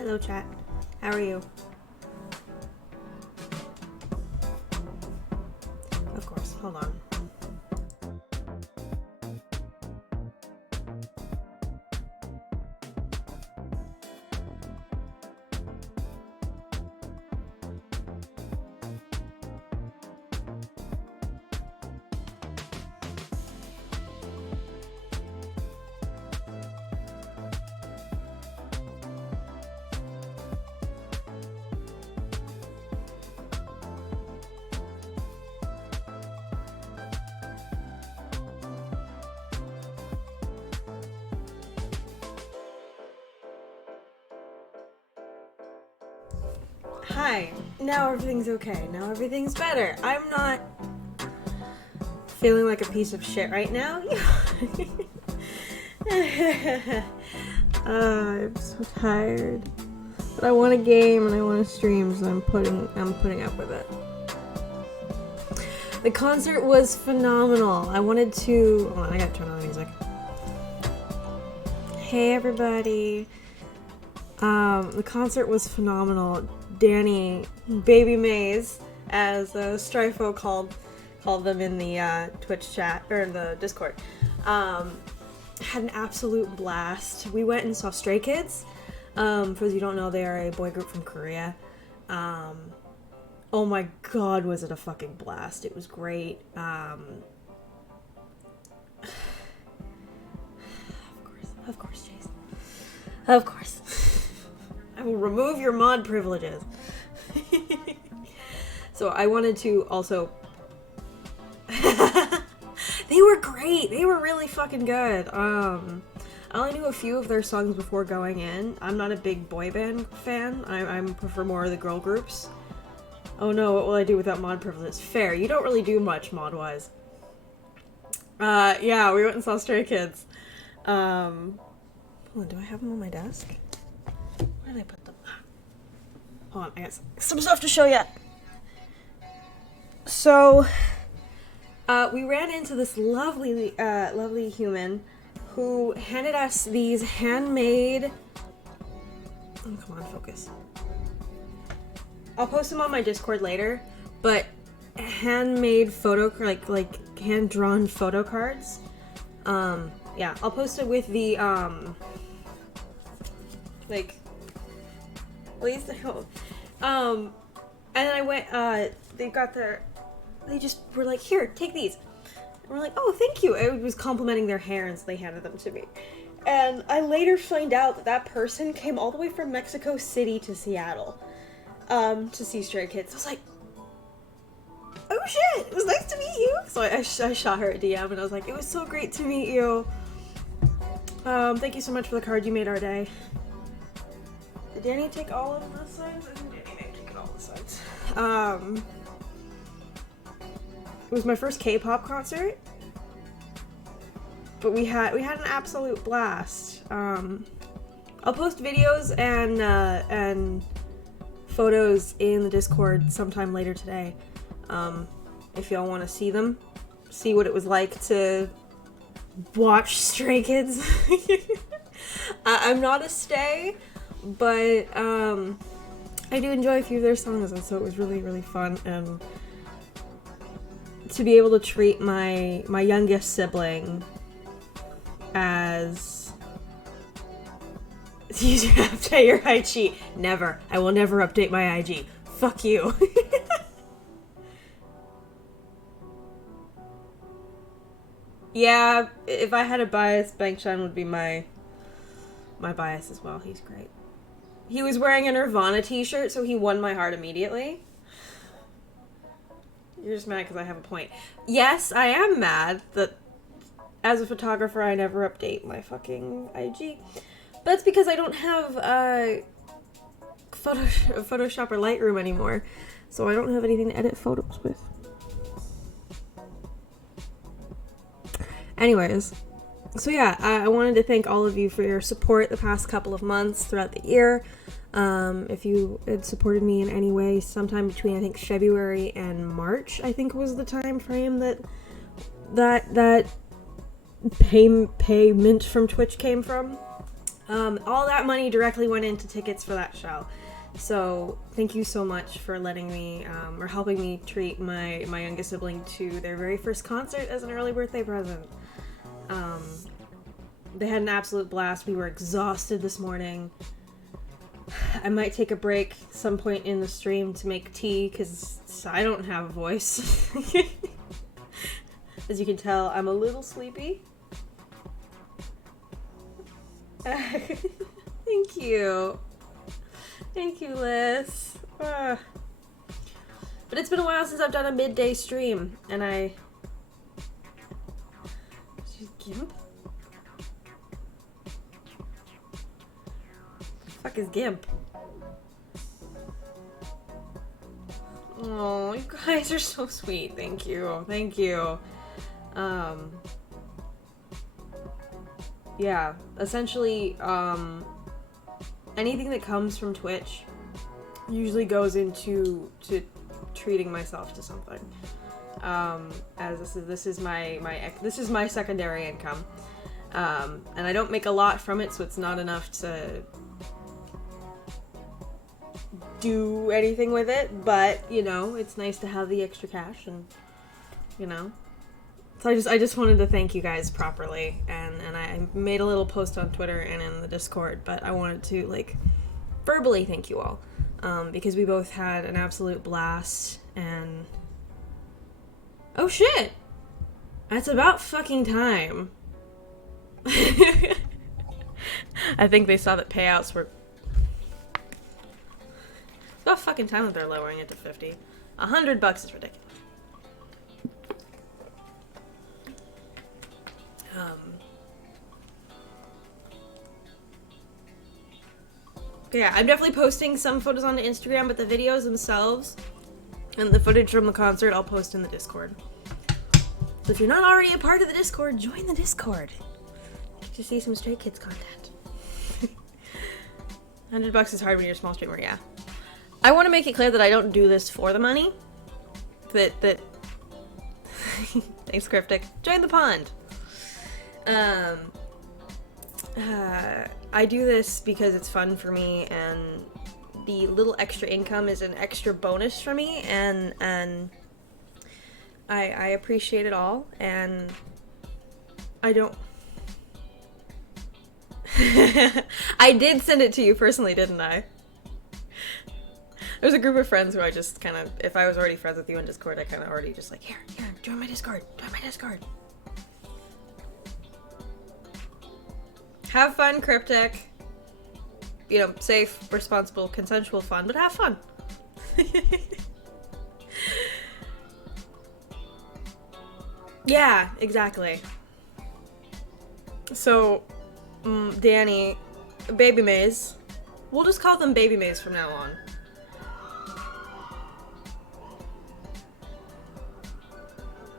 Hello, chat. How are you? Of course. Hold on. Hi. Now everything's okay. Now everything's better. I'm not feeling like a piece of shit right now. I'm so tired. But I want a game and I want to stream, so I'm putting up with it. The concert was phenomenal. I wanted to... Hold on, I gotta turn on the music. Hey everybody. The concert was phenomenal. Danny, Baby Maze, as Strifo called them in the Twitch chat, or in the Discord, had an absolute blast. We went and saw Stray Kids. For those you don't know, they are a boy group from Korea. Oh my god, was it a fucking blast. It was great. Of course, Jason. Of course. I will remove your mod privileges. So I wanted to also... They were great. They were really fucking good. I only knew a few of their songs before going in. I'm not a big boy band fan. I prefer more of the girl groups. Oh no, what will I do without mod privileges? Fair. You don't really do much mod-wise. Yeah, we went and saw Stray Kids. Hold on, do I have them on my desk? Where did I put them? Hold on, I got some stuff to show you. So, we ran into this lovely human who handed us these handmade... Oh, come on, focus. I'll post them on my Discord later, but handmade photo, like hand-drawn photo cards. Yeah, I'll post it with the, like... Please don't. And then I went, they just were like, here, take these. And we're like, oh, thank you. I was complimenting their hair, and so they handed them to me. And I later find out that person came all the way from Mexico City to Seattle, to see Stray Kids. I was like, oh shit, it was nice to meet you. So I shot her a DM, and I was like, it was so great to meet you. Thank you so much for the card. You made our day. Did Danny take all of the signs? I think Danny may have taken all the signs. It was my first K-pop concert, but we had an absolute blast. I'll post videos and photos in the Discord sometime later today. If y'all want to see them, see what it was like to watch Stray Kids. I'm not a stay, but I do enjoy a few of their songs, and so it was really, really fun. And to be able to treat my youngest sibling as... You update your IG. Never. I will never update my IG. Fuck you. Yeah, if I had a bias, Bangshan would be my bias as well. He's great. He was wearing a Nirvana t-shirt, so he won my heart immediately. You're just mad because I have a point. Yes, I am mad that as a photographer I never update my fucking IG. But that's because I don't have Photoshop or Lightroom anymore, so I don't have anything to edit photos with. Anyways, so yeah, I wanted to thank all of you for your support the past couple of months throughout the year. If you had supported me in any way, sometime between, I think, February and March, I think was the time frame that payment from Twitch came from. All that money directly went into tickets for that show. So thank you so much for letting me, or helping me treat my youngest sibling to their very first concert as an early birthday present. They had an absolute blast. We were exhausted this morning. I might take a break some point in the stream to make tea, because I don't have a voice. As you can tell, I'm a little sleepy. Thank you. Thank you, Liz. But it's been a while since I've done a midday stream, and I... She's Gimp? The fuck is Gimp? Oh, you guys are so sweet. Thank you. Thank you. Yeah, essentially, anything that comes from Twitch usually goes into treating myself to something. As this is my secondary income, and I don't make a lot from it, so it's not enough to do anything with it. But you know, it's nice to have the extra cash, and you know. So I just wanted to thank you guys properly, and I made a little post on Twitter and in the Discord, but I wanted to, like, verbally thank you all, because we both had an absolute blast, and... Oh shit! That's about fucking time. I think they saw that payouts were... It's about fucking time that they're lowering it to 50. $100 is ridiculous. Yeah, I'm definitely posting some photos onto Instagram, but the videos themselves and the footage from the concert I'll post in the Discord. So if you're not already a part of the Discord, join the Discord. Get to see some Stray Kids content. $100 is hard when you're a small streamer, yeah. I want to make it clear that I don't do this for the money. That Thanks, Cryptic. Join the pond. I do this because it's fun for me, and the little extra income is an extra bonus for me, and I appreciate it all, and I don't... I did send it to you personally, didn't I? There's a group of friends who I just kind of, if I was already friends with you on Discord, I kind of already just like, here, join my Discord. Have fun, Cryptic. You know, safe, responsible, consensual fun, but have fun. Yeah, exactly. So, Danny, Baby Maze. We'll just call them Baby Maze from now on.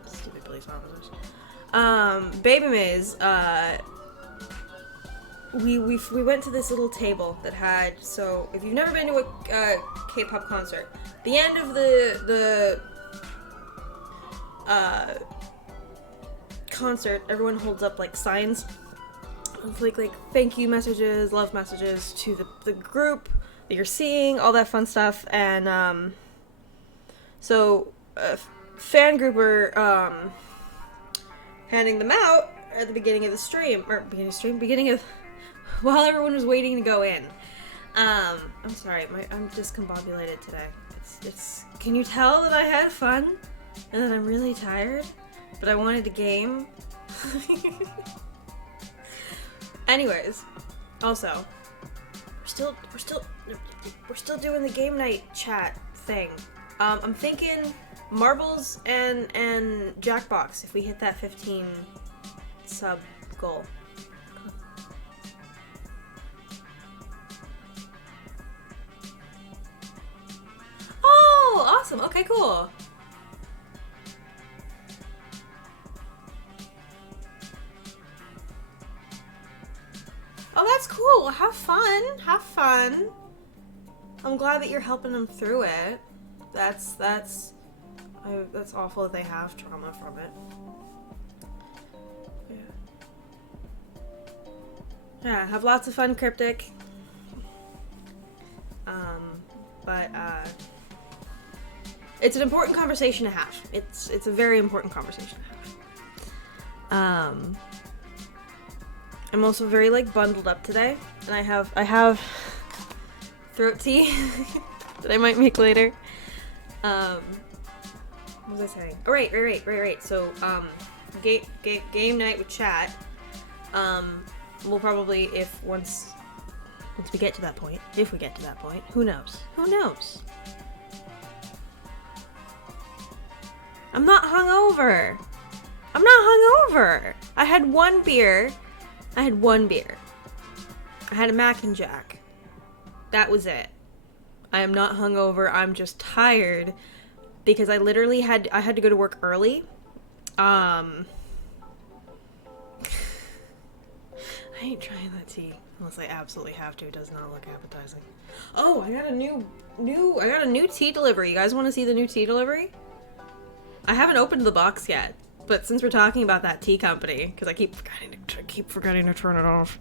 Stupid police officers. Baby Maze, we went to this little table that had, so if you've never been to a K-pop concert, the end of the concert, everyone holds up like signs of like thank you messages, love messages to the group that you're seeing, all that fun stuff, and so fan grouper handing them out at the beginning of the stream, or beginning of while everyone was waiting to go in. I'm sorry, I'm discombobulated today. It's can you tell that I had fun and that I'm really tired, but I wanted to game? Anyways, also, we're still doing the game night chat thing. I'm thinking marbles and Jackbox if we hit that 15 sub goal. Oh, awesome. Okay, cool. Oh, that's cool. Have fun. Have fun. I'm glad that you're helping them through it. That's awful that they have trauma from it. Yeah, have lots of fun, Cryptic. But it's an important conversation to have. It's a very important conversation to have. I'm also very like bundled up today, and I have throat tea that I might make later. What was I saying? Oh, right. So game night with chat. We'll probably once we get to that point, if we get to that point, who knows? I'm not hungover. I had one beer. I had a Mac and Jack. That was it. I am not hungover. I'm just tired because I literally had to go to work early. I ain't trying that tea unless I absolutely have to. It does not look appetizing. Oh, I got a new tea delivery. You guys want to see the new tea delivery? I haven't opened the box yet, but since we're talking about that tea company, because I keep forgetting to turn it off.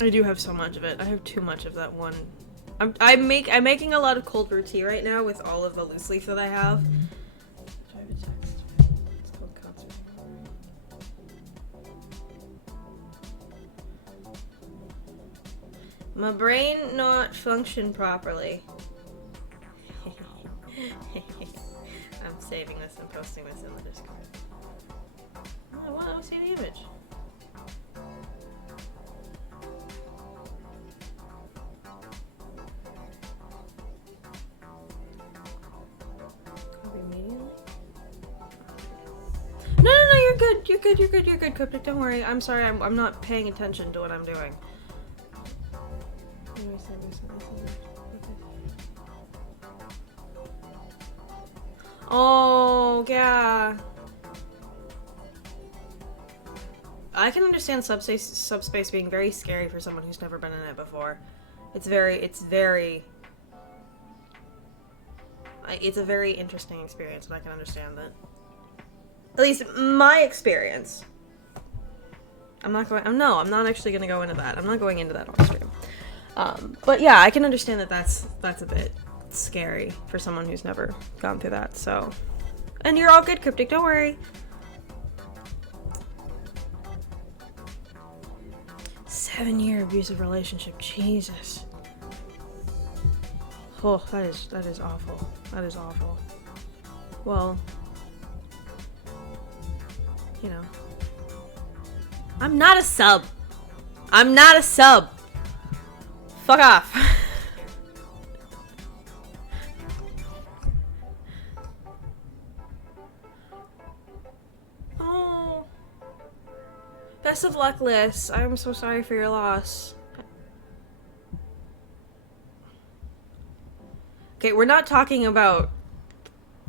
I do have so much of it. I have too much of that one. I'm making a lot of cold brew tea right now with all of the loose leaf that I have. It's called concert. My brain not function properly. I'm saving this and posting this in the Discord. Oh, I want to see the image. No, you're good, Cryptic, don't worry. I'm sorry, I'm not paying attention to what I'm doing. Oh, yeah. I can understand subspace being very scary for someone who's never been in it before. It's a very interesting experience, and I can understand that. At least my experience. I'm not actually going to go into that. I'm not going into that on stream. But yeah, I can understand that that's a bit scary for someone who's never gone through that, so. And you're all good, Cryptic, don't worry. 7-year abusive relationship, Jesus. Oh, that is awful. That is awful. Well, you know. I'm not a sub. Fuck off. Oh. Best of luck, Liz. I'm so sorry for your loss. Okay, we're not talking about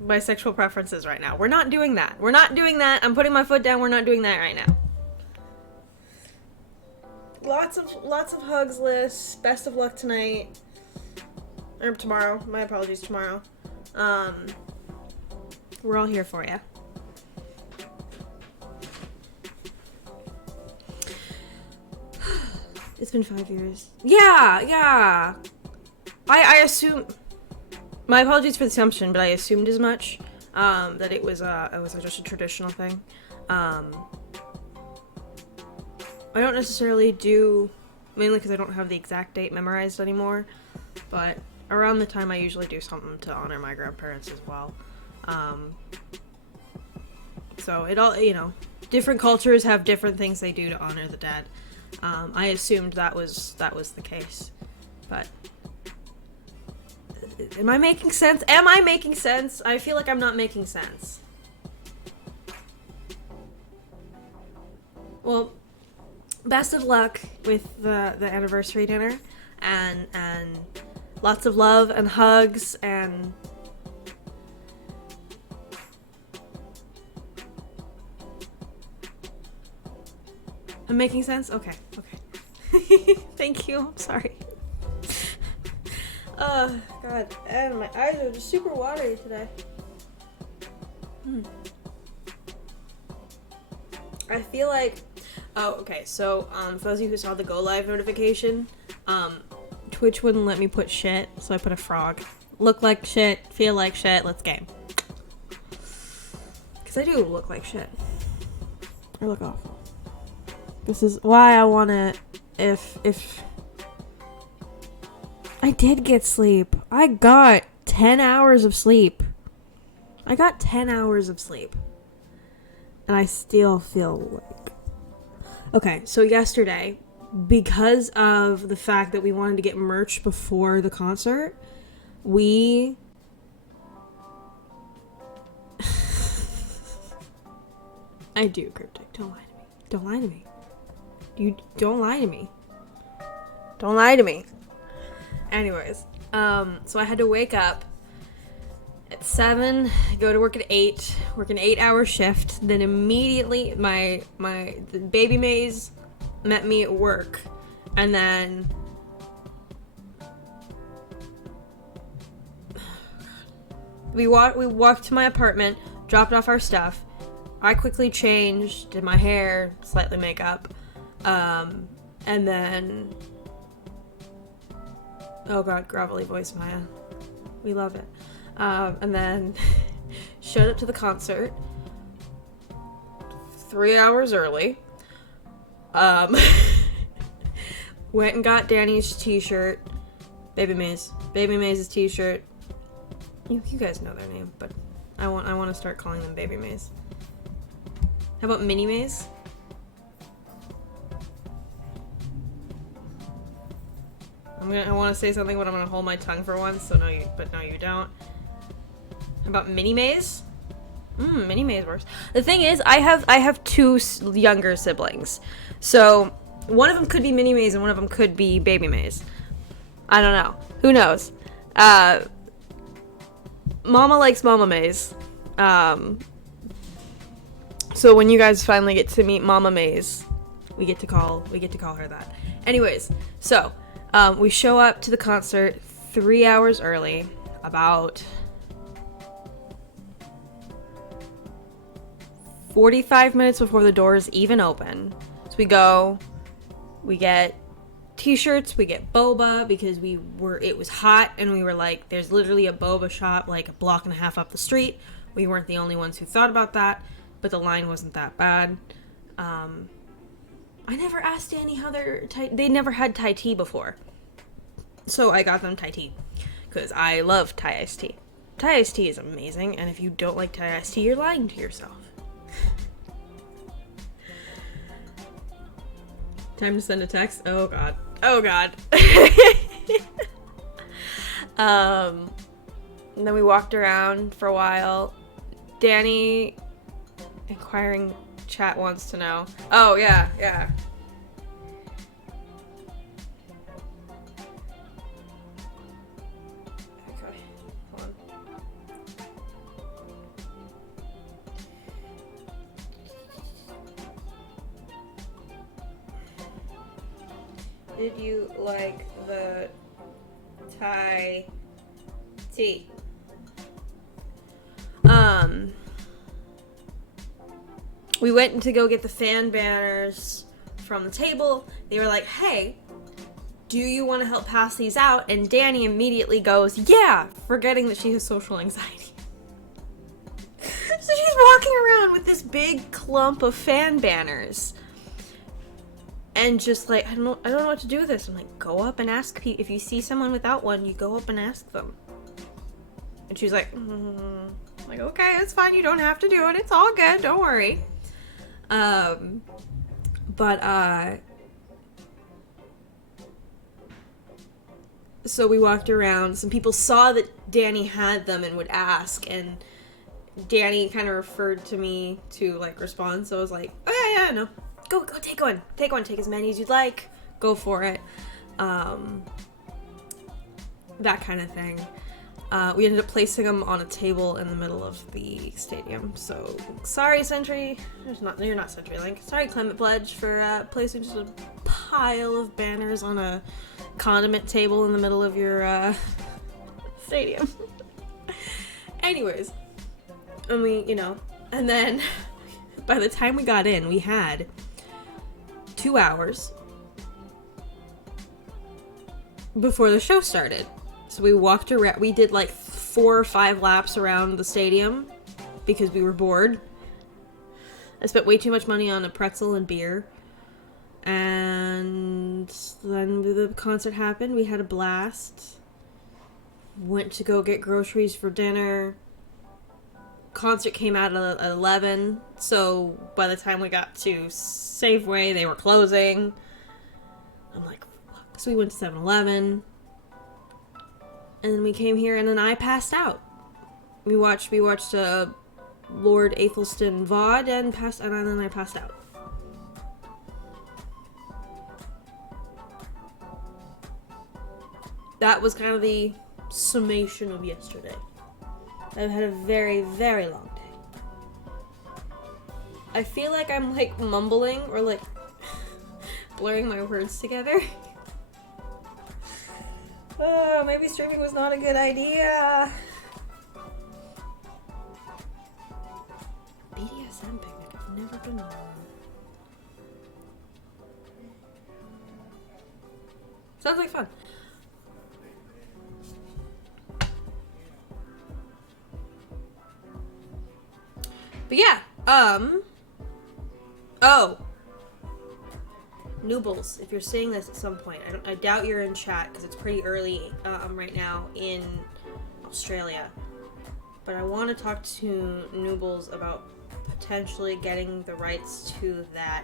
my sexual preferences right now. We're not doing that. I'm putting my foot down. We're not doing that right now. Lots of hugs, Liz. Best of luck tonight. Or tomorrow. My apologies, tomorrow. We're all here for you. It's been 5 years. Yeah. I assume. My apologies for the assumption, but I assumed as much. That it was just a traditional thing. I don't necessarily do, mainly because I don't have the exact date memorized anymore, but around the time I usually do something to honor my grandparents as well. So it all, different cultures have different things they do to honor the dead. I assumed that was the case, but am I making sense? I feel like I'm not making sense. Well, best of luck with the anniversary dinner, and lots of love and hugs and I'm making sense? Okay. Thank you. I'm sorry. Oh, God. And my eyes are just super watery today. I feel like, oh, okay, so, for those of you who saw the go live notification, Twitch wouldn't let me put shit, so I put a frog. Look like shit, feel like shit, let's game. Because I do look like shit. I look awful. This is why I wanna, if I did get sleep. I got 10 hours of sleep. I got 10 hours of sleep. And I still feel like... Okay, so yesterday, because of the fact that we wanted to get merch before the concert, we... I do, Cryptic. Don't lie to me. Don't lie to me. You don't lie to me. Don't lie to me. Anyways, so I had to wake up at 7, go to work at 8, work an 8-hour shift, then immediately the baby Maze met me at work, and then we walked to my apartment, dropped off our stuff. I quickly changed, did my hair, slightly makeup, and then, oh god, gravelly voice Maya, we love it. And then showed up to the concert 3 hours early. Went and got Danny's t-shirt, Baby Maze's t-shirt. You guys know their name, but I want to start calling them Baby Maze. How about Mini Maze? I want to say something, but I'm gonna hold my tongue for once. So no, you don't. How about Mini Maze? Mini Maze works. The thing is, I have two younger siblings, so one of them could be Mini Maze and one of them could be Baby Maze. I don't know. Who knows? Mama likes Mama Maze. So when you guys finally get to meet Mama Maze, we get to call her that. Anyways, so we show up to the concert 3 hours early, about 45 minutes before the doors even open. So we go, we get t-shirts, we get boba because it was hot and we were like, there's literally a boba shop like a block and a half up the street. We weren't the only ones who thought about that, but the line wasn't that bad. I never asked Danny how they never had Thai tea before. So I got them Thai tea because I love Thai iced tea. Thai iced tea is amazing, and if you don't like Thai iced tea, you're lying to yourself. Time to send a text? Oh god. Oh god. And then we walked around for a while. Danny, inquiring chat wants to know. Oh, yeah. Okay, hold on. Did you like the Thai tea? We went to go get the fan banners from the table. They were like, hey, do you want to help pass these out? And Danny immediately goes, yeah, forgetting that she has social anxiety. So she's walking around with this big clump of fan banners. And just like, I don't know what to do with this. I'm like, go up and ask people. If you see someone without one, you go up and ask them. And she's like, like, okay, it's fine. You don't have to do it. It's all good. Don't worry. So we walked around. Some people saw that Danny had them and would ask, and Danny kind of referred to me to like respond. So I was like, oh yeah, no, go take one, take as many as you'd like, go for it. That kind of thing. We ended up placing them on a table in the middle of the stadium. So, sorry, Sentry. You're not CenturyLink. Sorry, Climate Pledge, for placing just a pile of banners on a condiment table in the middle of your stadium. Anyways, And and then by the time we got in, we had 2 hours before the show started. So we walked around, we did like 4 or 5 laps around the stadium because we were bored. I spent way too much money on a pretzel and beer. And then the concert happened. We had a blast. Went to go get groceries for dinner. Concert came out at 11. So by the time we got to Safeway, they were closing. I'm like, fuck. So we went to 7-Eleven. And then we came here, and then I passed out. We watched Lord Athelstan VOD, and then I passed out. That was kind of the summation of yesterday. I've had a very, very long day. I feel like I'm like mumbling or like blurring my words together. Oh, maybe streaming was not a good idea. BDSM picnic. I've never been on one. Sounds like fun. But yeah, Noobles, if you're seeing this at some point, I doubt you're in chat because it's pretty early right now in Australia. But I want to talk to Noobles about potentially getting the rights to that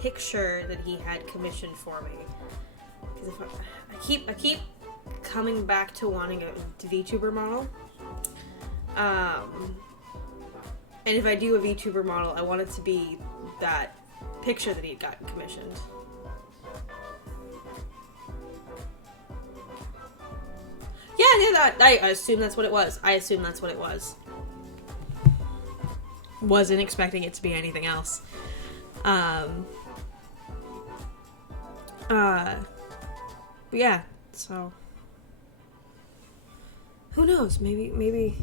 picture that he had commissioned for me. Because if I keep coming back to wanting a VTuber model. And if I do a VTuber model, I want it to be that picture that he got commissioned. Yeah, I assume that's what it was. Wasn't expecting it to be anything else. But yeah, so who knows? Maybe.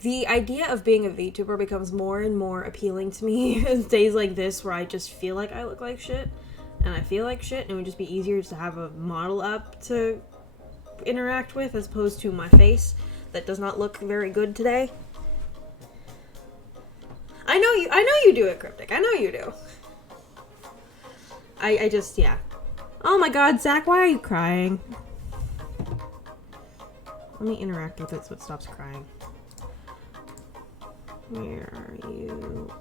The idea of being a VTuber becomes more and more appealing to me in days like this where I just feel like I look like shit and I feel like shit, and it would just be easier to have a model up to interact with as opposed to my face that does not look very good today. I know you do it, Cryptic. I know you do. I just, yeah. Oh my god, Zach, why are you crying? Let me interact with it so it stops crying. Where are you?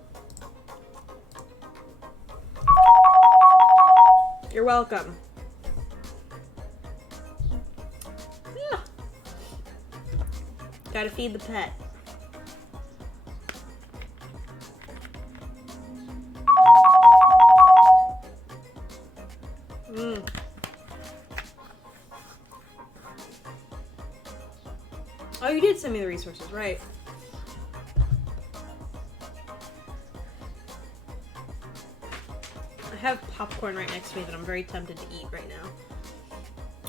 You're welcome. Yeah. Gotta feed the pet. Oh, you did send me the resources, right? I have popcorn right next to me that I'm very tempted to eat right now.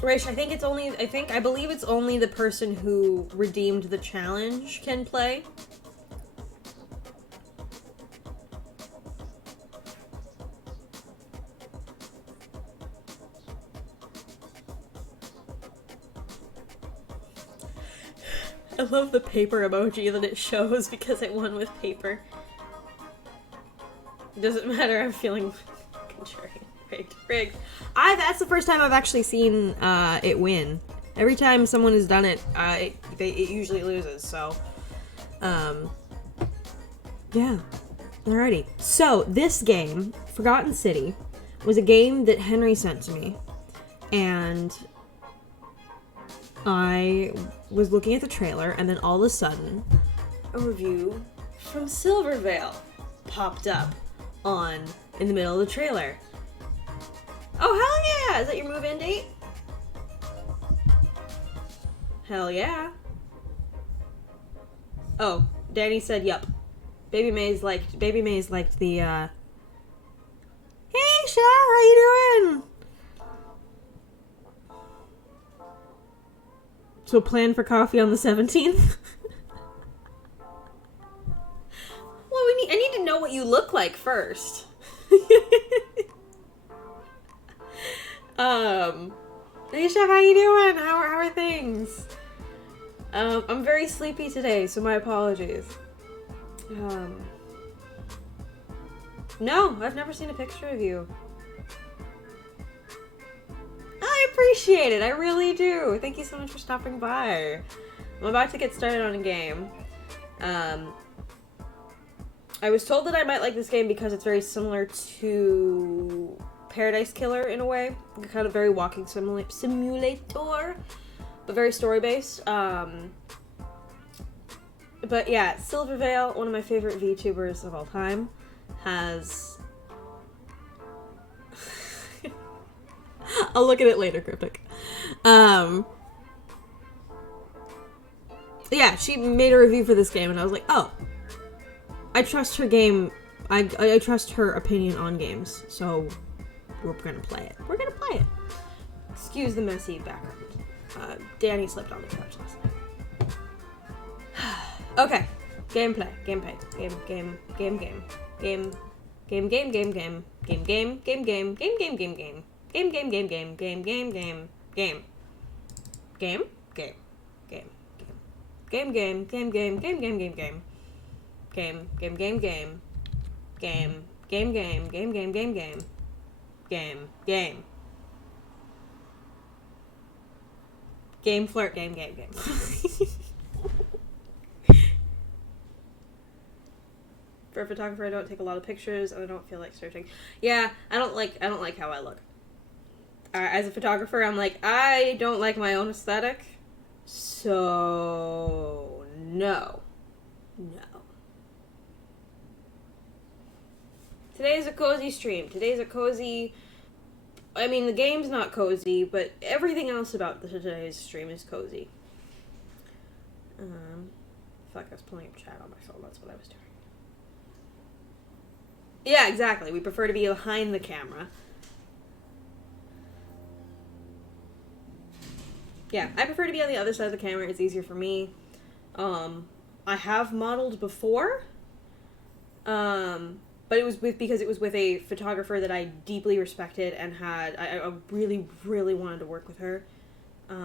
Rish, I believe it's only the person who redeemed the challenge can play. I love the paper emoji that it shows because it won with paper. It doesn't matter, I'm feeling rigged. That's the first time I've actually seen it win. Every time someone has done it, it usually loses, so yeah. Alrighty. So this game, Forgotten City, was a game that Henry sent to me, and I was looking at the trailer, and then all of a sudden, a review from Silvervale popped up in the middle of the trailer. Oh, hell yeah! Is that your move-in date? Hell yeah. Oh, Danny said yup. Baby Maze liked the, Hey, Shell, how you doing? So plan for coffee on the 17th? need to know what you look like first. Hey Chef, how you doing? How are things? I'm very sleepy today, so my apologies. No, I've never seen a picture of you. I appreciate it, I really do. Thank you so much for stopping by. I'm about to get started on a game. I was told that I might like this game because it's very similar to Paradise Killer in a way. Kind of very walking simulator, but very story-based. But yeah, Silvervale, one of my favorite VTubers of all time, has... I'll look at it later, Cryptic. Yeah, she made a review for this game, and I was like, oh, I trust her game. I trust her opinion on games, so we're gonna play it. We're gonna play it. Excuse the messy background. Danny slept on the couch last night. Okay, gameplay. For a photographer, I don't take a lot of pictures, and I don't feel like searching. Yeah, I don't like how I look. As a photographer, I'm like, I don't like my own aesthetic, so no. Today's a cozy stream. Today's a cozy... I mean, the game's not cozy, but everything else about today's stream is cozy. Fuck, I was pulling up chat on my phone. That's what I was doing. Yeah, exactly. We prefer to be behind the camera. Yeah, I prefer to be on the other side of the camera. It's easier for me. I have modeled before. But it was because it was with a photographer that I deeply respected and had... I really, really wanted to work with her. So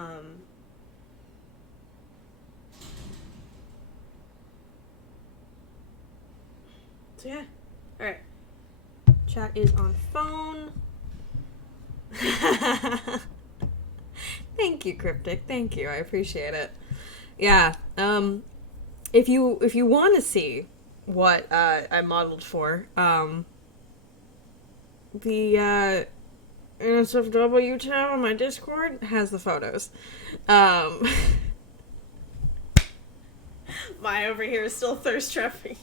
yeah. Alright. Chat is on phone. Thank you, Cryptic. Thank you. I appreciate it. Yeah. If you want to see what I modeled for, the NSFW tab on my Discord has the photos. My over here is still thirst trapping.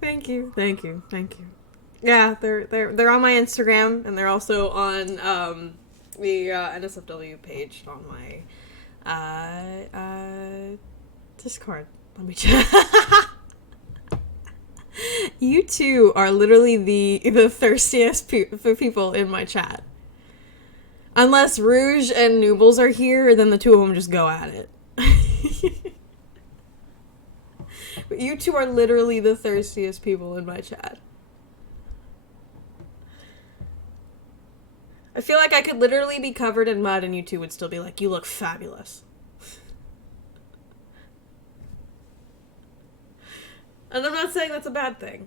Thank you. Yeah, they're on my Instagram, and they're also on the NSFW page on my Discord. Let me check. You two are literally the thirstiest people in my chat. Unless Rouge and Noobles are here, then the two of them just go at it. But you two are literally the thirstiest people in my chat. I feel like I could literally be covered in mud and you two would still be like, you look fabulous. And I'm not saying that's a bad thing.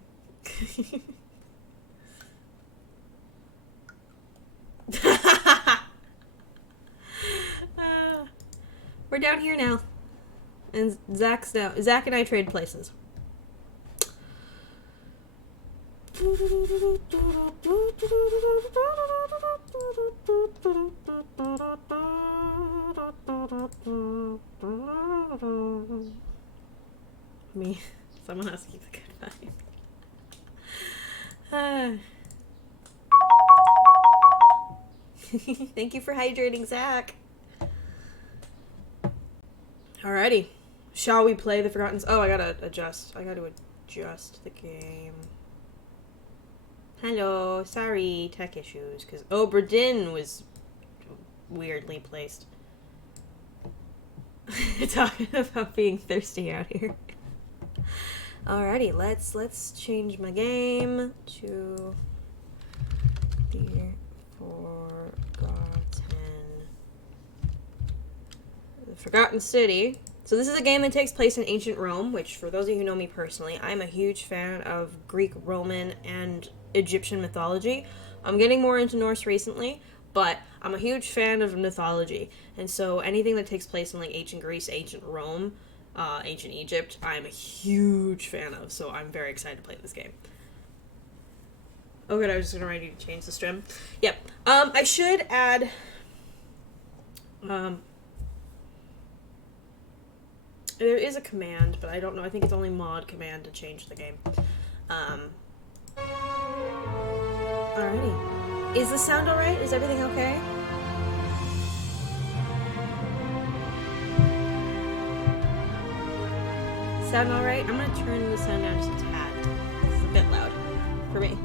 We're down here now. And Zach's down. Zach and I trade places. Me. Someone has to keep the good vibe. Thank you for hydrating, Zach. Alrighty. Shall we play the Forgotten... Oh, I gotta adjust. I gotta adjust the game. Hello. Sorry. Tech issues. Because Oberdin was weirdly placed. talking about being thirsty out here. Alrighty, let's change my game to the Forgotten City. So this is a game that takes place in ancient Rome, which for those of you who know me personally, I'm a huge fan of Greek, Roman, and Egyptian mythology. I'm getting more into Norse recently, but I'm a huge fan of mythology. And so anything that takes place in like ancient Greece, ancient Rome, ancient Egypt, I'm a huge fan of. So I'm very excited to play this game. Oh good, I was just gonna ready to change the stream. Yep. I should add there is a command, but I don't know. I think it's only mod command to change the game. Alrighty. Is the sound alright? Is everything okay? Sound alright? I'm gonna turn the sound down just a tad. It's a bit loud for me.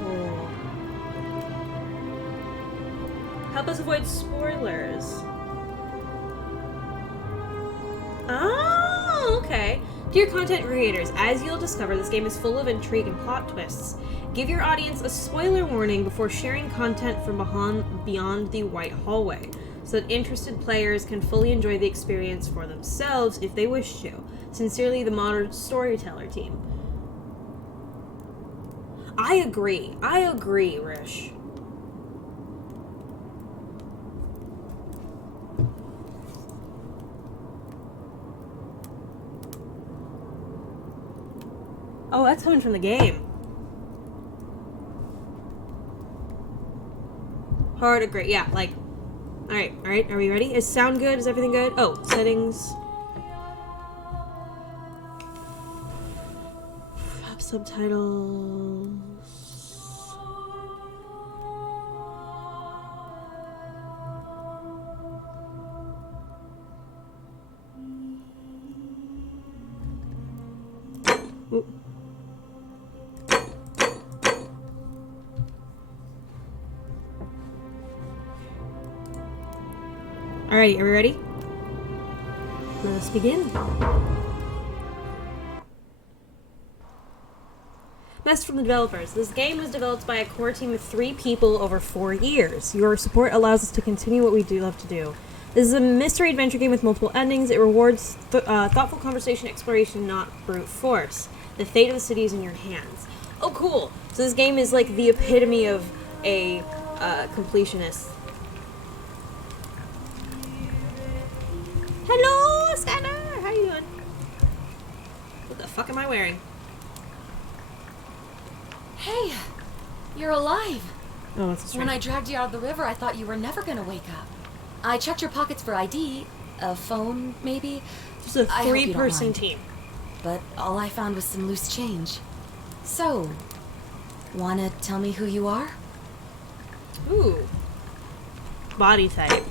Cool. Help us avoid spoilers. Oh, okay. Dear content creators, as you'll discover, this game is full of intrigue and plot twists. Give your audience a spoiler warning before sharing content from beyond the white hallway, so that interested players can fully enjoy the experience for themselves if they wish to. Sincerely, the Modern Storyteller team. I agree, Rish. Oh, that's coming from the game. Hard agree. Yeah, like... Alright. Are we ready? Is sound good? Is everything good? Oh, settings. Subtitles. Ooh. Alrighty, are we ready? Let us begin. Message from the developers. This game was developed by a core team of 3 people over 4 years. Your support allows us to continue what we do love to do. This is a mystery adventure game with multiple endings. It rewards thoughtful conversation, exploration, not brute force. The fate of the city is in your hands. Oh, cool. So this game is like the epitome of a completionist. Hello, Skylar! How you doing? What the fuck am I wearing? Hey, you're alive. Oh, that's strange. When I dragged you out of the river, I thought you were never gonna wake up. I checked your pockets for ID, a phone, maybe. Just a 3-person team. But all I found was some loose change. So, wanna tell me who you are? Ooh. Body type.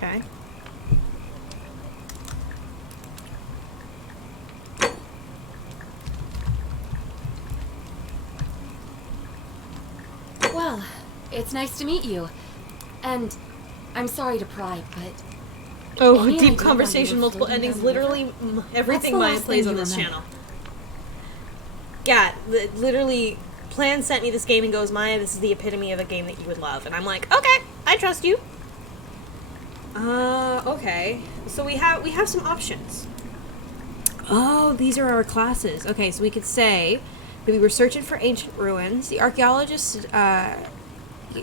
Okay. Well, it's nice to meet you. And I'm sorry to pry, but... Oh, deep conversation, multiple endings, literally everything Maya plays on this channel. Yeah, literally, Plan sent me this game and goes, Maya, this is the epitome of a game that you would love. And I'm like, okay, I trust you. Okay. So we have some options. Oh, these are our classes. Okay, so we could say that we were searching for ancient ruins. The archaeologist,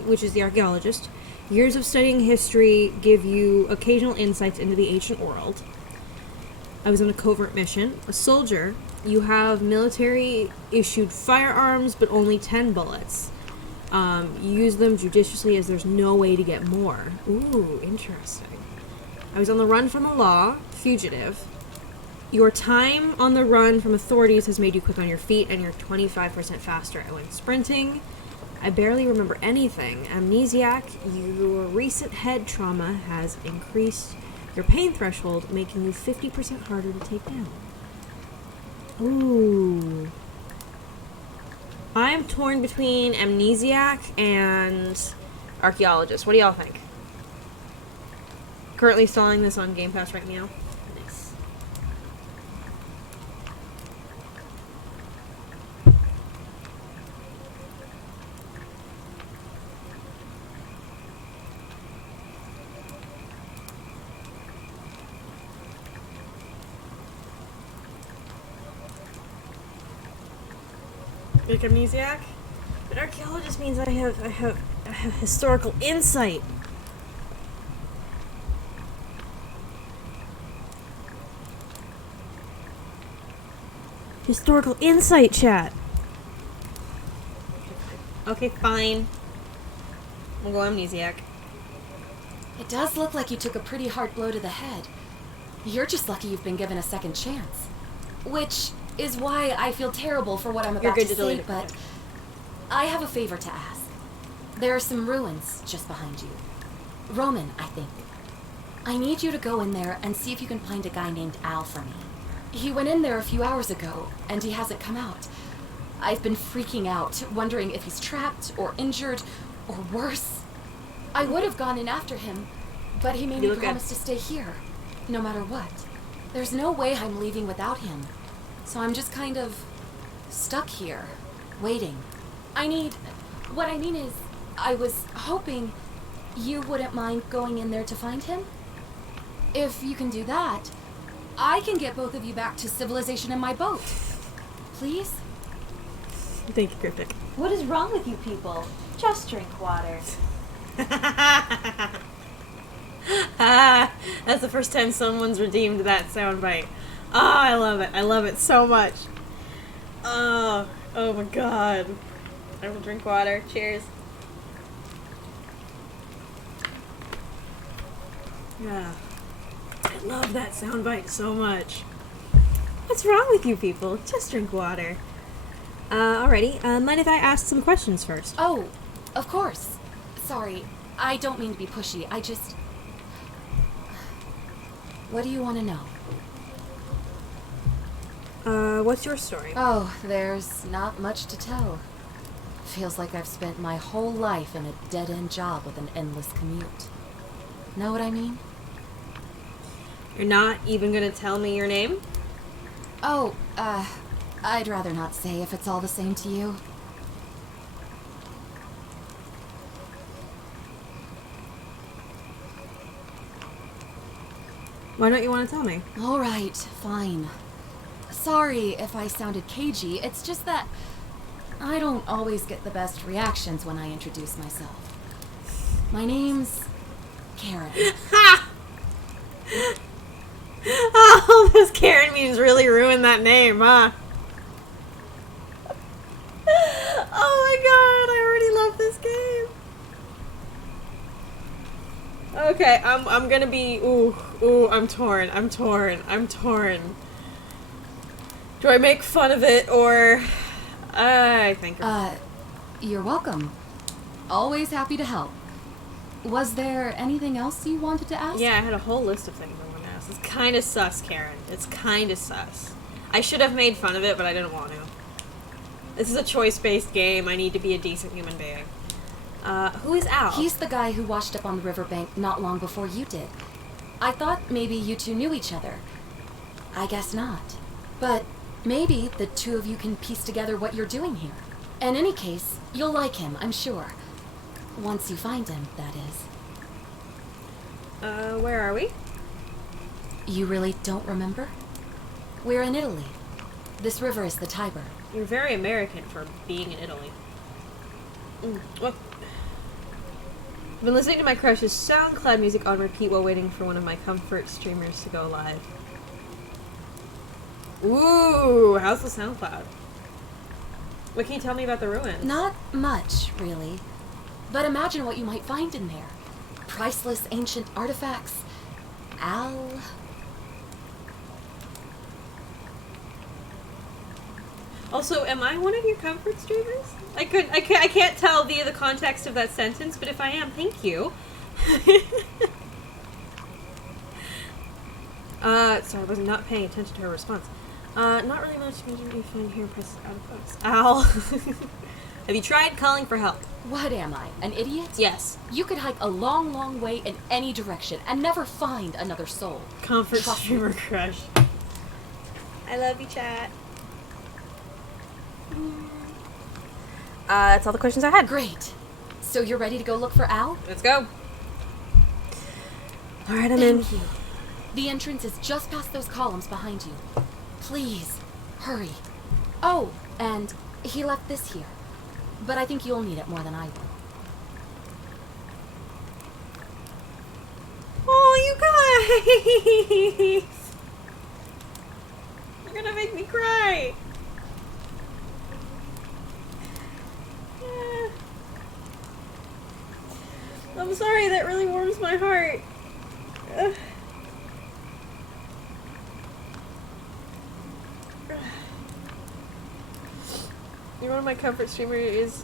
which is the archaeologist, years of studying history give you occasional insights into the ancient world. I was on a covert mission. A soldier, you have military-issued firearms, but only 10 bullets. You use them judiciously as there's no way to get more. Ooh, interesting. I was on the run from the law, fugitive. Your time on the run from authorities has made you quick on your feet, and you're 25% faster when sprinting. I barely remember anything. Amnesiac, your recent head trauma has increased your pain threshold, making you 50% harder to take down. Ooh. I'm torn between amnesiac and archaeologist. What do y'all think? Currently installing this on Game Pass right now. Nice. Like amnesiac? But archaeologist means I have historical insight. Historical insight, chat. Okay, fine. We'll go amnesiac. It does look like you took a pretty hard blow to the head. You're just lucky you've been given a second chance. Which is why I feel terrible for what I'm about to say, but I have a favor to ask. There are some ruins just behind you. Roman, I think. I need you to go in there and see if you can find a guy named Al for me. He went in there a few hours ago, and he hasn't come out. I've been freaking out, wondering if he's trapped, or injured, or worse. I would have gone in after him, but he made me promise to stay here, no matter what. There's no way I'm leaving without him, so I'm just kind of stuck here, waiting. What I mean is, I was hoping you wouldn't mind going in there to find him. If you can do that, I can get both of you back to civilization in my boat. Please? Thank you, Cryptic. What is wrong with you people? Just drink water. That's the first time someone's redeemed that soundbite. Oh, I love it. I love it so much. Oh my god. I will drink water. Cheers. Yeah. I love that soundbite so much. What's wrong with you people? Just drink water. Alrighty. Mind if I ask some questions first? Oh, of course. Sorry, I don't mean to be pushy. What do you want to know? What's your story? Oh, there's not much to tell. Feels like I've spent my whole life in a dead-end job with an endless commute. Know what I mean? You're not even gonna tell me your name? Oh, I'd rather not say if it's all the same to you. Why don't you want to tell me? All right, fine. Sorry if I sounded cagey, it's just that I don't always get the best reactions when I introduce myself. My name's Karen. Ha! Oh, those Karen memes really ruined that name, huh? Oh my god, I already love this game. Okay, I'm gonna be I'm torn. Do I make fun of it or I think You're welcome. Always happy to help. Was there anything else you wanted to ask? Yeah, I had a whole list of things I wanted to ask. It's kinda sus, Karen. It's kinda sus. I should have made fun of it, but I didn't want to. This is a choice-based game. I need to be a decent human being. Who is Al? He's the guy who washed up on the riverbank not long before you did. I thought maybe you two knew each other. I guess not. But maybe the two of you can piece together what you're doing here. In any case, you'll like him, I'm sure. Once you find him, that is. Where are we? You really don't remember? We're in Italy. This river is the Tiber. You're very American for being in Italy. What? I've been listening to my crush's SoundCloud music on repeat while waiting for one of my comfort streamers to go live. Ooh, how's the SoundCloud? What can you tell me about the ruins? Not much, really. But imagine what you might find in there. Priceless ancient artifacts. Al... Also, am I one of your comfort streamers? I can't tell via the context of that sentence, but if I am, thank you. Sorry, I was not paying attention to her response. Not really much you find here. Press out of focus. Ow. Have you tried calling for help? What am I, an idiot? Yes. You could hike a long, long way in any direction and never find another soul. Comfort Trust streamer me. crush. I love you, chat. That's all the questions I had. Great. So you're ready to go look for Al? Let's go. Alright, I'm in. Thank you. The entrance is just past those columns behind you. Please, hurry. Oh, and he left this here. But I think you'll need it more than I will. Oh, you guys! You're gonna make me cry. I'm sorry, that really warms my heart. You're one of my comfort streamers,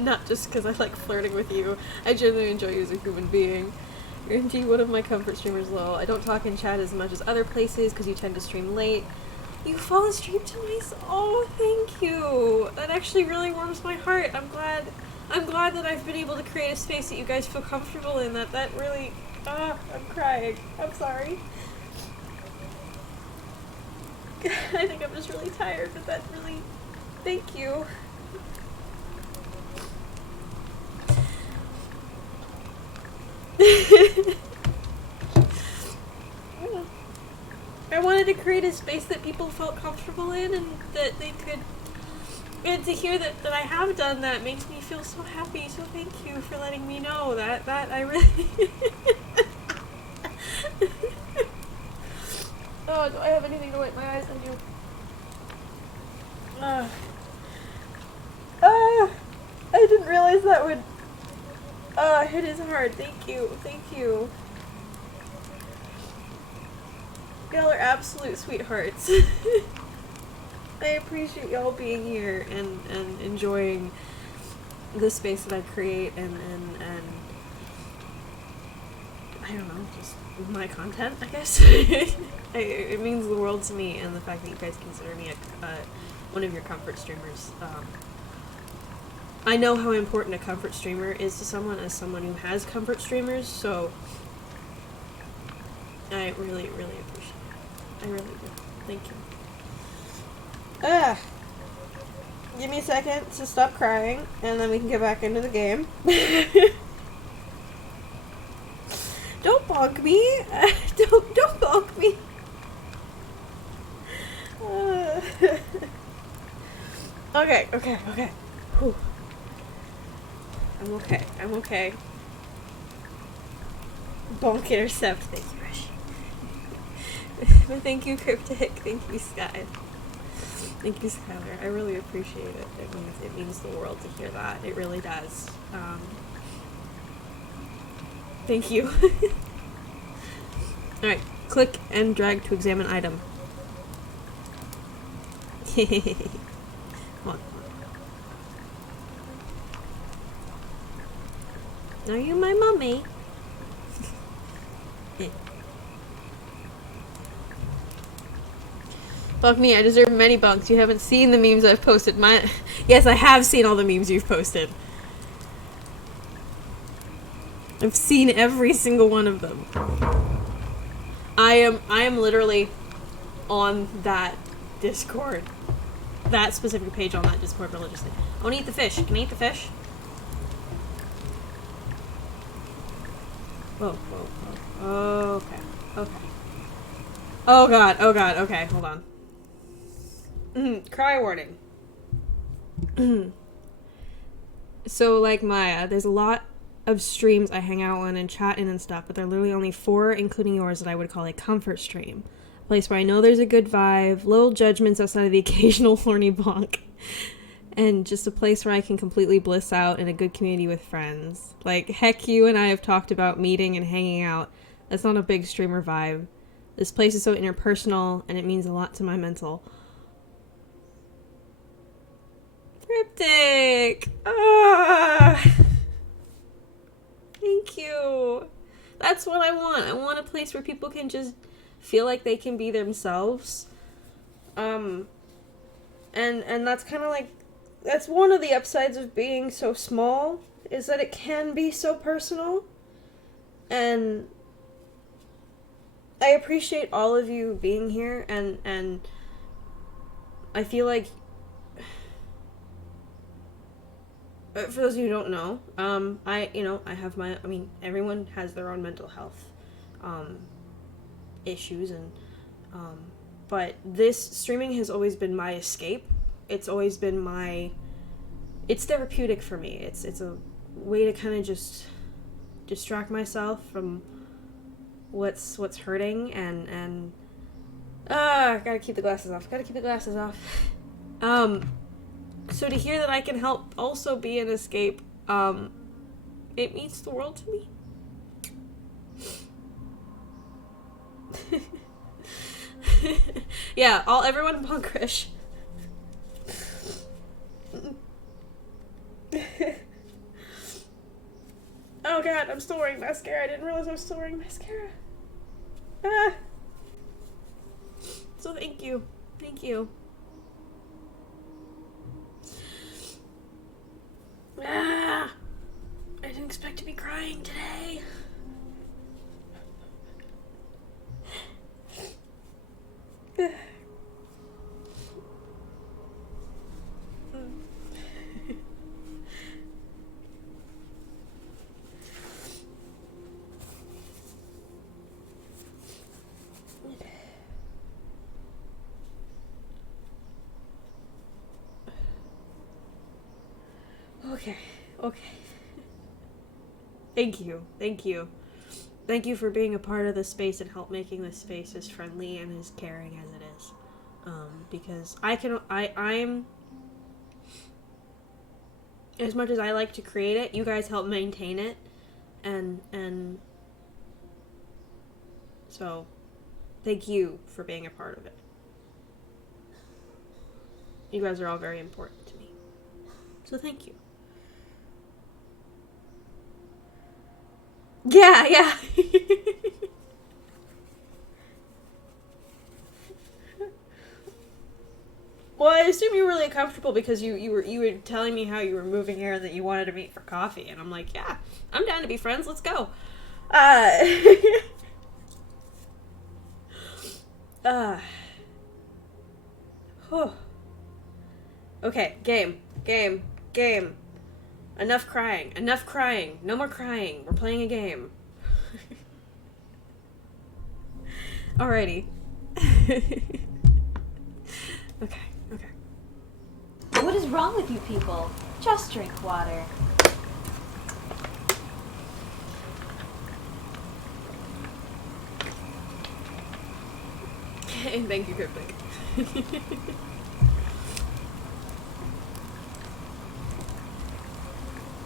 not just because I like flirting with you. I genuinely enjoy you as a human being. You're indeed one of my comfort streamers, lol. I don't talk in chat as much as other places because you tend to stream late. You fall asleep to my oh, thank you. That actually really warms my heart. I'm glad that I've been able to create a space that you guys feel comfortable in. That really, I'm crying. I'm sorry. I think I'm just really tired, but that really, thank you. I wanted to create a space that people felt comfortable in and that they could, and to hear that I have done that makes me feel so happy, so thank you for letting me know that I really Oh, do I have anything to wipe my eyes on you? I didn't realize that would hit his heart. Thank you. Y'all are absolute sweethearts. I appreciate y'all being here and enjoying the space that I create and I don't know, just my content, I guess. It means the world to me, and the fact that you guys consider me one of your comfort streamers. I know how important a comfort streamer is to someone as someone who has comfort streamers, so I really, really appreciate it. I really do. Thank you. Give me a second to stop crying, and then we can get back into the game. Don't bonk me! Don't bonk me! Okay. Whew. I'm okay. Bonk intercept. Thank you, Rishi. Thank you, Cryptic. Thank you, Sky. Thank you, Skylar. I really appreciate it. It means the world to hear that. It really does. Thank you. Alright, click and drag to examine item. Come on. Are you my mummy? Fuck me, I deserve many bunks. You haven't seen the memes I've posted. Yes, I have seen all the memes you've posted. I've seen every single one of them. I am literally on that Discord. That specific page on that Discord religiously. I want to eat the fish. Can I eat the fish? Whoa. Okay. Oh god. Okay, hold on. Cry warning. So, like Maya, there's a lot of streams I hang out on and chat in and stuff, but there are literally only 4, including yours, that I would call a comfort stream. A place where I know there's a good vibe, little judgments outside of the occasional horny bonk, and just a place where I can completely bliss out in a good community with friends. Like, heck, you and I have talked about meeting and hanging out. That's not a big streamer vibe. This place is so interpersonal, and it means a lot to my mental. Cryptic! Thank you. That's what I want. I want a place where people can just feel like they can be themselves. And that's kind of like, that's one of the upsides of being so small, is that it can be so personal. And I appreciate all of you being here, and I feel like, for those of you who don't know, I have everyone has their own mental health issues, and but this streaming has always been my escape. It's always been it's therapeutic for me. It's a way to kind of just distract myself from what's hurting, and gotta keep the glasses off. So to hear that I can help also be an escape, it means the world to me. Yeah, everyone in Punkrish. Oh god, I'm still wearing mascara. I didn't realize I was still wearing mascara. So thank you. Thank you. I didn't expect to be crying today. Okay. Thank you. Thank you for being a part of this space and help making this space as friendly and as caring as it is. Because I'm as much as I like to create it, you guys help maintain it, and so thank you for being a part of it. You guys are all very important to me. So thank you. Yeah. Well, I assume you're really comfortable because you were telling me how you were moving here and that you wanted to meet for coffee, and I'm like, yeah, I'm down to be friends. Let's go. Okay, game. Enough crying. No more crying. We're playing a game. Alrighty. Okay. What is wrong with you people? Just drink water. Thank you, Cryptic.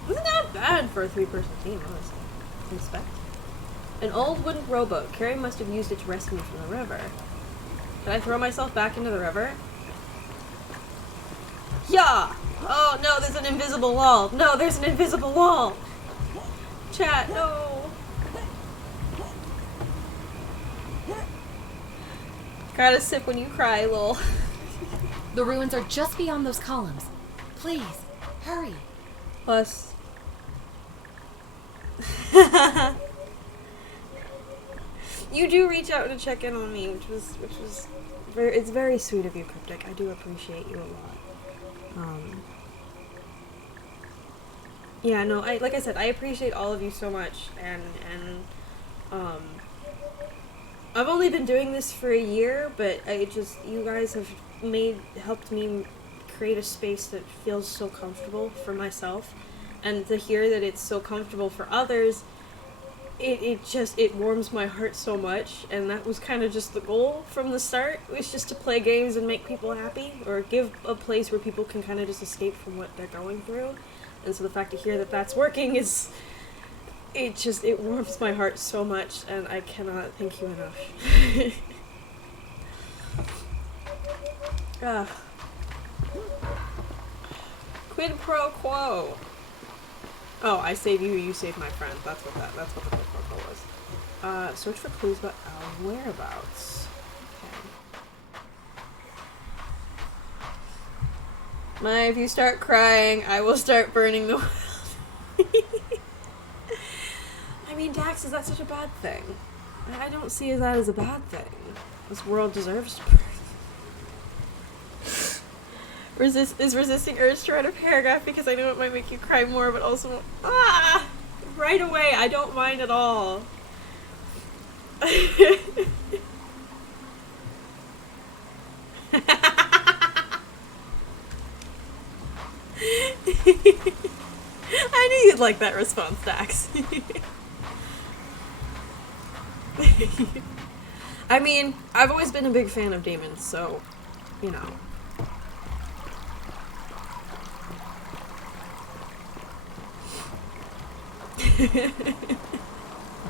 Wasn't that bad for a 3-person team, honestly. Respect. An old wooden rowboat. Carrie must have used it to rescue me from the river. Can I throw myself back into the river? Yeah! Oh, no, there's an invisible wall. Chat, no. Gotta sip when you cry, lol. The ruins are just beyond those columns. Please, hurry. Plus. You do reach out to check in on me, which was it's very sweet of you, Cryptic. I do appreciate you a lot. Yeah, no, like I said, I appreciate all of you so much, and I've only been doing this for a year, but you guys have helped me create a space that feels so comfortable for myself, and to hear that it's so comfortable for others, it warms my heart so much. And that was kind of just the goal from the start, was just to play games and make people happy, or give a place where people can kind of just escape from what they're going through. And so the fact to hear that that's working it warms my heart so much, and I cannot thank you enough. Quid pro quo. Oh, I save you, you save my friend. That's what the quid pro quo was. Search for clues about our whereabouts. Okay. If you start crying, I will start burning the world. I mean, Dax, is that such a bad thing? I don't see that as a bad thing. This world deserves to burn. Is resisting urge to write a paragraph because I know it might make you cry more, but also... Right away, I don't mind at all. I knew you'd like that response, Dax. I mean, I've always been a big fan of demons, so, you know.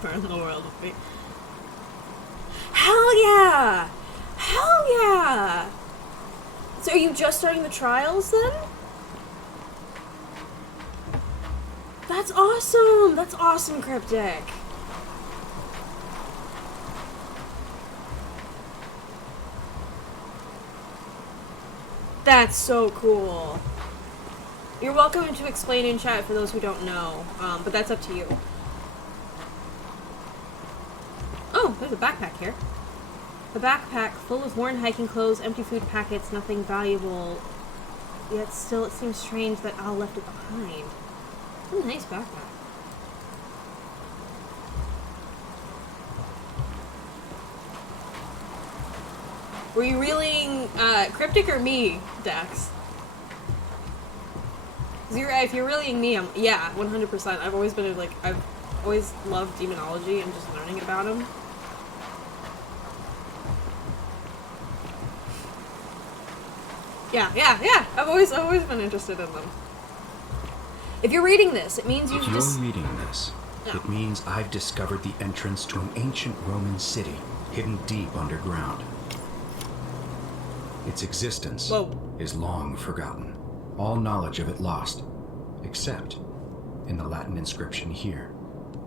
Burn the world with me. Hell yeah! Hell yeah! So are you just starting the trials then? That's awesome! That's awesome, Cryptic! That's so cool. You're welcome to explain in chat for those who don't know, but that's up to you. Oh, there's a backpack here. A backpack full of worn hiking clothes, empty food packets, nothing valuable. Yet still it seems strange that Al left it behind. What a nice backpack. Were you reeling Cryptic or me, Dax? If you're reeling me, yeah, 100%. I've always been I've always loved demonology and just learning about them. Yeah. I've always been interested in them. If you're reading this, it means you've just... If you're reading this, it means I've discovered the entrance to an ancient Roman city hidden deep underground. Its existence is long forgotten. All knowledge of it lost, except in the Latin inscription here.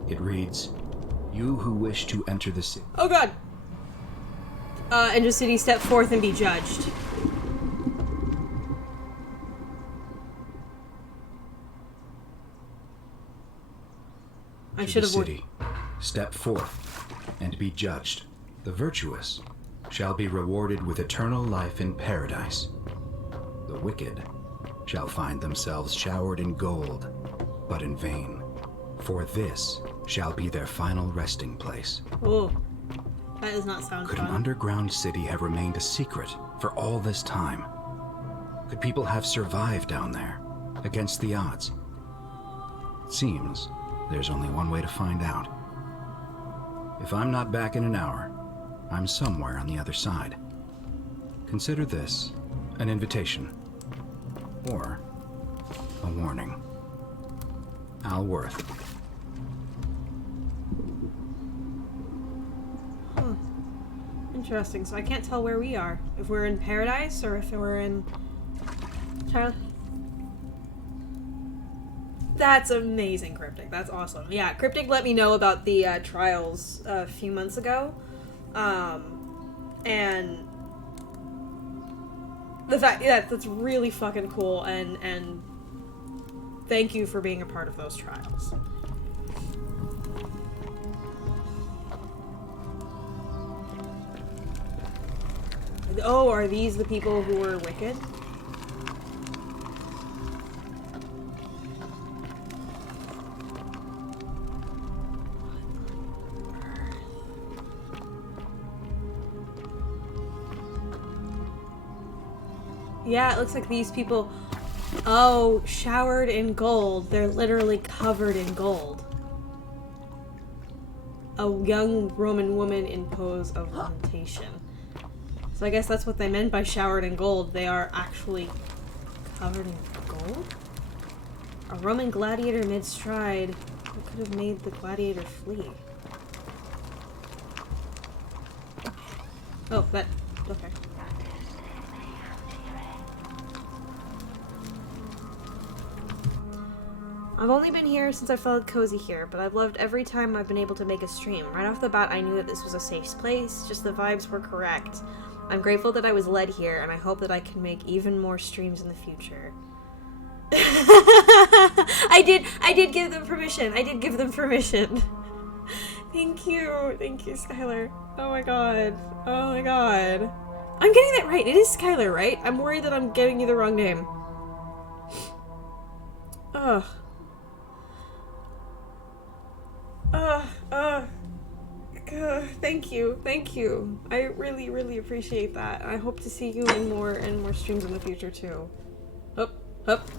It reads, "You who wish to enter the city..." Oh god! Enter city, step forth and be judged. I should have... city, step forth and be judged. The virtuous shall be rewarded with eternal life in paradise. The wicked shall find themselves showered in gold, but in vain, for this shall be their final resting place. Oh, that does not sound Could fun. an underground city have remained a secret for all this time? Could people have survived down there, against the odds? It seems there's only one way to find out. If I'm not back in an hour, I'm somewhere on the other side. Consider this an invitation. Or a warning. Al Worth. Huh. Interesting. So I can't tell where we are. If we're in paradise or if we're in... That's amazing, Cryptic. That's awesome. Yeah, Cryptic let me know about the trials a few months ago. And the fact, yeah, that's really fucking cool, and thank you for being a part of those trials. Oh, are these the people who were wicked? Yeah, it looks like these people... Oh, showered in gold. They're literally covered in gold. A young Roman woman in pose of lamentation. So I guess that's what they meant by showered in gold. They are actually covered in gold? A Roman gladiator mid-stride. What could have made the gladiator flee? Oh, that... Okay. I've only been here since I felt cozy here, but I've loved every time I've been able to make a stream. Right off the bat, I knew that this was a safe place, just the vibes were correct. I'm grateful that I was led here, and I hope that I can make even more streams in the future. I did give them permission. I did give them permission. Thank you, Skylar. Oh my god. Oh my god. I'm getting that right. It is Skylar, right? I'm worried that I'm giving you the wrong name. Ugh. Thank you. I really, really appreciate that. I hope to see you in more streams in the future too. Up.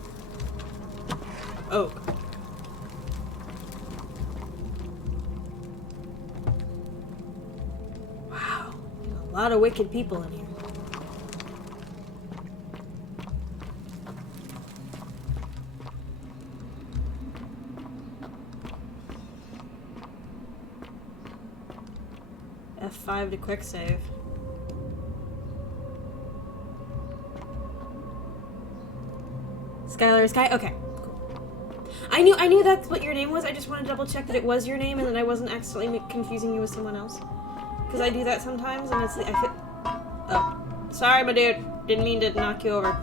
Oh. Wow, a lot of wicked people in here. F5 to quick save. Skylar, Sky. Okay, cool. I knew that's what your name was. I just wanted to double check that it was your name and that I wasn't accidentally confusing you with someone else. Because I do that sometimes, and it's like oh, sorry, my dude. Didn't mean to knock you over.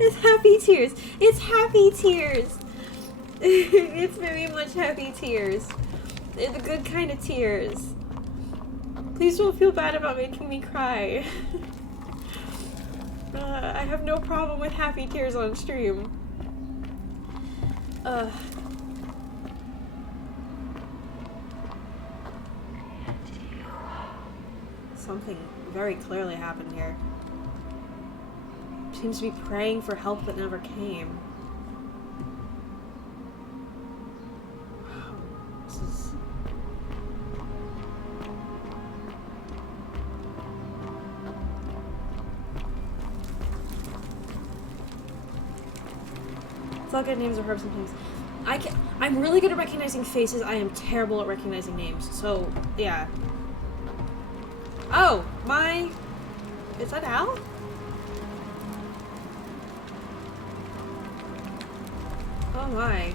It's happy tears. It's happy tears. It's very much happy tears. They're the good kind of tears. Please don't feel bad about making me cry. I have no problem with happy tears on stream. Something very clearly happened here. Seems to be praying for help that never came. Wow, this is... It's all good. Names are hard sometimes. I'm really good at recognizing faces. I am terrible at recognizing names. So, yeah. Oh, my... Is that Al? Oh my.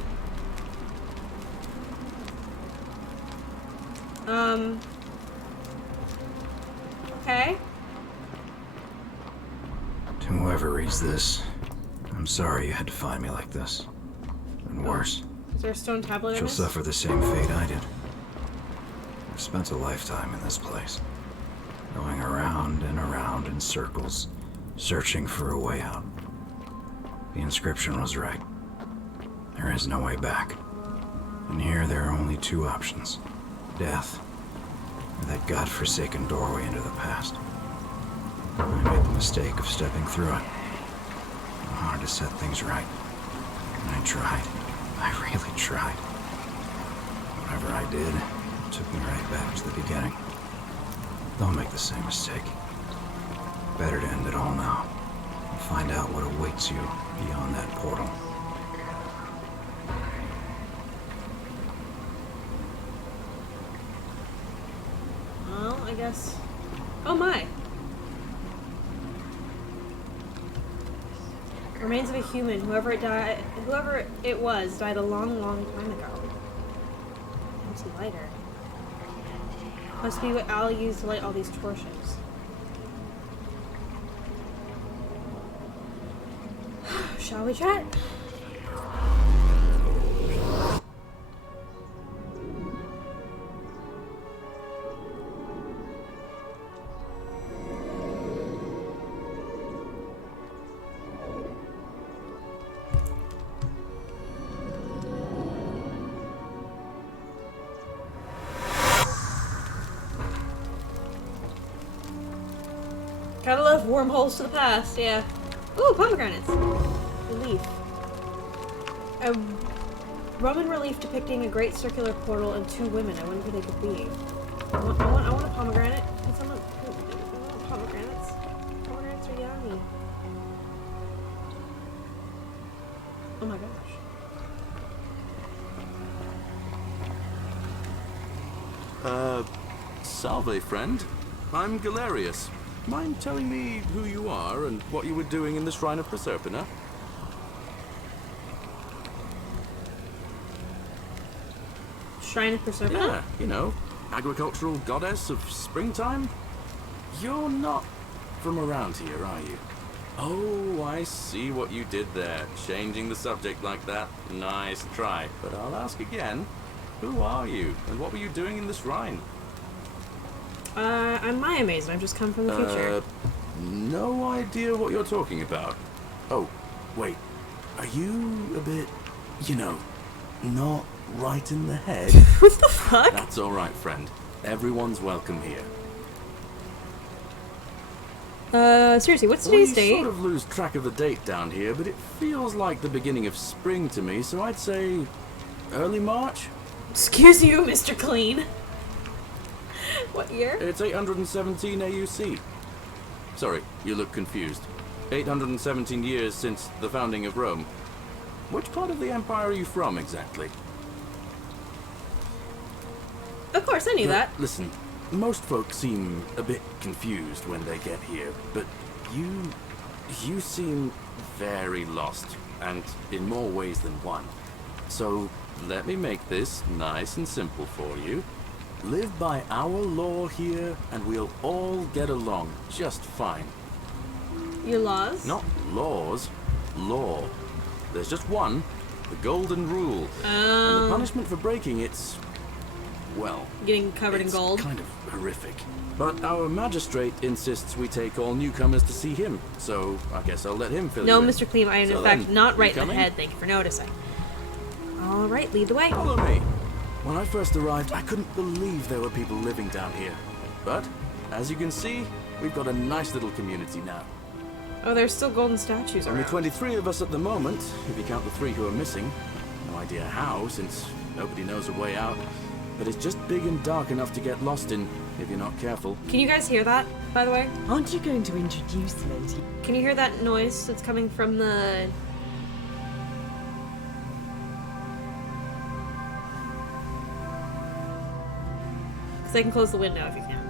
Okay. To whoever reads this, I'm sorry you had to find me like this. And worse. Is there a stone tablet in She'll this? suffer the same fate I did. I've spent a lifetime in this place, going around and around in circles, searching for a way out. The inscription was right. There is no way back. And here there are only two options. Death, or that godforsaken doorway into the past. I made the mistake of stepping through it. I wanted to set things right. And I tried. I really tried. Whatever I did, it took me right back to the beginning. Don't make the same mistake. Better to end it all now. And find out what awaits you beyond that portal. Well, I guess... Oh my! Remains of a human. Whoever it was, died a long, long time ago. Empty lighter. Must be what Al used to light all these torches. Shall we chat? Gotta love wormholes to the past, yeah. Ooh, pomegranates. Relief. A Roman relief depicting a great circular portal and two women. I wonder who they could be. I want a pomegranate. Can someone... I want pomegranates. Pomegranates are yummy. Oh my gosh. Salve, friend. I'm Galerius. Mind telling me who you are and what you were doing in the Shrine of Proserpina? Shrine of Persephone? Yeah, you know, agricultural goddess of springtime. You're not from around here, are you? Oh, I see what you did there. Changing the subject like that. Nice try. But I'll ask again. Who are you? And what were you doing in the shrine? I'm Miyamaze. I've just come from the future. No idea what you're talking about. Oh, wait. Are you a bit, you know, not right in the head? What the fuck? That's alright, friend. Everyone's welcome here. Seriously, what's today's date? We sort of lose track of the date down here, but it feels like the beginning of spring to me, so I'd say early March? Excuse you, Mr. Clean. What year? It's 817 AUC. Sorry, you look confused. 817 years since the founding of Rome. Which part of the empire are you from, exactly? Of course, I knew that. Listen, most folks seem a bit confused when they get here, but you seem very lost, and in more ways than one. So, let me make this nice and simple for you. Live by our law here, and we'll all get along just fine. Your laws? Not laws, law. There's just one, the golden rule. And the punishment for breaking it's, well, getting covered in gold. Kind of horrific. But our magistrate insists we take all newcomers to see him, so I guess I'll let him fill you in. No, Mr. Clean, I am So in fact then, not you right in the coming? head. Thank you for noticing. All right, lead the way. Follow me. When I first arrived, I couldn't believe there were people living down here. But, as you can see, we've got a nice little community now. Oh, there's still golden statues Only around. 23 of us at the moment, if you count the 3 who are missing. No idea how, since nobody knows a way out. But it's just big and dark enough to get lost in, if you're not careful. Can you guys hear that, by the way? Aren't you going to introduce me to... Can you hear that noise that's coming from the... Because I can close the window if you can.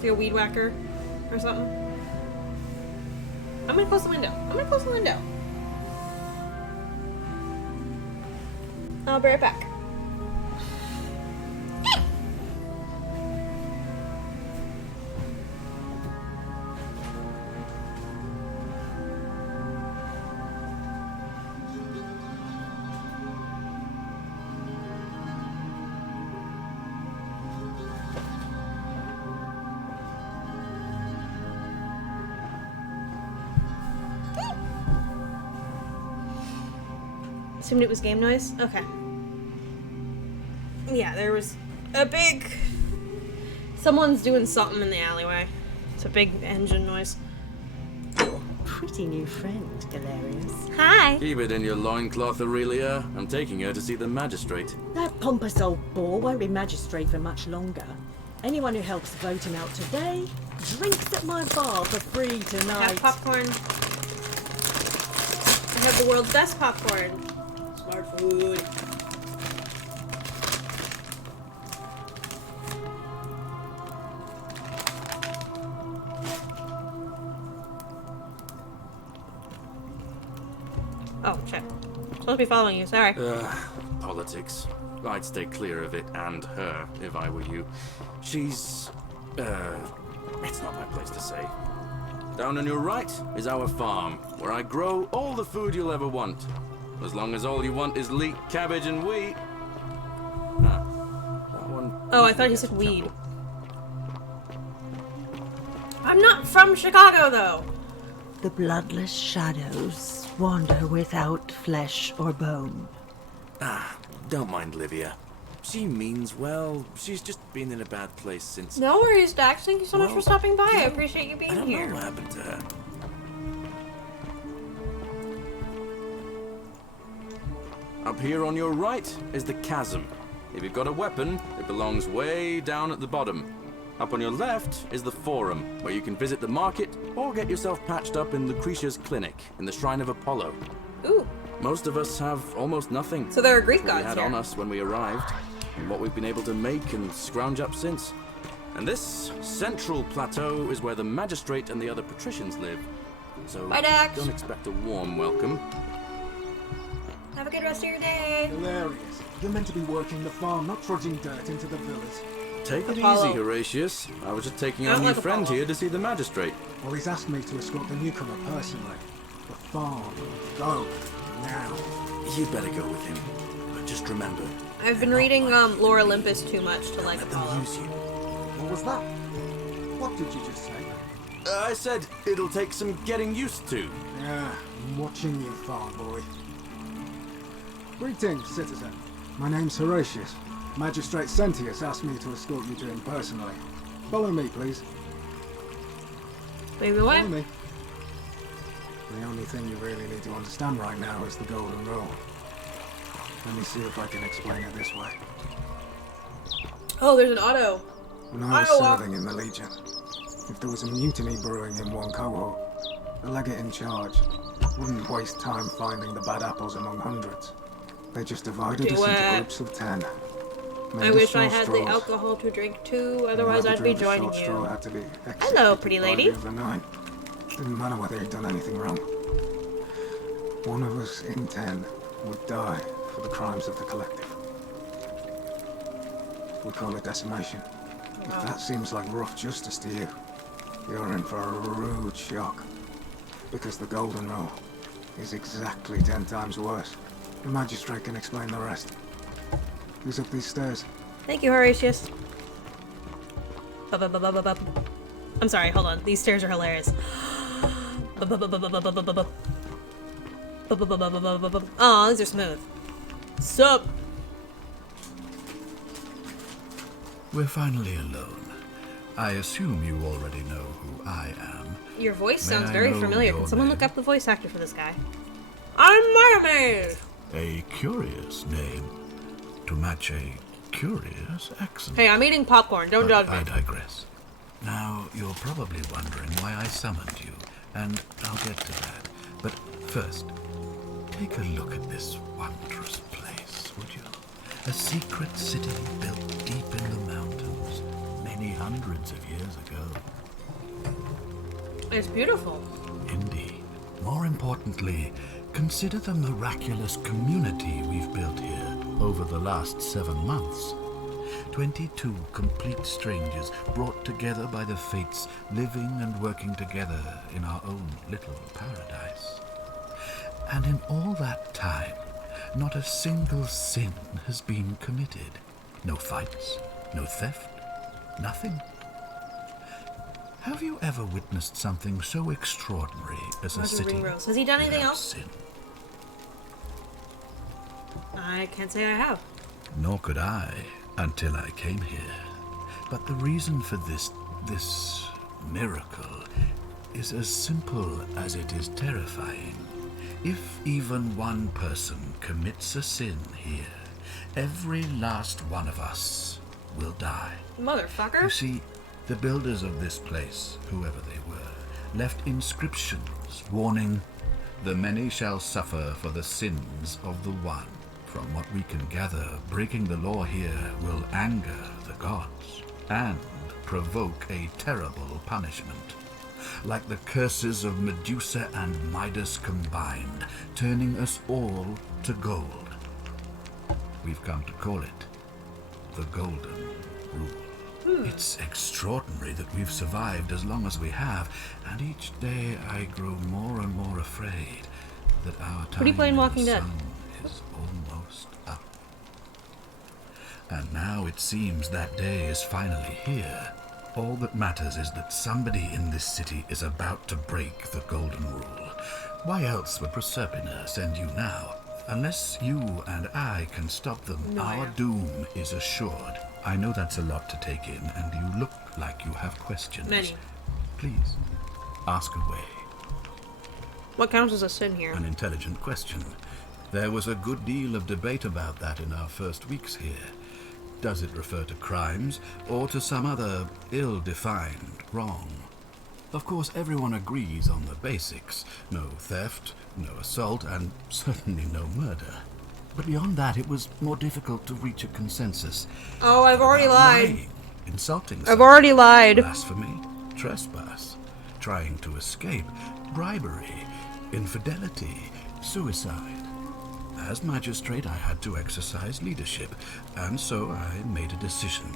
See a weed whacker or something? I'm gonna close the window. I'll be right back. Assumed it was game noise? Okay. Yeah, there was a big... Someone's doing something in the alleyway. It's a big engine noise. Pretty new friend, Galerius. Hi! Keep it in your loincloth, Aurelia. I'm taking her to see the magistrate. That pompous old bore won't be magistrate for much longer. Anyone who helps vote him out today drinks at my bar for free tonight. Have popcorn. I have the world's best popcorn. Smart food. Oh, shit. Supposed to be following you, sorry. Politics. I'd stay clear of it and her, if I were you. She's... it's not my place to say. Down on your right is our farm, where I grow all the food you'll ever want. As long as all you want is leek, cabbage, and wheat. Ah, that one... Oh, I thought you said weed. I'm not from Chicago, though! The bloodless shadows wander without flesh or bone. Ah, don't mind Livia. She means well. She's just been in a bad place since... No worries, Dax. Thank you so much Well, for stopping by. I you know, appreciate you being I don't here. know what happened to her. Up here on your right is the chasm. If you've got a weapon, it belongs way down at the bottom. Up on your left is the forum, where you can visit the market or get yourself patched up in Lucretia's clinic in the Shrine of Apollo. Ooh. Most of us have almost nothing. So there are Greek we gods had here. on us when we arrived, and what we've been able to make and scrounge up since. And this central plateau is where the magistrate and the other patricians live. So Bye, Dax. don't expect a warm welcome. Have a good rest of your day. Hilarious. You're meant to be working the farm, not trudging dirt into the villas. Take it Apollo. easy, Horatius. I was just taking I our don't new like friend Apollo. here to see the magistrate. Well, he's asked me to escort the newcomer personally. The farm. Go. Now. You'd better go with him. But just remember, I've been reading Lore Olympus too much to like let them Apollo. use you. What was that? What did you just say? I said it'll take some getting used to. Yeah, I'm watching you, farm boy. Greetings, citizen. My name's Horatius. Magistrate Sentius asked me to escort you to him personally. Follow me, please. Baby, what? Follow me. The only thing you really need to understand right now is the golden rule. Let me see if I can explain it this way. Oh, there's an auto. When I was Iowa. serving in the Legion, if there was a mutiny brewing in one cohort, the legate in charge wouldn't waste time finding the bad apples among hundreds. They just divided Do us into it. groups of 10. I Made us wish I draw had the straws, alcohol to drink too, and otherwise whoever I'd be drew the joining short straw you. had to be Hello, executed pretty by lady. the other 9. Didn't matter whether he'd done anything wrong. One of us in 10 would die for the crimes of the collective. We call it decimation. If that seems like rough justice to you, you're in for a rude shock. Because the golden rule is exactly 10 times worse. The magistrate can explain the rest. Who's up these stairs? Thank you, Horatius. Ba-ba-ba-ba-ba-ba. I'm sorry, hold on. These stairs are hilarious. Ba-ba-ba-ba-ba-ba-ba-ba. Ba-ba-ba-ba-ba-ba-ba. Aw, these are smooth. Sup? We're finally alone. I assume you already know who I am. Your voice May sounds I very know familiar. your Can someone name? look up the voice actor for this guy? I'm Miyamaze! A curious name to match a curious accent. Hey, I'm eating popcorn. Don't But judge I me. digress. Now, you're probably wondering why I summoned you, and I'll get to that. But first, take a look at this wondrous place, would you? A secret city built deep in the mountains, many hundreds of years ago. It's beautiful. Indeed. More importantly, consider the miraculous community we've built here over the last 7 months. 22 complete strangers brought together by the fates, living and working together in our own little paradise. And in all that time, not a single sin has been committed. No fights, no theft, nothing. Have you ever witnessed something so extraordinary as a Roger city Ringrose. Has he done anything without else? sin? I can't say I have. Nor could I until I came here. But the reason for this miracle is as simple as it is terrifying. If even one person commits a sin here, every last one of us will die. Motherfucker. You see, the builders of this place, whoever they were, left inscriptions warning, "The many shall suffer for the sins of the one." From what we can gather, breaking the law here will anger the gods and provoke a terrible punishment. Like the curses of Medusa and Midas combined, turning us all to gold. We've come to call it the Golden Rule. It's extraordinary that we've survived as long as we have, and each day I grow more and more afraid that our time are you playing in Walking the Dead? sun is almost up. And now it seems that day is finally here. All that matters is that somebody in this city is about to break the Golden Rule. Why else would Proserpina send you now? Unless you and I can stop them, No our idea. doom is assured. I know that's a lot to take in, and you look like you have questions. Many. Please, ask away. What counts as a sin here? An intelligent question. There was a good deal of debate about that in our first weeks here. Does it refer to crimes, or to some other ill-defined wrong? Of course, everyone agrees on the basics. No theft, no assault, and certainly no murder. But beyond that, it was more difficult to reach a consensus. Oh, I've already About lied. lying, insulting I've someone, already lied. blasphemy, trespass, trying to escape, bribery, infidelity, suicide. As magistrate, I had to exercise leadership, and so I made a decision.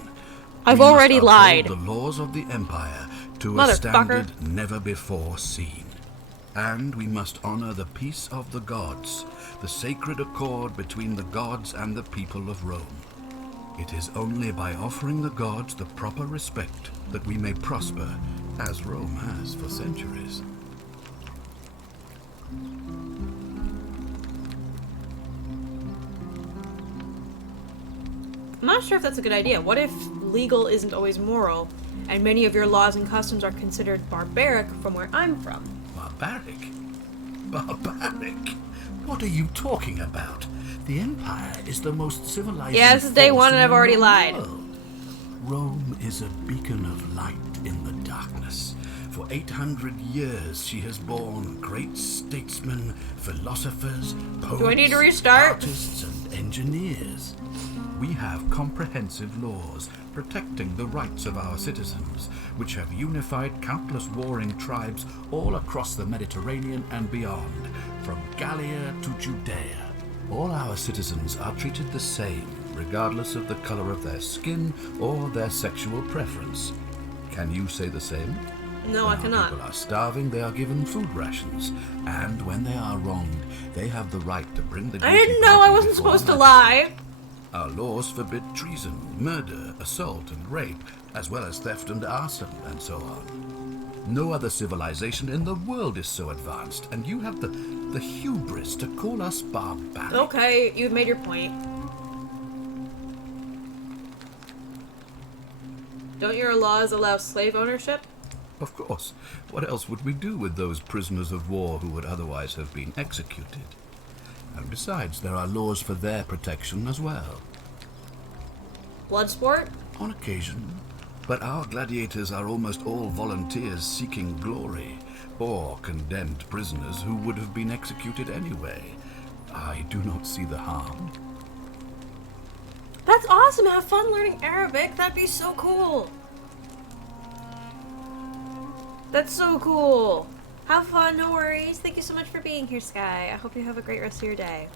I've We must already uphold lied. the laws of the Empire to a Motherfucker. standard never before seen. And we must honor the peace of the gods, the sacred accord between the gods and the people of Rome. It is only by offering the gods the proper respect that we may prosper, as Rome has for centuries. I'm not sure if that's a good idea. What if legal isn't always moral, and many of your laws and customs are considered barbaric from where I'm from? Barbaric? Barbaric? What are you talking about? The Empire is the most civilized. Yeah, this is day one force and in I've already the lied. world. Rome is a beacon of light in the darkness. For 800 years she has borne great statesmen, philosophers, poets, Do I need to restart? artists, and engineers. We have comprehensive laws protecting the rights of our citizens, which have unified countless warring tribes all across the Mediterranean and beyond, from Gallia to Judea. All our citizens are treated the same, regardless of the color of their skin or their sexual preference. Can you say the same? No, When I our cannot. people are starving, they are given food rations, and when they are wronged, they have the right to bring the I guilty didn't know party I wasn't before supposed to the lie. Our laws forbid treason, murder, assault, and rape, as well as theft and arson, and so on. No other civilization in the world is so advanced, and you have the hubris to call us barbaric. Okay, you've made your point. Don't your laws allow slave ownership? Of course. What else would we do with those prisoners of war who would otherwise have been executed? And besides, there are laws for their protection as well. Bloodsport? On occasion. But our gladiators are almost all volunteers seeking glory, or condemned prisoners who would have been executed anyway. I do not see the harm. That's awesome. Have fun learning Arabic. That'd be so cool. That's so cool. Have fun. No worries. Thank you so much for being here, Sky. I hope you have a great rest of your day.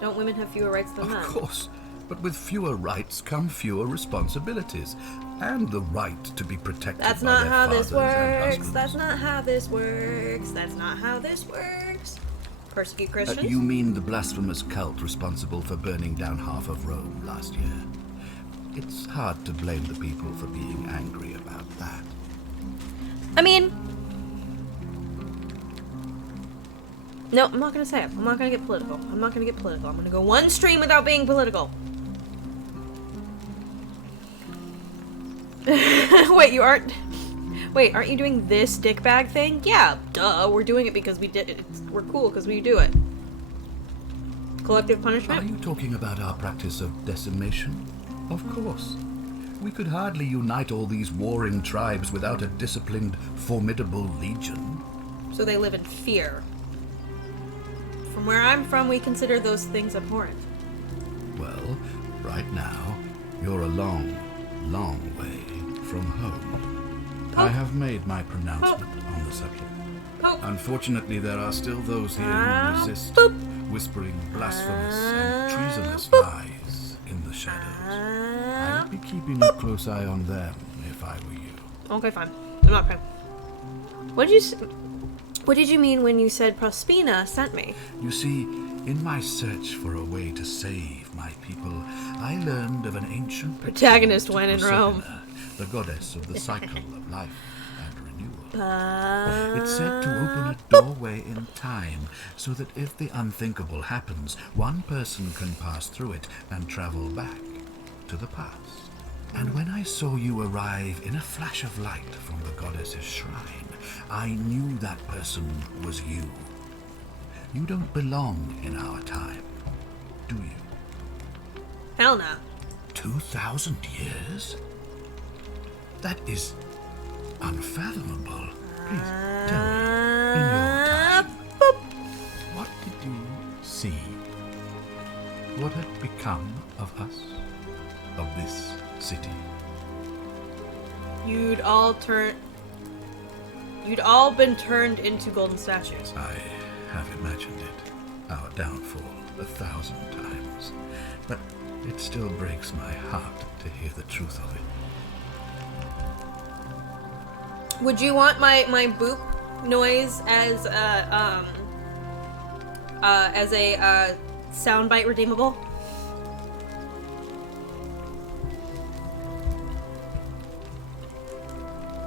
Don't women have fewer rights than men? Of course. But with fewer rights come fewer responsibilities, and the right to be protected That's by not their how this fathers and works. husbands. That's not how this works. That's not how this works. Persecute Christians? You mean the blasphemous cult responsible for burning down half of Rome last year? It's hard to blame the people for being angry about that. I mean... No, I'm not gonna say it. I'm not gonna get political. I'm not gonna get political. I'm gonna go one stream without being political. Wait, you aren't... Wait, aren't you doing this dick bag thing? Yeah, duh. We're doing it because we did it. We're cool because we do it. Collective punishment? Are you talking about our practice of decimation? Of course. We could hardly unite all these warring tribes without a disciplined, formidable legion. So they live in fear. From where I'm from, we consider those things abhorrent. Well, right now, you're a long, long way from home. I have made my pronouncement on the subject. Unfortunately, there are still those here who resist, whispering blasphemous and treasonous lies in the shadows. I'd be keeping a close eye on them if I were you. Okay, fine. I'm not fine. What did you mean when you said Prospina sent me? You see, in my search for a way to save my people, I learned of an ancient Protagonist ritual when to in Rome. Proserpina, the goddess of the cycle of life and renewal. It's said to open a doorway in time, so that if the unthinkable happens, one person can pass through it and travel back to the past. And when I saw you arrive in a flash of light from the goddess's shrine, I knew that person was you. You don't belong in our time, do you? Hell no. 2,000 years? That is unfathomable. Please tell me, in your time, what did you see? What had become of us? Of this city? You'd all been turned into golden statues. I have imagined it. Our downfall. 1,000 times. But it still breaks my heart to hear the truth of it. Would you want my boop noise as a soundbite redeemable?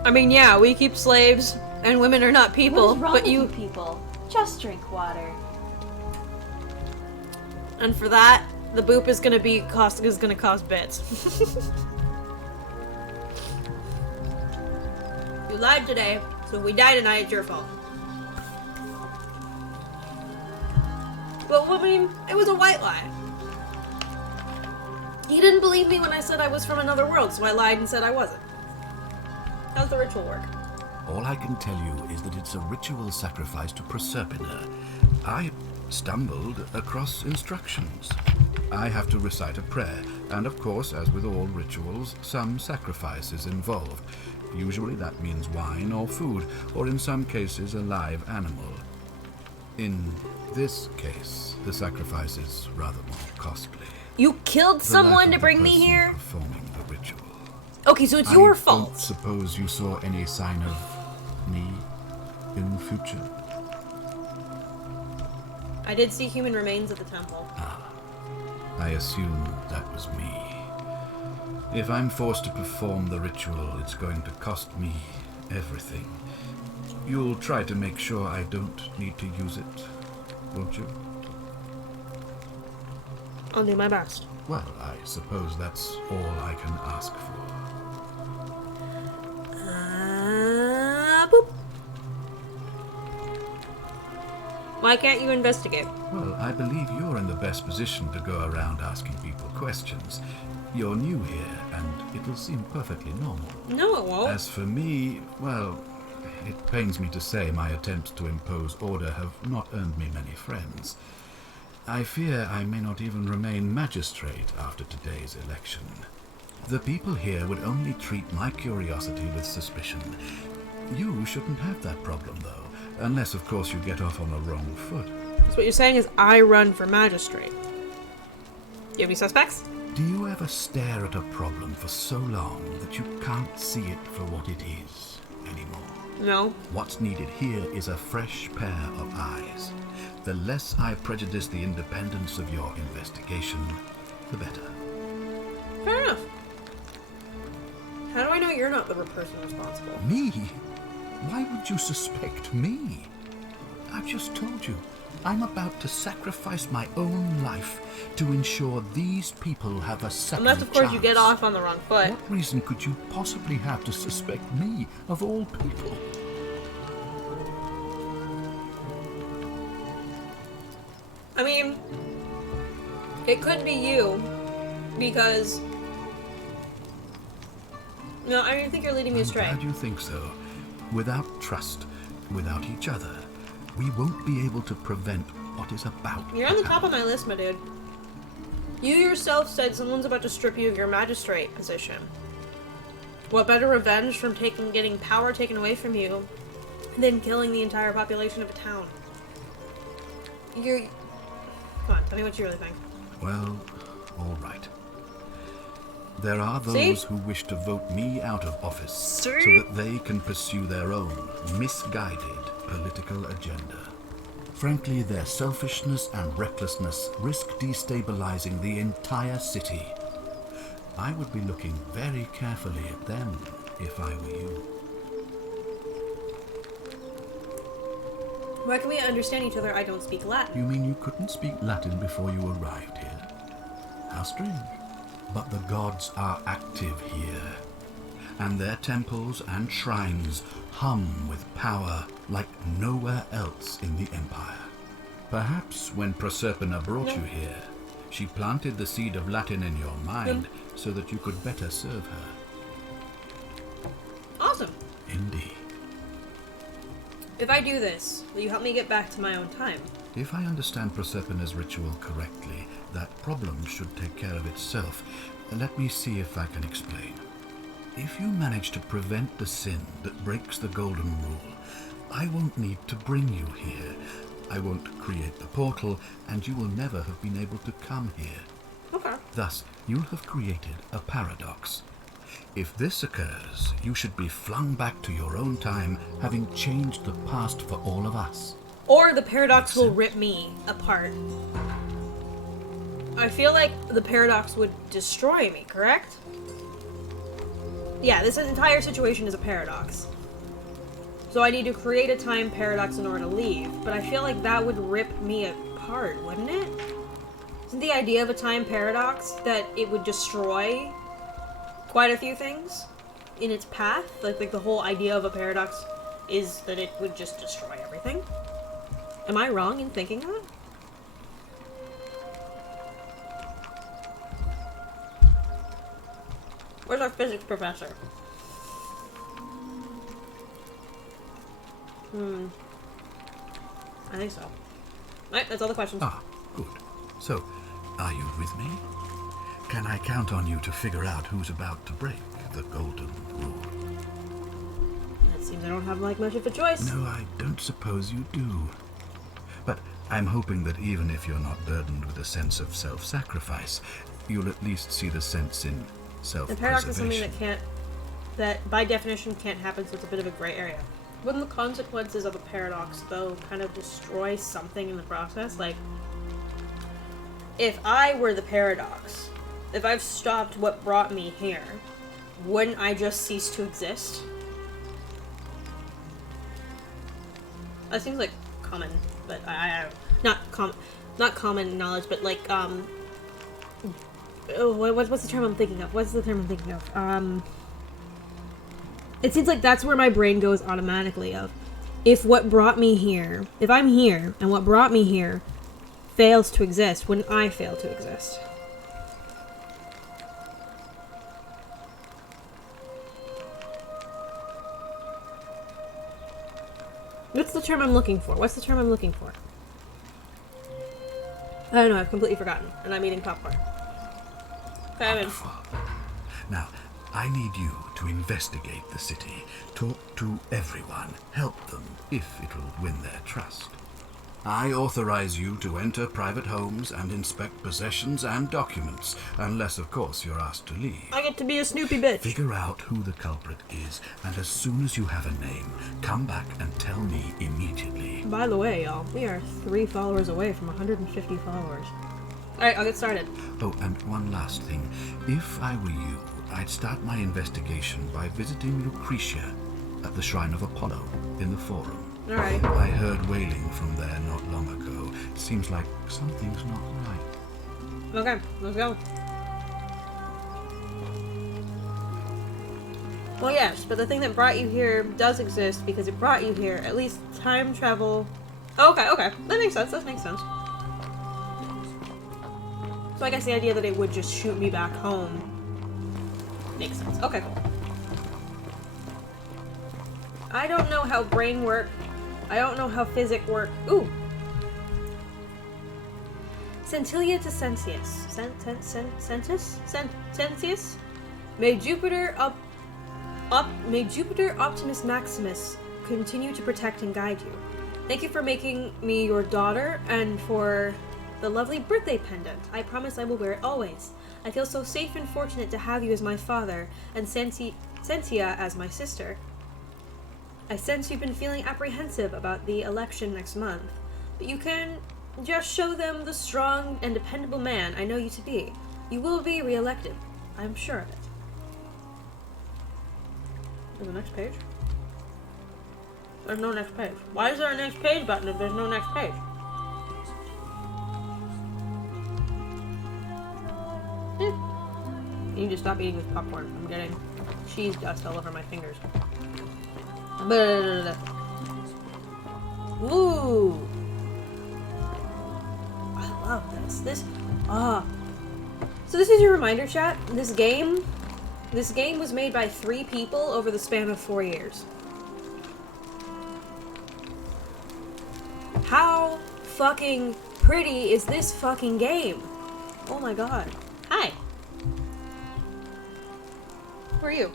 I mean, yeah, we keep slaves, and women are not people, What is wrong but with you... you people? Just drink water. And for that, the boop is gonna cost bits. You lied today, so if we die tonight, it's your fault. Well, I mean, it was a white lie. You didn't believe me when I said I was from another world, so I lied and said I wasn't. How's the ritual work? All I can tell you is that it's a ritual sacrifice to Proserpina. I stumbled across instructions. I have to recite a prayer, and of course, as with all rituals, some sacrifice is involved. Usually that means wine or food, or in some cases a live animal. In this case, the sacrifice is rather more costly. You killed someone to bring me here? Performing the ritual. Okay, so it's your I fault. don't suppose you saw any sign of me in the future? I did see human remains at the temple. I assume that was me. If I'm forced to perform the ritual, it's going to cost me everything. You'll try to make sure I don't need to use it, won't you? I'll do my best. Well, I suppose that's all I can ask for. Boop. Why can't you investigate? Well, I believe you're in the best position to go around asking people questions. You're new here, and it'll seem perfectly normal. No, it won't. As for me, well, it pains me to say my attempts to impose order have not earned me many friends. I fear I may not even remain magistrate after today's election. The people here would only treat my curiosity with suspicion. You shouldn't have that problem, though, unless, of course, you get off on the wrong foot. So what you're saying is I run for magistrate. You have any suspects? Do you ever stare at a problem for so long that you can't see it for what it is anymore? No. What's needed here is a fresh pair of eyes. The less I prejudice the independence of your investigation, the better. Fair enough. How do I know you're not the person responsible? Me? Why would you suspect me? I've just told you, I'm about to sacrifice my own life to ensure these people have a second Unless, of course, chance. you get off on the wrong foot. What reason could you possibly have to suspect me, of all people? I mean, it could be you, because... No, I think you're leading me astray. I'm glad you think so. Without trust, without each other, we won't be able to prevent what is about You're on the top of my list, my dude. You yourself said someone's about to strip you of your magistrate position. What better revenge from getting power taken away from you than killing the entire population of a town? Come on, tell me what you really think. Well, all right. There are those who wish to vote me out of office so that they can pursue their own misguided political agenda. Frankly, their selfishness and recklessness risk destabilizing the entire city. I would be looking very carefully at them if I were you. Why can we understand each other? I don't speak Latin. You mean you couldn't speak Latin before you arrived here? How strange. But the gods are active here, and their temples and shrines hum with power like nowhere else in the Empire. Perhaps when Proserpina brought you here, she planted the seed of Latin in your mind so that you could better serve her. Awesome. Indeed. If I do this, will you help me get back to my own time? If I understand Proserpina's ritual correctly, that problem should take care of itself. Let me see if I can explain. If you manage to prevent the sin that breaks the Golden Rule, I won't need to bring you here. I won't create the portal, and you will never have been able to come here. Okay. Thus, you'll have created a paradox. If this occurs, you should be flung back to your own time, having changed the past for all of us. Or the paradox will rip me apart. I feel like the paradox would destroy me, correct? Yeah, this entire situation is a paradox. So I need to create a time paradox in order to leave, but I feel like that would rip me apart, wouldn't it? Isn't the idea of a time paradox that it would destroy quite a few things in its path? Like the whole idea of a paradox is that it would just destroy everything? Am I wrong in thinking that? Where's our physics professor? I think so. Alright, that's all the questions. Ah, good. So, are you with me? Can I count on you to figure out who's about to break the golden rule? It seems I don't have like much of a choice. No, I don't suppose you do. But I'm hoping that even if you're not burdened with a sense of self-sacrifice, you'll at least see the sense in self-preservation. The paradox is something that by definition can't happen, so it's a bit of a gray area. Wouldn't the consequences of a paradox, though, kind of destroy something in the process? Like, if I were the paradox, if I've stopped what brought me here, wouldn't I just cease to exist? That seems like common, but not common knowledge, but like, what's the term I'm thinking of? It seems like that's where my brain goes automatically of, if what brought me here, if I'm here, and what brought me here fails to exist, wouldn't I fail to exist? What's the term I'm looking for? I don't know, I've completely forgotten, and I'm eating popcorn. Okay, I'm in. Now, I need you to investigate the city, talk to everyone, help them if it'll win their trust. I authorize you to enter private homes and inspect possessions and documents, unless, of course, you're asked to leave. I get to be a Snoopy bitch. Figure out who the culprit is, and as soon as you have a name, come back and tell me immediately. By the way, y'all, we are 3 followers away from 150 followers. Alright, I'll get started. Oh, and one last thing. If I were you, I'd start my investigation by visiting Lucretia at the Shrine of Apollo in the Forum. Alright. I heard wailing from there not long ago. It seems like something's not right. Okay, let's go. Well, yes, but the thing that brought you here does exist because it brought you here. At least time travel... Okay. That makes sense. So I guess the idea that it would just shoot me back home makes sense. Okay, cool. I don't know how brain work. I don't know how physics work. Ooh. Centilia to Sensius. Sensius? May Jupiter Optimus Maximus continue to protect and guide you. Thank you for making me your daughter and for the lovely birthday pendant. I promise I will wear it always. I feel so safe and fortunate to have you as my father and Sentia as my sister. I sense you've been feeling apprehensive about the election next month, but you can just show them the strong and dependable man I know you to be. You will be re-elected. I'm sure of it. There's a next page? There's no next page. Why is there a next page button if there's no next page? You need to stop eating this popcorn. I'm getting cheese dust all over my fingers. Ooh! I love this. So this is your reminder, chat. This game was made by 3 people over the span of 4 years. How fucking pretty is this fucking game? Oh my god. Hi. Who are you?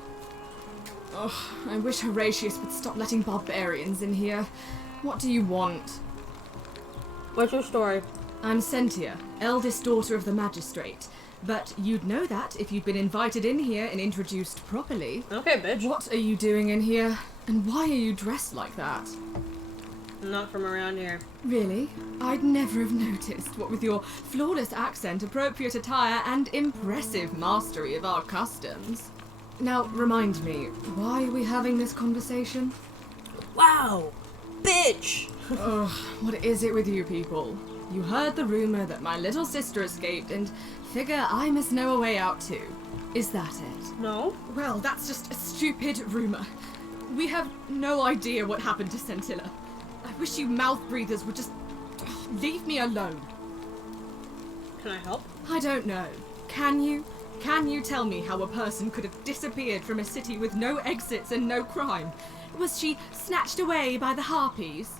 Oh, I wish Horatius would stop letting barbarians in here. What do you want? What's your story? I'm Cynthia, eldest daughter of the magistrate. But you'd know that if you'd been invited in here and introduced properly. Okay, bitch. What are you doing in here? And why are you dressed like that? I'm not from around here. Really? I'd never have noticed, what with your flawless accent, appropriate attire, and impressive mastery of our customs. Now, remind me, why are we having this conversation? Wow! Bitch! Ugh, what is it with you people? You heard the rumor that my little sister escaped and figure I must know a way out too. Is that it? No. Well, that's just a stupid rumor. We have no idea what happened to Scintilla. I wish you mouth breathers would just leave me alone. Can I help? I don't know. Can you? Can you tell me how a person could have disappeared from a city with no exits and no crime? Was she snatched away by the harpies?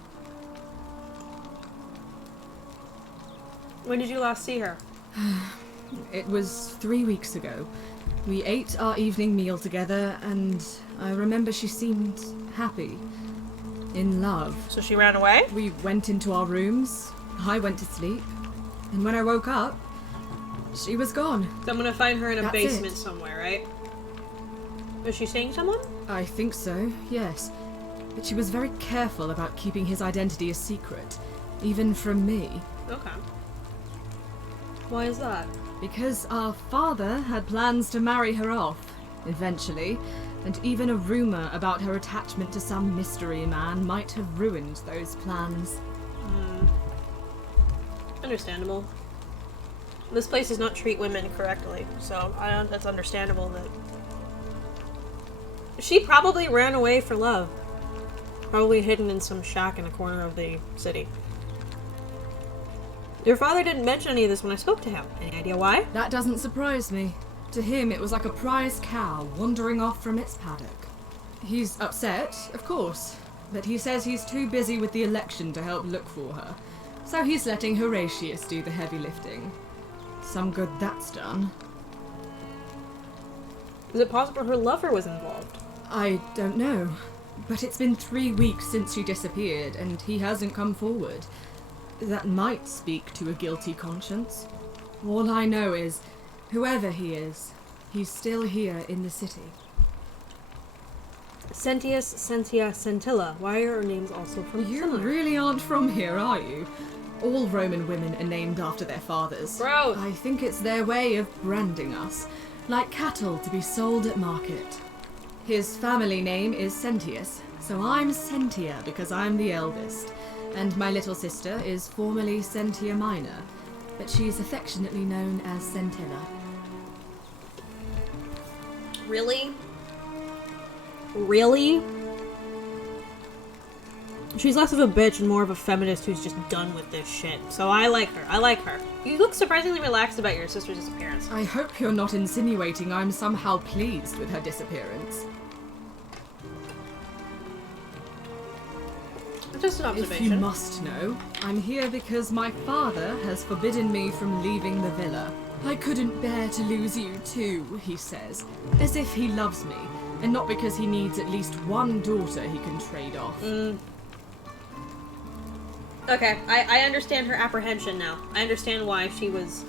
When did you last see her? It was 3 weeks ago. We ate our evening meal together, and I remember she seemed happy. In love. So she ran away? We went into our rooms. I went to sleep. And when I woke up, she was gone. So I'm gonna find her in a That's basement it. somewhere, right? Is she seeing someone? I think so, yes. But she was very careful about keeping his identity a secret, even from me. Okay. Why is that? Because our father had plans to marry her off, eventually, and even a rumor about her attachment to some mystery man might have ruined those plans. Understandable. This place does not treat women correctly, so that's understandable that... She probably ran away for love. Probably hidden in some shack in a corner of the city. Your father didn't mention any of this when I spoke to him. Any idea why? That doesn't surprise me. To him, it was like a prize cow wandering off from its paddock. He's upset, of course, but he says he's too busy with the election to help look for her. So he's letting Horatius do the heavy lifting. Some good that's done. Is it possible her lover was involved? I don't know, but it's been 3 weeks since she disappeared, and he hasn't come forward. That might speak to a guilty conscience. All I know is, whoever he is, he's still here in the city. Cynthia, Scintilla. Why are her names also from You similar? really aren't from here, are you? All Roman women are named after their fathers. Gross. I think it's their way of branding us, like cattle to be sold at market. His family name is Sentius, so I'm Sentia because I'm the eldest. And my little sister is formerly Sentia Minor, but she's affectionately known as Scintilla. Really? Really? She's less of a bitch and more of a feminist who's just done with this shit. So I like her. I like her. You look surprisingly relaxed about your sister's disappearance. I hope you're not insinuating I'm somehow pleased with her disappearance. Just an If observation. you must know, I'm here because my father has forbidden me from leaving the villa. I couldn't bear to lose you too, he says, as if he loves me, and not because he needs at least one daughter he can trade off. Okay, I understand her apprehension now. I understand why she was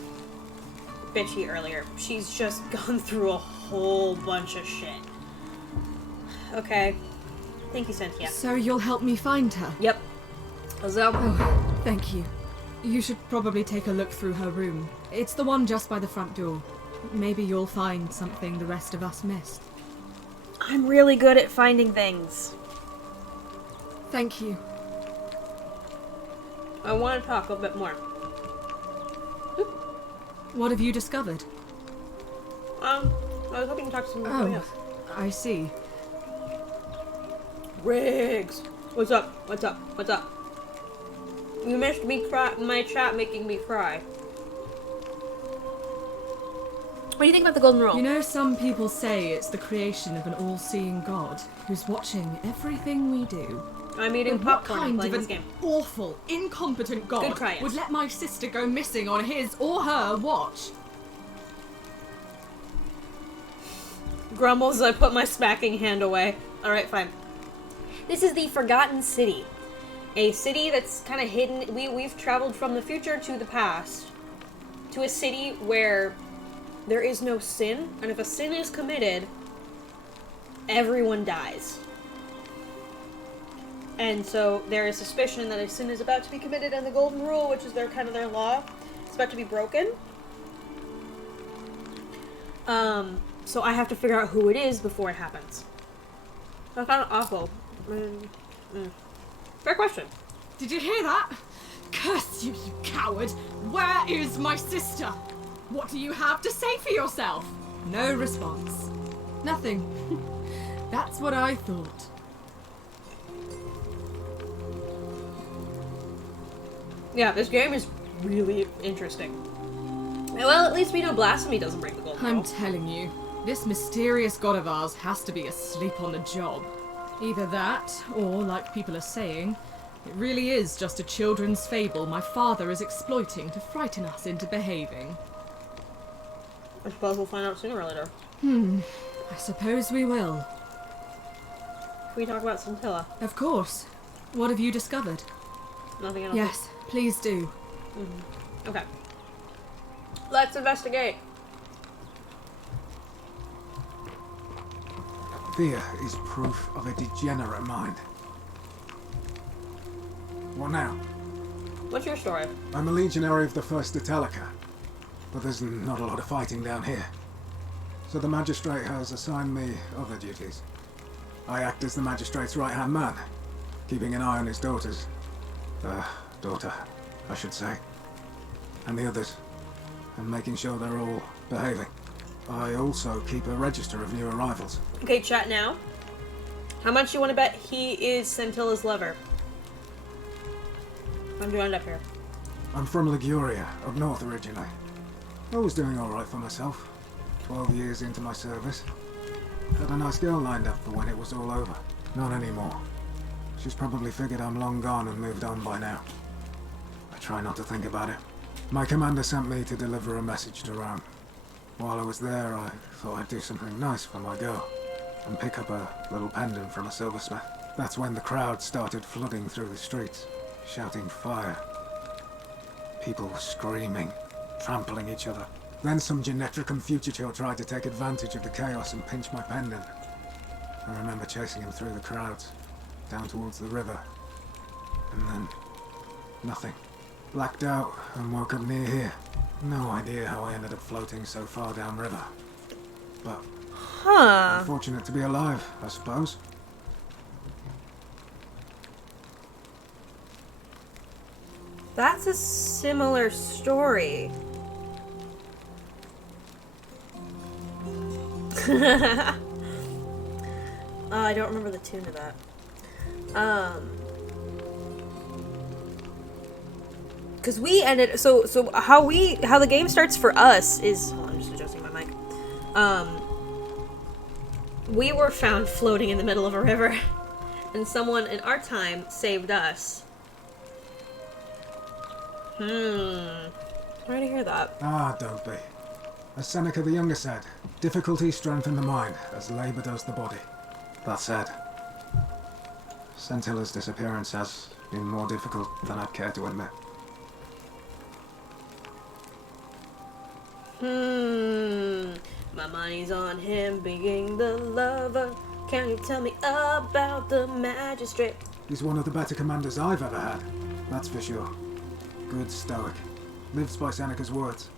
bitchy earlier. She's just gone through a whole bunch of shit. Okay. Thank you, Cynthia. So you'll help me find her? Yep. Oh, thank you. You should probably take a look through her room. It's the one just by the front door. Maybe you'll find something the rest of us missed. I'm really good at finding things. Thank you. I want to talk a bit more. What have you discovered? I was hoping to talk to someone else. I see. Riggs! What's up? What's up? What's up? You missed me cry, my chat making me cry. What do you think about the golden rule? You know, some people say it's the creation of an all-seeing God who's watching everything we do. I'm eating But what popcorn and kind playing of this an game. awful, incompetent God Good cry, yes. would let my sister go missing on his or her watch? Grumbles, I put my smacking hand away. Alright, fine. This is the Forgotten City. A city that's kind of hidden. We've traveled from the future to the past. To a city where there is no sin. And if a sin is committed, everyone dies. And so there is suspicion that a sin is about to be committed, and the golden rule, which is their law, is about to be broken. So I have to figure out who it is before it happens. That's kind of awful. Fair question. Did you hear that? Curse you, you coward! Where is my sister? What do you have to say for yourself? No response. Nothing. That's what I thought. Yeah, this game is really interesting. Well, at least we know blasphemy doesn't break the golden rule. I'm telling you, this mysterious god of ours has to be asleep on the job. Either that, or, like people are saying, it really is just a children's fable my father is exploiting to frighten us into behaving. I suppose we'll find out sooner or later. I suppose we will. Can we talk about Scintilla? Of course. What have you discovered? Nothing else. Yes, please do. Okay. Let's investigate. Fear is proof of a degenerate mind. What now? What's your story? I'm a legionary of the 1st Italica, but there's not a lot of fighting down here. So the magistrate has assigned me other duties. I act as the magistrate's right-hand man, keeping an eye on his daughters. Daughter, I should say. And the others, and making sure they're all behaving. I also keep a register of new arrivals. Okay, chat now. How much you want to bet he is Scintilla's lover? How'd you end up here? I'm from Liguria, up north originally. I was doing alright for myself. 12 years into my service. Had a nice girl lined up for when it was all over. Not anymore. She's probably figured I'm long gone and moved on by now. I try not to think about it. My commander sent me to deliver a message to Rome. While I was there, I thought I'd do something nice for my girl, and pick up a little pendant from a silversmith. That's when the crowd started flooding through the streets, shouting fire. People were screaming, trampling each other. Then some Genetricum fugitive tried to take advantage of the chaos and pinch my pendant. I remember chasing him through the crowds, down towards the river, and then nothing. Blacked out and woke up near here. No idea how I ended up floating so far downriver. But I'm fortunate to be alive, I suppose. That's a similar story. I don't remember the tune of that. Because we ended so how the game starts for us is, hold on, I'm just adjusting my mic. We were found floating in the middle of a river, and someone in our time saved us. Sorry to hear that. Don't be. As Seneca the Younger said, difficulty strengthens the mind as labour does the body. That said, Scintilla's disappearance has been more difficult than I'd care to admit. My money's on him being the lover. Can you tell me about the magistrate? He's one of the better commanders I've ever had, that's for sure. Good stoic. Lives by Seneca's words.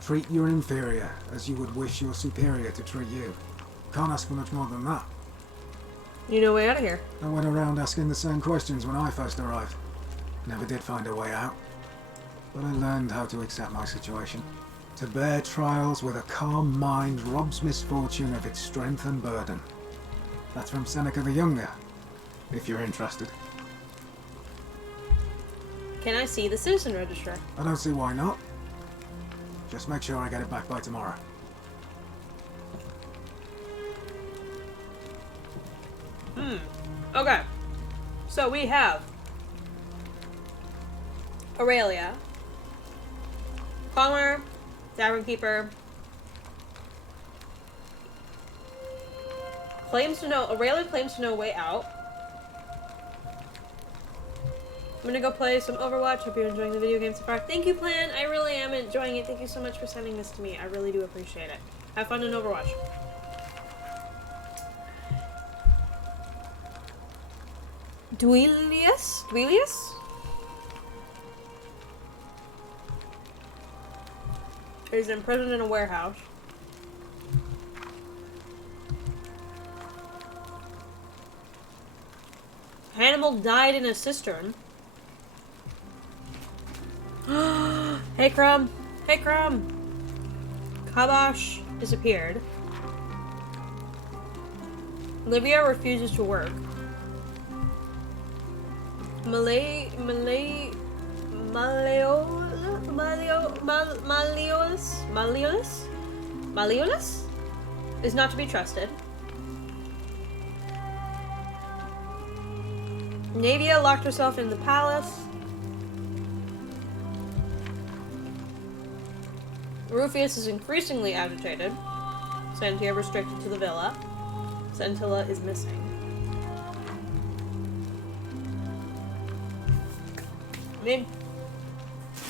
Treat your inferior as you would wish your superior to treat you. Can't ask for much more than that. You know way out of here. I went around asking the same questions when I first arrived. Never did find a way out. But I learned how to accept my situation. To bear trials with a calm mind robs misfortune of its strength and burden. That's from Seneca the Younger, if you're interested. Can I see the citizen register? I don't see why not. Just make sure I get it back by tomorrow. Okay. So we have Aurelia, Palmer, Tavern Keeper. Aurelia claims to know a way out. gonna go play some Overwatch. Hope you're enjoying the video game so far. Thank you, Plan. I really am enjoying it. Thank you so much for sending this to me. I really do appreciate it. Have fun in Overwatch. Duilius? He's imprisoned in a warehouse. Hannibal died in a cistern. Hey, Crumb. Hey, Crumb. Kabosh disappeared. Olivia refuses to work. Malleolus is not to be trusted. Navia locked herself in the palace. Rufius is increasingly agitated. Sentia restricted to the villa. Scintilla is missing.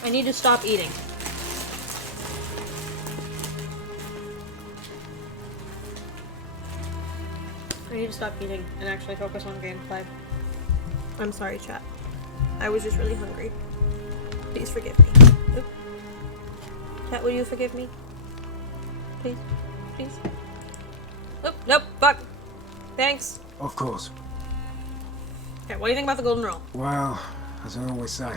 I need to stop eating. I need to stop eating and actually focus on gameplay. I'm sorry, chat. I was just really hungry. Please forgive me. Oop. Chat, will you forgive me? Please? Please? Oop, nope, fuck. Thanks. Of course. Okay, what do you think about the golden rule? Well, as I always say,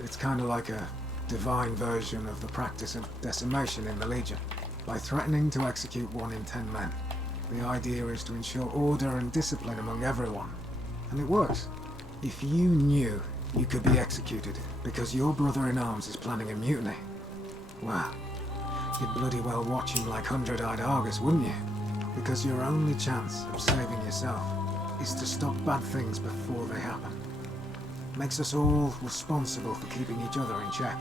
it's kind of like a divine version of the practice of decimation in the Legion. By threatening to execute 1 in 10 men, the idea is to ensure order and discipline among everyone. And it works. If you knew you could be executed because your brother-in-arms is planning a mutiny, well, you'd bloody well watch him like 100-eyed Argus, wouldn't you? Because your only chance of saving yourself is to stop bad things before they happen. Makes us all responsible for keeping each other in check.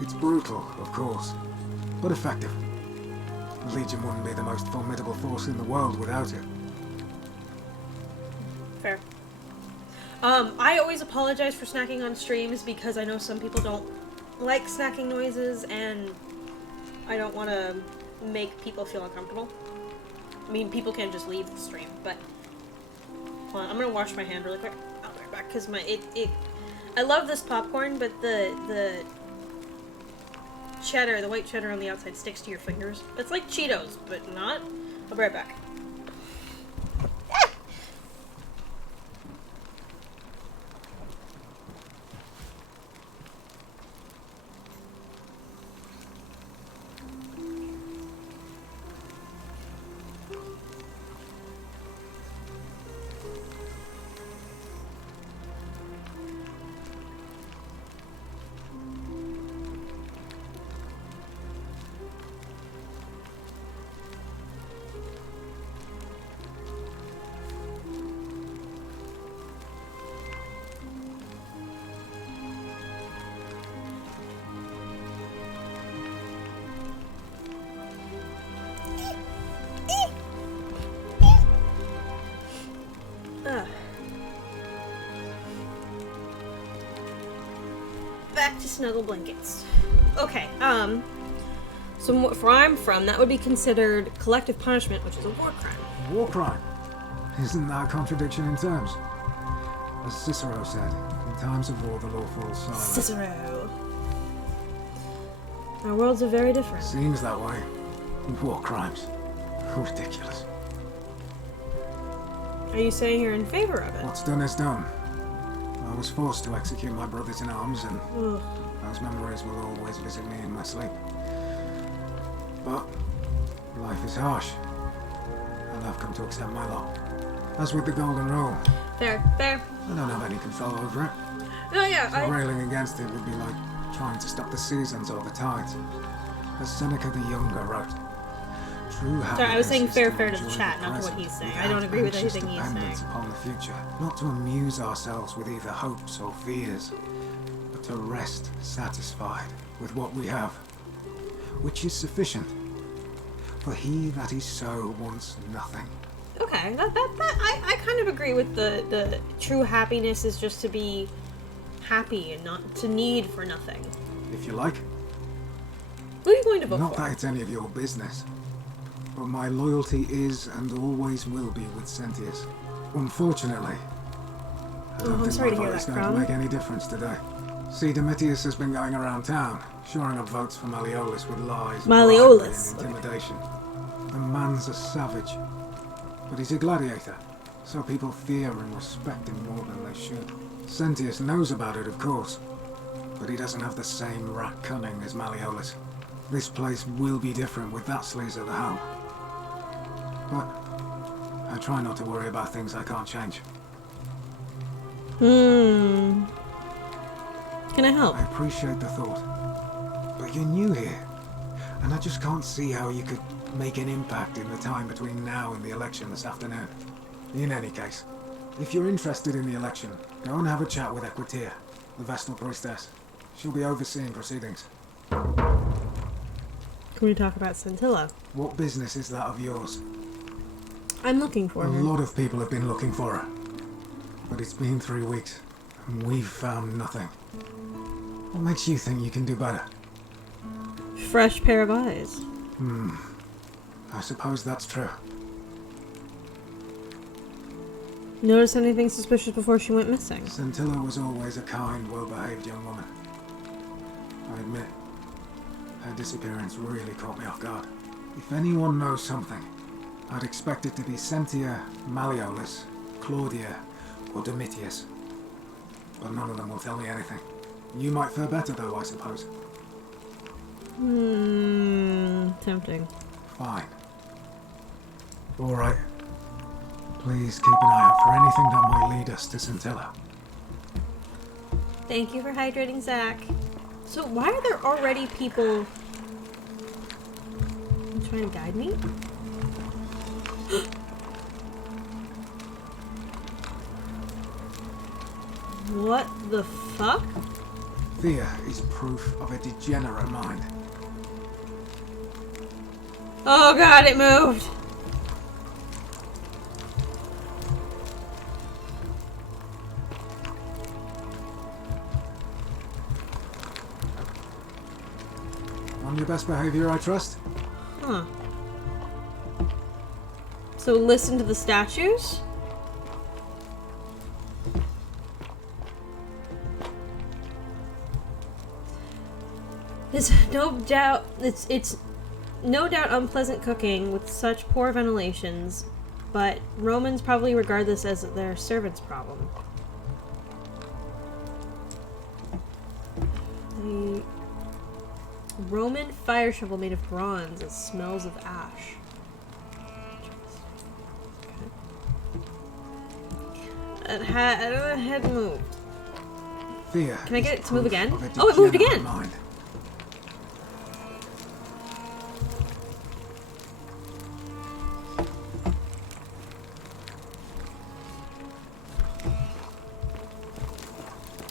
It's brutal, of course, but effective. The Legion wouldn't be the most formidable force in the world without it. Fair. I always apologize for snacking on streams because I know some people don't like snacking noises and I don't want to make people feel uncomfortable. I mean, people can just leave the stream, but hold on, I'm gonna wash my hand really quick. I'll be right back because I love this popcorn, but the cheddar, the white cheddar on the outside sticks to your fingers. It's like Cheetos, but not. I'll be right back. Back to snuggle blankets. Okay, so where I'm from, that would be considered collective punishment, which is a war crime. War crime? Isn't that a contradiction in terms? As Cicero said, in times of war the law falls silent. Cicero. Our worlds are very different. Seems that way. War crimes. Ridiculous. Are you saying you're in favor of it? What's done is done. I was forced to execute my brothers in arms, and those memories will always visit me in my sleep. But life is harsh, and I've come to accept my lot. As with the golden rule, Fair. I don't have any control over it. No, yeah, So railing against it would be like trying to stop the seasons or the tides. As Seneca the Younger wrote, true happiness. Sorry, I was saying is fair to to the enjoy chat, not to what present he's saying. I without don't agree with anxious anything he's saying. dependence upon the future. Not to amuse ourselves with either hopes or fears, but to rest satisfied with what we have, which is sufficient. For he that is so wants nothing. Okay, I kind of agree with the true happiness is just to be happy and not to need for nothing. If you like. Who are you going to vote Not for? that it's any of your business. But my loyalty is and always will be with Sentius. Unfortunately, I don't I'm think sorry my to hear vote is that, going to Crown. make any difference today. See, Domitius has been going around town, shoring up votes for Malleolus with lies, Malleolus, bribery, and intimidation. The man's a savage, but he's a gladiator, so people fear and respect him more than they should. Sentius knows about it, of course, but he doesn't have the same rat cunning as Malleolus. This place will be different with that sleaze at the helm. But I try not to worry about things I can't change. Can I help? I appreciate the thought, but you're new here, and I just can't see how you could make an impact in the time between now and the election this afternoon. In any case, if you're interested in the election, go and have a chat with Equitia, the Vestal Priestess. She'll be overseeing proceedings. Can we talk about Scintilla? What business is that of yours? I'm looking for A her. lot of people have been looking for her, but it's been 3 weeks, and we've found nothing. What makes you think you can do better? Fresh pair of eyes. I suppose that's true. Notice anything suspicious before she went missing? Scintilla was always a kind, well-behaved young woman. I admit, her disappearance really caught me off guard. If anyone knows something, I'd expect it to be Sentia, Malleolus, Claudia, or Domitius. But none of them will tell me anything. You might fare better though, I suppose. Tempting. Fine. Alright. Please keep an eye out for anything that might lead us to Scintilla. Thank you for hydrating, Zach. So why are there already people trying to guide me? What the fuck? Fear is proof of a degenerate mind. Oh god, it moved! On your best behavior, I trust? Huh. So listen to the statues? It's no doubt unpleasant cooking with such poor ventilations, but Romans probably regard this as their servant's problem. The Roman fire shovel made of bronze that smells of ash. Okay. It had moved. Fear. Can I get it to move proof again? of a Oh, it moved degenerate again! mind.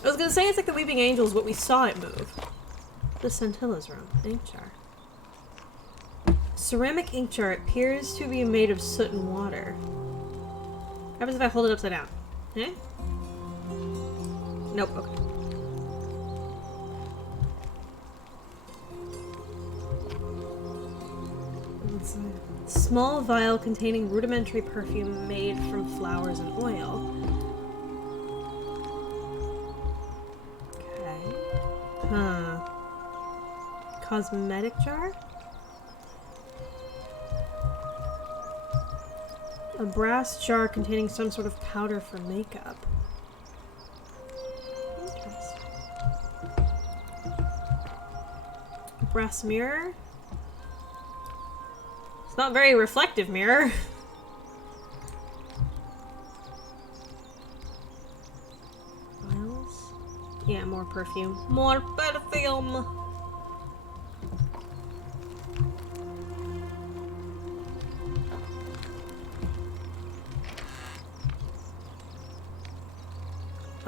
I was gonna say it's like the Weeping Angels, but we saw it move. The Scintilla's room. Ink jar. Ceramic ink jar appears to be made of soot and water. What happens if I hold it upside down? Eh? Nope, okay. Small vial containing rudimentary perfume made from flowers and oil. Okay. Huh. Cosmetic jar? A brass jar containing some sort of powder for makeup. Interesting. A brass mirror? It's not very reflective mirror. Vials? Yeah, more perfume. More perfume!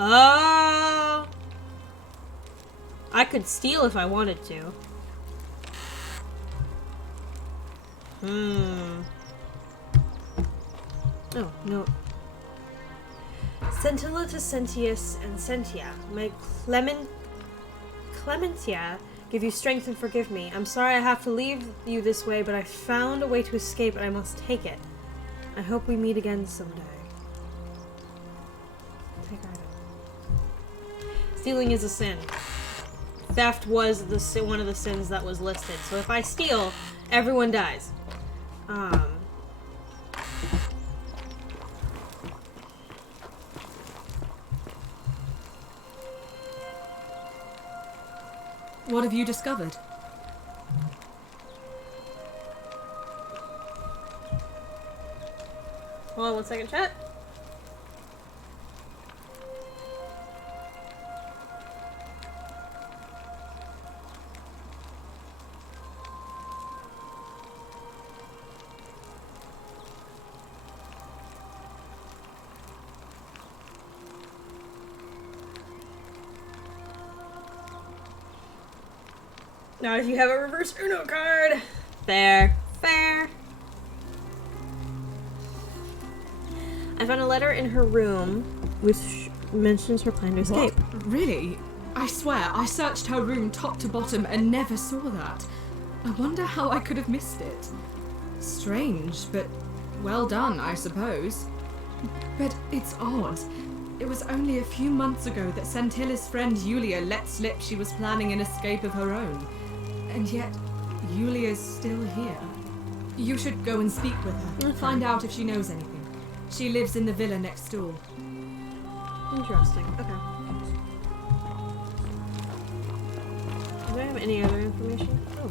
Oh! I could steal if I wanted to. Oh, no. Scintilla to Sentius and Sentia. May Clementia give you strength and forgive me. I'm sorry I have to leave you this way, but I found a way to escape and I must take it. I hope we meet again someday. Take item. Stealing is a sin. Theft was one of the sins that was listed. So if I steal, everyone dies. What have you discovered? Hold on 1 second, chat. Not if you have a reverse Uno card. Fair. Fair. I found a letter in her room which mentions her plan to escape. What? Really? I swear, I searched her room top to bottom and never saw that. I wonder how I could have missed it. Strange, but well done, I suppose. But it's odd. It was only a few months ago that Sentilla's friend Yulia let slip she was planning an escape of her own. And yet, Yulia's still here. You should go and speak with her and find out if she knows anything. She lives in the villa next door. Interesting. Okay. Do I have any other information? Oh.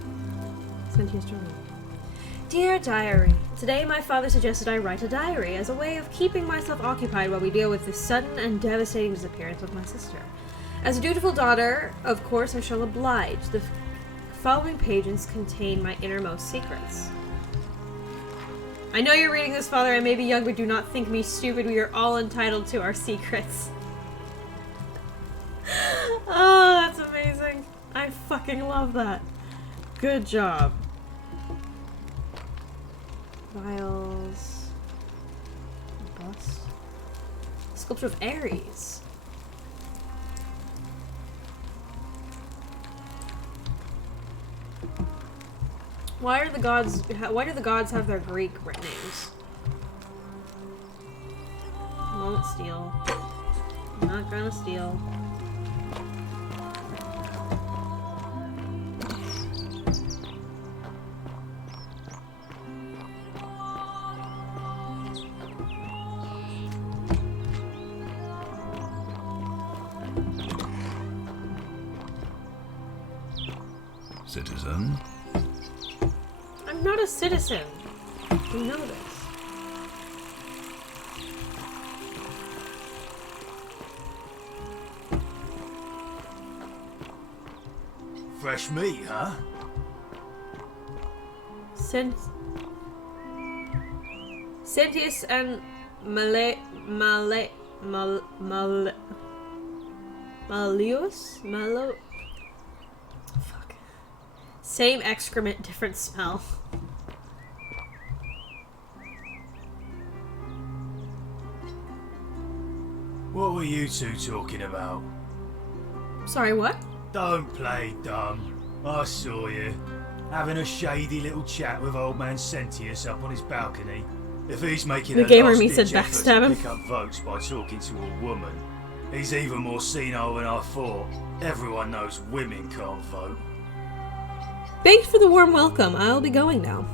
Sentia's journal. Dear Diary, today my father suggested I write a diary as a way of keeping myself occupied while we deal with the sudden and devastating disappearance of my sister. As a dutiful daughter, of course I shall oblige. The following pages contain my innermost secrets. I know you're reading this, Father. I may be young, but do not think me stupid. We are all entitled to our secrets. Oh, that's amazing. I fucking love that. Good job. Vials. Bust. Sculpture of Ares. Why do the gods have their Greek names? Won't steal. I'm not gonna steal. Citizen? I'm not a citizen. You know this. Fresh meat, huh? Sentius and Malleus? Fuck. Same excrement, different smell. What were you two talking about? Sorry, what? Don't play dumb. I saw you. Having a shady little chat with old man Sentius up on his balcony. If he's making the a gamer me said last-ditch effort backstab to him. pick up votes by talking to a woman, he's even more senile than I thought. Everyone knows women can't vote. Thanks for the warm welcome. I'll be going now.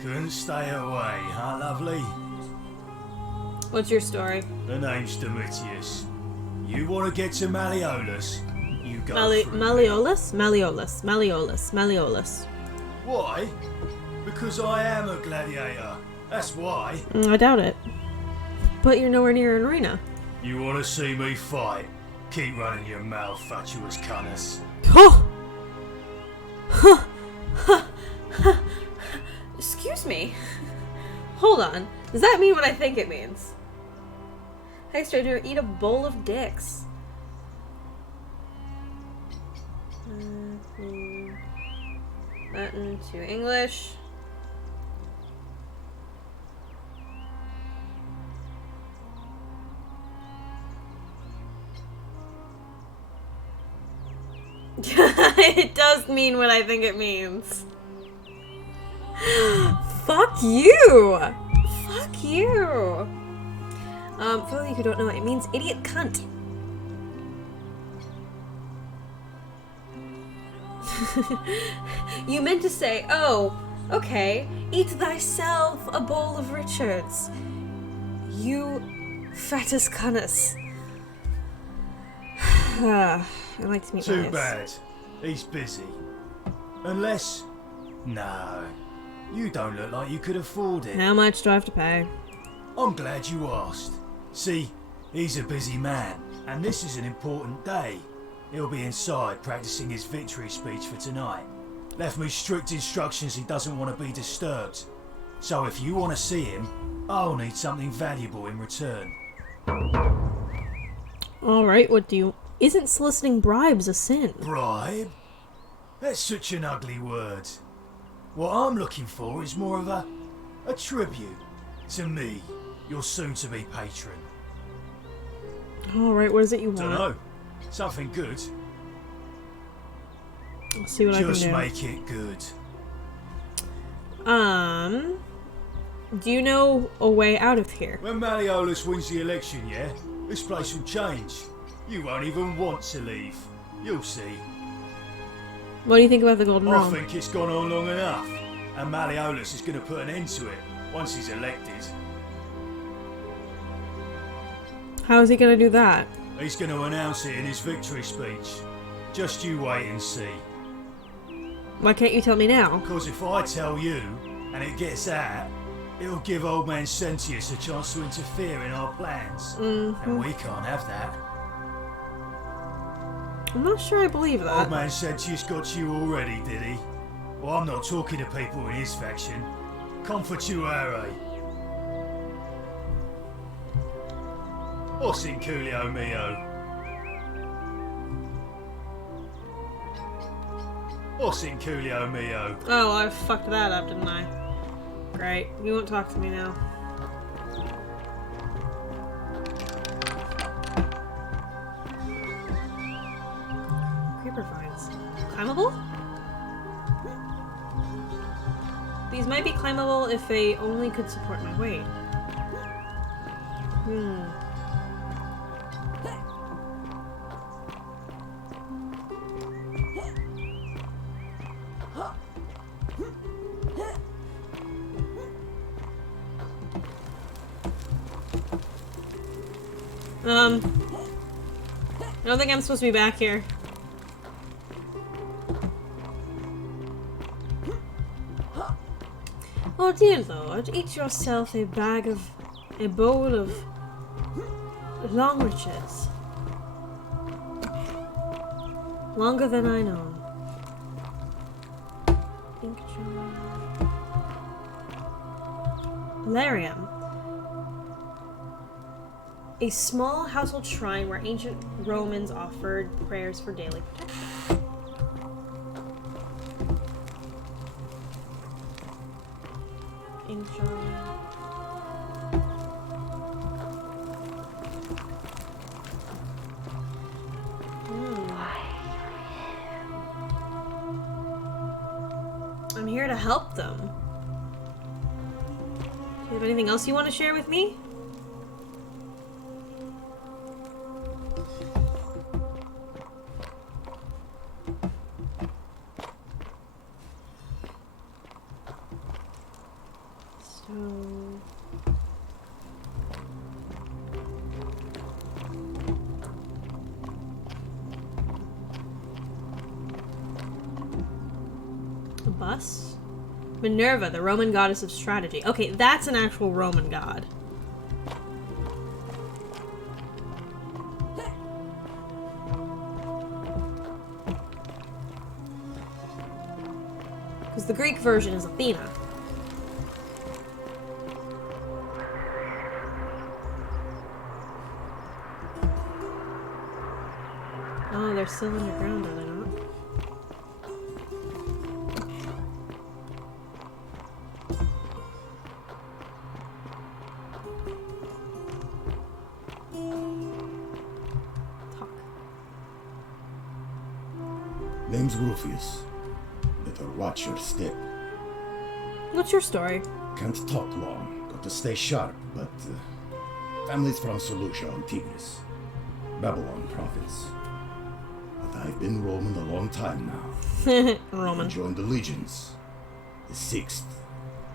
Couldn't stay away, huh, lovely? What's your story? The name's Domitius. You want to get to Malleolus? You go through me. Malleolus. Why? Because I am a gladiator. That's why. I doubt it. But you're nowhere near an arena. You want to see me fight? Keep running your mouth, fatuous cunners. Excuse me. Hold on. Does that mean what I think it means? Hey, stranger, eat a bowl of dicks. Latin to English. It does mean what I think it means. Fuck you! Fuck you! For those of you who don't know, it means idiot cunt. You meant to say, oh, okay, eat thyself a bowl of Richards. You fattest cunnus. I'd like to meet Too my bad. He's busy. Unless... No. You don't look like you could afford it. How much do I have to pay? I'm glad you asked. See, he's a busy man, and this is an important day. He'll be inside practicing his victory speech for tonight. Left me strict instructions he doesn't want to be disturbed. So if you want to see him, I'll need something valuable in return. Alright, what do you... Isn't soliciting bribes a sin? Bribe? That's such an ugly word. What I'm looking for is more of a tribute to me, your soon-to-be patron. Alright, what is it you want? Dunno. Something good. I'll see what Just I can do. make it good. Do you know a way out of here? When Malleolus wins the election, yeah, this place will change. You won't even want to leave. You'll see. What do you think about the Golden I Realm? think it's gone on long enough, and Malleolus is going to put an end to it once he's elected. How is he going to do that? He's going to announce it in his victory speech. Just you wait and see. Why can't you tell me now? Because if I tell you, and it gets out, it'll give old man Sentius a chance to interfere in our plans. And we can't have that. I'm not sure I believe that. Old man Sentius got you already, did he? Well, I'm not talking to people in his faction. Confatuare. Os in Coolio mio. Os in Coolio mio. Oh, I fucked that up, didn't I? Great. You won't talk to me now. Creeper vines. Climbable? These might be climbable if they only could support my weight. I don't think I'm supposed to be back here. Oh dear Lord, eat yourself a bowl of long riches. Longer than I know. Larium. A small household shrine where ancient Romans offered prayers for daily protection. Enjoy. I'm here to help them. Do you have anything else you want to share with me? A bus? Minerva, the Roman goddess of strategy. Okay, that's an actual Roman god. Because the Greek version is Athena. Oh, they're still underground, are they not? name's Rufius. Better watch your step. What's your story? Can't talk long. Got to stay sharp, but... family's from Seleucia on Tigris. Babylon province. But I've been Roman a long time now. Roman. I joined the legions. The 6th.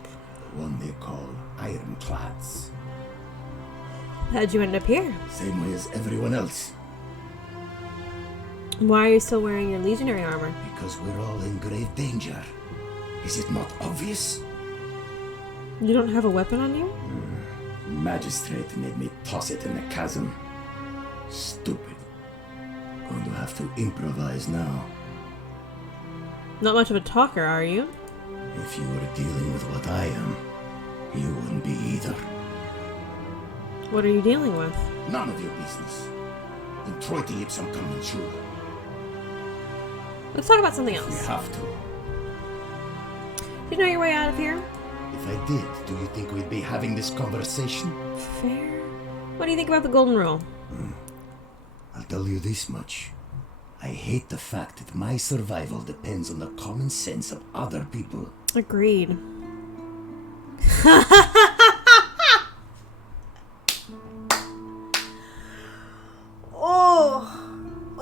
The one they call Ironclads. How'd you end up here? Same way as everyone else. Why are you still wearing your legionary armor? Because we're all in grave danger. Is it not obvious? You don't have a weapon on you? Magistrate made me toss it in the chasm. Stupid. Going to have to improvise now. Not much of a talker, are you? If you were dealing with what I am, you wouldn't be either. What are you dealing with? None of your business. Introiti ipsum conventura. Let's talk about something We else. have to. Do you know your way out of here? If I did, do you think we'd be having this conversation? Fair. What do you think about the golden rule? I'll tell you this much. I hate the fact that my survival depends on the common sense of other people. Agreed.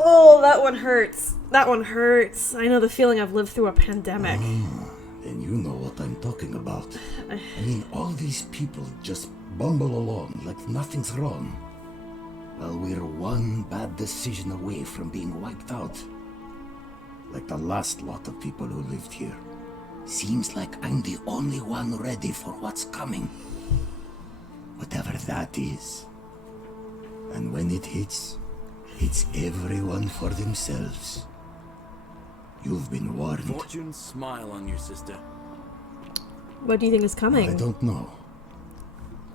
Oh, that one hurts. That one hurts. I know the feeling. I've lived through a pandemic. Then you know what I'm talking about. I mean, all these people just bumble along like nothing's wrong. Well, we're one bad decision away from being wiped out. Like the last lot of people who lived here. Seems like I'm the only one ready for what's coming. Whatever that is. And when it hits, it's everyone for themselves. You've been warned. Fortune smile on you, sister. What do you think is coming? I don't know.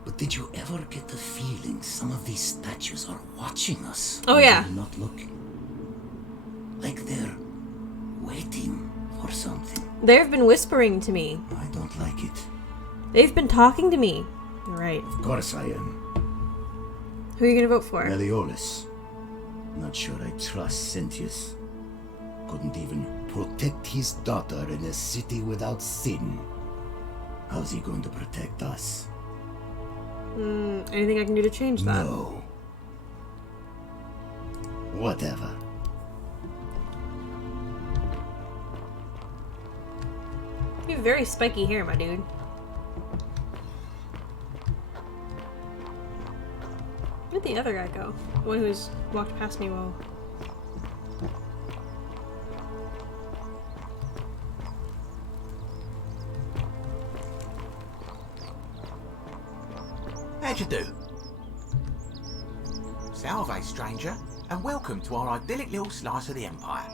But did you ever get the feeling some of these statues are watching us? Oh, yeah. We're not looking. Like they're waiting for something. They've been whispering to me. I don't like it. They've been talking to me. You're right. Of course I am. Who are you gonna vote for? Meliodas. Not sure I trust Sentius. Couldn't even protect his daughter in a city without sin. How's he going to protect us? Anything I can do to change that? No. Whatever. You have very spiky hair, my dude. Where'd the other guy go? The one who's walked past me while... How'd you do? Salve, stranger, and welcome to our idyllic little slice of the Empire.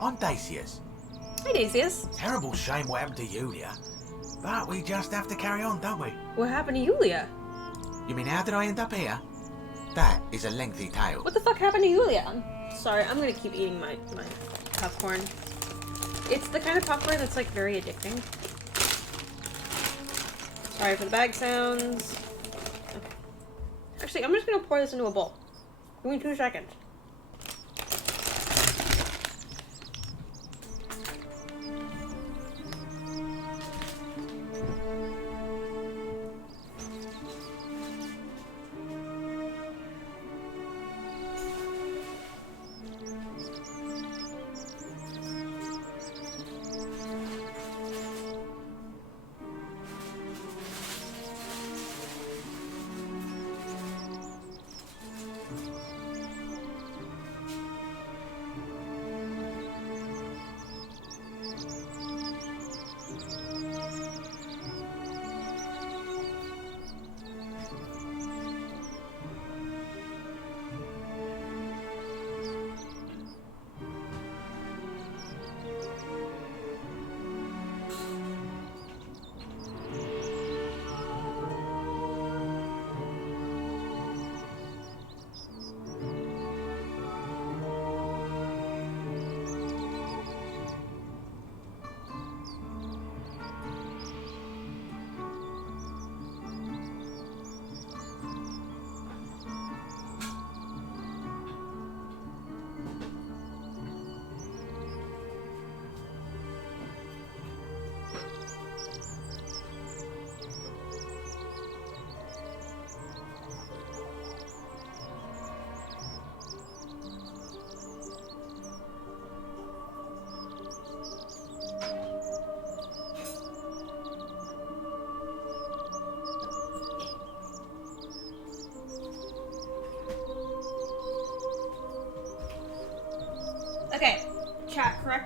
I'm Dacius. Hey, Dacius. Terrible shame what happened to Yulia, but we just have to carry on, don't we? What happened to Yulia? You mean how did I end up here? That is a lengthy tale. What the fuck happened to Yulia? I'm sorry, I'm gonna keep eating my popcorn. It's the kind of popcorn that's like very addicting. Sorry for the bag sounds. Okay. Actually, I'm just gonna pour this into a bowl. Give me 2 seconds.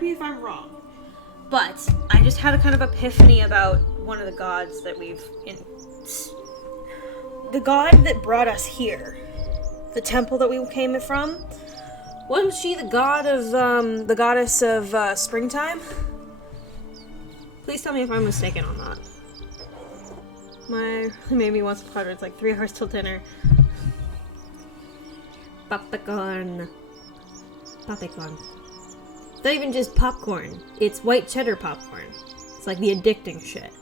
correct me if I'm wrong. But I just had a kind of epiphany about one of the gods that we've the god that brought us here. The temple that we came from. Wasn't she the god of the goddess of springtime? Please tell me if I'm mistaken on that. Maybe once a quarter, it's like 3 hours till dinner. Popcorn. Popcorn. It's not even just popcorn. It's white cheddar popcorn. It's like the addicting shit.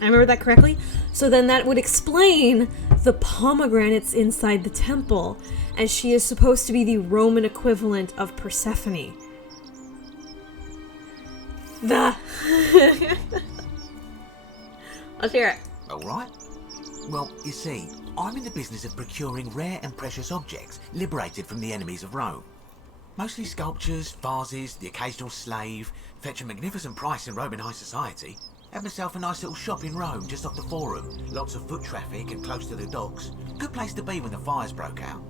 I remember that correctly? So then that would explain the pomegranates inside the temple, and she is supposed to be the Roman equivalent of Persephone. Let's hear it. Alright. Well, you see, I'm in the business of procuring rare and precious objects liberated from the enemies of Rome. Mostly sculptures, vases, the occasional slave, fetch a magnificent price in Roman high society. Had myself a nice little shop in Rome, just off the Forum. Lots of foot traffic and close to the docks. Good place to be when the fires broke out.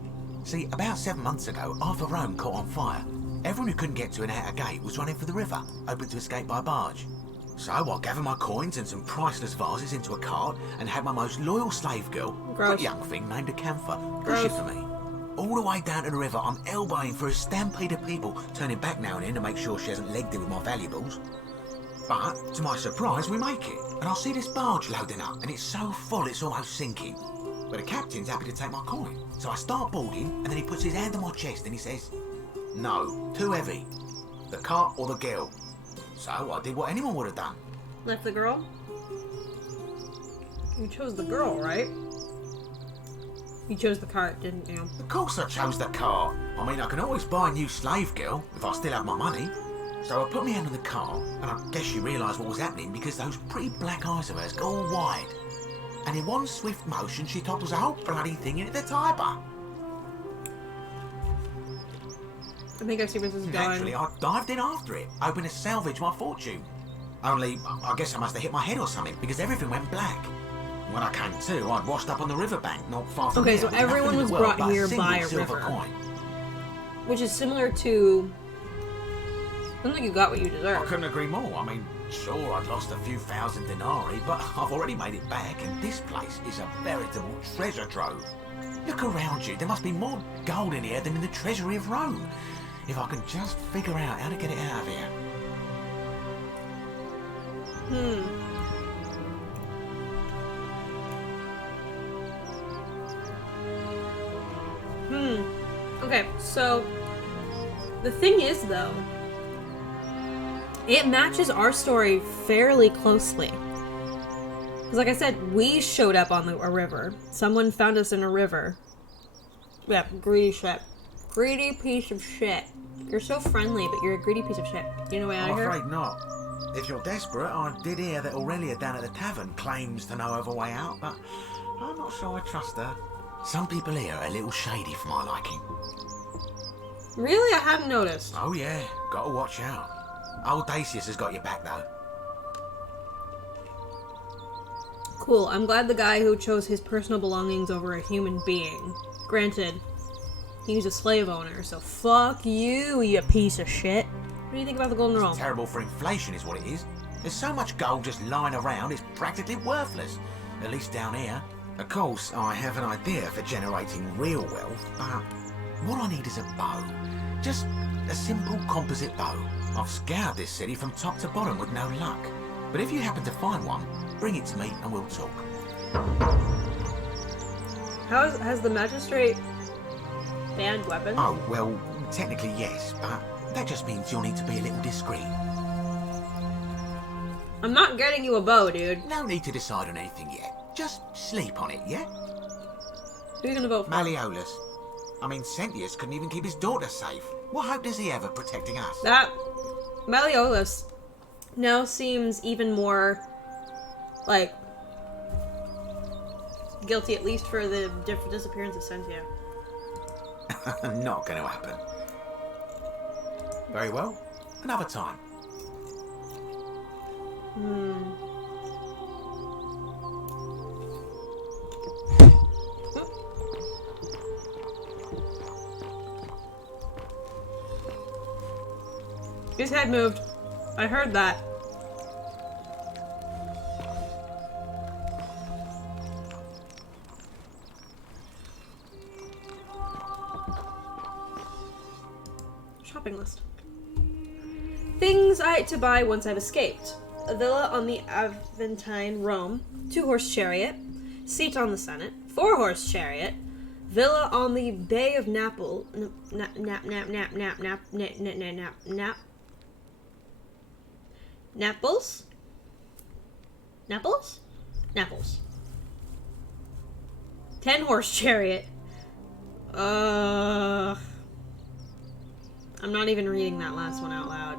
See, about 7 months ago, half of Rome caught on fire. Everyone who couldn't get to an outer gate was running for the river, hoping to escape by barge. So I gathered my coins and some priceless vases into a cart and had my most loyal slave girl, a young thing named Acantha, push it for me. All the way down to the river, I'm elbowing for a stampede of people, turning back now and then to make sure she hasn't legged it with my valuables. But, to my surprise, we make it, and I see this barge loading up, and it's so full it's almost sinking. But the captain's happy to take my coin, so I start boarding, and then he puts his hand on my chest and he says, "No, too heavy. The cart or the girl." So I did what anyone would have done. Left the girl? You chose the girl, right? You chose the cart, didn't you? Of course I chose the cart. I mean, I can always buy a new slave girl if I still have my money. So I put my hand on the cart, and I guess she realised what was happening because those pretty black eyes of hers go all wide. And in one swift motion, she topples the whole bloody thing into the Tiber. I think I see where this is going. Naturally, I dived in after it, hoping to salvage my fortune. Only, I guess I must have hit my head or something, because everything went black. When I came to, I'd washed up on the riverbank, not far from Okay, here, so everyone was brought here by a river. Coin. Which is similar to... I don't think you got what you deserve. I couldn't agree more. I mean, sure, I'd lost a few thousand denarii, but I've already made it back, and this place is a veritable treasure trove. Look around you. There must be more gold in here than in the treasury of Rome. If I can just figure out how to get it out of here. Okay, so the thing is, though, it matches our story fairly closely. Because, like I said, we showed up on a river. Someone found us in a river. Yeah, greedy shit. Greedy piece of shit. You're so friendly, but you're a greedy piece of shit. You know what I hear? I'm afraid not. If you're desperate, I did hear that Aurelia down at the tavern claims to know of a way out, but I'm not sure I trust her. Some people here are a little shady for my liking. Really? I hadn't noticed. Oh yeah, gotta watch out. Old Dacius has got your back though. Cool. I'm glad the guy who chose his personal belongings over a human being. Granted, he's a slave owner, so fuck you, you piece of shit. What do you think about the golden rule? It's terrible for inflation is what it is. There's so much gold just lying around, it's practically worthless. At least down here. Of course, I have an idea for generating real wealth, but what I need is a bow. Just a simple composite bow. I've scoured this city from top to bottom with no luck. But if you happen to find one, bring it to me and we'll talk. Has the magistrate banned weapons? Oh, well, technically yes, but that just means you'll need to be a little discreet. I'm not getting you a bow, dude. No need to decide on anything yet. Just sleep on it, yeah? Who are you gonna vote for? Malleolus. I mean, Sentius couldn't even keep his daughter safe. What hope does he have of protecting us? That Malleolus now seems even more, like, guilty, at least for the disappearance of Sentia. Not going to happen. Very well. Another time. His head moved. I heard that. Shopping list. Things I had to buy once I've escaped. A villa on the Aventine, Rome. 2-horse chariot. Seat on the Senate. 4-horse chariot. Villa on the Bay of Naples. Naples? Naples? Naples. 10-horse chariot. I'm not even reading that last one out loud.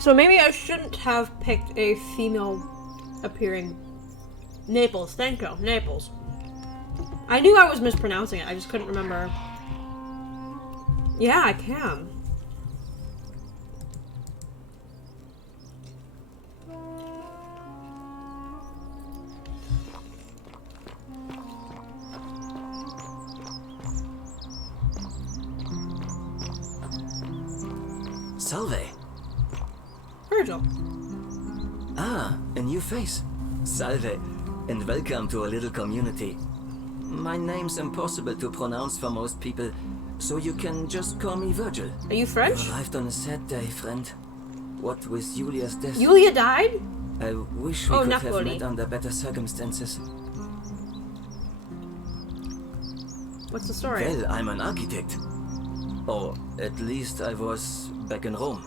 So maybe I shouldn't have picked a female appearing. Naples, thank you. Naples. I knew I was mispronouncing it, I just couldn't remember. Yeah, I can. Salve. Virgil. Ah, a new face. Salve, and welcome to a little community. My name's impossible to pronounce for most people, so you can just call me Virgil. Are you French? You arrived on a sad day, friend. What with Julia's death? Julia died? I wish we could Napoli. have met under better circumstances. What's the story? Well, I'm an architect. Or at least I was back in Rome.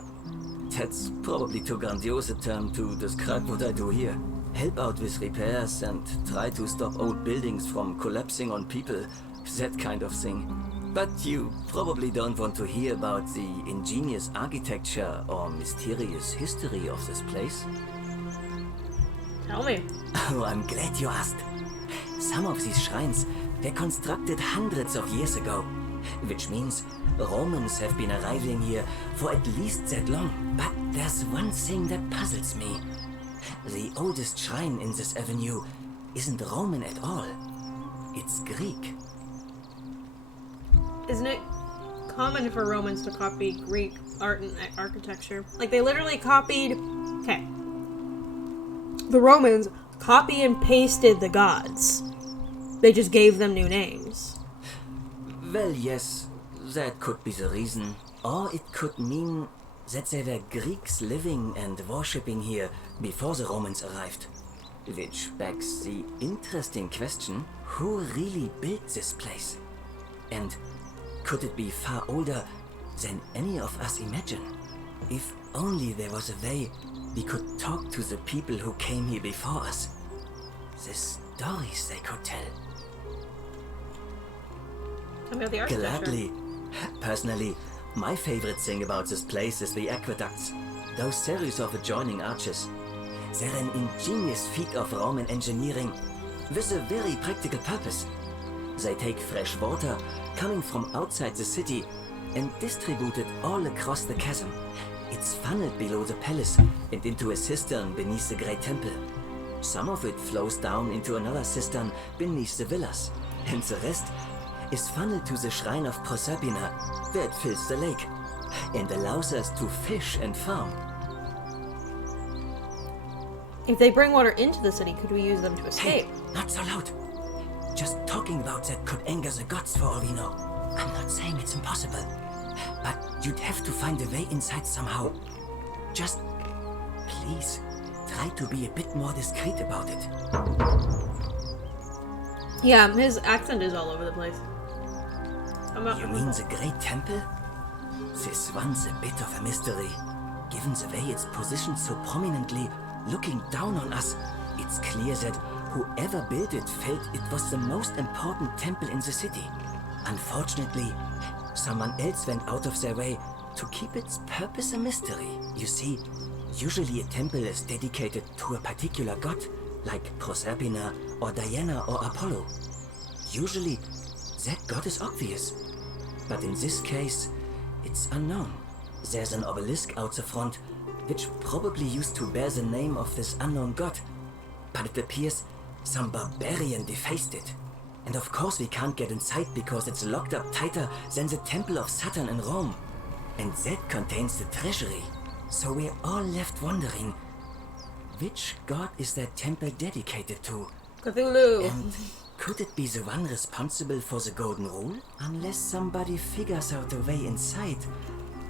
That's probably too grandiose a term to describe what I do here. Help out with repairs and try to stop old buildings from collapsing on people. That kind of thing. But you probably don't want to hear about the ingenious architecture or mysterious history of this place. Tell me. Oh, I'm glad you asked. Some of these shrines were constructed hundreds of years ago, which means Romans have been arriving here for at least that long. But there's one thing that puzzles me. The oldest shrine in this avenue isn't Roman at all. It's Greek. Isn't it common for Romans to copy Greek art and architecture? Like, they literally copied... Okay. The Romans copy and pasted the gods. They just gave them new names. Well, yes, that could be the reason. Or it could mean that there were Greeks living and worshipping here before the Romans arrived. Which begs the interesting question, who really built this place? And could it be far older than any of us imagine? If only there was a way we could talk to the people who came here before us. The stories they could tell. Tell me about the architecture. Gladly. Personally, my favorite thing about this place is the aqueducts. Those series of adjoining arches. They're an ingenious feat of Roman engineering with a very practical purpose. They take fresh water coming from outside the city and distribute it all across the chasm. It's funneled below the palace and into a cistern beneath the great temple. Some of it flows down into another cistern beneath the villas, and the rest is funneled to the shrine of Proserpina, where it fills the lake and allows us to fish and farm. If they bring water into the city, could we use them to escape? Hey, not so loud. Just talking about that could anger the gods for all we know. I'm not saying it's impossible, but you'd have to find a way inside somehow. Just, please, try to be a bit more discreet about it. Yeah, his accent is all over the place. You mean the Great Temple? This one's a bit of a mystery. Given the way it's positioned so prominently, looking down on us, it's clear that whoever built it felt it was the most important temple in the city. Unfortunately, someone else went out of their way to keep its purpose a mystery. You see, usually a temple is dedicated to a particular god, like Proserpina or Diana or Apollo. Usually, that god is obvious. But in this case, it's unknown. There's an obelisk out the front, which probably used to bear the name of this unknown god. But it appears some barbarian defaced it. And of course we can't get inside because it's locked up tighter than the Temple of Saturn in Rome. And that contains the treasury. So we're all left wondering, which god is that temple dedicated to? Cthulhu. And could it be the one responsible for the Golden Rule? Unless somebody figures out a way inside,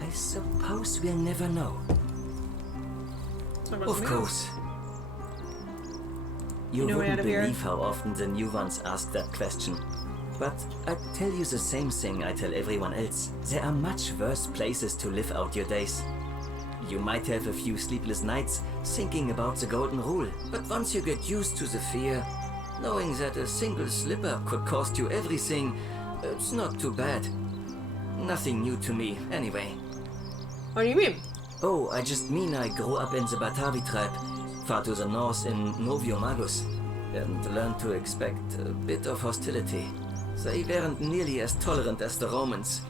I suppose we'll never know. Of course. You wouldn't believe how often the new ones ask that question. But I tell you the same thing I tell everyone else. There are much worse places to live out your days. You might have a few sleepless nights thinking about the Golden Rule, but once you get used to the fear, knowing that a single slip-up could cost you everything, it's not too bad. Nothing new to me, anyway. What do you mean? Oh, I just mean I grew up in the Batavi tribe, far to the north in Miyamaze, and learned to expect a bit of hostility. They weren't nearly as tolerant as the Romans.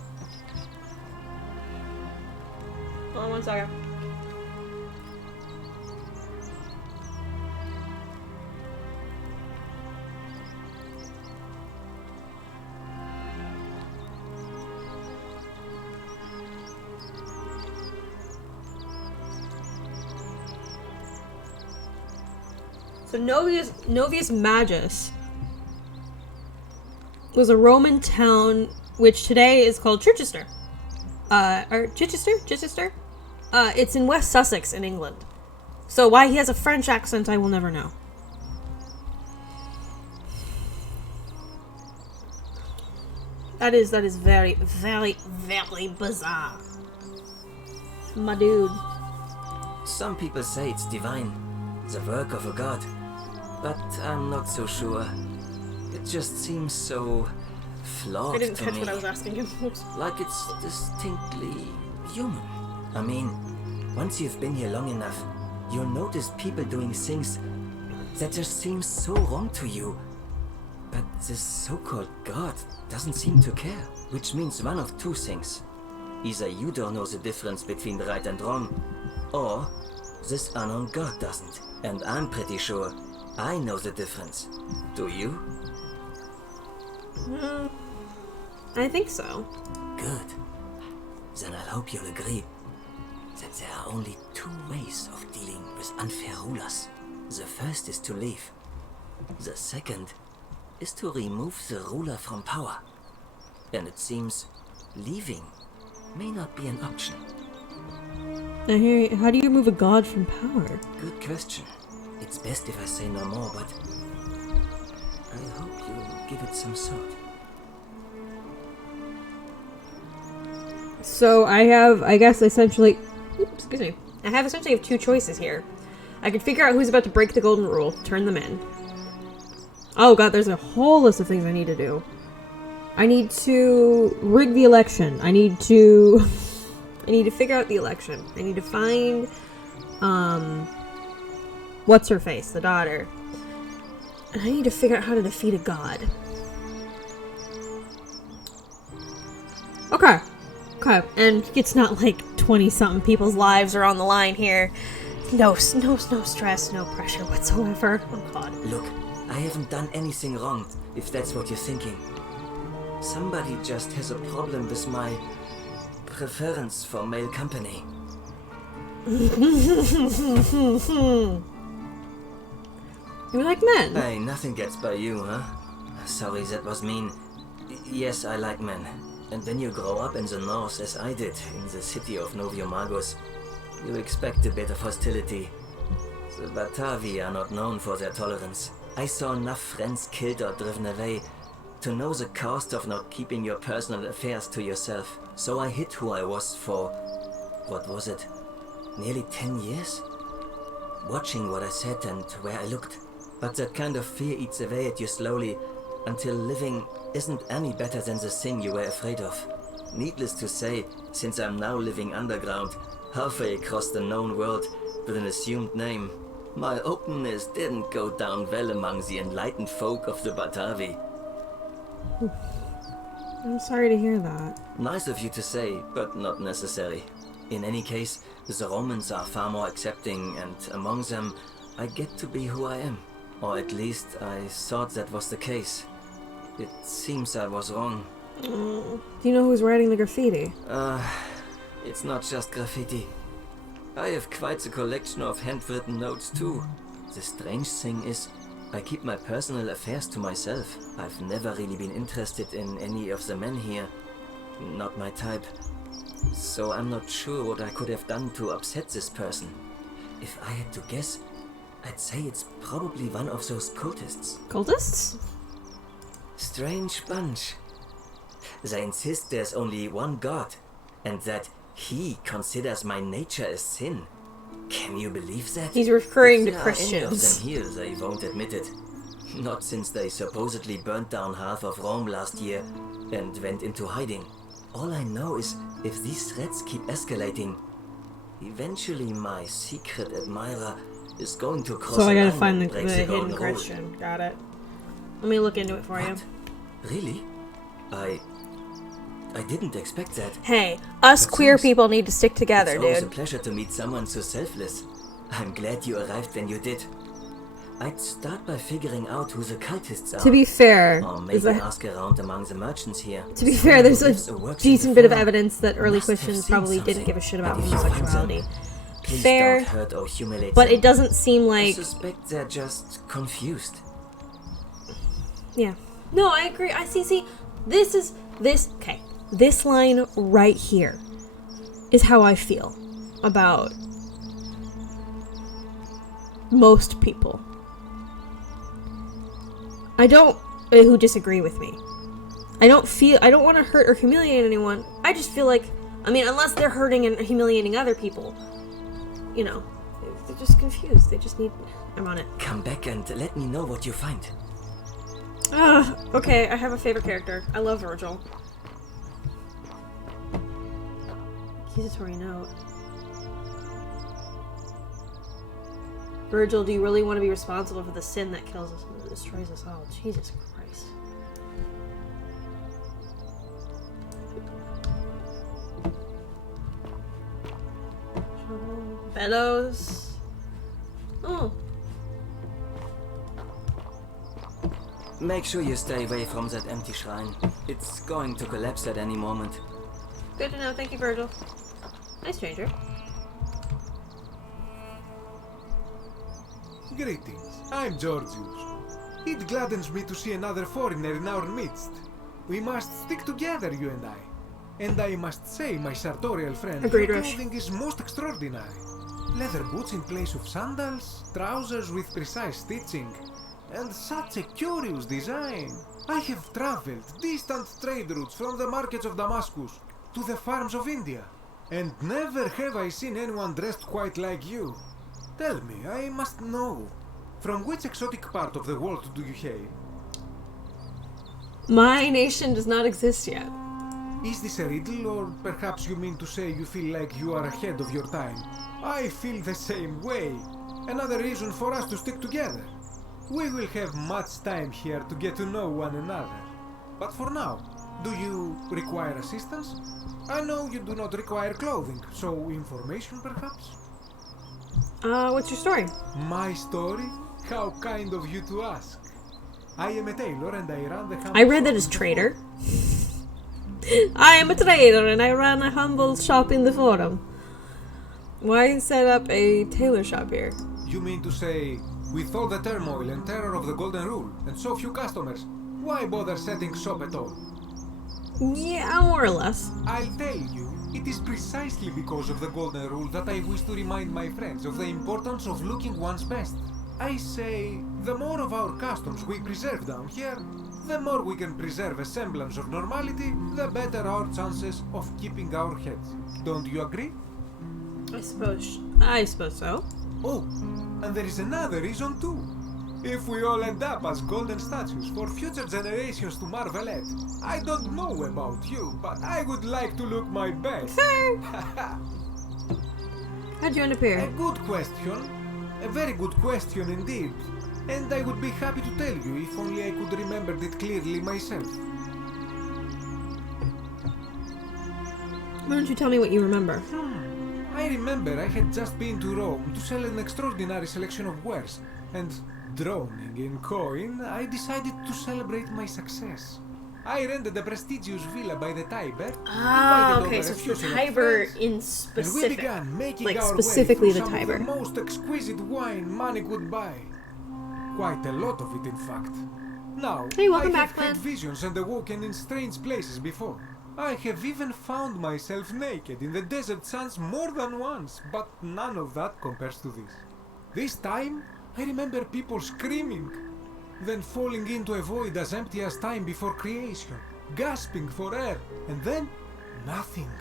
Hold on one second. So Novius Magus was a Roman town which today is called Chichester. Or Chichester? It's in West Sussex in England. So why he has a French accent, I will never know. That is very, very, very bizarre. My dude. Some people say it's divine, the work of a god. But I'm not so sure. It just seems so flawed to me. I didn't catch what I was asking him. Like it's distinctly human. I mean, once you've been here long enough, you'll notice people doing things that just seem so wrong to you. But this so-called god doesn't seem to care. Which means one of two things. Either you don't know the difference between right and wrong, or this unknown god doesn't. And I'm pretty sure I know the difference. Do you? I think so. Good. Then I hope you'll agree that there are only two ways of dealing with unfair rulers. The first is to leave. The second is to remove the ruler from power. And it seems leaving may not be an option. I hear you. How do you remove a god from power? Good question. It's best if I say no more, but I hope you'll give it some thought. So I have, I guess, essentially... Excuse me. I have essentially two choices here. I could figure out who's about to break the golden rule, turn them in. Oh god, there's a whole list of things I need to do. I need to rig the election. I need to... I need to figure out the election. I need to find... What's-her-face, the daughter. And I need to figure out how to defeat a god. Okay. Okay. And it's not like 20-something people's lives are on the line here. No stress, no pressure whatsoever. Oh god. Look, I haven't done anything wrong, if that's what you're thinking. Somebody just has a problem with my preference for male company. You like men? Hey, nothing gets by you, huh? Sorry, that was mean. Yes, I like men. And when you grow up in the north, as I did, in the city of Miyamaze, you expect a bit of hostility. The Batavi are not known for their tolerance. I saw enough friends killed or driven away to know the cost of not keeping your personal affairs to yourself. So I hid who I was for, what was it, nearly 10 years? Watching what I said and where I looked. But that kind of fear eats away at you slowly, until living isn't any better than the thing you were afraid of. Needless to say, since I'm now living underground, halfway across the known world, with an assumed name, my openness didn't go down well among the enlightened folk of the Batavi. I'm sorry to hear that. Nice of you to say, but not necessary. In any case, the Romans are far more accepting, and among them, I get to be who I am. Or at least I thought that was the case. It seems I was wrong. Do you know who's writing the graffiti? It's not just graffiti. I have quite the collection of handwritten notes too. The strange thing is, I keep my personal affairs to myself. I've never really been interested in any of the men here. Not my type. So I'm not sure what I could have done to upset this person. If I had to guess, I'd say it's probably one of those cultists. Cultists? Strange bunch. They insist there's only one God, and that he considers my nature a sin. Can you believe that? He's referring to If there are Christians. any of them here, they won't admit it. Not since they supposedly burnt down half of Rome last year and went into hiding. All I know is if these threats keep escalating, eventually my secret admirer is going to cross So I a gotta line find the and break the hidden golden rule. Christian. Got it. Let me look into it for you. Really? I didn't expect that. Hey, us But queer thanks. people need to stick together, It's always dude. a pleasure to meet someone so selfless. I'm glad you arrived when you did. I'd start by figuring out who the cultists are. To be fair, or is maybe that- ask around among the merchants here. To be Someone fair, who there's lives a or works in decent the bit of forum evidence that early must have Christians seen probably didn't something. give a shit about And if you find them, homosexuality. please Fair, don't hurt or humiliate but them. it doesn't seem like... I suspect they're just confused. Yeah. No, I agree. See, okay. This line right here is how I feel about most people. Who disagree with me. I don't want to hurt or humiliate anyone. I just feel like, unless they're hurting and humiliating other people, you know, they're just confused. They just need, I'm on it. Come back and let me know what you find. Okay, I have a favorite character. I love Virgil. Accusatory note. Virgil, do you really want to be responsible for the sin that kills us and destroys us all? Jesus Christ. Bellows. Oh. Make sure you stay away from that empty shrine. It's going to collapse at any moment. Good to know. Thank you, Virgil. Nice stranger. Greetings. I'm Georgius. It gladdens me to see another foreigner in our midst. We must stick together, you and I. And I must say, my sartorial friend, Agreed, your Rush. clothing is most extraordinary. Leather boots in place of sandals, trousers with precise stitching, and such a curious design. I have traveled distant trade routes from the markets of Damascus to the farms of India, and never have I seen anyone dressed quite like you. Tell me, I must know, from which exotic part of the world do you hail? My nation does not exist yet. Is this a riddle, or perhaps you mean to say you feel like you are ahead of your time? I feel the same way. Another reason for us to stick together. We will have much time here to get to know one another. But for now, do you require assistance? I know you do not require clothing, so information perhaps? What's your story? My story? How kind of you to ask. I am a tailor and I run the humble I read that shop as in the traitor. forum. I am a trader and I run a humble shop in the forum. Why set up a tailor shop here? You mean to say, with all the turmoil and terror of the Golden Rule, and so few customers, why bother setting shop at all? Yeah, more or less. I'll tell you, it is precisely because of the Golden Rule that I wish to remind my friends of the importance of looking one's best. I say, the more of our customs we preserve down here, the more we can preserve a semblance of normality, the better our chances of keeping our heads. Don't you agree? I suppose so. Oh, and there is another reason too. If we all end up as golden statues for future generations to marvel at, I don't know about you, but I would like to look my best. How'd you end up here? A good question. A very good question indeed. And I would be happy to tell you if only I could remember it clearly myself. Why don't you tell me what you remember? I remember I had just been to Rome to sell an extraordinary selection of wares, and Drowning in coin, I decided to celebrate my success. I rented a prestigious villa by the Tiber. Ah, okay, so it's the Tiber in specific. And we began making like our specifically way through the some Tiber. of the most exquisite wine money could buy. Quite a lot of it, in fact. Now, hey, welcome I back, have man. had visions and awoken in strange places before. I have even found myself naked in the desert sands more than once, but none of that compares to this. This time, I remember people screaming, then falling into a void as empty as time before creation, gasping for air, and then nothing.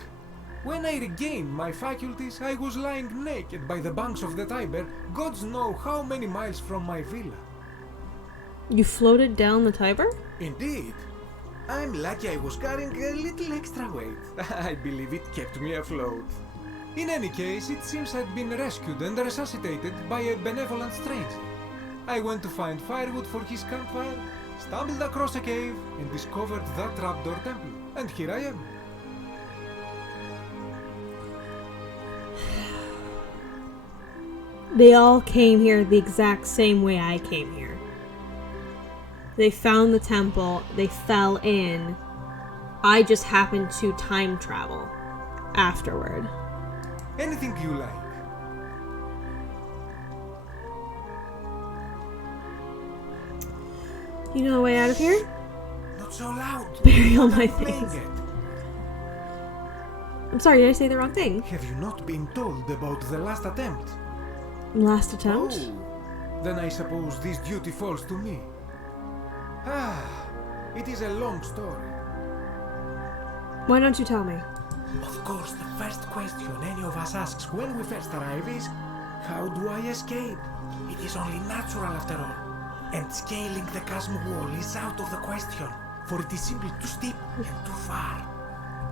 When I regained my faculties, I was lying naked by the banks of the Tiber, gods know how many miles from my villa. You floated down the Tiber? Indeed. I'm lucky I was carrying a little extra weight. I believe it kept me afloat. In any case, it seems I'd been rescued and resuscitated by a benevolent stranger. I went to find firewood for his campfire, stumbled across a cave, and discovered that trapdoor temple. And here I am. They all came here the exact same way I came here. They found the temple, they fell in. I just happened to time travel afterward. Anything you like. You know a way out of here? Not so loud. Bury all my things. I'm sorry, did I say the wrong thing? Have you not been told about the last attempt? Last attempt? Oh, then I suppose this duty falls to me. Ah, it is a long story. Why don't you tell me? Of course, the first question any of us asks when we first arrive is, how do I escape? It is only natural after all. And scaling the chasm wall is out of the question, for it is simply too steep and too far.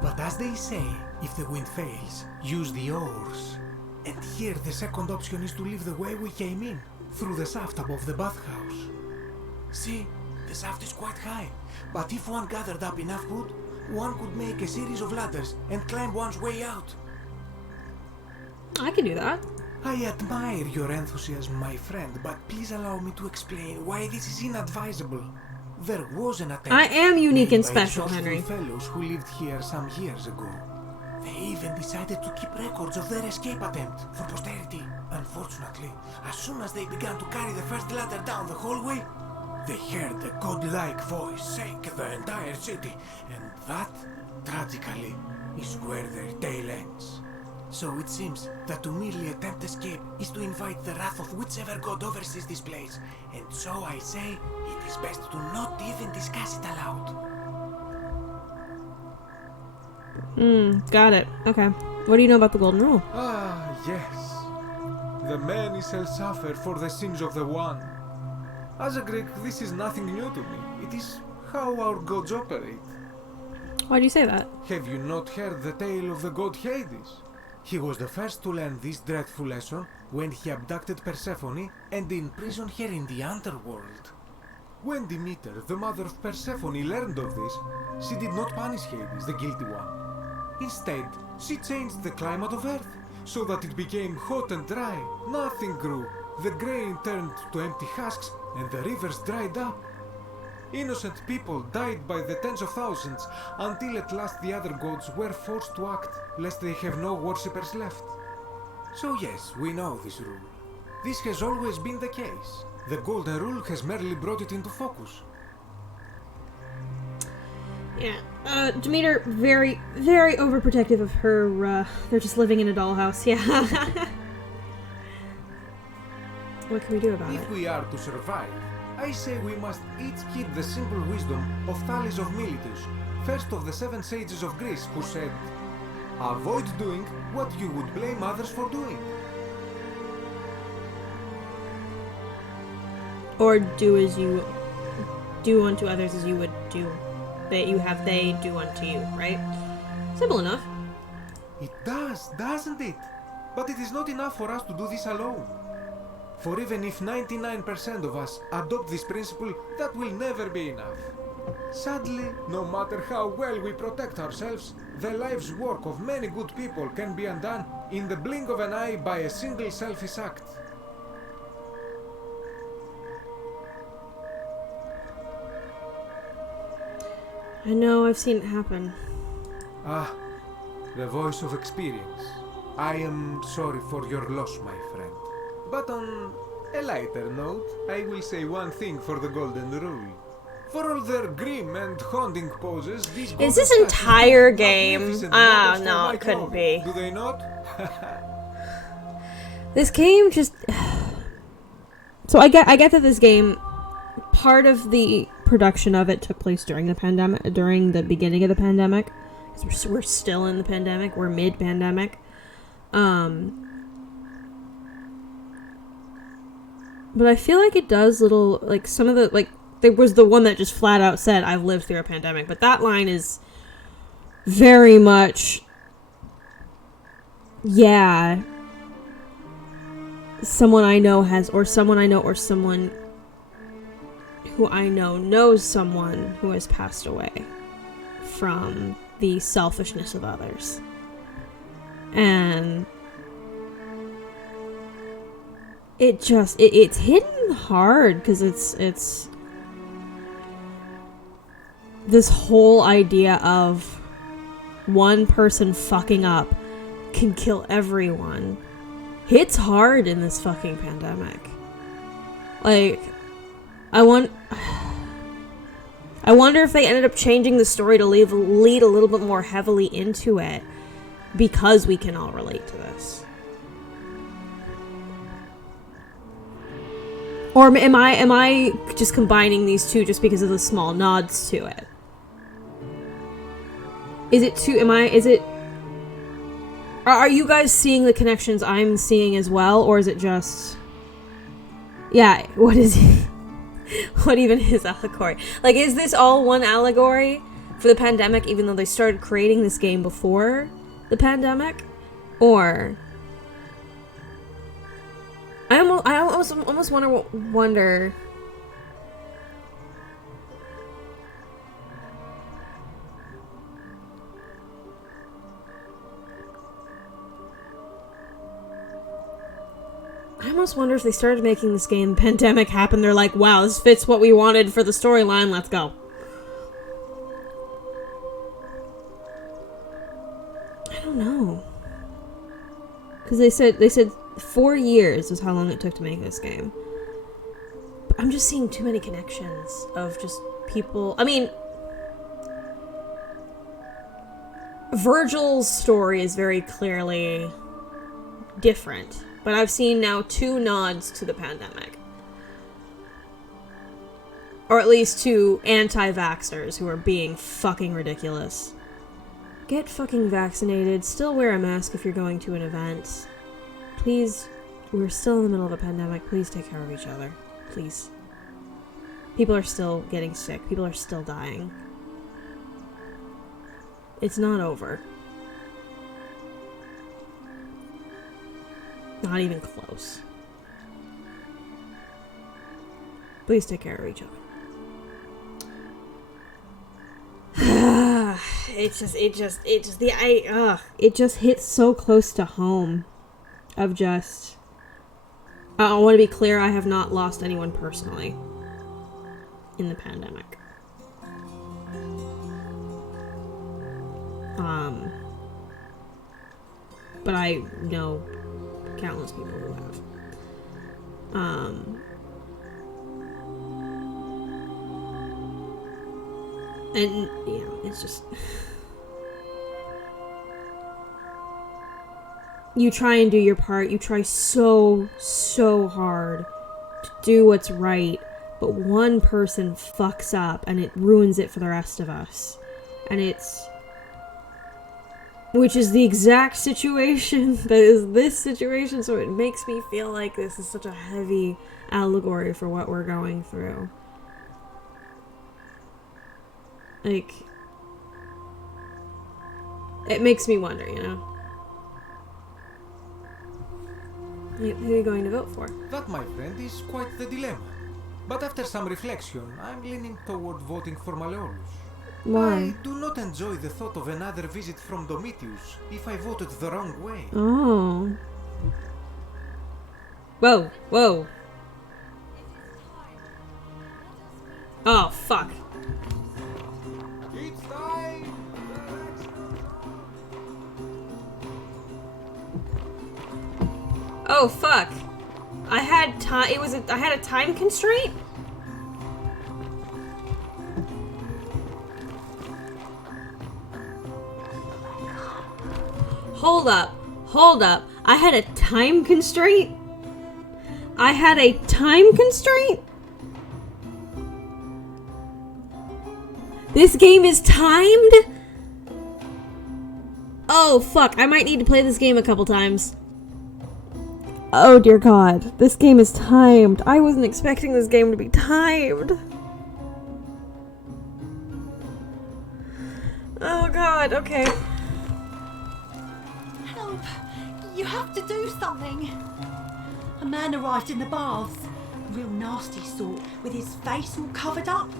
But as they say, if the wind fails, use the oars. And here the second option is to leave the way we came in, through the shaft above the bathhouse. See, the shaft is quite high, but if one gathered up enough wood, one could make a series of ladders and climb one's way out. I can do that. I admire your enthusiasm, my friend, but please allow me to explain why this is inadvisable. There was an attempt. I am unique and by special, resourceful Henry. fellows who lived here some years ago. They even decided to keep records of their escape attempt for posterity. Unfortunately, as soon as they began to carry the first ladder down the hallway, they heard a godlike voice shake the entire city, and that, tragically, is where their tale ends. So it seems that to merely attempt escape is to invite the wrath of whichever god oversees this place, and so I say it is best to not even discuss it aloud. Got it. Okay. What do you know about the Golden Rule? Ah, yes. The many shall suffer for the sins of the one. As a Greek, this is nothing new to me. It is how our gods operate. Why do you say that? Have you not heard the tale of the god Hades? He was the first to learn this dreadful lesson when he abducted Persephone and imprisoned her in the underworld. When Demeter, the mother of Persephone, learned of this, she did not punish Hades, the guilty one. Instead, she changed the climate of Earth so that it became hot and dry. Nothing grew. The grain turned to empty husks and the rivers dried up. Innocent people died by the tens of thousands until at last the other gods were forced to act, lest they have no worshippers left. So yes, we know this rule. This has always been the case. The Golden Rule has merely brought it into focus. Yeah. Demeter, very, very overprotective of her, they're just living in a dollhouse. Yeah. What can we do about it? If we are to survive, I say we must each heed the simple wisdom of Thales of Miletus, first of the 7 sages of Greece, who said, avoid doing what you would blame others for doing. Or do unto others as you would do. They do unto you, right? Simple enough. It does, doesn't it? But it is not enough for us to do this alone. For even if 99% of us adopt this principle, that will never be enough. Sadly, no matter how well we protect ourselves, the life's work of many good people can be undone in the blink of an eye by a single selfish act. I know, I've seen it happen. Ah, the voice of experience. I am sorry for your loss, my friend. But on a lighter note, I will say one thing for the Golden Rule. For all their grim and haunting poses, these Is this entire game? Ah, no, it couldn't be. Do they not? This game just... So I get that this game, part of the production of it took place during the pandemic, during the beginning of the pandemic. Because we're still in the pandemic. We're mid-pandemic. But I feel like it does little, like, some of the, like, there was the one that just flat out said, I've lived through a pandemic. But that line is very much, yeah, someone I know has, or someone I know, or someone who I know knows someone who has passed away from the selfishness of others. And it just, it's hidden hard, because it's this whole idea of one person fucking up can kill everyone. Hits hard in this fucking pandemic. Like, I wonder if they ended up changing the story to lead a little bit more heavily into it, because we can all relate to this. Or am I just combining these two just because of the small nods to it? Is it too, are you guys seeing the connections I'm seeing as well, or is it just, yeah, what is it? What even is allegory? Like, is this all one allegory for the pandemic, even though they started creating this game before the pandemic? Or I almost wonder. I almost wonder if they started making this game, pandemic happened, they're like, wow, this fits what we wanted for the storyline, let's go. I don't know. Because they said 4 years was how long it took to make this game. But I'm just seeing too many connections of just people. I mean, Virgil's story is very clearly different. But I've seen now 2 nods to the pandemic. Or at least 2 anti-vaxxers who are being fucking ridiculous. Get fucking vaccinated. Still wear a mask if you're going to an event. Please, we're still in the middle of a pandemic. Please take care of each other. Please. People are still getting sick. People are still dying. It's not over. Not even close. Please take care of each other. It just hits so close to home. Of just, I want to be clear, I have not lost anyone personally in the pandemic. But I know countless people who have. And, you know, it's just... You try and do your part. You try so hard to do what's right. But one person fucks up and it ruins it for the rest of us. And it's... Which is the exact situation that is this situation, so it makes me feel like this is such a heavy allegory for what we're going through. Like, it makes me wonder, you know? Who are you going to vote for? That, my friend, is quite the dilemma. But after some reflection, I'm leaning toward voting for Malleolus. Why? I do not enjoy the thought of another visit from Domitius if I voted the wrong way. Oh. Whoa, whoa. Oh, fuck. It's Oh, fuck. I had time. I had a time constraint? Hold up. Hold up. I had a time constraint? I had a time constraint? This game is timed? Oh, fuck. I might need to play this game a couple times. Oh, dear God. This game is timed. I wasn't expecting this game to be timed. Oh, God. Okay. Help! You have to do something. A man arrived in the baths. A real nasty sort, with his face all covered up.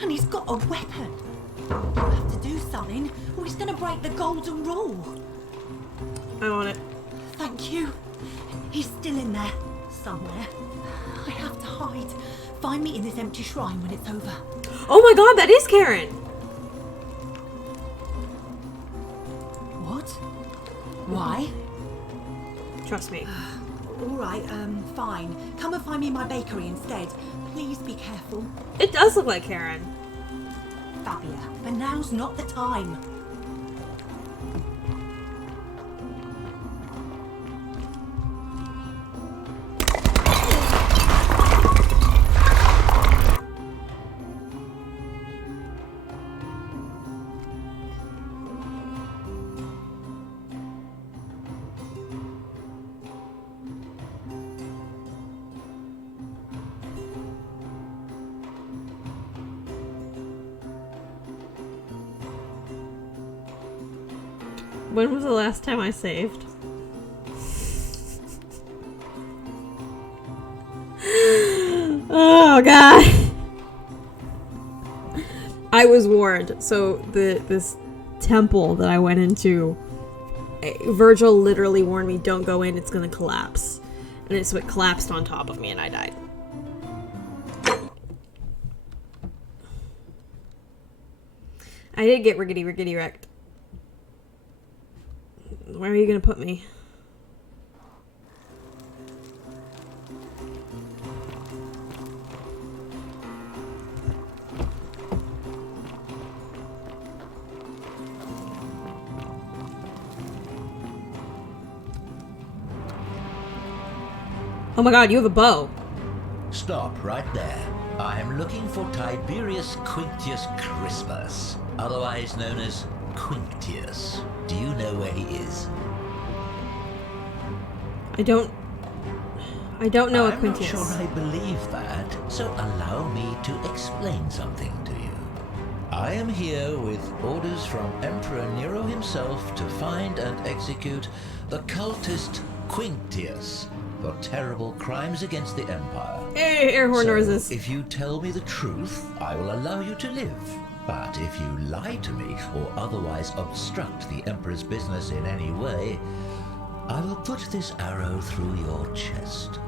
And he's got a weapon. You have to do something, or he's going to break the golden rule. I'm on it. Thank you. He's still in there, somewhere. I have to hide. Find me in this empty shrine when it's over. Oh my God, that is Karen! What? Why? Trust me. Alright, fine. Come and find me in my bakery instead. Please be careful. It does look like Karen. Fabia, but now's not the time. When was the last time I saved? Oh God! I was warned. So this temple that I went into, Virgil literally warned me, "Don't go in; it's gonna collapse." And so it collapsed on top of me, and I died. I did get rickety wrecked. Where are you gonna put me? Oh my God, you have a bow. Stop right there. I am looking for Tiberius Quinctius Crispus, otherwise known as Quinctius. Do you know where he is? I don't know a Quintius. I'm not sure I believe that, so allow me to explain something to you. I am here with orders from Emperor Nero himself to find and execute the cultist Quinctius for terrible crimes against the Empire. Hey, air horn noises. If you tell me the truth, I will allow you to live. But if you lie to me or otherwise obstruct the Emperor's business in any way, I will put this arrow through your chest.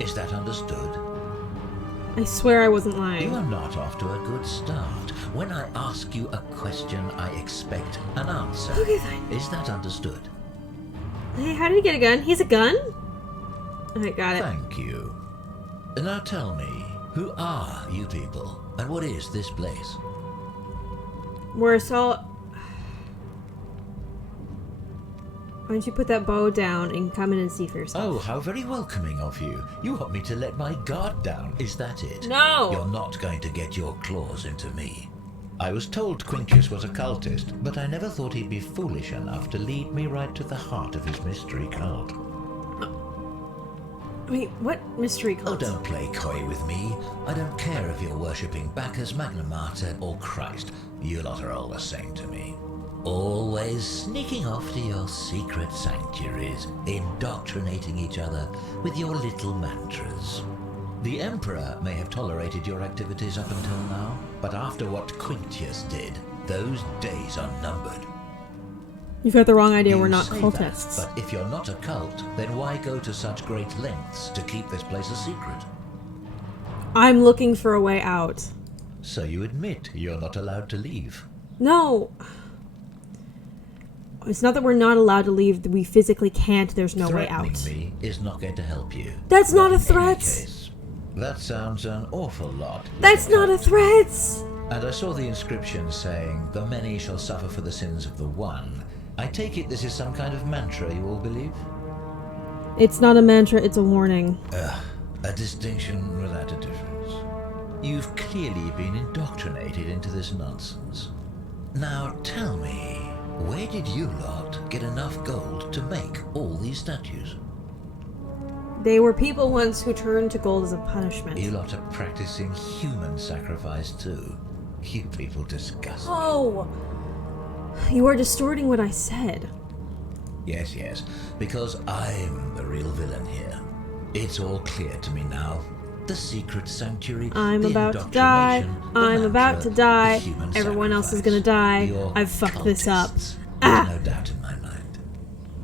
Is that understood? I swear I wasn't lying. You are not off to a good start. When I ask you a question, I expect an answer. Okay, fine. Is that understood? Hey, how did he get a gun? He's a gun? Okay, got it. Thank you. Now tell me, who are you people, and what is this place? We're so... Why don't you put that bow down and come in and see for yourself? Oh, how very welcoming of you. You want me to let my guard down, is that it? No! You're not going to get your claws into me. I was told Quinctius was a cultist, but I never thought he'd be foolish enough to lead me right to the heart of his mystery cult. Wait, what mystery cult? Oh, don't play coy with me. I don't care if you're worshipping Bacchus, Magna Mater, or Christ. You lot are all the same to me. Always sneaking off to your secret sanctuaries, indoctrinating each other with your little mantras. The Emperor may have tolerated your activities up until now, but after what Quinctius did, those days are numbered. You've got the wrong idea, we're not say cultists. that, but if you're not a cult, then why go to such great lengths to keep this place a secret? I'm looking for a way out. So you admit you're not allowed to leave? No. It's not that we're not allowed to leave. We physically can't. There's no way out. Threatening me is not going to help you. That's not a In threat. any case, that sounds an awful lot. That's not a threat. And I saw the inscription saying, "The many shall suffer for the sins of the one." I take it this is some kind of mantra you all believe? It's not a mantra, it's a warning. A distinction without a difference. You've clearly been indoctrinated into this nonsense. Now tell me, where did you lot get enough gold to make all these statues? They were people once who turned to gold as a punishment. You lot are practicing human sacrifice too. You people disgust me. Oh! You are distorting what I said. Yes, because I'm the real villain here. It's all clear to me now. The secret sanctuary, I'm about to die. I'm about to die. Everyone else is gonna die. I've fucked this up. There's no doubt in my mind.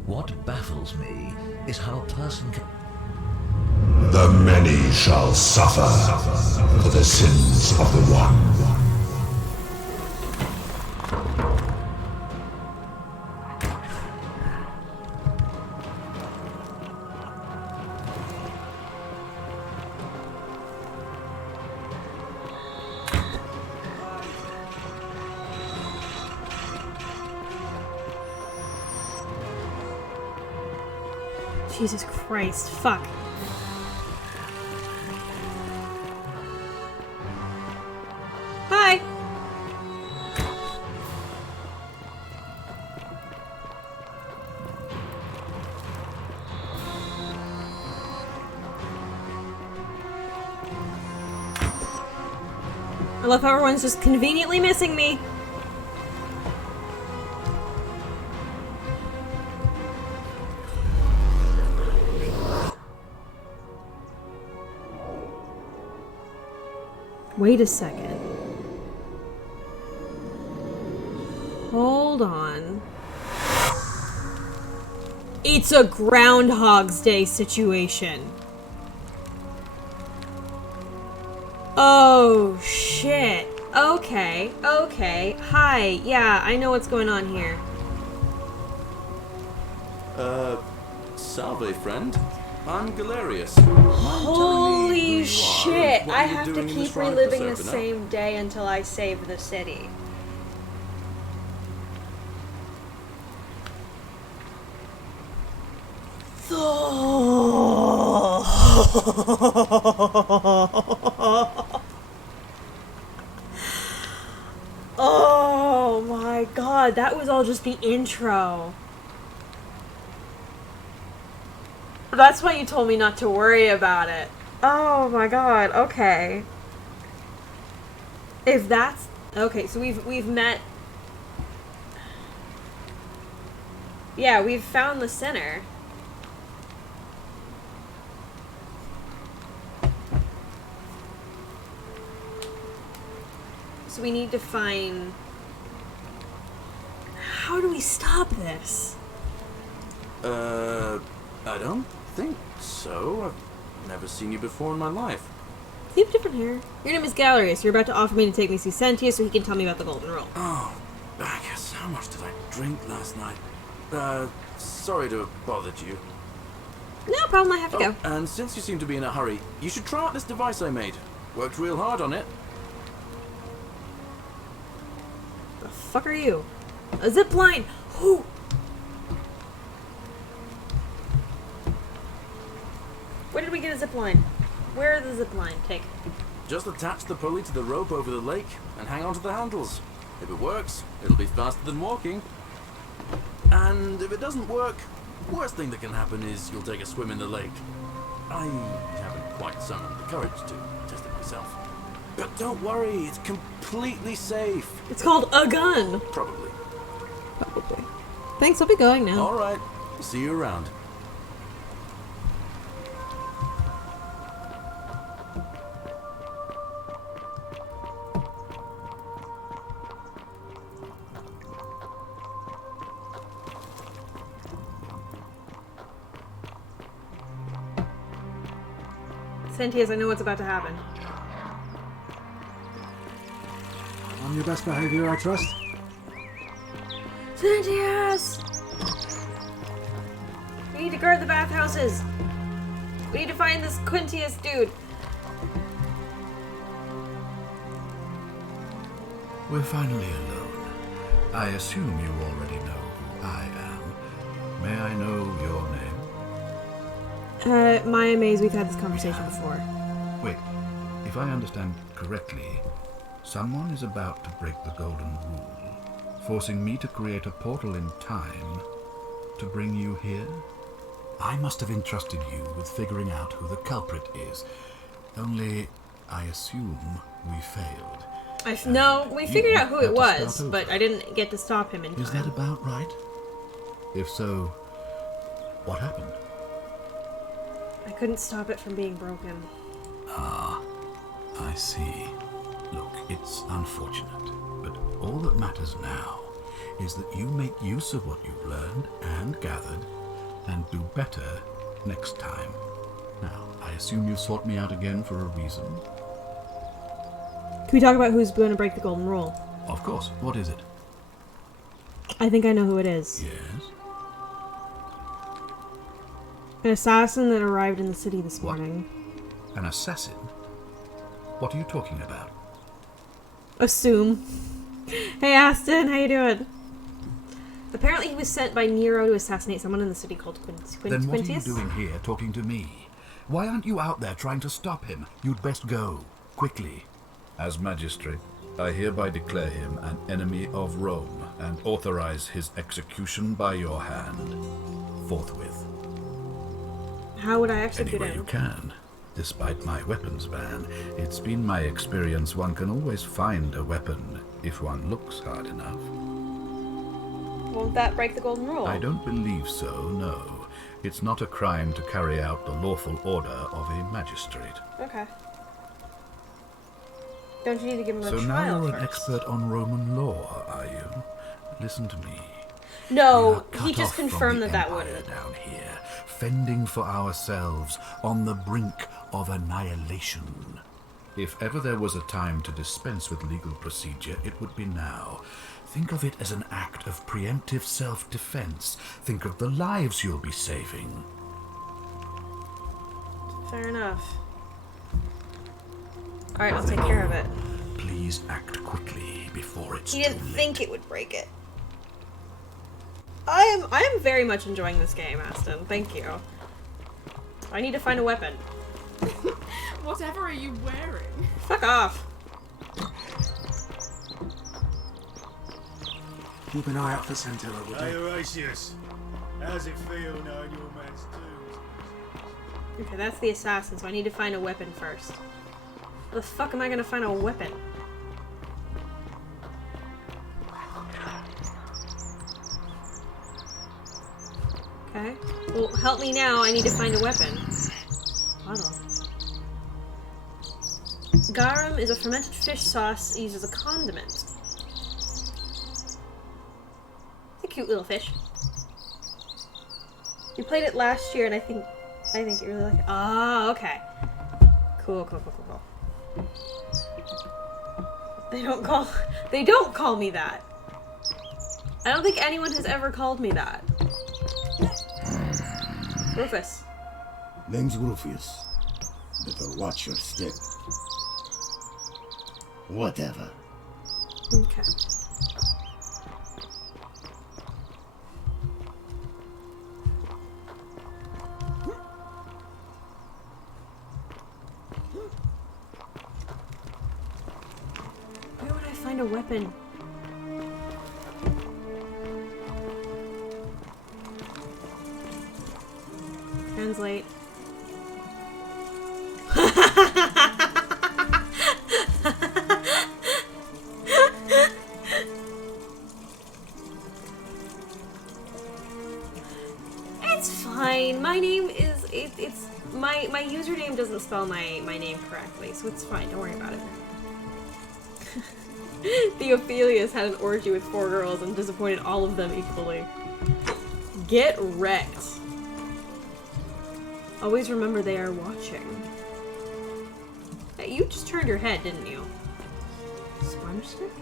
What baffles me is how a person can... The many shall suffer for the sins of the one. Jesus Christ, fuck. Hi! I love how everyone's just conveniently missing me. Wait a second. Hold on. It's a Groundhog's Day situation. Oh, shit. Okay. Hi. Yeah, I know what's going on here. Salve, friend. I'm Galerius. Holy shit! I have to keep reliving the same day until I save the city. Oh my god, that was all just the intro. That's why you told me not to worry about it. Oh my god, okay. If that's... Okay, so we've met... Yeah, we've found the center. So we need to find... How do we stop this? I don't think so. I've never seen you before in my life. You have different hair. Your name is Galerius. You're about to offer me to take me to see Sentius so he can tell me about the Golden Rule. Oh, Bacchus, how much did I drink last night? Sorry to have bothered you. No problem, I have to go. And since you seem to be in a hurry, you should try out this device I made. Worked real hard on it. The fuck are you? A zip line! Who? Where did we get a zip line? Where is the zip line? Take. Just attach the pulley to the rope over the lake and hang on to the handles. If it works, it'll be faster than walking. And if it doesn't work, worst thing that can happen is you'll take a swim in the lake. I haven't quite summoned the courage to test it myself. But don't worry, it's completely safe. It's called a gun. Probably. Thanks, I'll be going now. Alright, see you around. Sentius, I know what's about to happen. On your best behavior, I trust. Sentius! need to guard the bathhouses. We need to find this Quintius dude. We're finally alone. I assume you already know who I am. May I know your name? Miyamaze, we've had this conversation before. Wait, if I understand correctly, someone is about to break the golden rule, forcing me to create a portal in time to bring you here? I must have entrusted you with figuring out who the culprit is. Only, I assume we failed. No, we figured out who it was, but I didn't get to stop him in time. Is that about right? If so, what happened? I couldn't stop it from being broken. Ah, I see. Look, it's unfortunate, but all that matters now is that you make use of what you've learned and gathered and do better next time. Now, I assume you've sought me out again for a reason? Can we talk about who's going to break the golden rule? Of course. What is it? I think I know who it is. Yes? An assassin that arrived in the city this morning. An assassin? What are you talking about? Assume. Hey Aston, how you doing? Apparently he was sent by Nero to assassinate someone in the city called Quintius. Then what are you doing here talking to me? Why aren't you out there trying to stop him? You'd best go. Quickly. As magistrate, I hereby declare him an enemy of Rome and authorize his execution by your hand. Forthwith. How would I execute him? You can. Despite my weapons ban, it's been my experience one can always find a weapon if one looks hard enough. Won't that break the golden rule? I don't believe so, no. It's not a crime to carry out the lawful order of a magistrate. Okay. Don't you need to give him a trial So now you're first? an expert on Roman law, are you? Listen to me. No, he just confirmed that wouldn't. Down here, fending for ourselves on the brink of annihilation. If ever there was a time to dispense with legal procedure, it would be now. Think of it as an act of preemptive self-defense. Think of the lives you'll be saving. Fair enough. Alright, I'll take care of it. Please act quickly before it's He didn't think it would break it. I am very much enjoying this game, Aston. Thank you. I need to find a weapon. Whatever are you wearing? Fuck off. Keep an eye out for Centilla. Hey, Horatius. How's it feel knowing your man's doomed? Okay, that's the assassin, so I need to find a weapon first. Where the fuck am I gonna find a weapon? Okay. Well, help me now. I need to find a weapon. Bottle. Garum is a fermented fish sauce used as a condiment. It's a cute little fish. We played it last year, and I think you really like it. Oh, okay. Cool. They don't call me that. I don't think anyone has ever called me that. Rufus. Name's Rufus. Better watch your step. Whatever. Okay. Where would I find a weapon? Translate. It's fine. My name is it's my username doesn't spell my name correctly, so it's fine. Don't worry about it. Theophilus had an orgy with 4 girls and disappointed all of them equally. Get wrecked. Always remember they are watching. Hey, you just turned your head, didn't you? Sponge stick?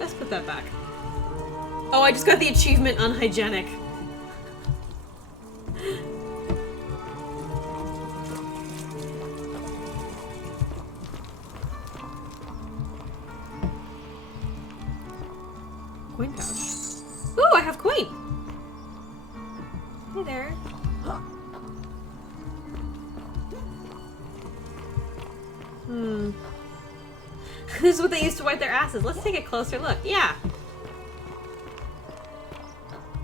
Let's put that back. Oh, I just got the achievement unhygienic. Coin pouch. Ooh, I have coin. Hey there. This is what they used to wipe their asses. Let's take a closer look. Yeah.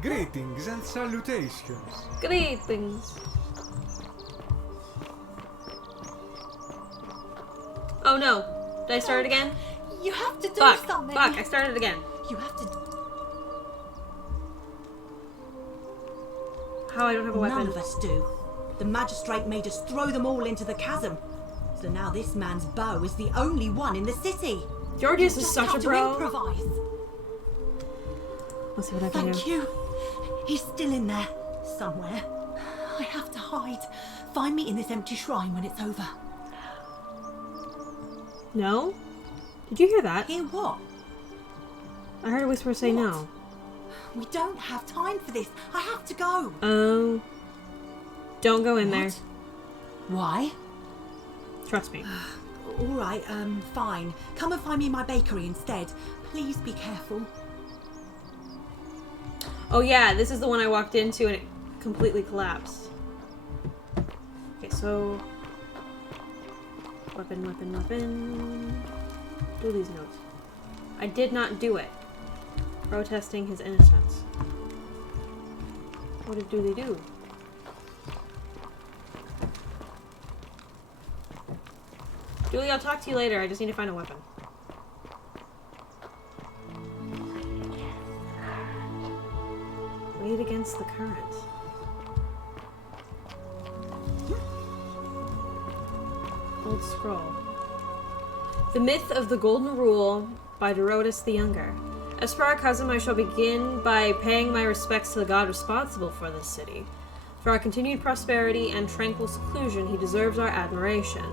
Greetings and salutations. Greetings. Oh no. Did I start it again? You have to do something. Fuck, I started it again. You have to. How I don't have a weapon? None of us do. The magistrate made us throw them all into the chasm. So now this man's bow is the only one in the city. Georgius is such a bro. Improvise. Let's see what I can do. Thank you. He's still in there somewhere. I have to hide. Find me in this empty shrine when it's over. No? Did you hear that? Hear what? I heard a whisper say no. We don't have time for this. I have to go. Oh. Don't go in there. Why? Trust me. All right, fine. Come and find me in my bakery instead. Please be careful. Oh yeah, this is the one I walked into and it completely collapsed. Okay, so... Weapon, weapon, weapon... Do these notes. I did not do it. Protesting his innocence. What did Dooley do? Dooley, I'll talk to you later. I just need to find a weapon. Wade against the current. Old scroll. The Myth of the Golden Rule by Dorotus the Younger. As for our cousin, I shall begin by paying my respects to the god responsible for this city. For our continued prosperity and tranquil seclusion, he deserves our admiration.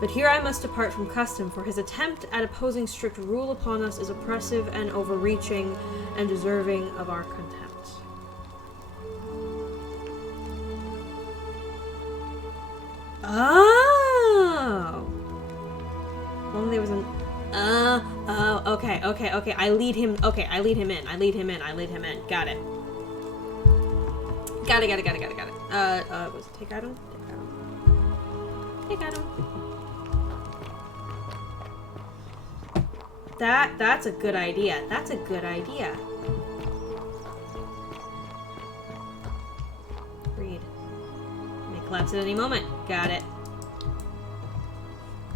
But here I must depart from custom, for his attempt at imposing strict rule upon us is oppressive and overreaching, and deserving of our contempt. Oh! Well, there was an... oh, okay. I lead him in. Got it. Got it. Was it take item? Take item. That's a good idea. Read. May collapse at any moment. Got it.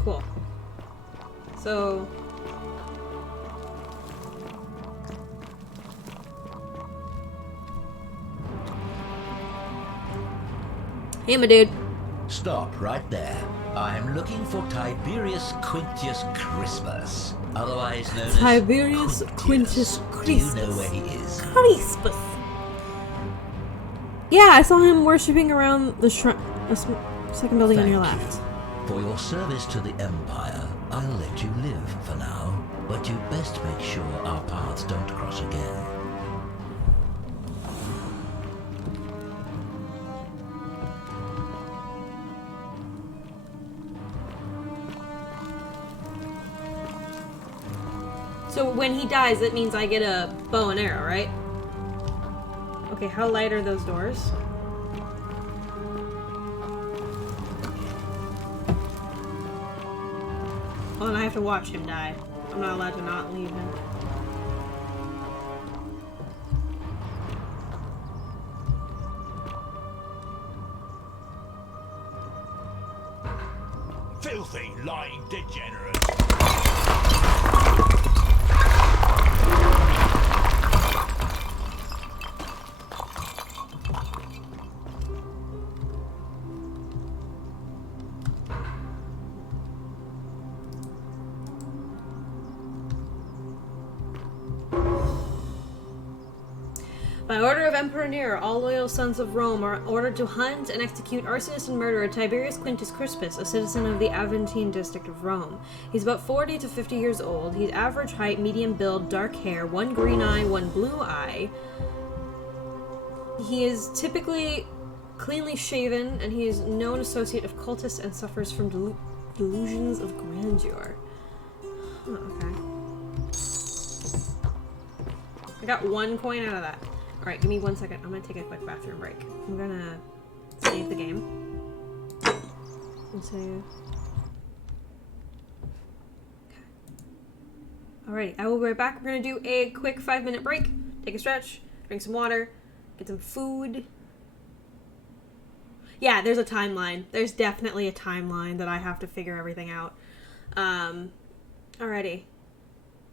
Cool. So... Hey, my dude. Stop right there. I'm looking for Tiberius Quintius Crispus, otherwise known Tiberius as Quintius Crispus. Do you know where he is? Crispus. Yeah, I saw him worshipping around the second building on your left. For your service to the Empire, I'll let you live for now, but you'd best make sure our paths don't cross again. So when he dies, that means I get a bow and arrow, right? Okay, how light are those doors? Oh, and I have to watch him die. I'm not allowed to not leave him. Filthy, lying degenerate. By order of Emperor Nero, all loyal sons of Rome are ordered to hunt and execute arsonist and murderer Tiberius Quintus Crispus, a citizen of the Aventine district of Rome. He's about 40 to 50 years old. He's average height, medium build, dark hair, one green eye, one blue eye. He is typically cleanly shaven, and he is known associate of cultists and suffers from delusions of grandeur. Huh, okay. I got 1 coin out of that. Alright, give me 1 second. I'm gonna take a quick bathroom break. I'm gonna save the game. And save. Okay. Alrighty, I will be right back. We're gonna do a quick 5-minute break. Take a stretch, drink some water, get some food. Yeah, there's a timeline. There's definitely a timeline that I have to figure everything out. Alrighty.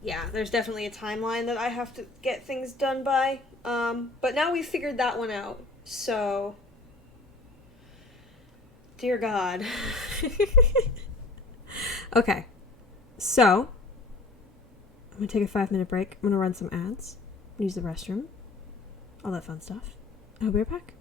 Yeah, there's definitely a timeline that I have to get things done by. But now we've figured that one out. So, dear God. Okay. So, I'm gonna take a 5-minute break. I'm gonna run some ads, use the restroom, all that fun stuff. I'll be right back.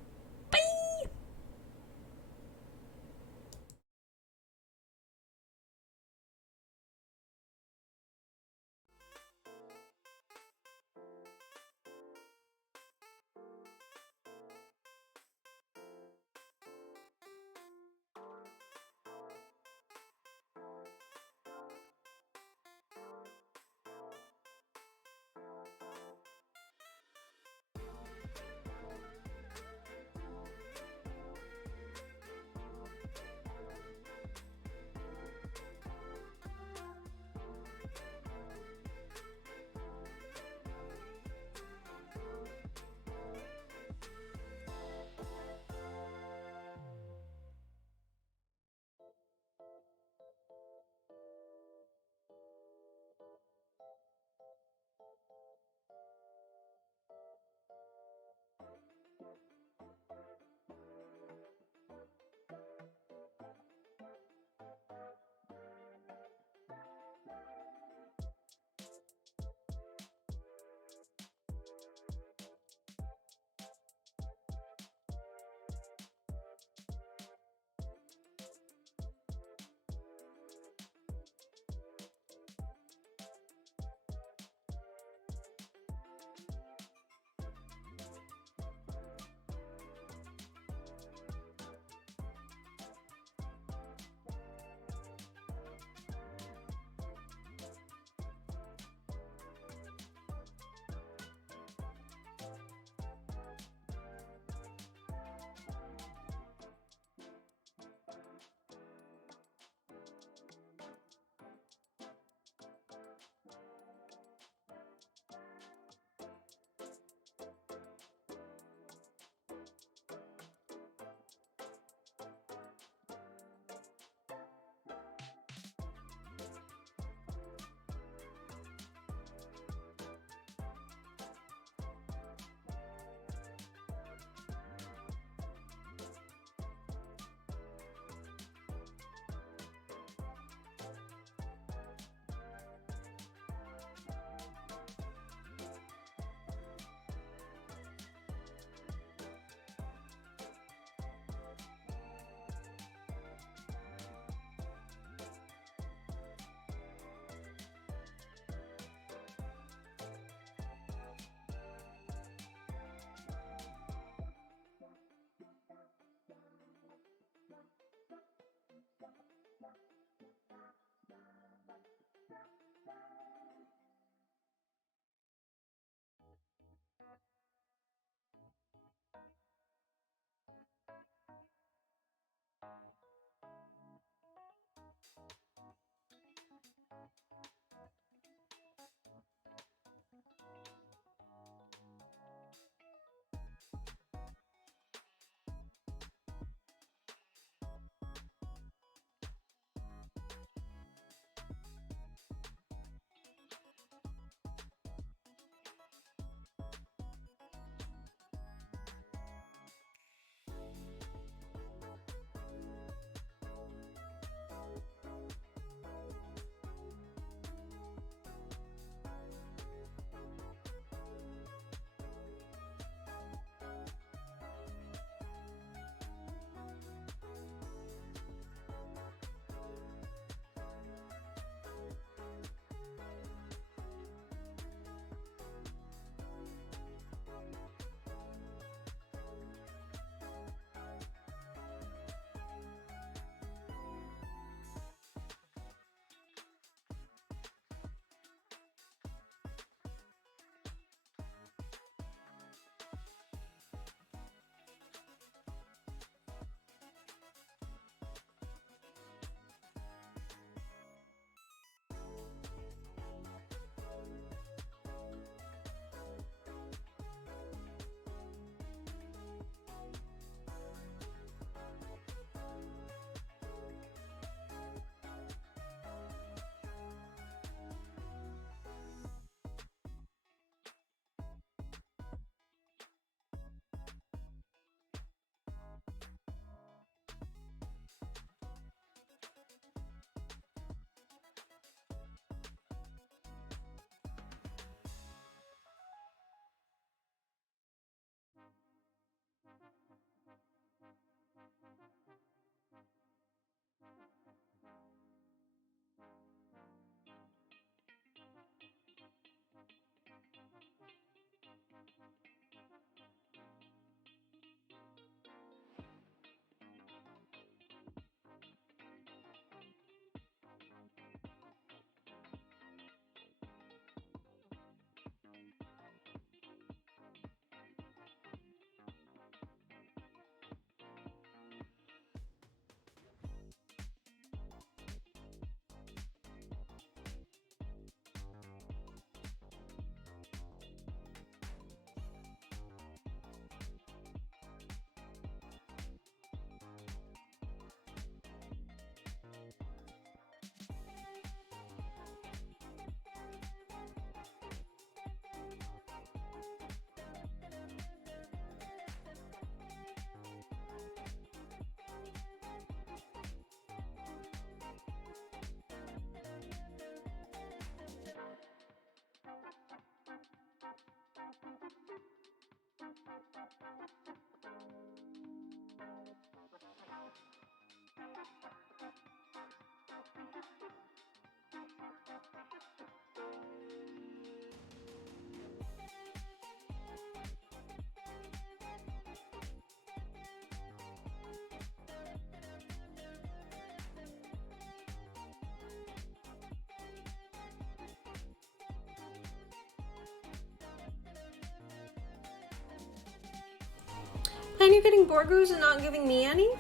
you're getting Borgus and not giving me any?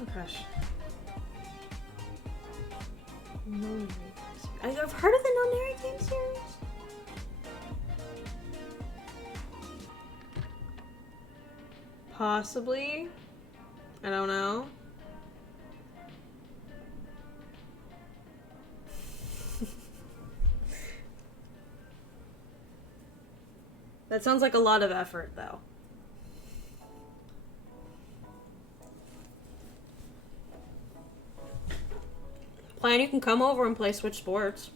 Oh gosh. I've heard of the Non-Narrative game series. Possibly. I don't know. That sounds like a lot of effort, though. Plan, you can come over and play Switch Sports.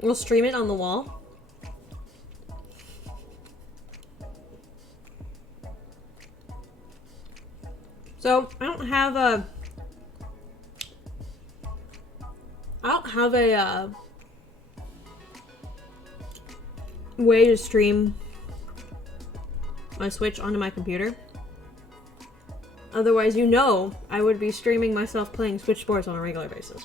We'll stream it on the wall. So, I don't have a way to stream my Switch onto my computer. Otherwise, you know, I would be streaming myself playing Switch Sports on a regular basis.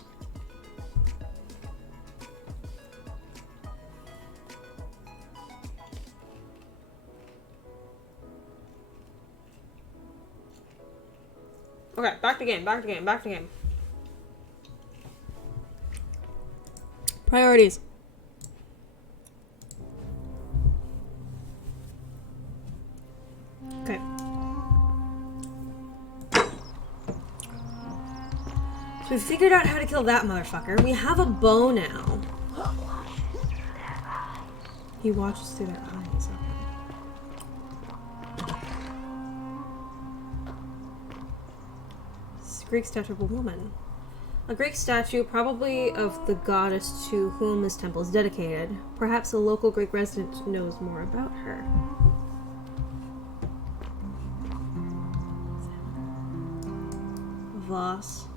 Okay, back to game. Priorities. Okay. So we figured out how to kill that motherfucker. We have a bow now. He watches through their eyes. Greek statue of a woman. A Greek statue, probably of the goddess to whom this temple is dedicated. Perhaps a local Greek resident knows more about her. Voss.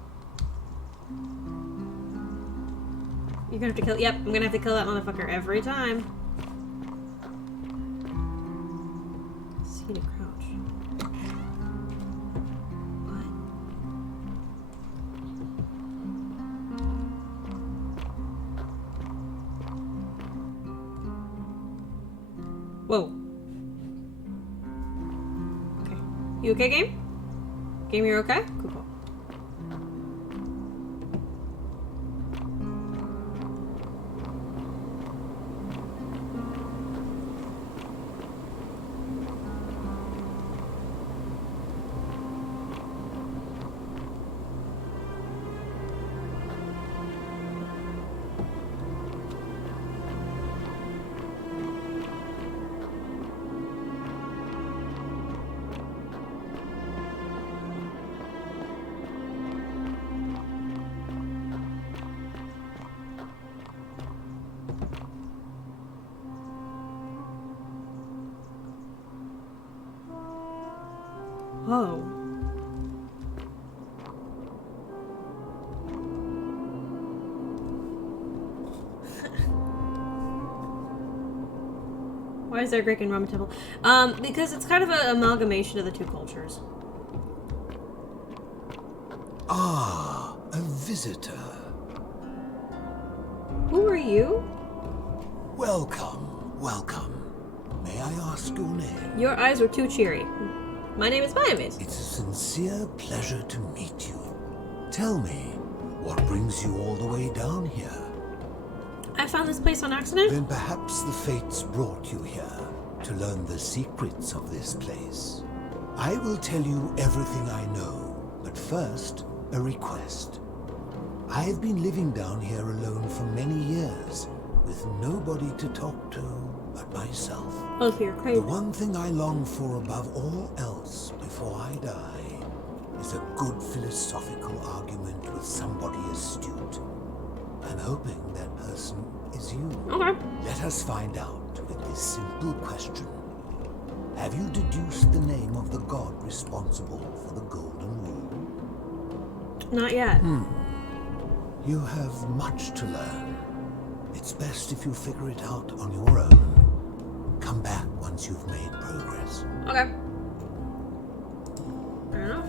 You're gonna have to kill. Yep, I'm gonna have to kill that motherfucker every time. C to crouch. Whoa. Okay. You okay, game? Game, you're okay? Cool, cool. Whoa. Why is there a Greek and Roman temple? Because it's kind of an amalgamation of the two cultures. Ah, a visitor. Who are you? Welcome, welcome. May I ask your name? Your eyes were too cheery. My name is Miyamaze. It's a sincere pleasure to meet you. Tell me, what brings you all the way down here? I found this place on accident. Then perhaps the fates brought you here to learn the secrets of this place. I will tell you everything I know, but first, a request. I've been living down here alone for many years, with nobody to talk to but myself. Oh, you're crazy. The one thing I long for above all else before I die is a good philosophical argument with somebody astute. I'm hoping that person is you. Okay. Let us find out with this simple question. Have you deduced the name of the god responsible for the Golden Rule? Not yet. You have much to learn. It's best if you figure it out on your own. Come back once you've made progress. Okay. Fair enough.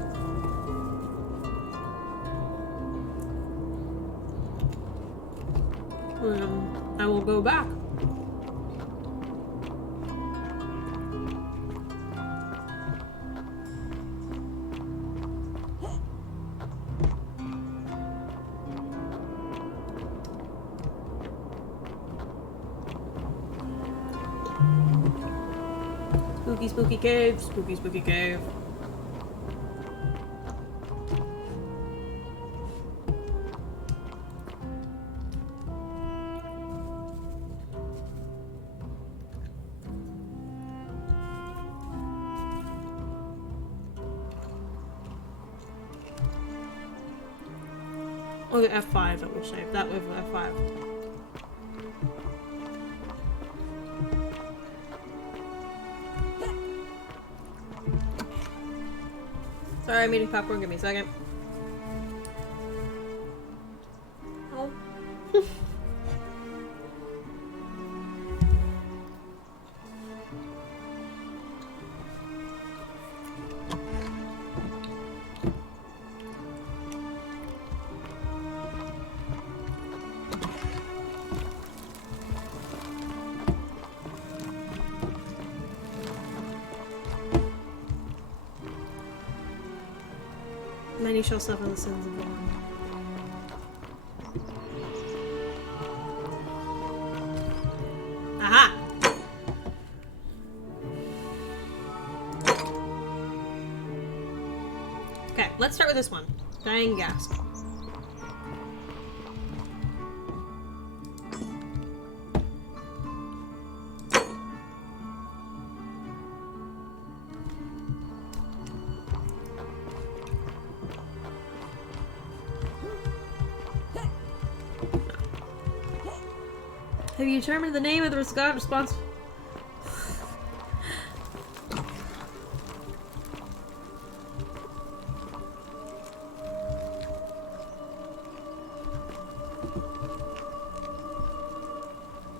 I will go back. Spooky, spooky cave, spooky, spooky cave. Oh, the F5 that will save. That with F5. Sorry, I'm eating popcorn. Give me a second. Oh. Many shall suffer the sins of the Lord. Aha! Okay, let's start with this one. Dying gas. Have you determined the name of the God responsible?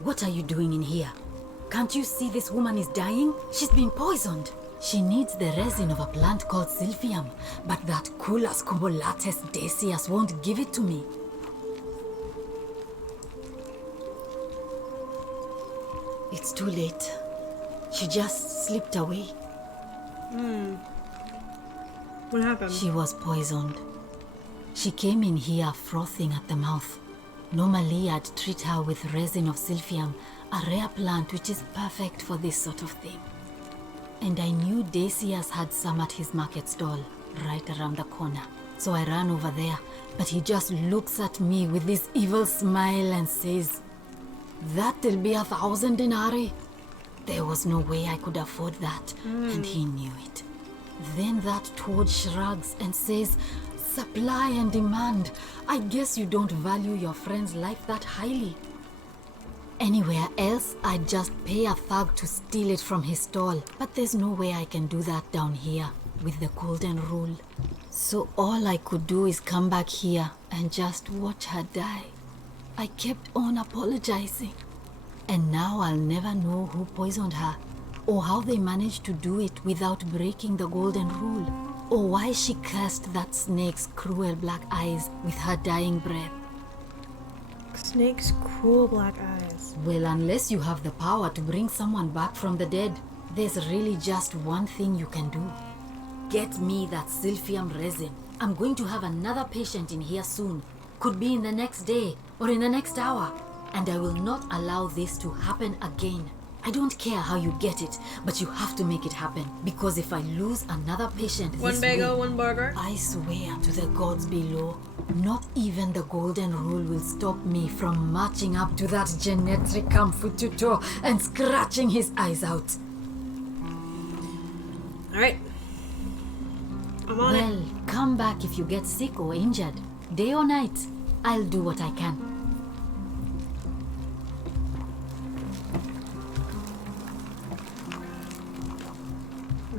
What are you doing in here? Can't you see this woman is dying? She's been poisoned. She needs the resin of a plant called Silphium, but that Culus cumulatus Decius won't give it to me. It's too late. She just slipped away. What happened? She was poisoned. She came in here frothing at the mouth. Normally I'd treat her with resin of Silphium, a rare plant which is perfect for this sort of thing. And I knew Decius had some at his market stall, right around the corner. So I ran over there, but he just looks at me with this evil smile and says, "That'll be 1,000 denarii." There was no way I could afford that, and he knew it. Then that toad shrugs and says, "Supply and demand. I guess you don't value your friend's life that highly." Anywhere else, I'd just pay a thug to steal it from his stall, but there's no way I can do that down here with the golden rule. So all I could do is come back here and just watch her die. I kept on apologizing. And now I'll never know who poisoned her, or how they managed to do it without breaking the golden rule, or why she cursed that snake's cruel black eyes with her dying breath. Snake's cruel black eyes. Well, unless you have the power to bring someone back from the dead, there's really just one thing you can do. Get me that Silphium resin. I'm going to have another patient in here soon. Could be in the next day, or in the next hour. And I will not allow this to happen again. I don't care how you get it, but you have to make it happen. Because if I lose another patient One this bagel, way, one burger. I swear to the gods below, not even the golden rule will stop me from marching up to that Genetricum Fututo and scratching his eyes out. Alright. I'm on it. Well, come back if you get sick or injured. Day or night, I'll do what I can.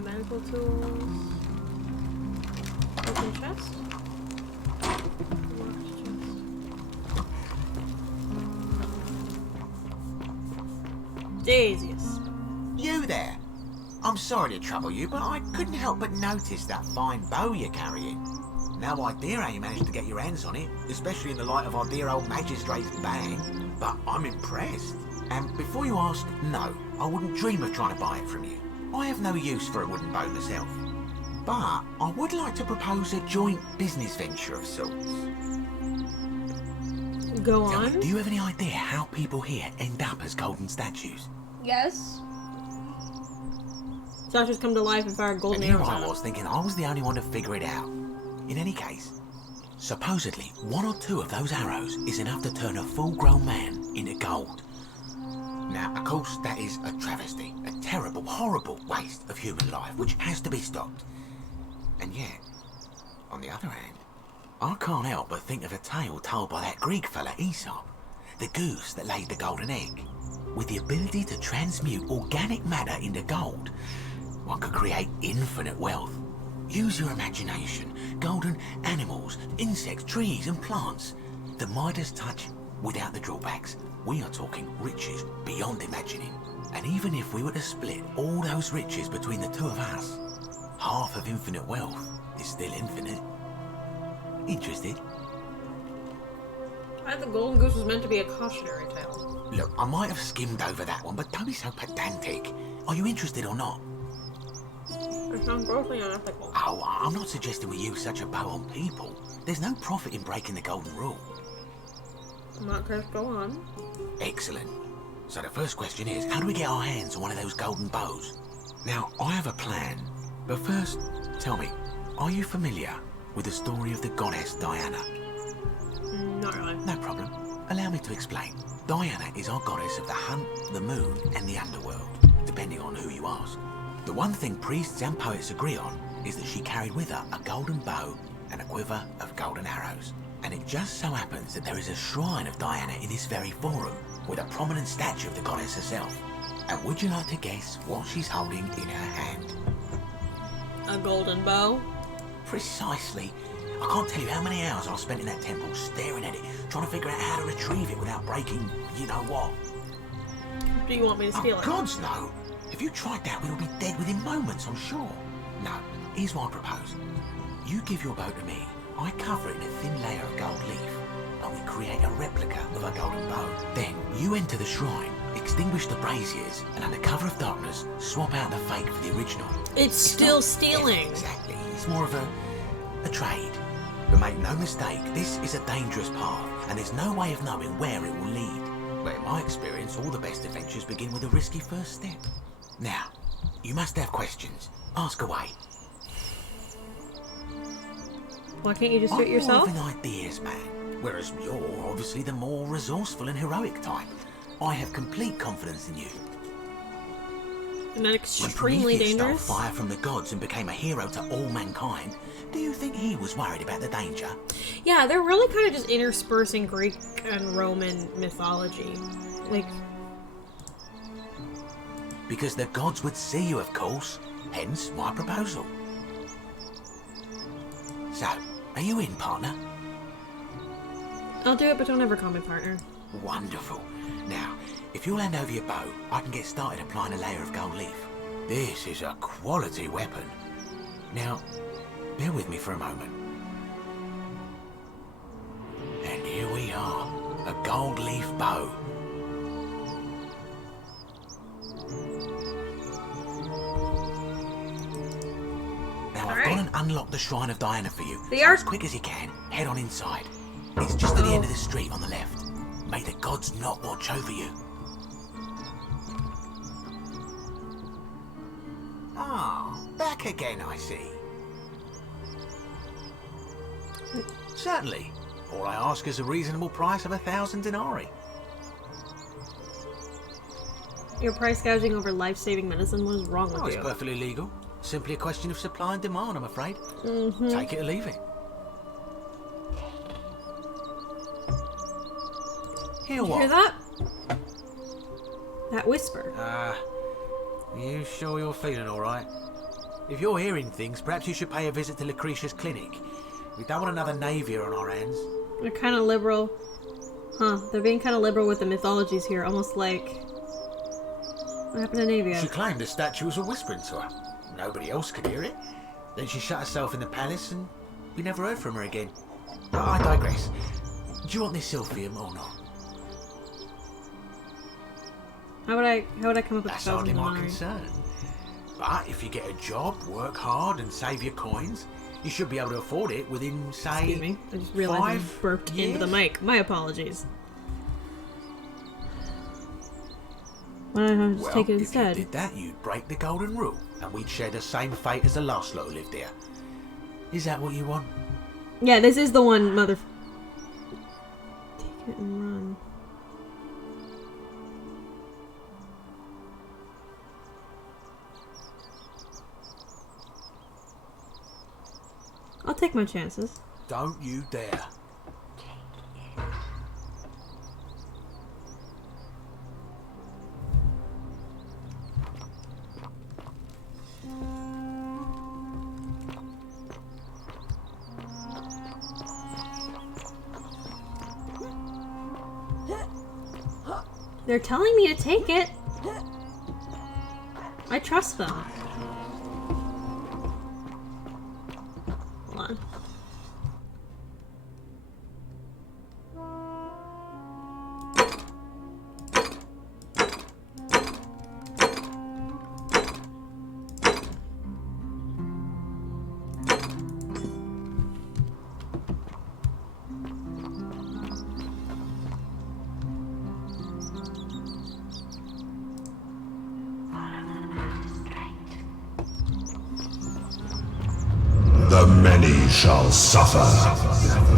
Medical tools. Open chest. Locked chest. Daisius. You there? I'm sorry to trouble you, but I couldn't help but notice that fine bow you're carrying. No idea how you managed to get your hands on it, especially in the light of our dear old magistrate's ban, but I'm impressed. And before you ask, no, I wouldn't dream of trying to buy it from you. I have no use for a wooden bow myself. But I would like to propose a joint business venture of sorts. Go Tell on. me, do you have any idea how people here end up as golden statues? Yes. Statues come to life and fire golden And here arrows I at 'em. was thinking I was the only one to figure it out. In any case, supposedly 1 or 2 of those arrows is enough to turn a full-grown man into gold. Now, of course, that is a travesty, a terrible, horrible waste of human life, which has to be stopped. And yet, on the other hand, I can't help but think of a tale told by that Greek fella Aesop, the goose that laid the golden egg. With the ability to transmute organic matter into gold, one could create infinite wealth. Use your imagination. Golden animals, insects, trees and plants. The Midas touch without the drawbacks. We are talking riches beyond imagining. And even if we were to split all those riches between the 2 of us, half of infinite wealth is still infinite. Interested? I thought the Golden Goose was meant to be a cautionary tale. Look, I might have skimmed over that one, but don't be so pedantic. Are you interested or not? It sounds grossly unethical. Oh, I'm not suggesting we use such a bow on people. There's no profit in breaking the golden rule. I'm not gonna go on. Excellent. So the first question is, how do we get our hands on one of those golden bows? Now, I have a plan. But first, tell me, are you familiar with the story of the goddess Diana? Not really. No problem. Allow me to explain. Diana is our goddess of the hunt, the moon, and the underworld, depending on who you ask. The one thing priests and poets agree on is that she carried with her a golden bow and a quiver of golden arrows. And it just so happens that there is a shrine of Diana in this very forum, with a prominent statue of the goddess herself. And would you like to guess what she's holding in her hand? A golden bow? Precisely. I can't tell you how many hours I've spent in that temple staring at it, trying to figure out how to retrieve it without breaking you-know-what. Do you want me to steal it? Gods, no! If you tried that, we would be dead within moments, I'm sure. No, here's what I propose. You give your bow to me, I cover it in a thin layer of gold leaf, and we create a replica of a golden bow. Then, you enter the shrine, extinguish the braziers, and under cover of darkness, swap out the fake for the original. It's still stealing. Exactly. It's more of a trade. But make no mistake, this is a dangerous path, and there's no way of knowing where it will lead. But in my experience, all the best adventures begin with a risky first step. Now, you must have questions. Ask away. Why can't you just do it yourself? I'm more of an ideas man, whereas you're obviously the more resourceful and heroic type. I have complete confidence in you. Isn't that extremely dangerous? Stole fire from the gods and became a hero to all mankind. Do you think he was worried about the danger? Yeah, they're really kind of just interspersing Greek and Roman mythology. Like... Because the gods would see you, of course. Hence my proposal. So, are you in, partner? I'll do it, but don't ever call me partner. Wonderful. Now, if you'll hand over your bow, I can get started applying a layer of gold leaf. This is a quality weapon. Now, bear with me for a moment. And here we are, a gold leaf bow. Now, I've gone and unlocked the Shrine of Diana for you. So as quick as you can, head on inside. It's just at the end of the street on the left. May the gods not watch over you. Ah, back again, I see. Certainly. All I ask is a reasonable price of 1,000 denarii. You're price gouging over life-saving medicine? What is wrong with It's you? perfectly legal. Simply a question of supply and demand, I'm afraid. Mm-hmm. Take it or leave it. Hear what? Hear that? That whisper. You sure you're feeling alright? If you're hearing things, perhaps you should pay a visit to Lucretia's clinic. We don't want another Navia on our hands. They're kind of liberal. Huh, they're being kind of liberal with the mythologies here, almost like... What happened to Navia? She claimed the statue was a whispering to her. Nobody else could hear it. Then she shut herself in the palace and we never heard from her again. But I digress. Do you want this silphium or not? How would I come up with That's hardly my $1,000? concern. But if you get a job, work hard and save your coins, you should be able to afford it within, say, Excuse me. I just realized I 5 burped into the years? mic. My apologies. Why don't I just take it instead? If you did that, you'd break the golden rule, and we'd share the same fate as the last lot who lived here. Is that what you want? Yeah, this is the one, mother... Take it and run. I'll take my chances. Don't you dare. They're telling me to take it. I trust them. Hold on. The many shall suffer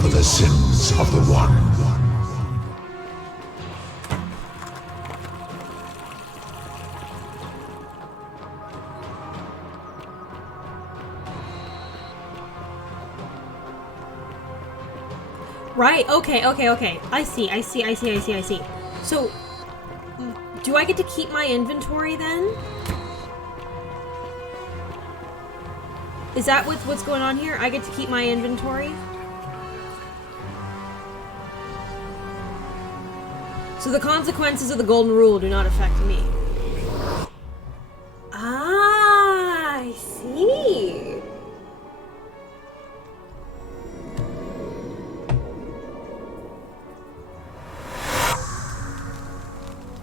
for the sins of the one. Right, okay. I see. So, do I get to keep my inventory then? Is that what's going on here? I get to keep my inventory? So the consequences of the golden rule do not affect me. Ah, I see.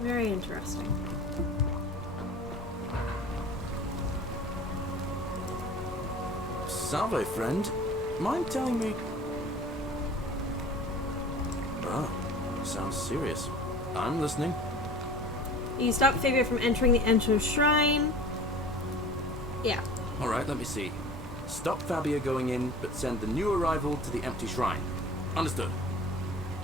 Very interesting. Salve, friend. Mind telling me... Oh, sounds serious. I'm listening. You stop Fabia from entering the Enter Shrine. Yeah. Alright, let me see. Stop Fabia going in, but send the new arrival to the empty shrine. Understood.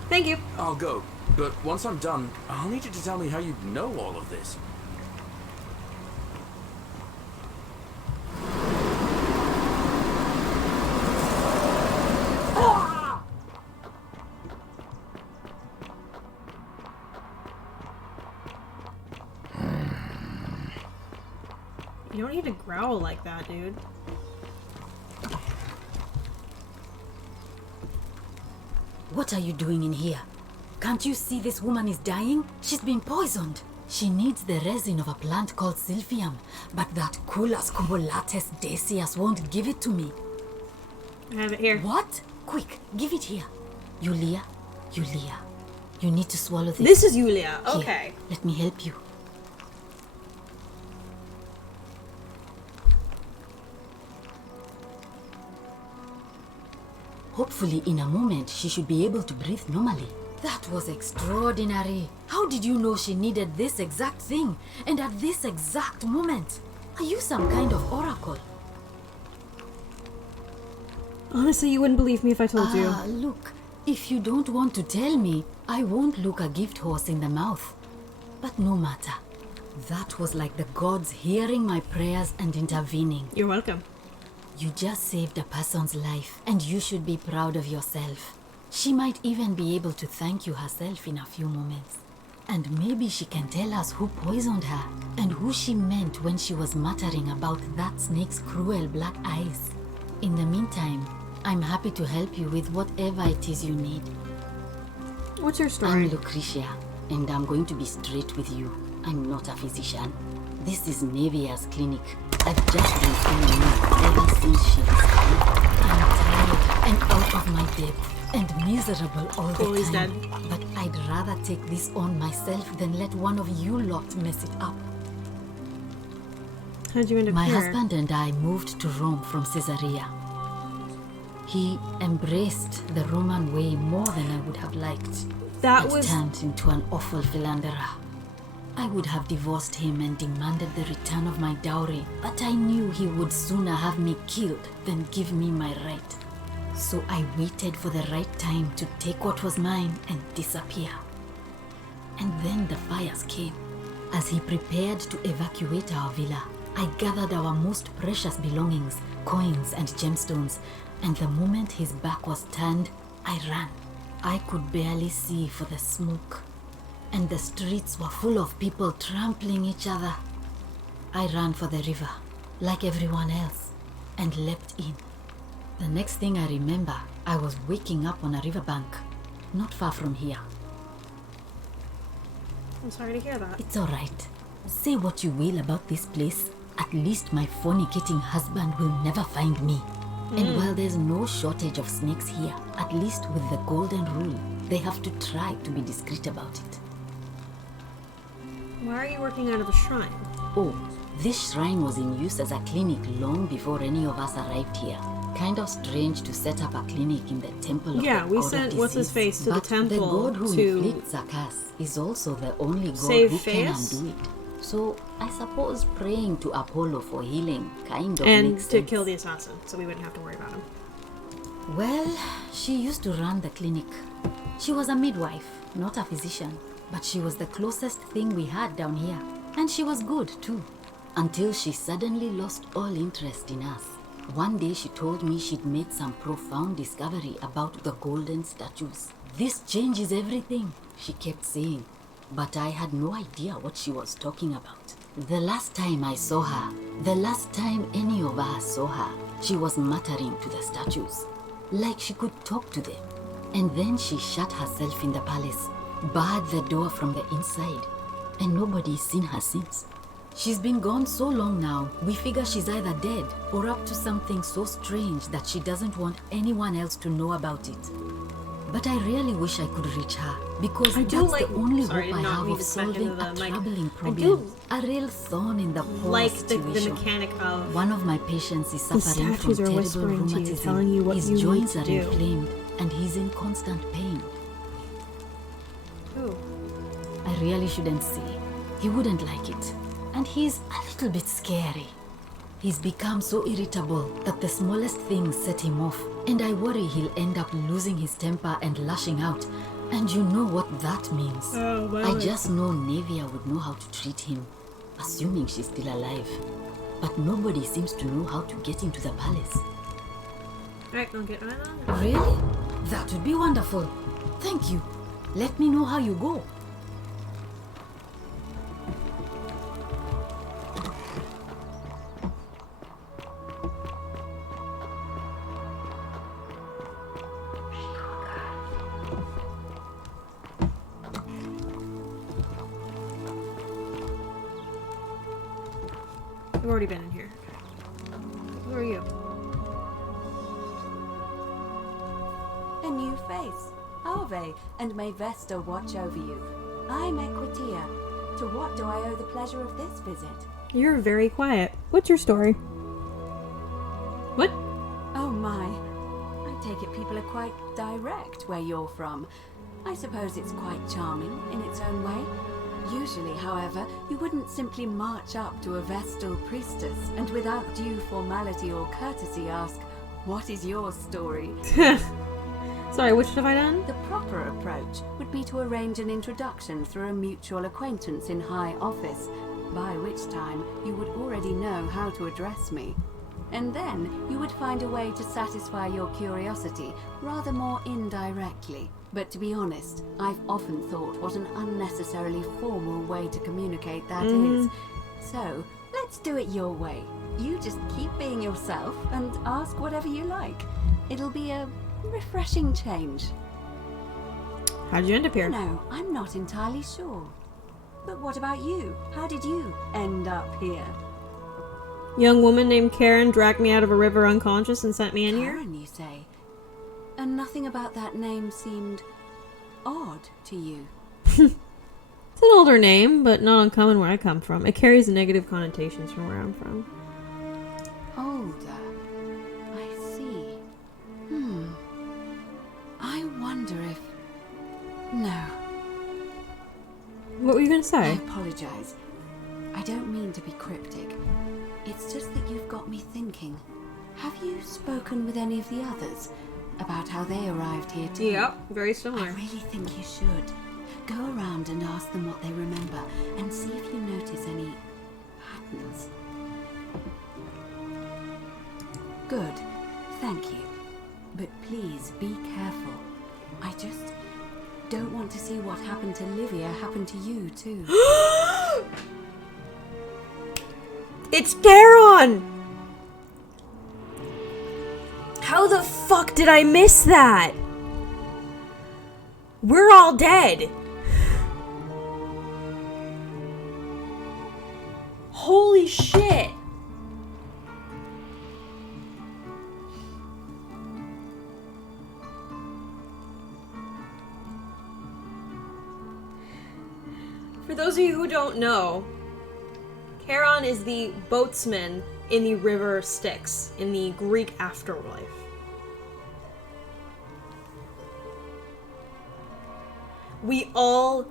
Thank you. I'll go, but once I'm done, I'll need you to tell me how you know all of this. You don't need to growl like that, dude. What are you doing in here? Can't you see this woman is dying? She's been poisoned. She needs the resin of a plant called silphium, but that Culus cubulatus decius won't give it to me. I have it here. What? Quick, give it here. Yulia, you need to swallow this. This is Yulia. Here, Okay. let me help you. Hopefully, in a moment, she should be able to breathe normally. That was extraordinary. How did you know she needed this exact thing? And at this exact moment? Are you some kind of oracle? Honestly, you wouldn't believe me if I told you. Look, if you don't want to tell me, I won't look a gift horse in the mouth. But no matter. That was like the gods hearing my prayers and intervening. You're welcome. You just saved a person's life, and you should be proud of yourself. She might even be able to thank you herself in a few moments. And maybe she can tell us who poisoned her, and who she meant when she was muttering about that snake's cruel black eyes. In the meantime, I'm happy to help you with whatever it is you need. What's your story? I'm Lucretia, and I'm going to be straight with you. I'm not a physician. This is Nevia's clinic. I've just been feeling it ever since she disappeared. I'm tired and out of my depth and miserable all the time. But I'd rather take this on myself than let one of you lot mess it up. How'd you end up My here? husband and I moved to Rome from Caesarea. He embraced the Roman way more than I would have liked. That was turned into an awful philanderer. I would have divorced him and demanded the return of my dowry, but I knew he would sooner have me killed than give me my right. So I waited for the right time to take what was mine and disappear. And then the fires came. As he prepared to evacuate our villa, I gathered our most precious belongings, coins and gemstones, and the moment his back was turned, I ran. I could barely see for the smoke, and the streets were full of people trampling each other. I ran for the river, like everyone else, and leapt in. The next thing I remember, I was waking up on a riverbank, not far from here. I'm sorry to hear that. It's all right. Say what you will about this place. At least my fornicating husband will never find me. And while there's no shortage of snakes here, at least with the golden rule, they have to try to be discreet about it. Why are you working out of a shrine? Oh, this shrine was in use as a clinic long before any of us arrived here. Kind of strange to set up a clinic in the temple of the we god sent of what's-his-face to the but temple the god who to inflicts a curse is also the only god save who can face? undo it. So I suppose praying to Apollo for healing kind of and makes to sense. kill the assassin, so we wouldn't have to worry about him. Well, she used to run the clinic. She was a midwife, not a physician, but she was the closest thing we had down here. And she was good too, until she suddenly lost all interest in us. One day she told me she'd made some profound discovery about the golden statues. This changes everything, she kept saying, but I had no idea what she was talking about. The last time I saw her, the last time any of us saw her, she was muttering to the statues, like she could talk to them. And then she shut herself in the palace, barred the door from the inside, and nobody's seen her since. She's been gone so long now, we figure she's either dead or up to something so strange that she doesn't want anyone else to know about it. But I really wish I could reach her, because that's the only hope I have of solving a troubling problem. A real thorn in the paw situation. The mechanic of one of my patients is suffering from statues are terrible whispering to you, rheumatism. telling you what His you need joints to are do. inflamed, and he's in constant pain. Ooh. I really shouldn't say. He wouldn't like it. And he's a little bit scary. He's become so irritable that the smallest things set him off, and I worry he'll end up losing his temper and lashing out. And you know what that means. Oh, my I word. just know Nevia would know how to treat him, assuming she's still alive. But nobody seems to know how to get into the palace. Alright, I'll get right on it. Really? That would be wonderful. Thank you. Let me know how you go. I've already been in here. Who are you? A new face. Ave, and may Vesta watch over you. I'm Equitia. To what do I owe the pleasure of this visit? You're very quiet. What's your story? What? Oh my. I take it people are quite direct where you're from. I suppose it's quite charming in its own way. Usually, however, you wouldn't simply march up to a Vestal priestess and without due formality or courtesy ask, "What is your story?" Sorry, which have I done? The proper approach would be to arrange an introduction through a mutual acquaintance in high office, by which time you would already know how to address me. And then you would find a way to satisfy your curiosity rather more indirectly. But to be honest, I've often thought what an unnecessarily formal way to communicate that is. So, let's do it your way. You just keep being yourself and ask whatever you like. It'll be a refreshing change. How'd you end up here? No, I'm not entirely sure. But what about you? How did you end up here? Young woman named Karen dragged me out of a river unconscious and sent me in here. Karen, you say? And nothing about that name seemed odd to you. It's an older name, but not uncommon where I come from. It carries negative connotations from where I'm from. Older. I see. I wonder if... No. What were you going to I say? apologize. I don't mean to be cryptic. It's just that you've got me thinking. Have you spoken with any of the others about how they arrived here too? Yep, very similar. I really think you should. Go around and ask them what they remember and see if you notice any patterns. Good. Thank you. But please be careful. I just don't want to see what happened to Livia happen to you too. It's Garon! How the fuck did I miss that? We're all dead. Holy shit. For those of you who don't know, Charon is the boatsman in the river Styx, in the Greek afterlife. We all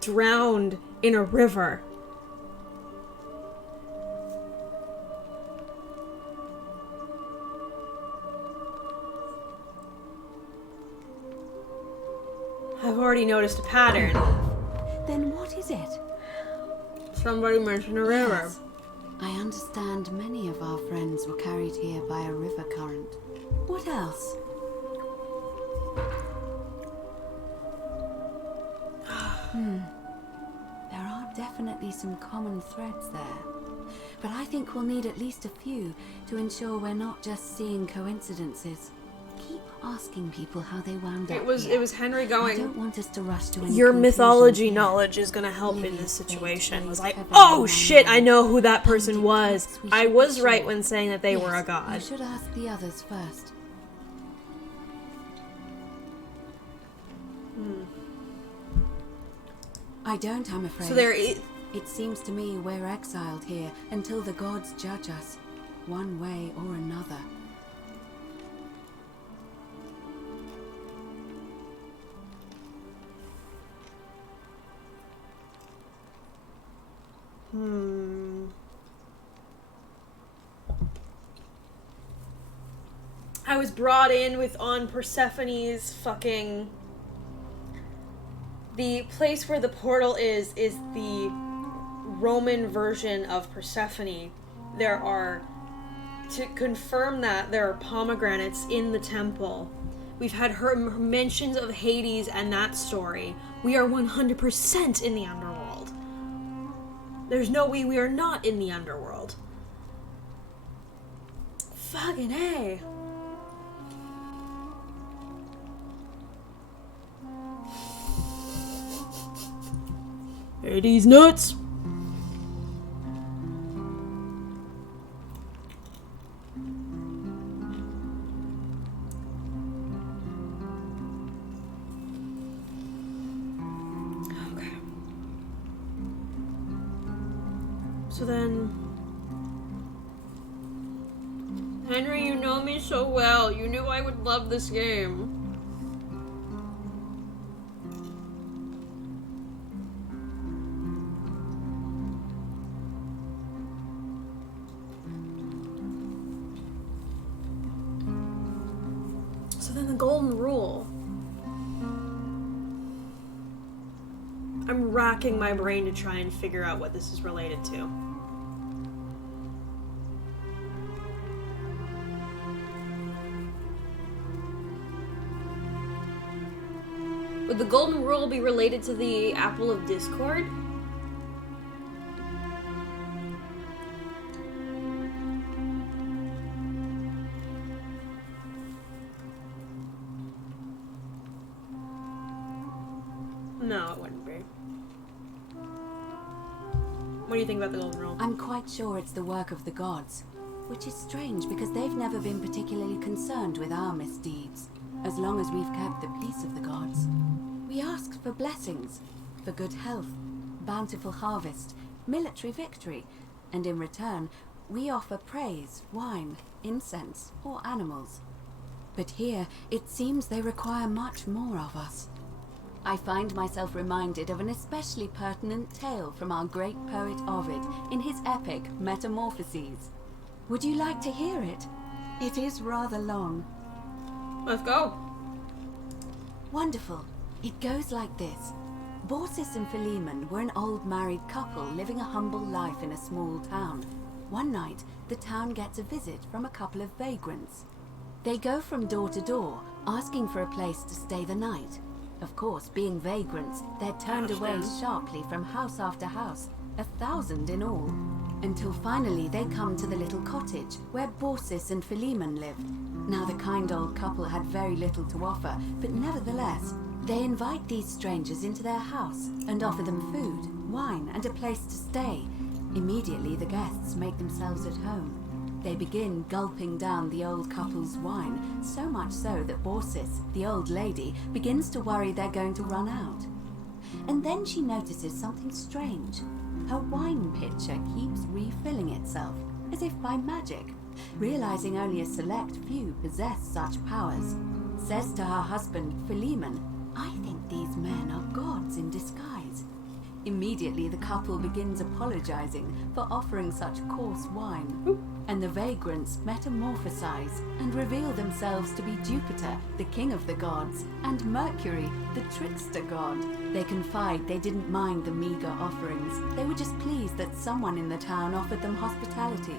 drowned in a river. I've already noticed a pattern. Then what is it? Somebody mentioned a river. Yes. I understand many of our friends were carried here by a river current. What else? There are definitely some common threads there. But I think we'll need at least a few to ensure we're not just seeing coincidences. Keep asking people how they wound up here. It was Henry going, I don't want us to rush to any your conclusions mythology here. knowledge is gonna help in Livia's this fate situation. Was lays like, heavily oh on shit, my I know who that person was. we I should be was right sure. when saying that they Yes, were a You god. should ask the others first. I don't, I'm afraid. So there It seems to me we're exiled here until the gods judge us, one way or another. I was brought in on Persephone's fucking... The place where the portal is the Roman version of Persephone. There are... To confirm that, there are pomegranates in the temple. We've had her mentions of Hades and that story. We are 100% in the underworld. There's no way we are not in the underworld. Fucking A. Hades nuts. Okay. So then, Henry, you know me so well. You knew I would love this game. So then the golden rule. I'm racking my brain to try and figure out what this is related to. Would the golden rule be related to the apple of discord? No, it wouldn't be. What do you think about the Golden Rule? I'm quite sure it's the work of the gods, which is strange because they've never been particularly concerned with our misdeeds, as long as we've kept the peace of the gods. We ask for blessings, for good health, bountiful harvest, military victory, and in return, we offer praise, wine, incense, or animals. But here, it seems they require much more of us. I find myself reminded of an especially pertinent tale from our great poet Ovid in his epic Metamorphoses. Would you like to hear it? It is rather long. Let's go. Wonderful. It goes like this. Baucis and Philemon were an old married couple living a humble life in a small town. One night, the town gets a visit from a couple of vagrants. They go from door to door, asking for a place to stay the night. Of course, being vagrants, they're turned away sharply from house after house, 1,000 in all, until finally they come to the little cottage where Baucis and Philemon lived. Now the kind old couple had very little to offer, but nevertheless, they invite these strangers into their house and offer them food, wine, and a place to stay. Immediately the guests make themselves at home. They begin gulping down the old couple's wine, so much so that Baucis, the old lady, begins to worry they're going to run out. And then she notices something strange. Her wine pitcher keeps refilling itself, as if by magic. Realizing only a select few possess such powers, says to her husband, Philemon, "I think these men are gods in disguise." Immediately the couple begins apologizing for offering such coarse wine, and the vagrants metamorphosize and reveal themselves to be Jupiter, the king of the gods, and Mercury, the trickster god. They confide they didn't mind the meager offerings. They were just pleased that someone in the town offered them hospitality.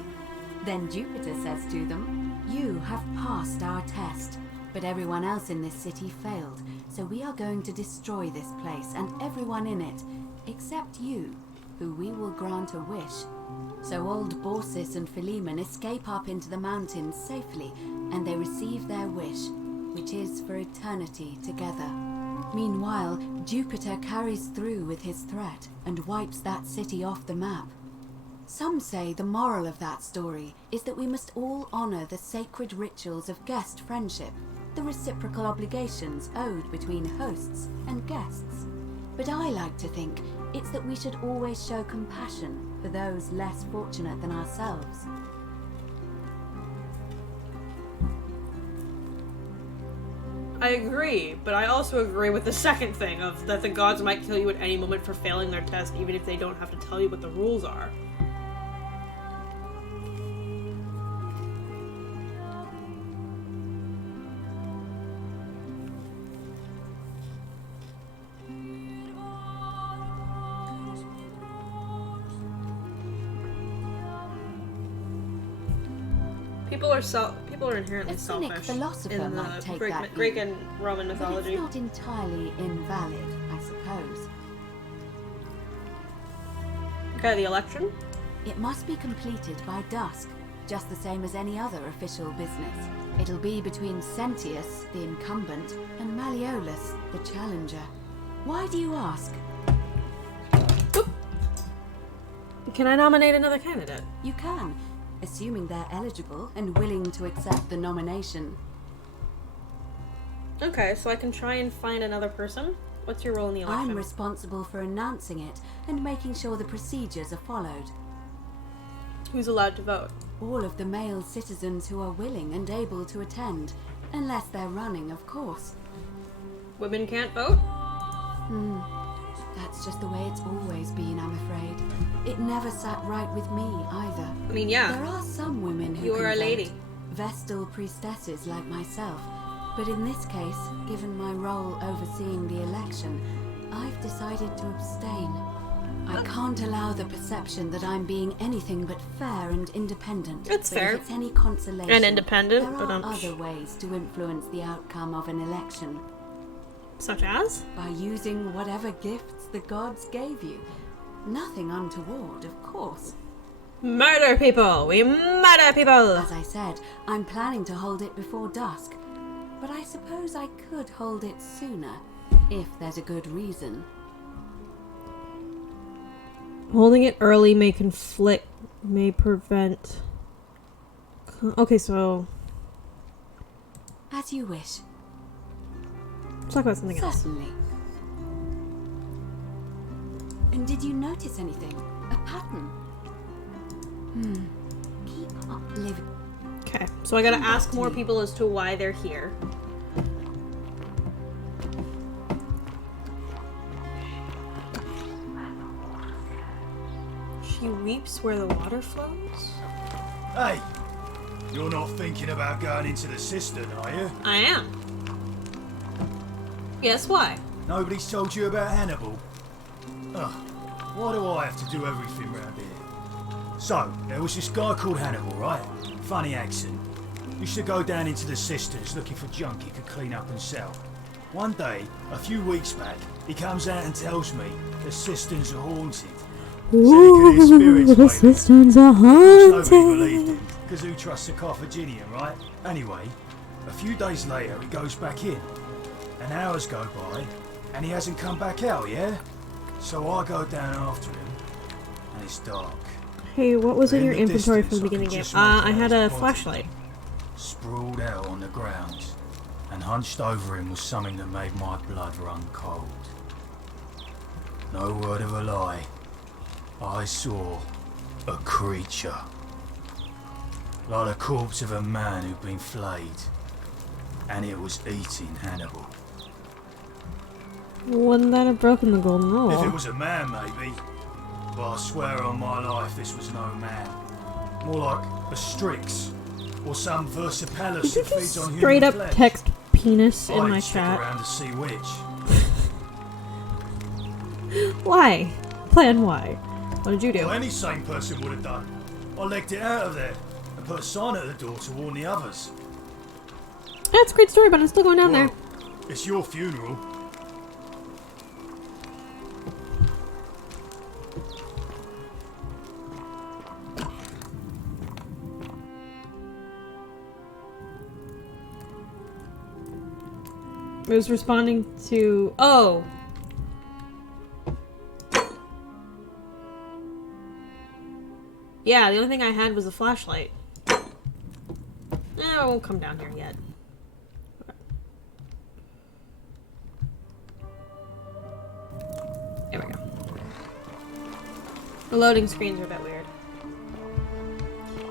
Then Jupiter says to them, "You have passed our test, but everyone else in this city failed, so we are going to destroy this place and everyone in it, except you, who we will grant a wish." So old Baucis and Philemon escape up into the mountains safely, and they receive their wish, which is for eternity together. Meanwhile, Jupiter carries through with his threat and wipes that city off the map. Some say the moral of that story is that we must all honor the sacred rituals of guest friendship, the reciprocal obligations owed between hosts and guests. But I like to think it's that we should always show compassion for those less fortunate than ourselves. I agree, but I also agree with the second thing of that the gods might kill you at any moment for failing their test, even if they don't have to tell you what the rules are. People are inherently selfish philosopher in might the take Greek, that Greek view. and Roman mythology. But it's not entirely invalid, I suppose. Okay, the election? It must be completed by dusk, just the same as any other official business. It'll be between Sentius, the incumbent, and Malleolus, the challenger. Why do you ask? Can I nominate another candidate? You can, assuming they're eligible and willing to accept the nomination. Okay, so I can try and find another person? What's your role in the election? I'm responsible for announcing it and making sure the procedures are followed. Who's allowed to vote? All of the male citizens who are willing and able to attend, unless they're running, of course. Women can't vote? That's just the way it's always been, I'm afraid. It never sat right with me, either. I mean, yeah. There are some women who You can are a vote, lady. Vestal priestesses like myself. But in this case, given my role overseeing the election, I've decided to abstain. I can't allow the perception that I'm being anything but fair and independent. It's But fair. if it's any consolation, And independent, there but are other ways to influence the outcome of an election. Such as? By using whatever gifts the gods gave you. Nothing untoward, of course. Murder people! We murder people! As I said, I'm planning to hold it before dusk. But I suppose I could hold it sooner, if there's a good reason. Holding it early may prevent... Okay, so... As you wish. Let's talk about something else. Certainly. And did you notice anything? A pattern? Keep up living. Okay, so I gotta ask more people as to why they're here. She weeps where the water flows? Hey! You're not thinking about going into the cistern, are you? I am. Yes, why? Nobody's told you about Hannibal? Ugh, why do I have to do everything round here? So, there was this guy called Hannibal, right? Funny accent. Used to go down into the cisterns looking for junk he could clean up and sell. One day, a few weeks back, he comes out and tells me the cisterns are haunted. Ooh, the cisterns are Nobody believed haunted. him, because who trusts a Carthaginian, right? Anyway, a few days later he goes back in. And hours go by, and he hasn't come back out, yeah? So I go down after him, and it's dark. Hey, what was But in your the inventory from distance, the beginning I game? could just make I out had his a body flashlight. Sprawled out on the ground, and hunched over him was something that made my blood run cold. No word of a lie. I saw a creature. Like the corpse of a man who'd been flayed. And it was eating Hannibal. Wouldn't that have broken the golden rule? If it was a man, maybe. But I swear on my life this was no man. More like a Strix. Or some Versipelus Did you that feeds on just straight human up flesh. text penis in I'd my stick chat? around to see which. Why? Plan why? What did you do? Well, any sane person would have done. I legged it out of there and put a sign at the door to warn the others. That's a great story, but I'm still going down there. It's your funeral. It was responding to... Oh! Yeah, the only thing I had was a flashlight. I won't come down here yet. There we go. The loading screens are a bit weird.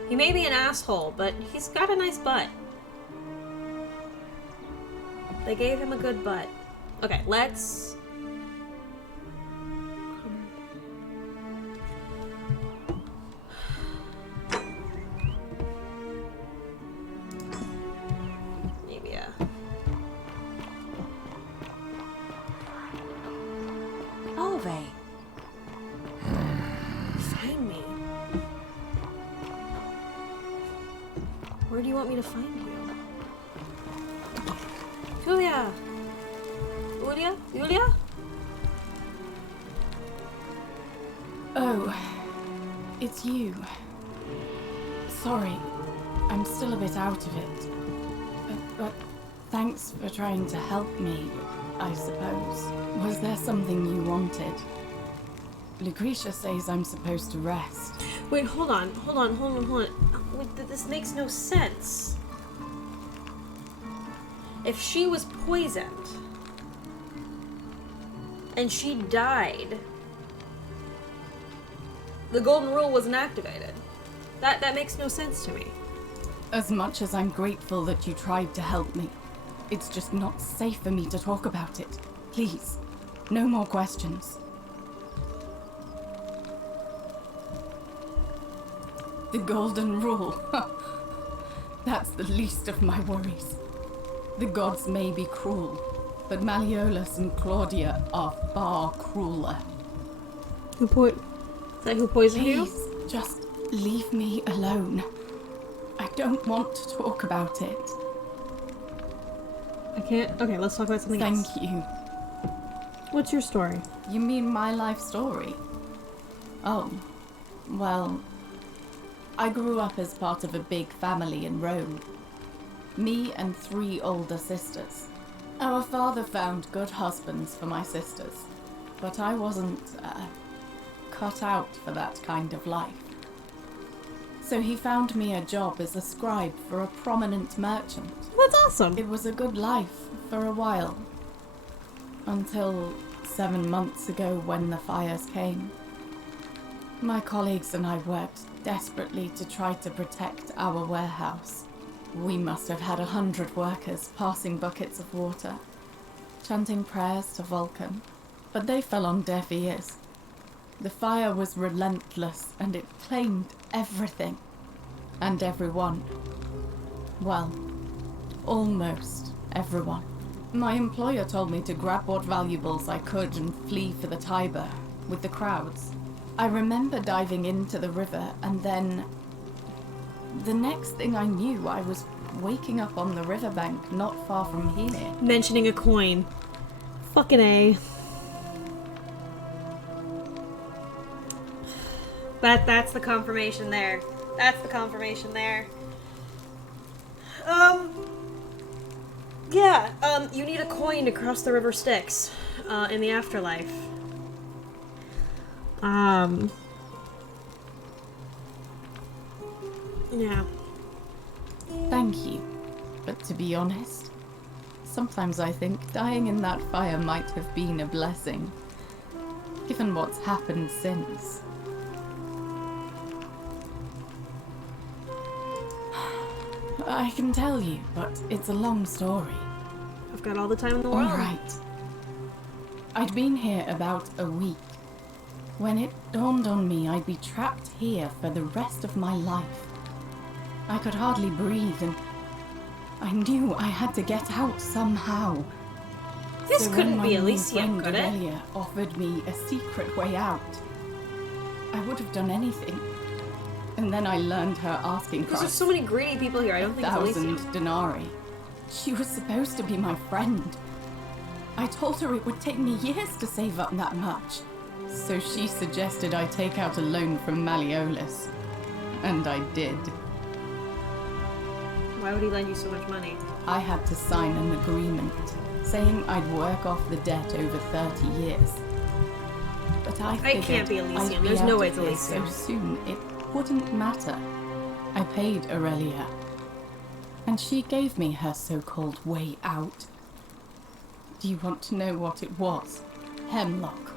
He may be an asshole, but he's got a nice butt. They gave him a good butt. Okay, let's... Maybe a... Ove. Find me. Where do you want me to find you? Julia! Julia? Julia? Oh, it's you. Sorry, I'm still a bit out of it. But thanks for trying to help me, I suppose. Was there something you wanted? Lucretia says I'm supposed to rest. Wait, hold on. Wait, this makes no sense. If she was poisoned and she died, the golden rule wasn't activated. That makes no sense to me. As much as I'm grateful that you tried to help me, it's just not safe for me to talk about it. Please, no more questions. The golden rule. That's the least of my worries. The gods may be cruel, but Malleolus and Claudia are far crueler. Is that who poisoned you? Please, just leave me alone. I don't want to talk about it. I can't. Okay, let's talk about something else. Thank you. What's your story? You mean my life story? Oh, well, I grew up as part of a big family in Rome. Me and 3 older sisters. Our father found good husbands for my sisters, but I wasn't, cut out for that kind of life. So he found me a job as a scribe for a prominent merchant. That's awesome. It was a good life for a while. Until 7 months ago when the fires came. My colleagues and I worked desperately to try to protect our warehouse. We must have had 100 workers passing buckets of water, chanting prayers to Vulcan, but they fell on deaf ears. The fire was relentless and it claimed everything and everyone. Well, almost everyone. My employer told me to grab what valuables I could and flee for the Tiber with the crowds. I remember diving into the river and then... the next thing I knew, I was waking up on the riverbank not far from here. Mentioning a coin. Fucking A. That's the confirmation there. That's the confirmation there. Yeah, you need a coin to cross the river Styx, in the afterlife. Yeah. Thank you. But to be honest, sometimes I think dying in that fire might have been a blessing, given what's happened since. I can tell you, but it's a long story. I've got all the time in the world. All right. I'd been here about a week when it dawned on me I'd be trapped here for the rest of my life. I could hardly breathe and I knew I had to get out somehow. This So couldn't when be my new Elysium, friend could it? Aurelia offered me a secret way out, I would have done anything. And then I learned her asking There's price. just so many greedy people here. I don't think it's 1,000 Elysium. denarii. She was supposed to be my friend. I told her it would take me years to save up that much. So she suggested I take out a loan from Malleolus. And I did. Why would he lend you so much money? I had to sign an agreement saying I'd work off the debt over 30 years. But I figured It can't be I'd Elysium. be There's out no of way it's here Elysium. so soon it wouldn't matter. I paid Aurelia, and she gave me her so-called way out. Do you want to know what it was? Hemlock.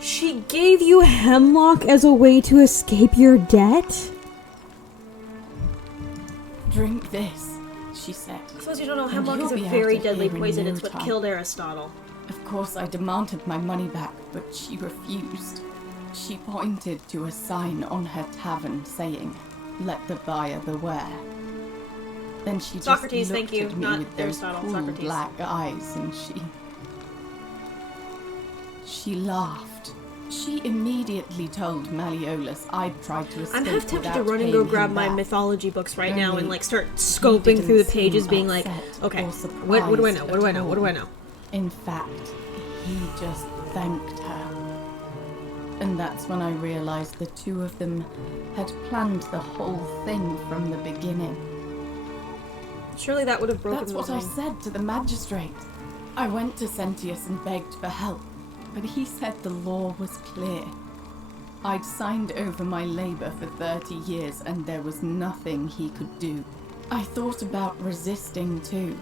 She gave you hemlock as a way to escape your debt? Drink this, she said. I suppose you don't know, and hemlock is a you'll be very out of deadly here in poison. no It's what time. killed Aristotle. Of course, I demanded my money back, but she refused. She pointed to a sign on her tavern saying, "Let the buyer beware." Then she Socrates, just thank looked you, at me not with those Aristotle, cool Socrates. black eyes, and she laughed. She immediately told Malleolus I'd tried to escape. I'm half tempted to without run and go paying grab him my back. mythology books right now and Only like start he scoping didn't through the pages, seem being like, upset okay, or what do I know? surprised What do I at know? What do I know? all. In fact, he just thanked her. And that's when I realized the two of them had planned the whole thing from the beginning. Surely that would have broken That's what the I ring. said to the magistrate. I went to Sentius and begged for help, but he said the law was clear. I'd signed over my labor for 30 years and there was nothing he could do. I thought about resisting too.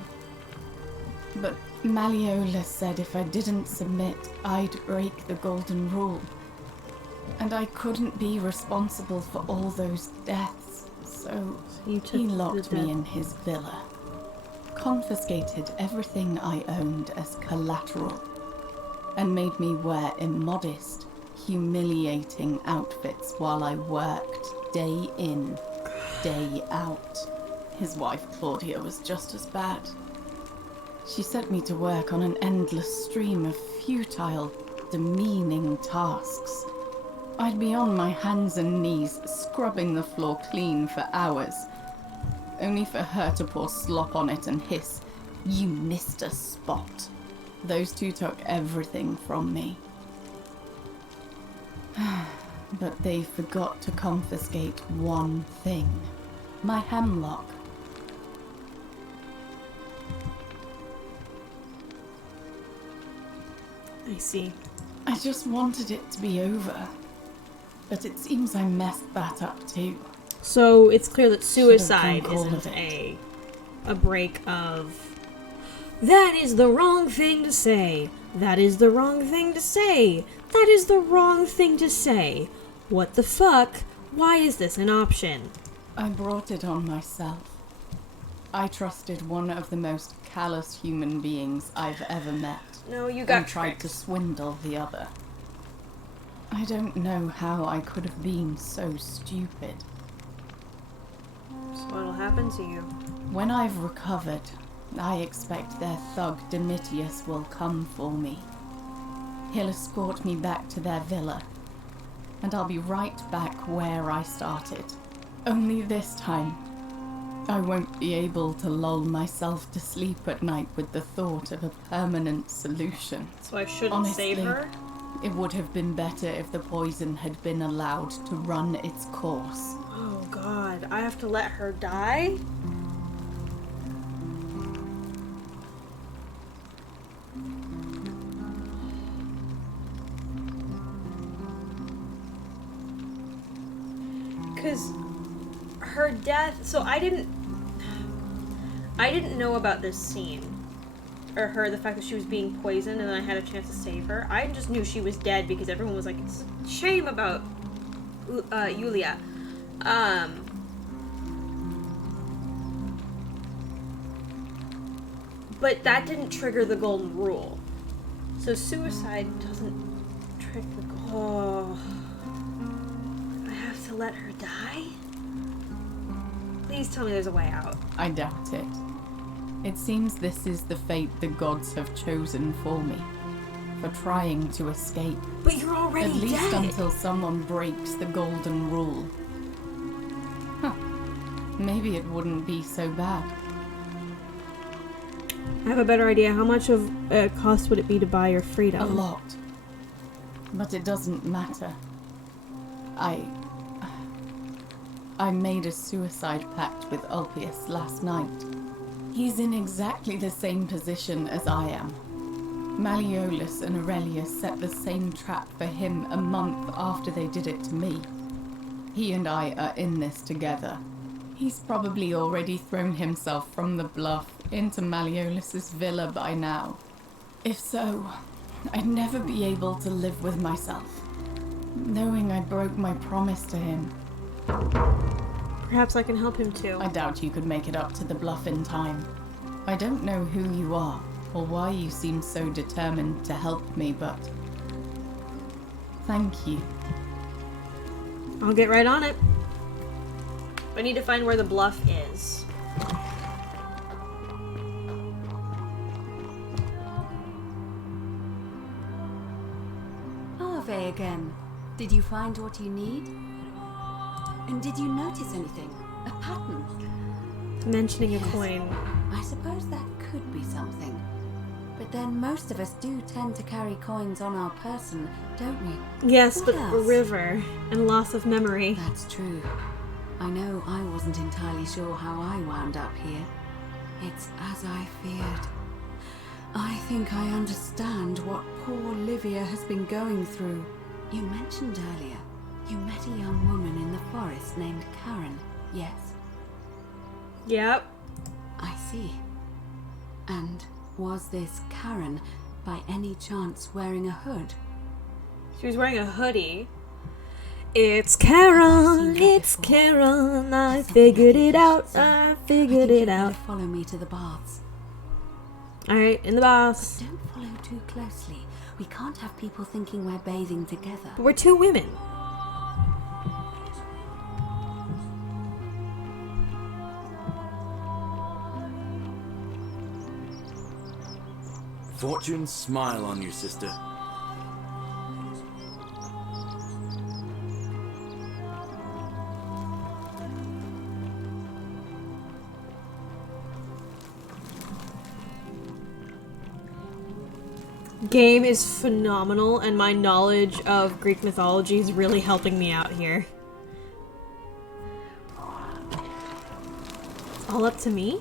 But Malleolus said if I didn't submit, I'd break the golden rule. And I couldn't be responsible for all those deaths, so you took he the locked death. me in his villa. Confiscated everything I owned as collateral, and made me wear immodest, humiliating outfits while I worked day in, day out. His wife Claudia was just as bad. She set me to work on an endless stream of futile, demeaning tasks. I'd be on my hands and knees, scrubbing the floor clean for hours, only for her to pour slop on it and hiss, "You missed a spot." Those two took everything from me. But they forgot to confiscate one thing. My hemlock. I see. I just wanted it to be over. But it seems I messed that up too. So it's clear that suicide Should've drunk all isn't of a break of... That is the wrong thing to say. That is the wrong thing to say. That is the wrong thing to say. What the fuck? Why is this an option? I brought it on myself. I trusted one of the most callous human beings I've ever met. No, you got and tried to swindle the other. I don't know how I could have been so stupid. So what'll happen to you? When I've recovered, I expect their thug Domitius will come for me. He'll escort me back to their villa, and I'll be right back where I started. Only this time, I won't be able to lull myself to sleep at night with the thought of a permanent solution. So I shouldn't Honestly, save her? It would have been better if the poison had been allowed to run its course. Oh god, I have to let her die? Because her death... So I didn't know about this scene. Or her, the fact that she was being poisoned and then I had a chance to save her. I just knew she was dead because everyone was like, it's a shame about Yulia. But that didn't trigger the golden rule. So suicide doesn't trigger the goal. I have to let her die? Please tell me there's a way out. I doubt it. It seems this is the fate the gods have chosen for me. For trying to escape. But you're already dead. At least dead. until someone breaks the golden rule. Huh. Maybe it wouldn't be so bad. I have a better idea. How much of a cost would it be to buy your freedom? A lot. But it doesn't matter. I made a suicide pact with Ulpius last night. He's in exactly the same position as I am. Malleolus and Aurelius set the same trap for him a month after they did it to me. He and I are in this together. He's probably already thrown himself from the bluff into Malleolus's villa by now. If so, I'd never be able to live with myself, knowing I broke my promise to him. Perhaps I can help him too. I doubt you could make it up to the bluff in time. I don't know who you are, or why you seem so determined to help me, but... thank you. I'll get right on it. I need to find where the bluff is. Ave again. Did you find what you need? And did you notice anything? A pattern? Mentioning a coin. I suppose that could be something. But then most of us do tend to carry coins on our person, don't we? Yes, What but else? a river and loss of memory. That's true. I know I wasn't entirely sure how I wound up here. It's as I feared. I think I understand what poor Livia has been going through. You mentioned earlier, you met a young woman in the forest named Karen, yes? Yep. I see. And was this Karen, by any chance, wearing a hood? She was wearing a hoodie. It's Karen, it's Karen, I figured it out, I figured it out. Follow me to the baths. Alright, in the baths. Don't follow too closely. We can't have people thinking we're bathing together. But we're two women. Fortune smile on you, sister. Game is phenomenal, and my knowledge of Greek mythology is really helping me out here. It's all up to me?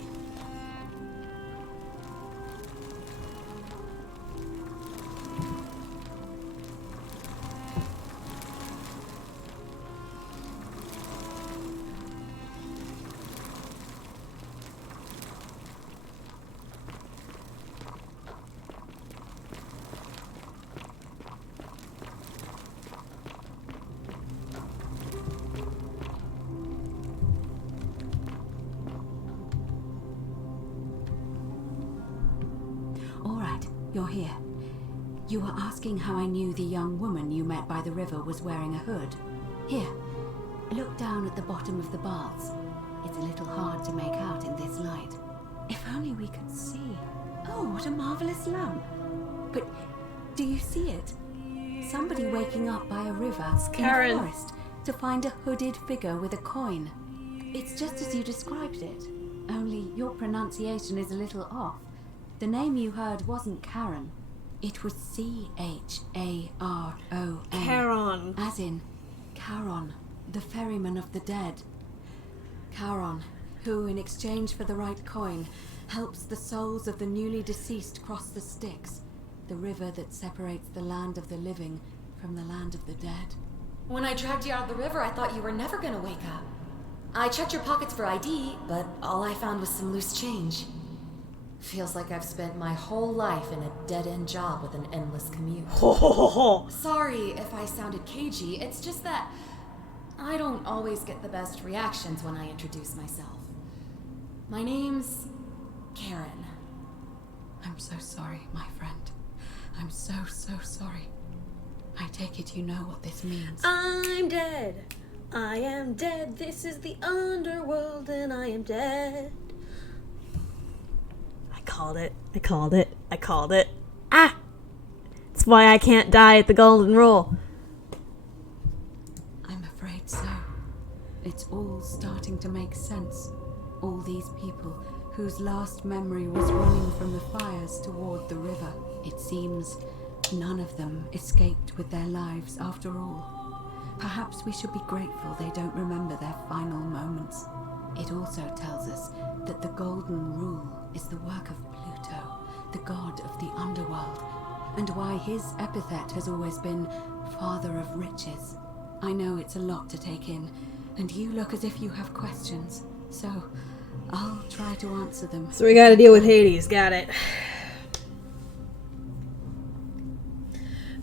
you're here. You were asking how I knew the young woman you met by the river was wearing a hood. Here, look down at the bottom of the baths. It's a little hard to make out in this light. If only we could see. Oh, what a marvelous lamp. But do you see it? Somebody waking up by a river in a forest to find a hooded figure with a coin. It's just as you described it, only your pronunciation is a little off. The name you heard wasn't Karen. It was Charon. Charon. As in Charon, the ferryman of the dead. Charon, who in exchange for the right coin, helps the souls of the newly deceased cross the Styx, the river that separates the land of the living from the land of the dead. When I dragged you out of the river, I thought you were never gonna wake up. I checked your pockets for ID, but all I found was some loose change. Feels like I've spent my whole life in a dead-end job with an endless commute. Sorry if I sounded cagey, it's just that I don't always get the best reactions when I introduce myself. My name's Karen. I'm so sorry, my friend. I'm so sorry. I take it you know what this means. I'm dead. I am dead. This is the underworld and I am dead. I called it. Ah! It's why I can't die at the golden rule. I'm afraid so. It's all starting to make sense. All these people whose last memory was running from the fires toward the river. It seems none of them escaped with their lives after all. Perhaps we should be grateful they don't remember their final moments. It also tells us that the Golden Rule is the work of Pluto, the god of the underworld, and why his epithet has always been Father of Riches. I know it's a lot to take in, and you look as if you have questions, so I'll try to answer them. So we gotta deal with Hades, got it.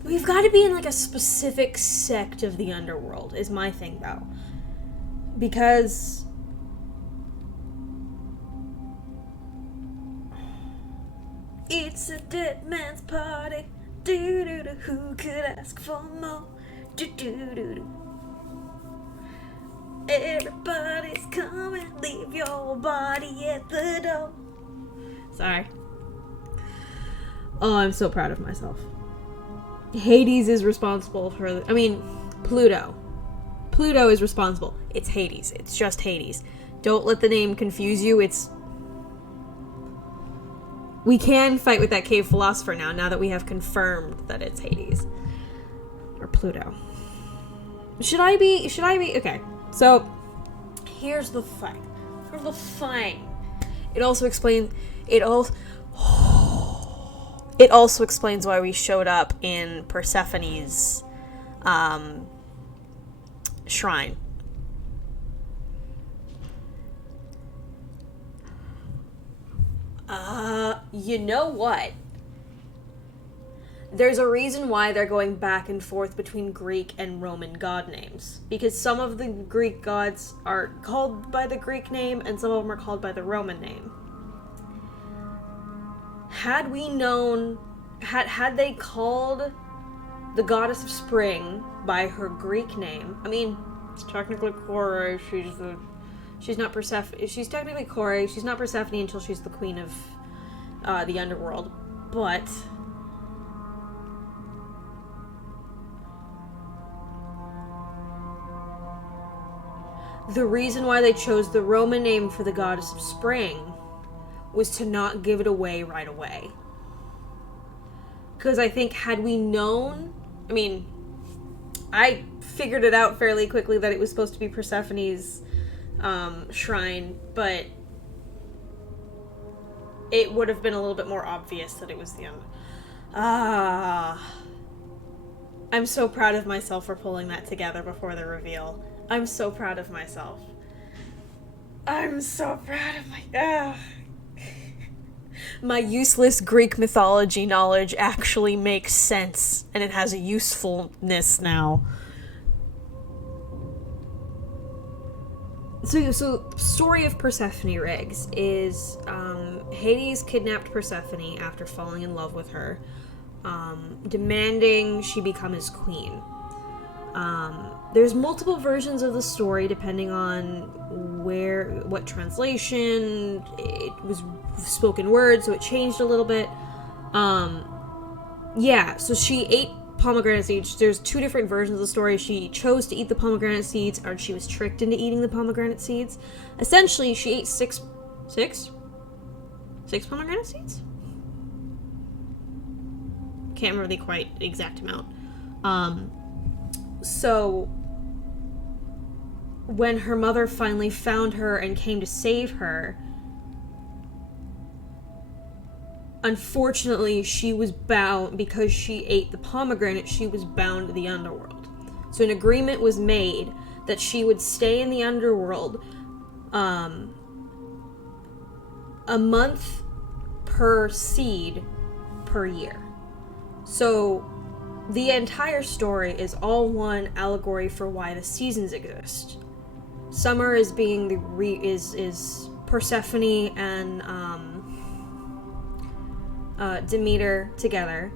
We've got to be in like a specific sect of the underworld, is my thing though. Because it's a dead man's party. Do-do-do, who could ask for more? Do-do-do-do. Everybody's coming, leave your body at the door. Sorry. Oh, I'm so proud of myself. Hades is responsible for Pluto. Pluto is responsible. It's Hades. It's just Hades. Don't let the name confuse you. We can fight with that cave philosopher now that we have confirmed that it's Hades. Or Pluto. Should I be? Okay. So, here's the thing. It also explains why we showed up in Persephone's shrine. You know what? There's a reason why they're going back and forth between Greek and Roman god names. Because some of the Greek gods are called by the Greek name, and some of them are called by the Roman name. Had we known, had they called the goddess of spring by her Greek name, it's technically Kore, she's not Persephone, she's technically Kore, she's not Persephone until she's the queen of the underworld, but the reason why they chose the Roman name for the goddess of spring was to not give it away right away. Because I think had we known, I figured it out fairly quickly that it was supposed to be Persephone's shrine, but it would have been a little bit more obvious that it was the end. I'm so proud of myself for pulling that together before the reveal. I'm so proud of myself. I'm so proud of my useless Greek mythology knowledge actually makes sense, and it has a usefulness now. So story of Persephone Riggs is Hades kidnapped Persephone after falling in love with her, demanding she become his queen. There's multiple versions of the story depending on what translation. It was spoken word, so it changed a little bit. Yeah, so she ate pomegranate seeds. There's two different versions of the story. She chose to eat the pomegranate seeds, or she was tricked into eating the pomegranate seeds. Essentially, she ate six pomegranate seeds? Can't remember the quite exact amount. So when her mother finally found her and came to save her, unfortunately, she was bound, because she ate the pomegranate, she was bound to the underworld. So an agreement was made that she would stay in the underworld a month per seed per year. So the entire story is all one allegory for why the seasons exist. Summer is being is Persephone and Demeter together.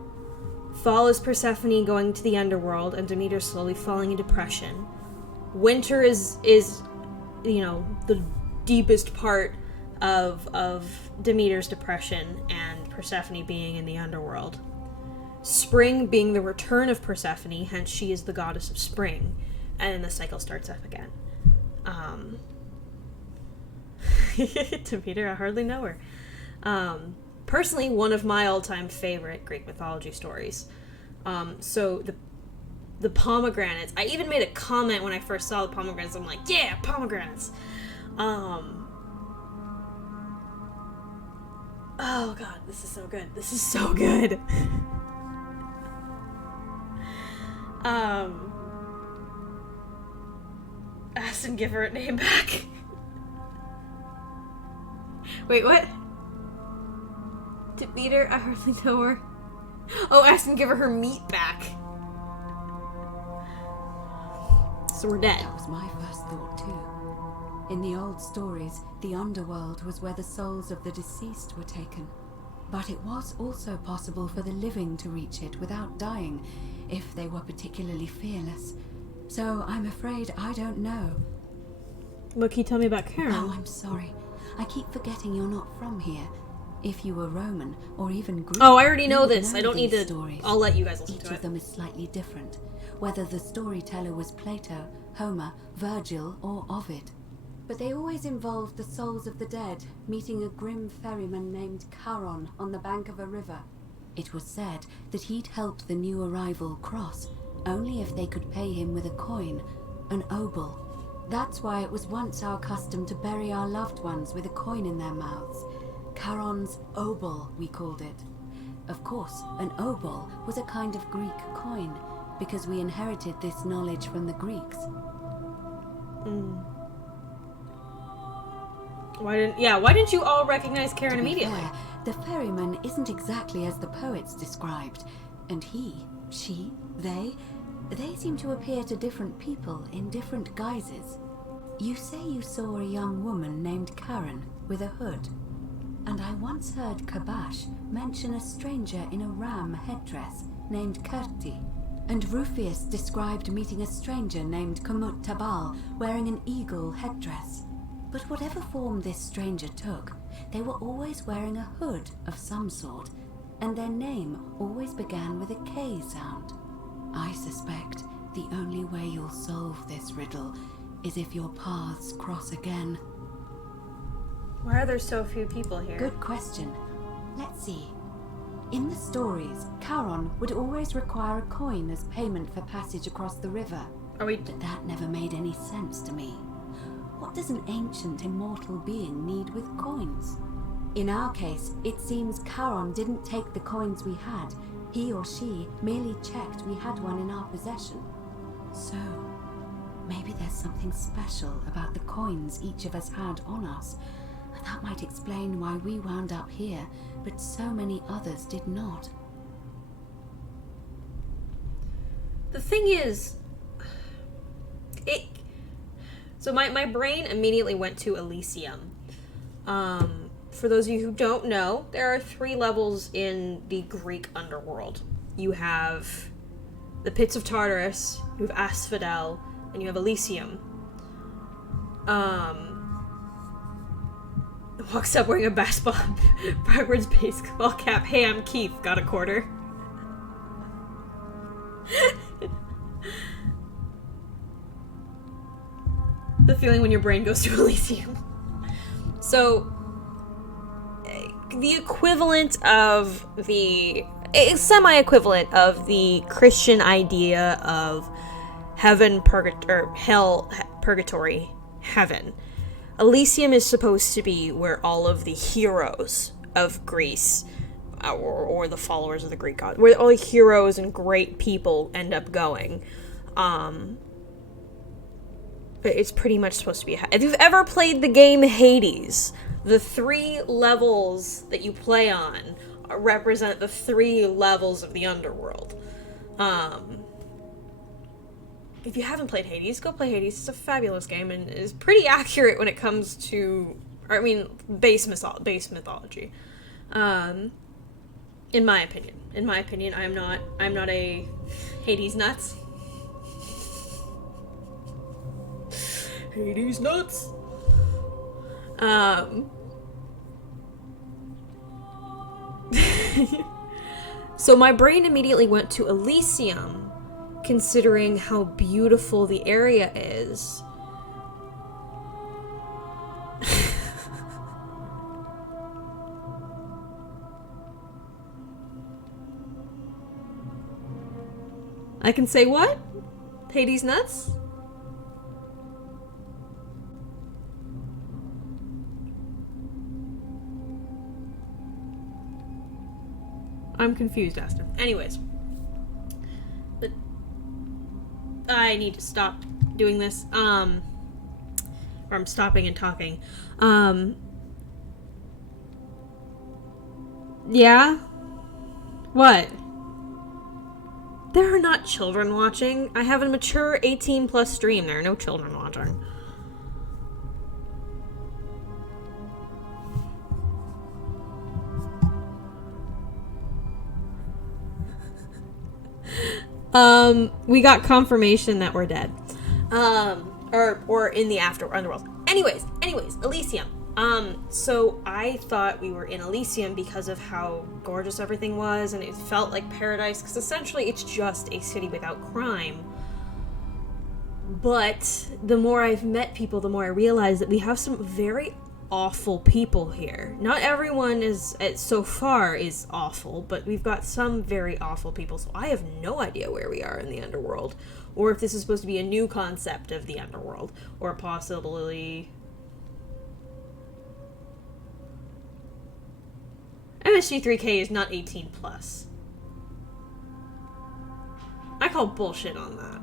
Fall is Persephone going to the underworld and Demeter slowly falling into depression. Winter is the deepest part of Demeter's depression and Persephone being in the underworld. Spring being the return of Persephone, hence she is the goddess of spring, and then the cycle starts up again. Demeter, I hardly know her. Personally, one of my all-time favorite Greek mythology stories. So the pomegranates. I even made a comment when I first saw the pomegranates. I'm like, yeah, pomegranates. Oh god, this is so good. This is so good. Ask and give her a name back. Wait, what? Demeter, I hardly know her. Oh, ask and give her meat back. So we're dead. That was my first thought too. In the old stories, the underworld was where the souls of the deceased were taken. But it was also possible for the living to reach it without dying, if they were particularly fearless. So I'm afraid I don't know. What can you tell me about Karen? Oh, I'm sorry. I keep forgetting you're not from here. If you were Roman, or even Greek... Oh, I already know this. I don't need to... Stories. I'll let you guys listen Each to it. of them is slightly different, whether the storyteller was Plato, Homer, Virgil, or Ovid. But they always involved the souls of the dead meeting a grim ferryman named Charon on the bank of a river. It was said that he'd helped the new arrival cross, only if they could pay him with a coin, an obol. That's why it was once our custom to bury our loved ones with a coin in their mouths. Charon's obol, we called it. Of course, an obol was a kind of Greek coin, because we inherited this knowledge from the Greeks. Why didn't you all recognize Karen immediately? Fair, the ferryman isn't exactly as the poets described, and he, she, they seem to appear to different people in different guises. You say you saw a young woman named Karen with a hood, and I once heard Kabash mention a stranger in a ram headdress named Kerti, and Rufius described meeting a stranger named Kumut Tabal wearing an eagle headdress. But whatever form this stranger took, they were always wearing a hood of some sort, and their name always began with a K sound. I suspect the only way you'll solve this riddle is if your paths cross again. Why are there so few people here? Good question. Let's see. In the stories, Charon would always require a coin as payment for passage across the river. But that never made any sense to me. What does an ancient immortal being need with coins? In our case, it seems Charon didn't take the coins we had. He or she merely checked we had one in our possession. So, maybe there's something special about the coins each of us had on us. That might explain why we wound up here, but so many others did not. The thing is, So my brain immediately went to Elysium. For those of you who don't know, there are 3 levels in the Greek underworld. You have the Pits of Tartarus, you have Asphodel, and you have Elysium. Walks up wearing a backwards baseball cap. Hey, I'm Keith. Got a quarter? The feeling when your brain goes to Elysium. So, the equivalent of semi-equivalent of the Christian idea of heaven, hell, purgatory, heaven. Elysium is supposed to be where all of the heroes of Greece, or the followers of the Greek god, where all the heroes and great people end up going. It's pretty much supposed to be if you've ever played the game Hades, the 3 levels that you play on represent the 3 levels of the underworld. If you haven't played Hades, go play Hades. It's a fabulous game and is pretty accurate when it comes to, base mythology. In my opinion, I'm not a Hades nuts. Hades nuts. So my brain immediately went to Elysium, considering how beautiful the area is. I can say what? Hades nuts? I'm confused, Aston. Anyways. But I need to stop doing this. Or I'm stopping and talking. Yeah? What? There are not children watching. I have a mature 18+ stream. There are no children watching. We got confirmation that we're dead. Or in the underworld. Anyways, Elysium. So I thought we were in Elysium because of how gorgeous everything was, and it felt like paradise, because essentially it's just a city without crime. But the more I've met people, the more I realize that we have some very awful people here. Not everyone so far is awful, but we've got some very awful people, so I have no idea where we are in the underworld, or if this is supposed to be a new concept of the underworld, or possibly... MSG3K is not 18+. I call bullshit on that.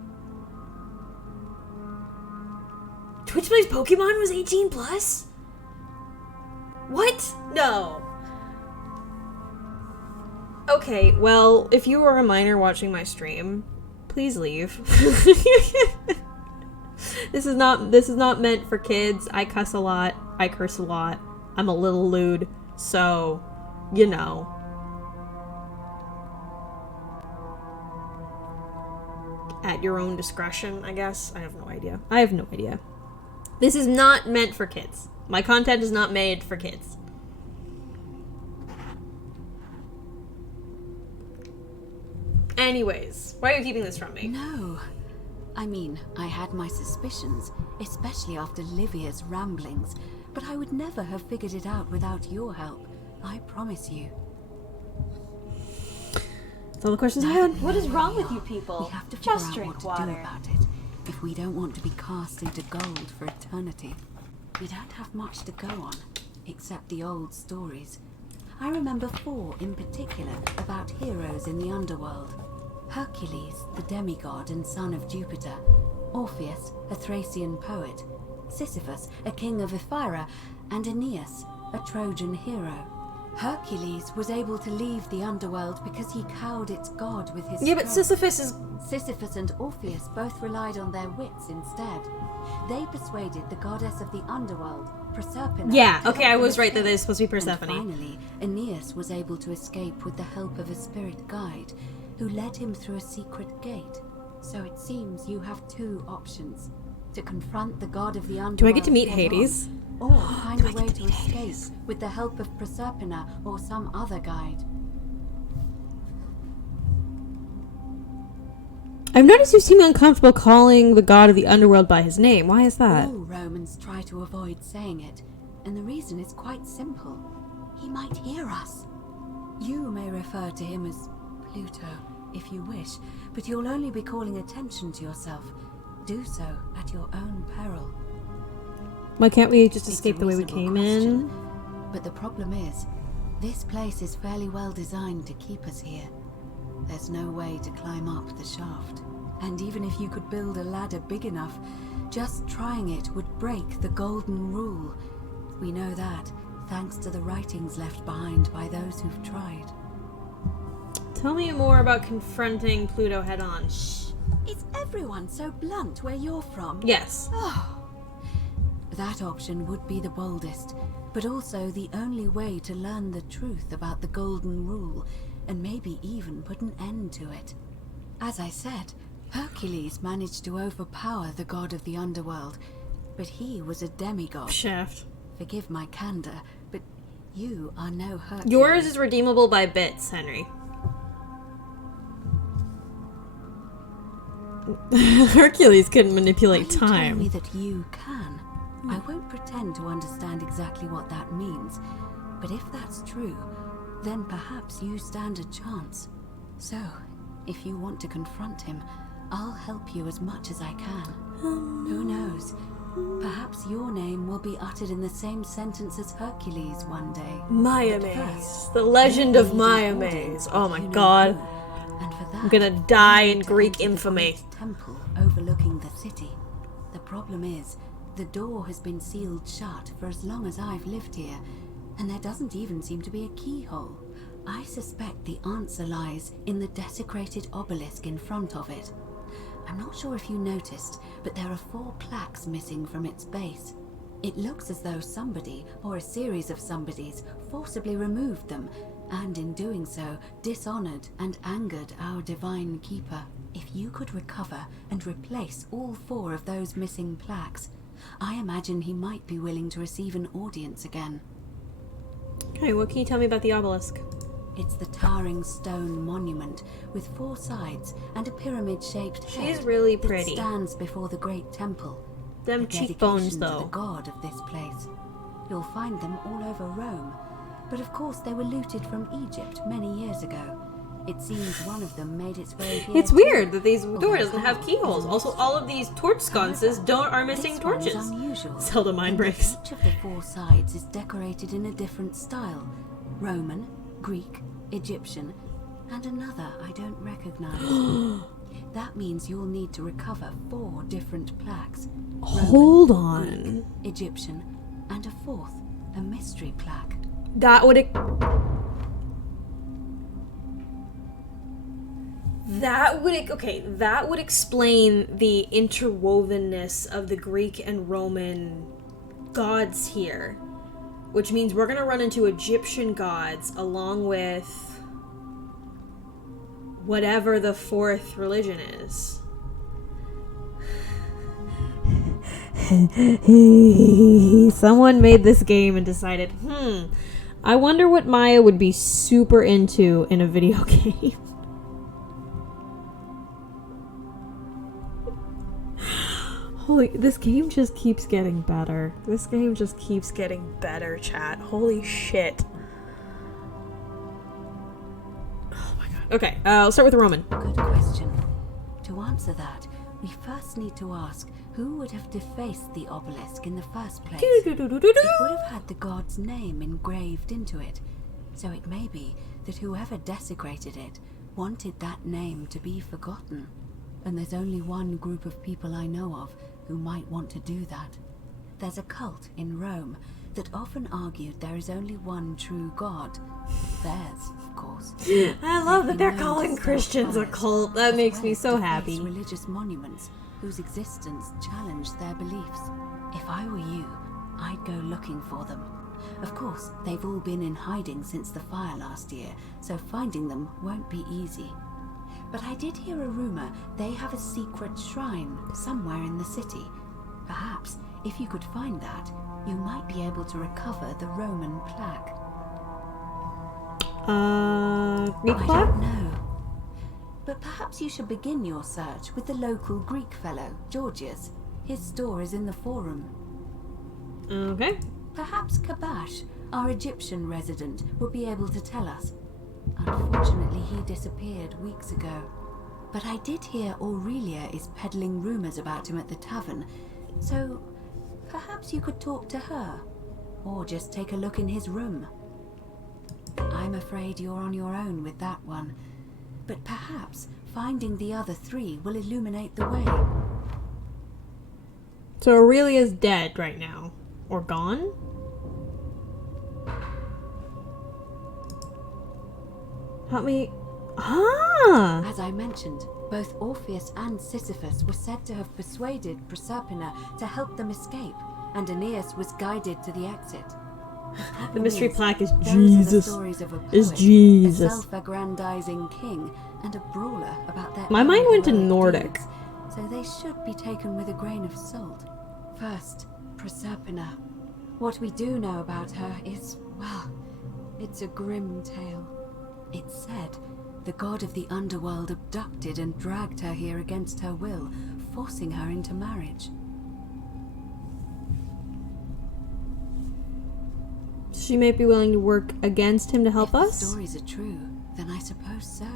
Twitch Plays Pokemon was 18+? What? No. Okay, well, if you are a minor watching my stream, please leave. This is not meant for kids. I cuss a lot. I curse a lot. I'm a little lewd, so, you know. At your own discretion, I guess. I have no idea. This is not meant for kids. My content is not made for kids. Anyways, why are you keeping this from me? No. I mean, I had my suspicions, especially after Livia's ramblings, but I would never have figured it out without your help. I promise you. That's all the questions I had. What is wrong with you people? We have to figure out what to do about it, if we don't want to be cast into gold for eternity. We don't have much to go on, except the old stories. I remember 4 in particular about heroes in the underworld. Hercules, the demigod and son of Jupiter. Orpheus, a Thracian poet. Sisyphus, a king of Ephyra. And Aeneas, a Trojan hero. Hercules was able to leave the underworld because he cowed its god with his Yeah, but strength. Sisyphus Sisyphus and Orpheus both relied on their wits instead. They persuaded the goddess of the underworld, Proserpina. Yeah, to okay, help I them was right that escape. they're supposed to be Persephone. And finally, Aeneas was able to escape with the help of a spirit guide, who led him through a secret gate. So it seems you have two options: to confront the god of the underworld. Do I get to meet head-on, Hades? or find a way to escape with the help of Proserpina or some other guide. I've noticed you seem uncomfortable calling the god of the underworld by his name. Why is that? All Romans try to avoid saying it, and the reason is quite simple. He might hear us. You may refer to him as Pluto, if you wish, but you'll only be calling attention to yourself. Do so at your own peril. Why can't we just It's escape a the way we reasonable came question, in? But the problem is, this place is fairly well designed to keep us here. There's no way to climb up the shaft. And even if you could build a ladder big enough, just trying it would break the golden rule. We know that, thanks to the writings left behind by those who've tried. Tell me more about confronting Pluto head-on. Is everyone so blunt where you're from? Yes. Oh. That option would be the boldest, but also the only way to learn the truth about the golden rule, and maybe even put an end to it. As I said, Hercules managed to overpower the god of the underworld, but he was a demigod. Shaft. Forgive my candor, but you are no Hercules. Yours is redeemable by bits, Henry. Hercules couldn't manipulate time. Tell me that you can. I won't pretend to understand exactly what that means, but if that's true, then perhaps you stand a chance. So, if you want to confront him, I'll help you as much as I can. Who knows? Perhaps your name will be uttered in the same sentence as Hercules one day. Miyamaze. The legend of Miyamaze. Oh my god. I'm gonna die in Greek infamy. Temple overlooking the city. The problem is, the door has been sealed shut for as long as I've lived here, and there doesn't even seem to be a keyhole. I suspect the answer lies in the desecrated obelisk in front of it. I'm not sure if you noticed, but there are 4 plaques missing from its base. It looks as though somebody, or a series of somebodies, forcibly removed them, and in doing so, dishonored and angered our divine keeper. If you could recover and replace all 4 of those missing plaques, I imagine he might be willing to receive an audience again. Okay, what can you tell me about the obelisk? It's the towering stone monument with 4 sides and a pyramid-shaped head. She's really pretty. That stands before the great temple. Them a cheekbones, dedication though. to the god of this place. You'll find them all over Rome, but of course they were looted from Egypt many years ago. It seems one of them made its way here. It's weird that these door doesn't have keyholes. Also, all of these torch sconces are missing This one is torches. unusual. Zelda mind in that breaks. Each of the 4 sides is decorated in a different style: Roman, Greek, Egyptian, and another I don't recognize. That means you'll need to recover 4 different plaques. Hold Roman, on. Greek, Egyptian, and a 4th, a mystery plaque. That would explain the interwovenness of the Greek and Roman gods here, which means we're gonna run into Egyptian gods along with whatever the 4th religion is. Someone made this game and decided, I wonder what Maya would be super into in a video game. Holy, this game just keeps getting better. This game just keeps getting better, chat. Holy shit. Oh my god. Okay, let's start with the Roman. Good question. To answer that, we first need to ask who would have defaced the obelisk in the first place. It would have had the god's name engraved into it, so it may be that whoever desecrated it wanted that name to be forgotten. And there's only one group of people I know of who might want to do that. there's a cult in Rome that often argued there is only one true God. Theirs, of course. I love that they're calling Christians a cult. That makes me so happy. Religious monuments whose existence challenged their beliefs. If I were you, I'd go looking for them. Of course, they've all been in hiding since the fire last year, so finding them won't be easy. But I did hear a rumor they have a secret shrine somewhere in the city. Perhaps, if you could find that, you might be able to recover the Roman plaque. Greek I plaque? don't know. But perhaps you should begin your search with the local Greek fellow, Georgius. His store is in the forum. Okay. Perhaps Kabash, our Egyptian resident, will be able to tell us. Unfortunately, he disappeared weeks ago. But I did hear Aurelia is peddling rumors about him at the tavern, so perhaps you could talk to her, or just take a look in his room. I'm afraid you're on your own with that one, but perhaps finding the other three will illuminate the way. So Aurelia's dead right now. Or gone? Help me. Ah! As I mentioned, both Orpheus and Sisyphus were said to have persuaded Proserpina to help them escape, and Aeneas was guided to the exit. The mystery plaque is Those are the Jesus. stories of a Is poet, Jesus. a self-aggrandizing king, and a brawler about their My own mind went to heroic Nordic. deeds, so they should be taken with a grain of salt. First, Proserpina. What we do know about her is, well, it's a grim tale. It's said the god of the underworld abducted and dragged her here against her will, forcing her into marriage. She might be willing to work against him to help us? If the stories are true, then I suppose so.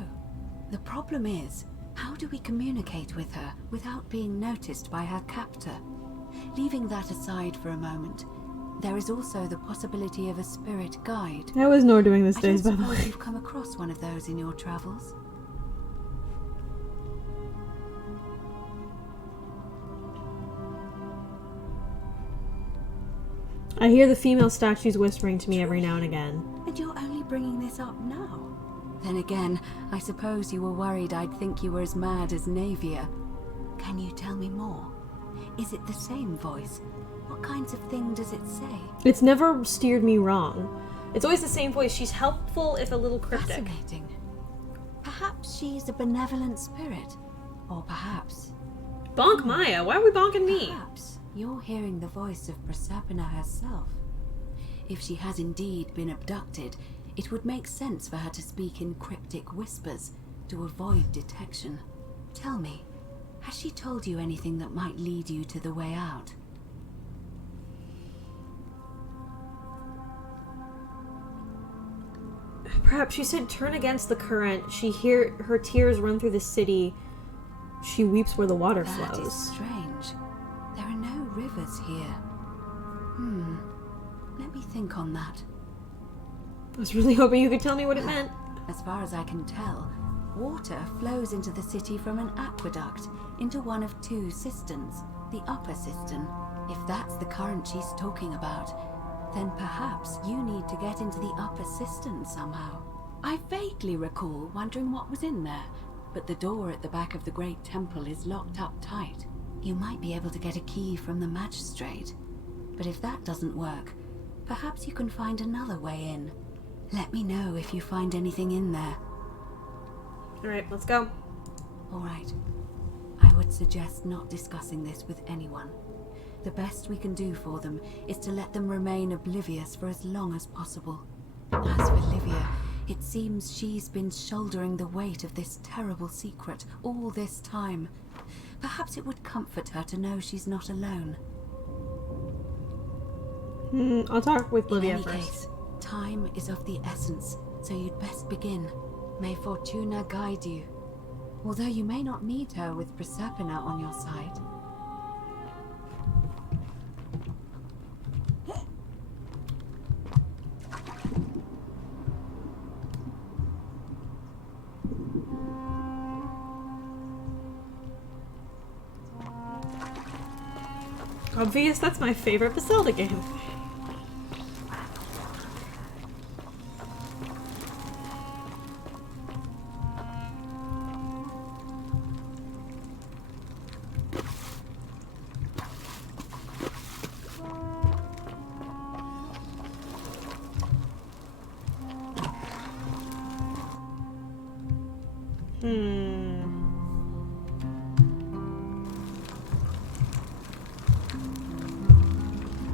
The problem is, how do we communicate with her without being noticed by her captor? Leaving that aside for a moment, there is also the possibility of a spirit guide. How is Nor doing these I days, by don't the suppose way? you've come across one of those in your travels. I hear the female statues whispering to me every now and again. And you're only bringing this up now? Then again, I suppose you were worried I'd think you were as mad as Navia. Can you tell me more? Is it the same voice? What kinds of thing does it say? It's never steered me wrong. It's always the same voice. She's helpful if a little cryptic. Fascinating. Perhaps she's a benevolent spirit. Or perhaps... Bonk Maya. Why are we bonking me? Perhaps you're hearing the voice of Proserpina herself. If she has indeed been abducted, it would make sense for her to speak in cryptic whispers to avoid detection. Tell me, has she told you anything that might lead you to the way out? Perhaps she said turn against the current. She hear her tears run through the city. She weeps where the water That flows. is strange. There are no rivers here. Let me think on that. I was really hoping you could tell me what it meant. As far as I can tell, water flows into the city from an aqueduct into one of two cisterns, the upper cistern. If that's the current she's talking about, then perhaps you need to get into the upper cistern somehow. I vaguely recall wondering what was in there, but the door at the back of the great temple is locked up tight. You might be able to get a key from the magistrate, but if that doesn't work, perhaps you can find another way in. Let me know if you find anything in there. Alright, let's go. Alright. I would suggest not discussing this with anyone. The best we can do for them is to let them remain oblivious for as long as possible. As for Livia, it seems she's been shouldering the weight of this terrible secret all this time. Perhaps it would comfort her to know she's not alone. I'll talk with Livia In any first. case, time is of the essence, so you'd best begin. May Fortuna guide you. Although you may not need her with Proserpina on your side. Obvious, that's my favorite Zelda game.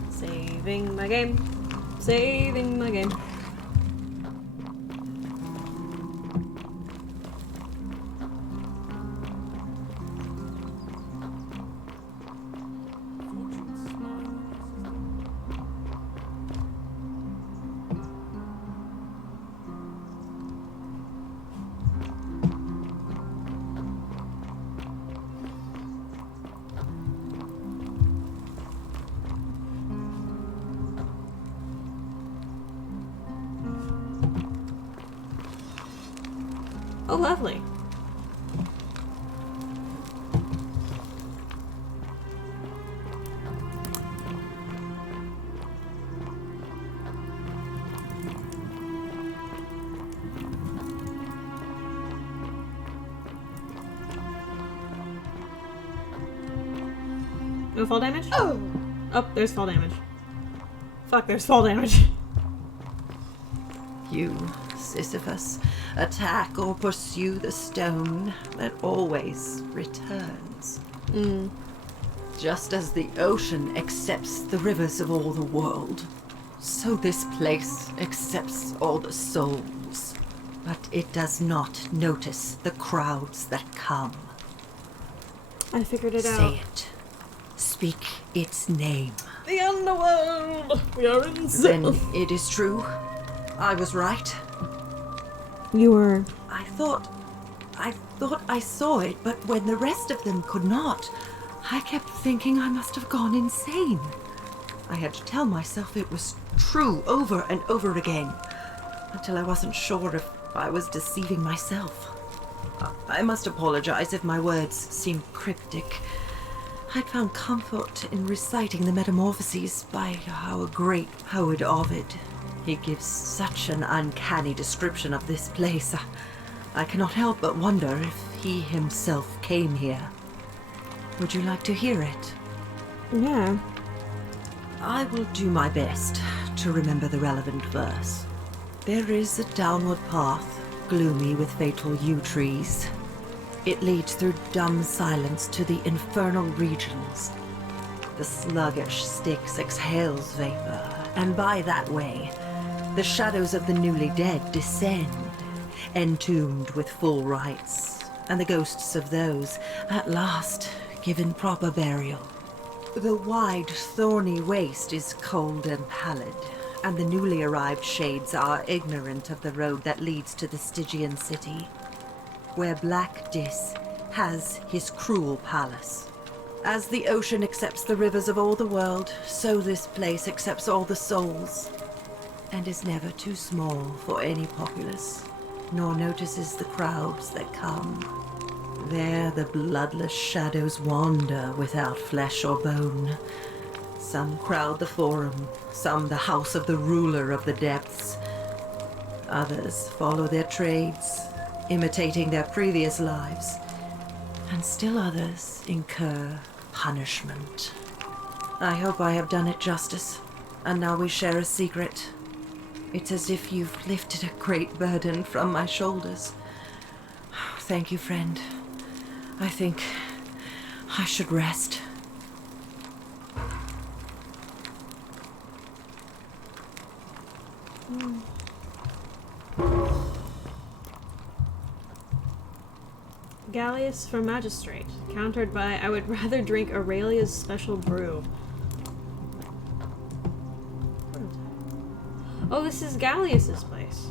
Saving my game. Saving my game. Oh, lovely. No fall damage? Oh! Oh, there's fall damage. Fuck, there's fall damage. You, Sisyphus, attack or pursue the stone that always returns. Just as the ocean accepts the rivers of all the world, so this place accepts all the souls. But it does not notice the crowds that come. I figured it out. Say it. Speak its name. The underworld! We are in Then it is true. I was right. You were... I thought I saw it, but when the rest of them could not, I kept thinking I must have gone insane. I had to tell myself it was true over and over again, until I wasn't sure if I was deceiving myself. I must apologize if my words seemed cryptic. I'd found comfort in reciting the Metamorphoses by our great poet Ovid. He gives such an uncanny description of this place. I cannot help but wonder if he himself came here. Would you like to hear it? Yeah. I will do my best to remember the relevant verse. There is a downward path, gloomy with fatal yew trees. It leads through dumb silence to the infernal regions. The sluggish Styx exhales vapor, and by that way, the shadows of the newly dead descend, entombed with full rites, and the ghosts of those, at last, given proper burial. The wide, thorny waste is cold and pallid, and the newly arrived shades are ignorant of the road that leads to the Stygian city, where Black Dis has his cruel palace. As the ocean accepts the rivers of all the world, so this place accepts all the souls, and is never too small for any populace, nor notices the crowds that come. There the bloodless shadows wander without flesh or bone. Some crowd the forum, some the house of the ruler of the depths. Others follow their trades, imitating their previous lives, and still others incur punishment. I hope I have done it justice, and now we share a secret. It's as if you've lifted a great burden from my shoulders. Thank you, friend. I think I should rest. Gallius for Magistrate, countered by I would rather drink Aurelia's special brew. Oh, this is Gallius's place.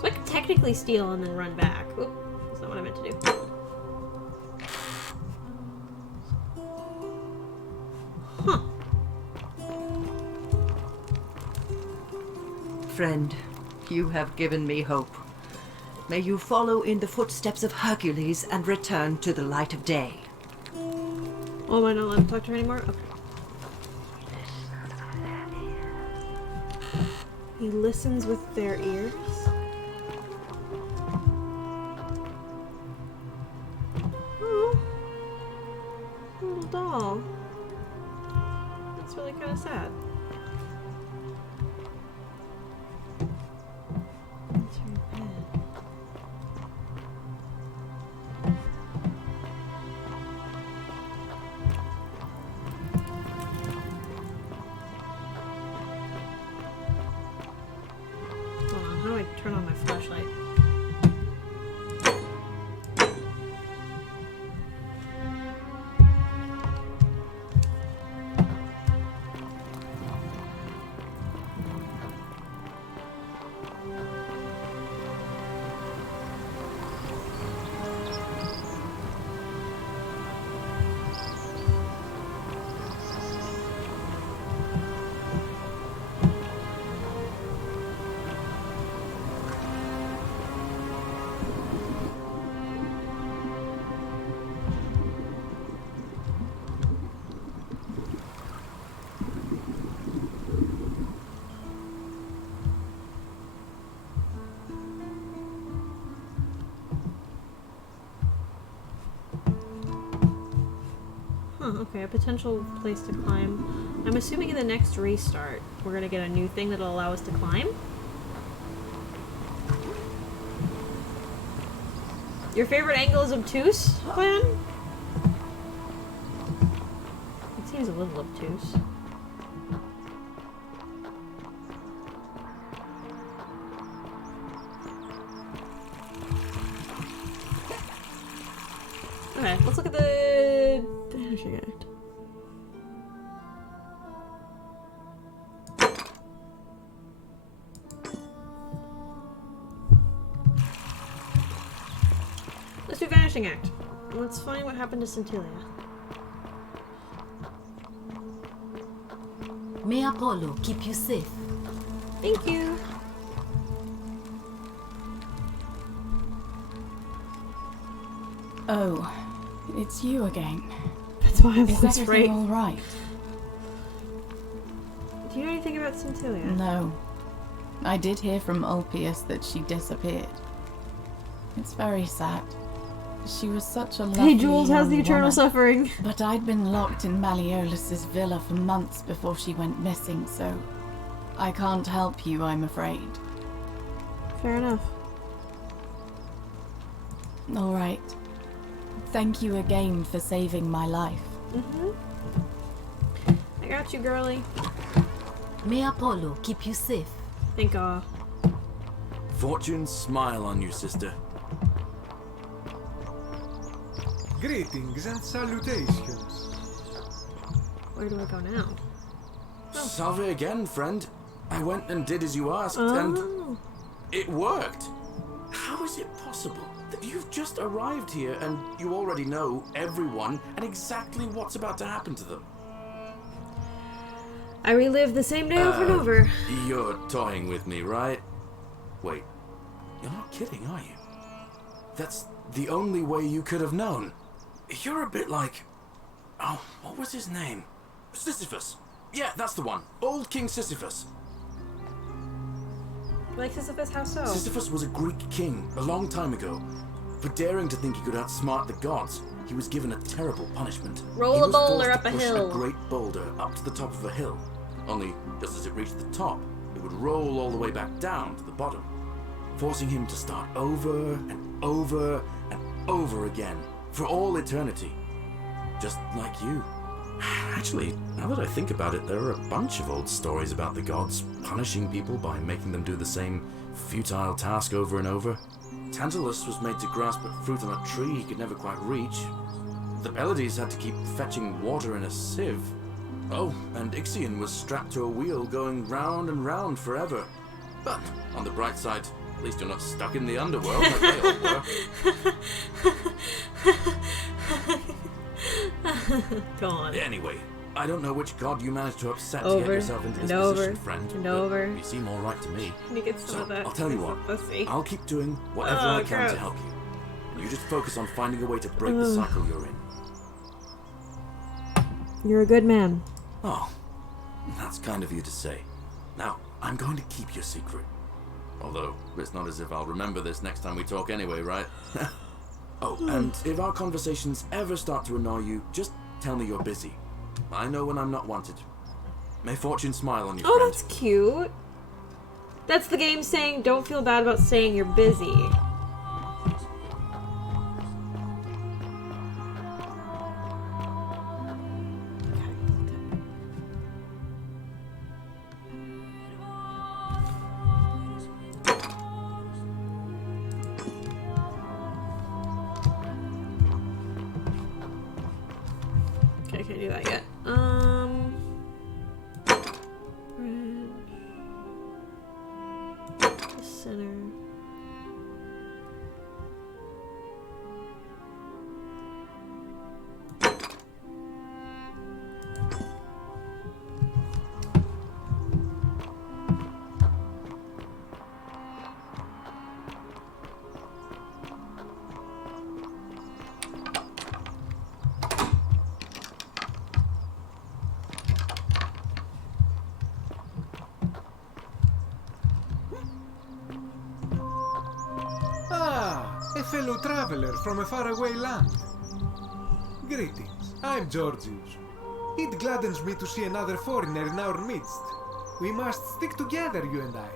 So I could technically steal and then run back. Oop, that's not what I meant to do. Huh. Friend, you have given me hope. May you follow in the footsteps of Hercules and return to the light of day. Oh, am I not allowed to talk to her anymore? Okay. He listens with their ears. Oh, little doll. That's really kind of sad. That's her bed. Hold on, how do I turn on my flashlight? Okay, a potential place to climb. I'm assuming in the next restart, we're gonna get a new thing that'll allow us to climb. Your favorite angle is obtuse, Clan? It seems a little obtuse. Okay, let's look at the Vanishing Act. Let's do Vanishing Act. Let's find what happened to Centilia. May Apollo keep you safe. Thank you. Oh, it's you again. That's why I'm Is always everything right. all right? Do you know anything about Centilia? No. I did hear from Ulpius that she disappeared. It's very sad. She was such a lovely Hey Jules, how's the young eternal woman. suffering? But I'd been locked in Malleolus's villa for months before she went missing, so I can't help you, I'm afraid. Fair enough. All right. Thank you again for saving my life. I got you, girly. May Apollo keep you safe. Thank God. Fortune smile on you, sister. Greetings and salutations. Where do I go now? Salve again, friend. I went and did as you asked, and it worked. How is it possible that you've just arrived here and you already know everyone and exactly what's about to happen to them? I relive the same day over and over. You're toying with me, right? Wait, you're not kidding, are you? That's the only way you could have known. You're a bit like... Oh, what was his name? Sisyphus. Yeah, that's the one. Old King Sisyphus. Like Sisyphus, how so? Sisyphus was a Greek king a long time ago. For daring to think he could outsmart the gods, he was given a terrible punishment. Roll a boulder up a hill. A great boulder up to the top of a hill. Only, just as it reached the top, it would roll all the way back down to the bottom, forcing him to start over and over and over again for all eternity. Just like you. Actually, now that I think about it, there are a bunch of old stories about the gods punishing people by making them do the same futile task over and over. Tantalus was made to grasp at fruit on a tree he could never quite reach. The Pleiades had to keep fetching water in a sieve. Oh, and Ixion was strapped to a wheel going round and round forever. But, on the bright side, at least you're not stuck in the underworld like they all were. Go on. Anyway, I don't know which god you managed to upset to Over get yourself into this and over position, friend. and but over. You seem all right to me. And he gets some So, of that. I'll tell you what. Pussy. I'll keep doing whatever I can to help you. And you just focus on finding a way to break the cycle you're in. You're a good man. Oh, that's kind of you to say. Now, I'm going to keep your secret. Although, it's not as if I'll remember this next time we talk anyway, right? Oh, and if our conversations ever start to annoy you, just tell me you're busy. I know when I'm not wanted. May fortune smile on you, Oh, friend. that's cute. That's the game saying don't feel bad about saying you're busy. Okay, I can't do that yet. The center. Ah, a fellow traveler from a faraway land. Greetings, I'm Georgius. It gladdens me to see another foreigner in our midst. We must stick together, you and I.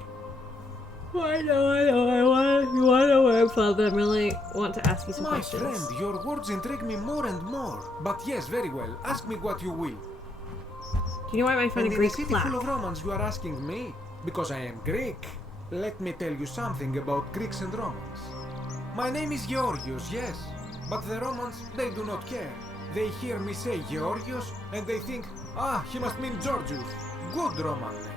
I know, you wanna know where I'm from, but I really want to ask you some My questions. friend, your words intrigue me more and more. But yes, very well. Ask me what you will. Do you know why I might find And a in Greek a city plaque? full of Romans, you are asking me? Because I am Greek. Let me tell you something about Greeks and Romans. My name is Georgios, yes. But the Romans, they do not care. They hear me say Georgios, and they think, ah, he must mean Georgius. Good Roman name.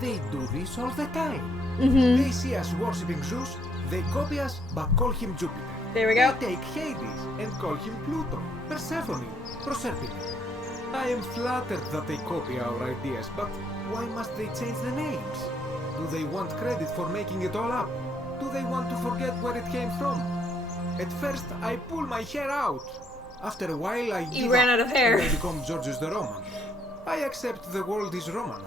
They do this all the time. They see us worshipping Zeus, they copy us, but call him Jupiter. There we go. They take Hades and call him Pluto, Persephone, Proserpine. I am flattered that they copy our ideas, but why must they change the names? Do they want credit for making it all up? Do they want to forget where it came from? At first, I pull my hair out. After a while, I You give ran up out of hair. and I become Georgius the Roman. I accept the world is Roman.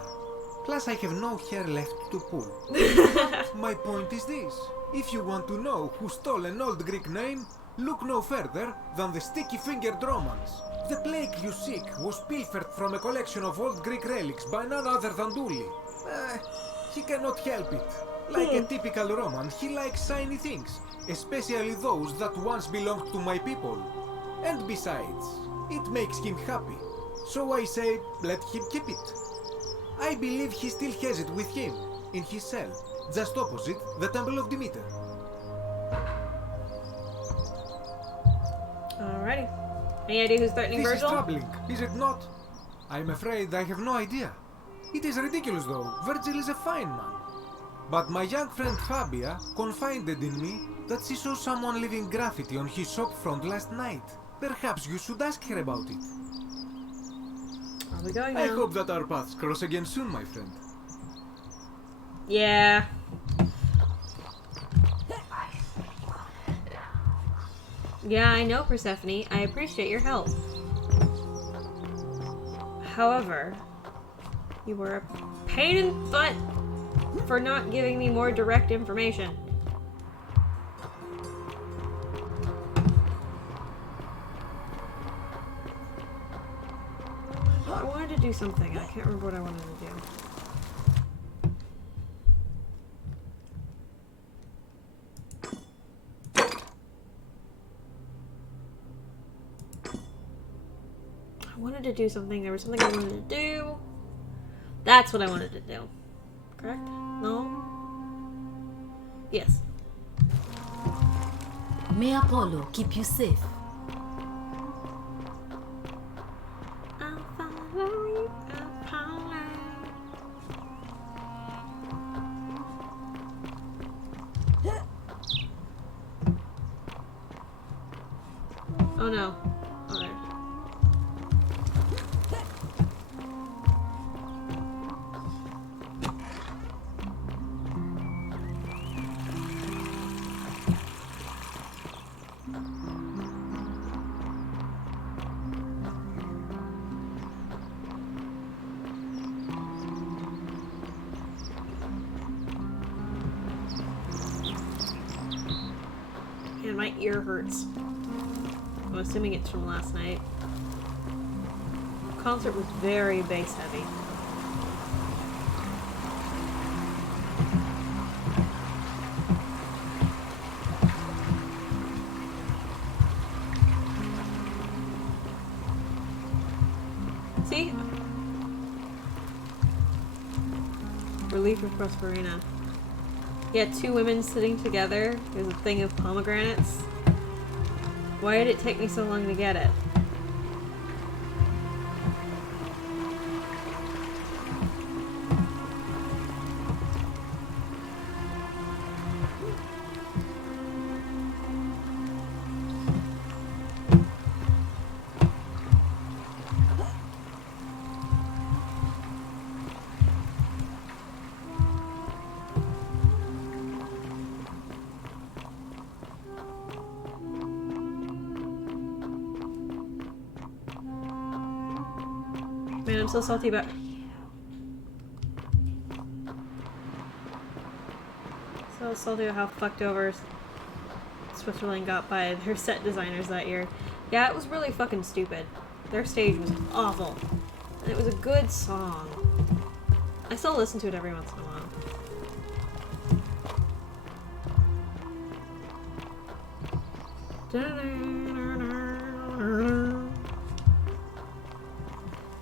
Plus, I have no hair left to pull. My point is this. If you want to know who stole an old Greek name, look no further than the sticky-fingered Romans. The plague you seek was pilfered from a collection of old Greek relics by none other than Dully. He cannot help it. Like a typical Roman, he likes shiny things, especially those that once belonged to my people. And besides, it makes him happy. So I say, let him keep it. I believe he still has it with him, in his cell, just opposite the Temple of Demeter. Alrighty. Any idea who's threatening This Virgil? is troubling, is it not? I'm afraid I have no idea. It is ridiculous though, Virgil is a fine man. But my young friend Fabia confided in me that she saw someone leaving graffiti on his shop front last night. Perhaps you should ask her about it. Are we going I now? hope that our paths cross again soon, my friend. Yeah. Yeah, I know, Persephone. I appreciate your help. However, you were a pain in the butt for not giving me more direct information. I wanted to do something. I can't remember what I wanted to do. I wanted to do something. There was something I wanted to do. That's what I wanted to do. Correct? No? Yes. May Apollo keep you safe. I'll follow you, Apollo. Oh no. Oh, there. ear hurts. I'm assuming it's from last night. The concert was very bass heavy. See? Relief of Prosperina. Yeah, two women sitting together. There's a thing of pomegranates. Why did it take me so long to get it? Man, I'm so salty about... So salty about how fucked over Switzerland got by their set designers that year. Yeah, it was really fucking stupid. Their stage was awful. And it was a good song. I still listen to it every once in a while.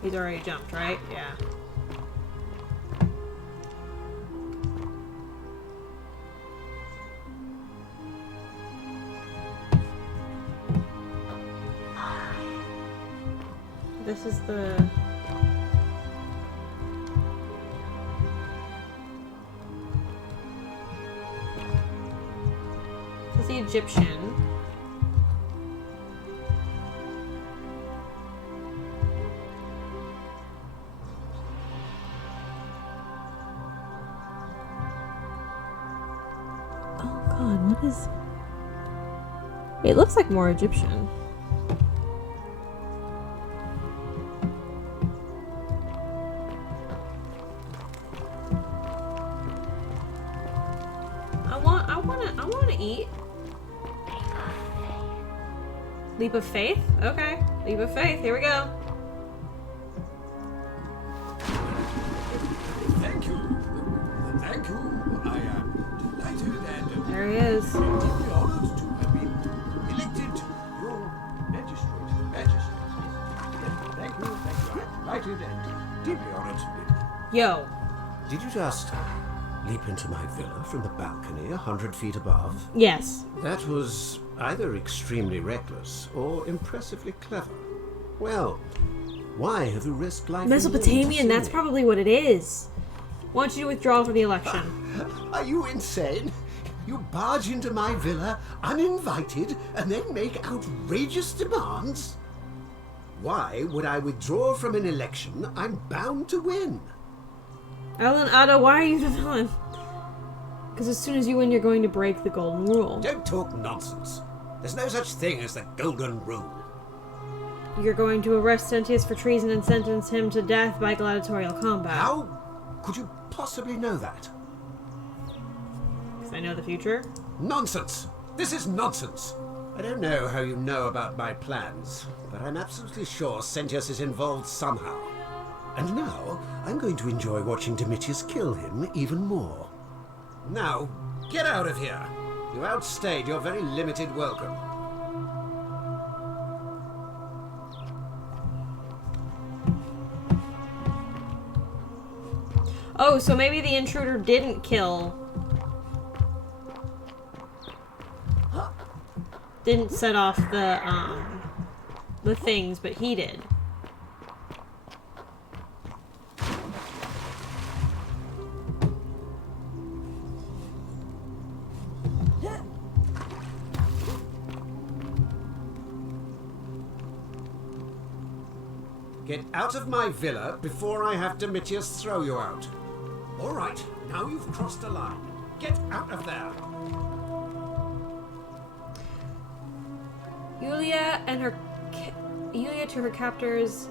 He's already jumped, right? Yeah. This is the... This is the Egyptian. Oh god, what is... It looks like more Egyptian. I wanna eat. Leap of faith? Okay. Leap of faith, here we go. Thank you. Thank you. I am delighted and there he is. deeply honored to have been elected your magistrate. Yes, thank you. I'm delighted and deeply honored. Yo. Did you just leap into my villa from the balcony 100 feet above? Yes. That was either extremely reckless or impressively clever. Well, why have you risked life? Mesopotamian, that's probably what it is. Want you to withdraw from the election. Are you insane? You barge into my villa uninvited and then make outrageous demands? Why would I withdraw from an election I'm bound to win? Alan Ada, why are you the villain? Because as soon as you win, you're going to break the golden rule. Don't talk nonsense. There's no such thing as the golden rule. You're going to arrest Sentius for treason and sentence him to death by gladiatorial combat. How could you possibly know that? Because I know the future. Nonsense! This is nonsense! I don't know how you know about my plans, but I'm absolutely sure Sentius is involved somehow. And now, I'm going to enjoy watching Domitius kill him even more. Now, get out of here! You outstayed your very limited welcome. Oh, so maybe the intruder didn't kill... Didn't set off the things, but he did. Get out of my villa before I have Domitius throw you out. All right, now you've crossed a line. Get out of there. Yulia to her captors,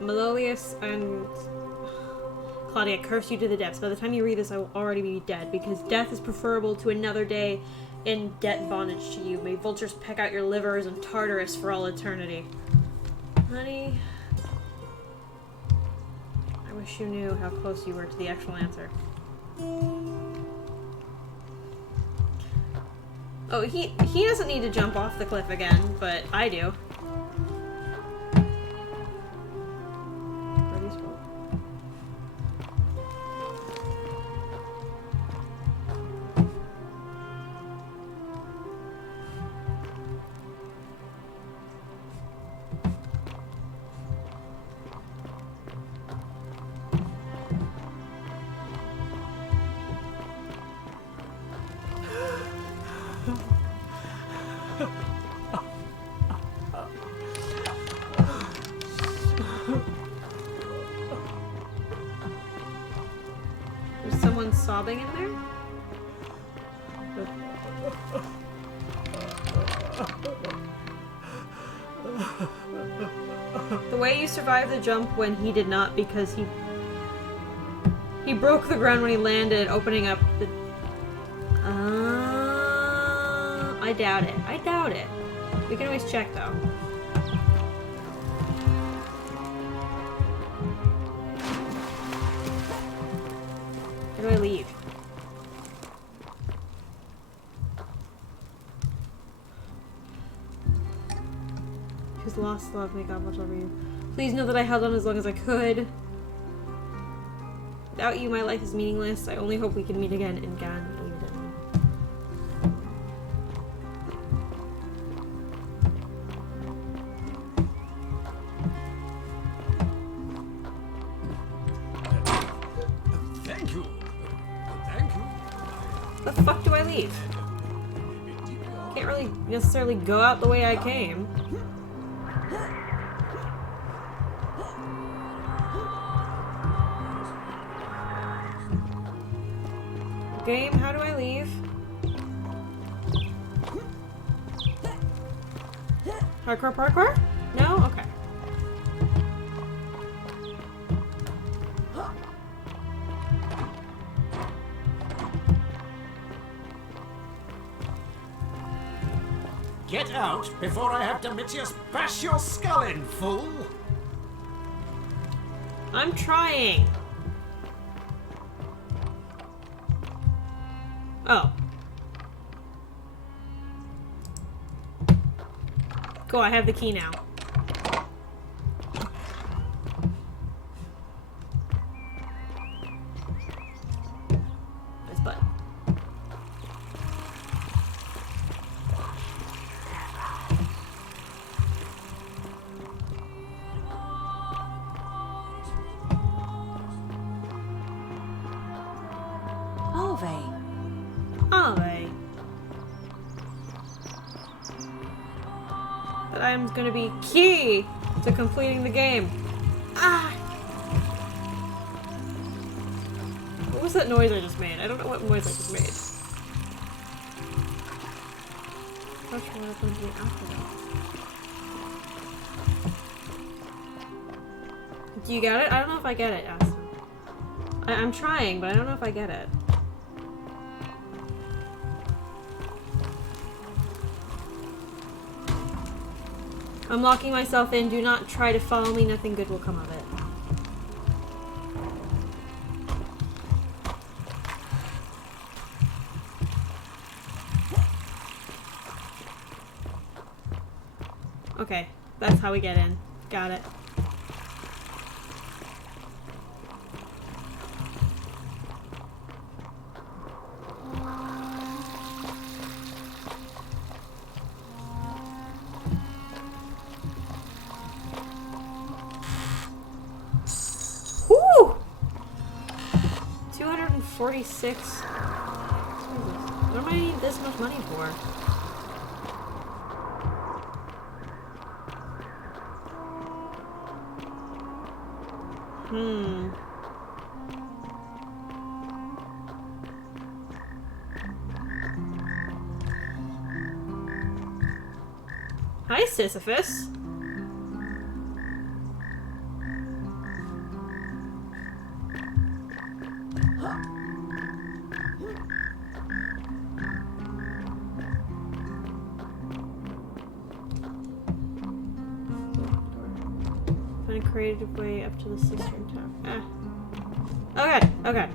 Malolius and Claudia, curse you to the depths. By the time you read this, I will already be dead, because death is preferable to another day in debt bondage to you. May vultures peck out your livers in Tartarus for all eternity. Honey, I wish you knew how close you were to the actual answer. Oh, he doesn't need to jump off the cliff again, but I do. There's someone sobbing in there? The way you survived the jump when he did not, because he broke the ground when he landed, opening up the... I doubt it. I doubt it. We can always check, though. How do I leave? His lost love, may God watch over you. Please know that I held on as long as I could. Without you, my life is meaningless. I only hope we can meet again in Gan Eden. Thank you. Thank you. The fuck do I leave? Can't really necessarily go out the way I came. Game, how do I leave? Hardcore parkour? No? Okay. Get out before I have Domitius bash your skull in, fool! I'm trying. Oh. Cool, I have the key now. This button. That I'm gonna be key to completing the game. Ah! What was that noise I just made? I don't know what noise I just made. Touch what happens to me after that. Do you get it? I don't know if I get it, Aston. I'm trying, but I don't know if I get it. I'm locking myself in. Do not try to follow me. Nothing good will come of it. Okay, that's how we get in. Got it. Woo! 246. What am I need this much money for? Hi, Sisyphus. creative way up to the cistern tower. Okay, there we go.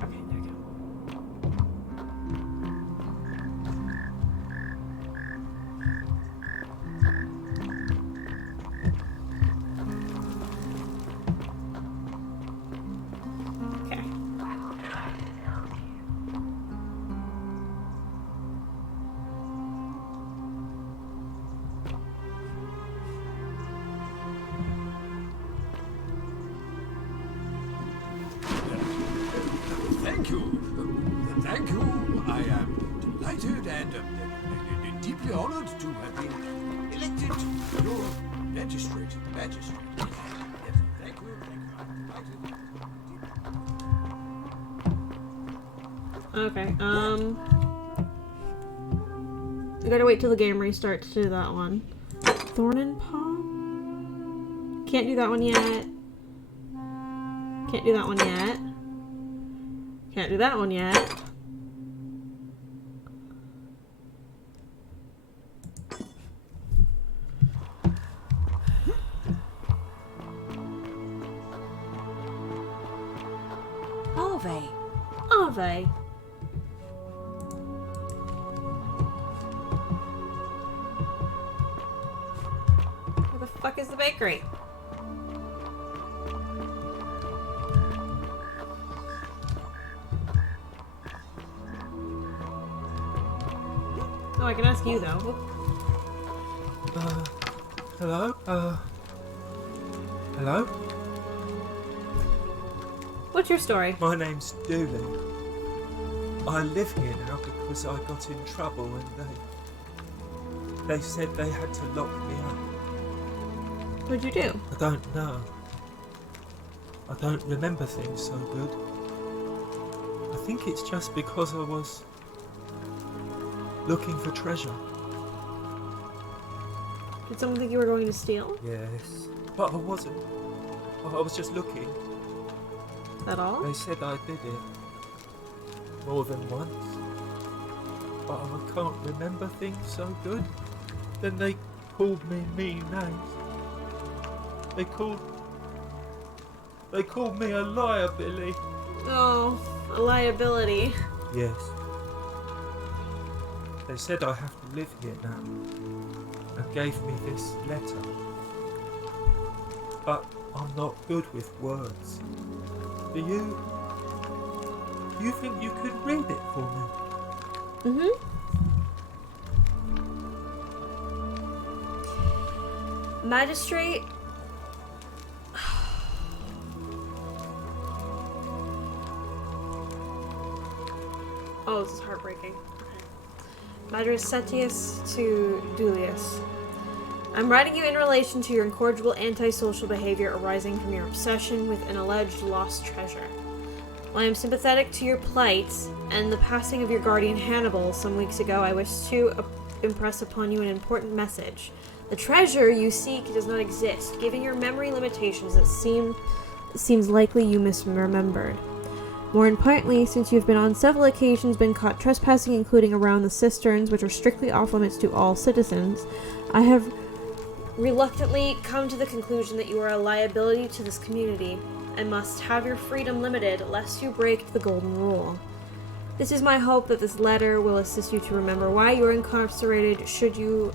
Thank you. I am delighted and deeply honored to have been elected your magistrate. Yes, thank you. Okay, we gotta wait till the game restarts to do that one. Thorn and Paw? Can't do that one yet. Can't do that one yet. Can't do that one yet. Ave. Ave. Where the fuck is the bakery? Oh, I can ask you though. Hello? Hello? What's your story? My name's Dooley. I live here now because I got in trouble and they said they had to lock me up. What'd you do? I don't know. I don't remember things so good. I think it's just because I was looking for treasure. Did someone think you were going to steal? Yes. But I wasn't. I was just looking. At all? They said I did it. More than once. But I can't remember things so good. Then they called me mean names. They called me a liar, Billy. Oh, a liability. Yes. They said I have to live here now. And gave me this letter. But I'm not good with words. Do you think you could read it for me? Mm-hmm. Magistrate? Oh, this is heartbreaking. Okay. Magistrate to Dulius. I'm writing you in relation to your incorrigible antisocial behavior arising from your obsession with an alleged lost treasure. While I am sympathetic to your plight and the passing of your guardian Hannibal some weeks ago, I wish to impress upon you an important message. The treasure you seek does not exist. Given your memory limitations, it seems likely you misremembered. More importantly, since you've been on several occasions been caught trespassing, including around the cisterns, which are strictly off limits to all citizens, I have reluctantly come to the conclusion that you are a liability to this community and must have your freedom limited lest you break the golden rule. This is my hope that this letter will assist you to remember why you are incarcerated should you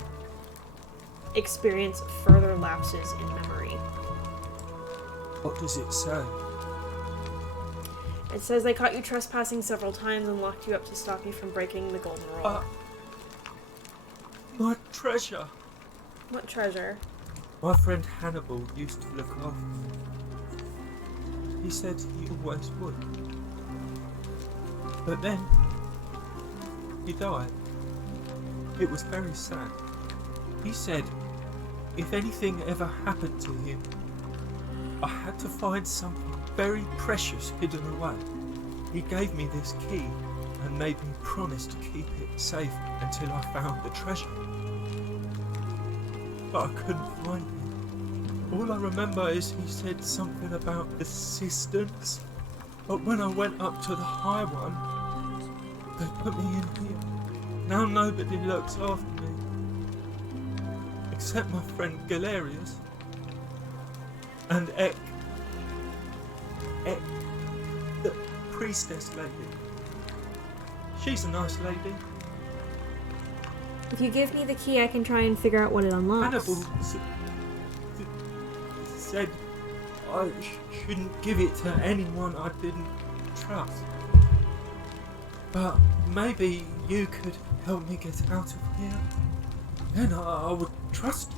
experience further lapses in memory. What does it say? It says they caught you trespassing several times and locked you up to stop you from breaking the golden rule. My treasure. What treasure? My friend Hannibal used to look after me. He said he always would. But then, he died. It was very sad. He said, if anything ever happened to him, I had to find something very precious hidden away. He gave me this key and made me promise to keep it safe until I found the treasure. But I couldn't find it. All I remember is he said something about the cisterns, but when I went up to the high one, they put me in here. Now nobody looks after me, except my friend Galerius and Ek. the priestess lady. She's a nice lady. If you give me the key, I can try and figure out what it unlocks. Hannibal said I shouldn't give it to anyone I didn't trust. But maybe you could help me get out of here. Then I would trust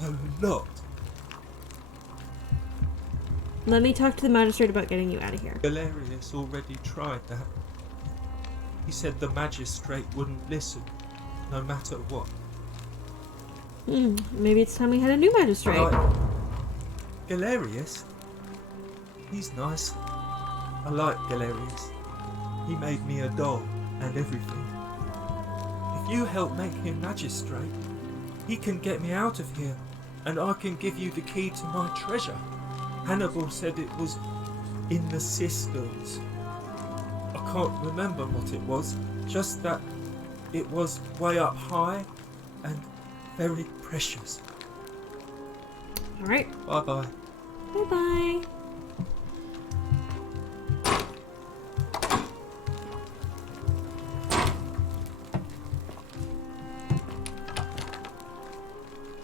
you a lot. Let me talk to the magistrate about getting you out of here. Galerius already tried that. He said the magistrate wouldn't listen, no matter what. Maybe it's time we had a new magistrate. Galerius? He's nice. I like Galerius. He made me a doll and everything. If you help make him magistrate, he can get me out of here, and I can give you the key to my treasure. Hannibal said it was in the cisterns. I can't remember what it was, just that it was way up high and very precious. Alright. Bye-bye. Bye-bye.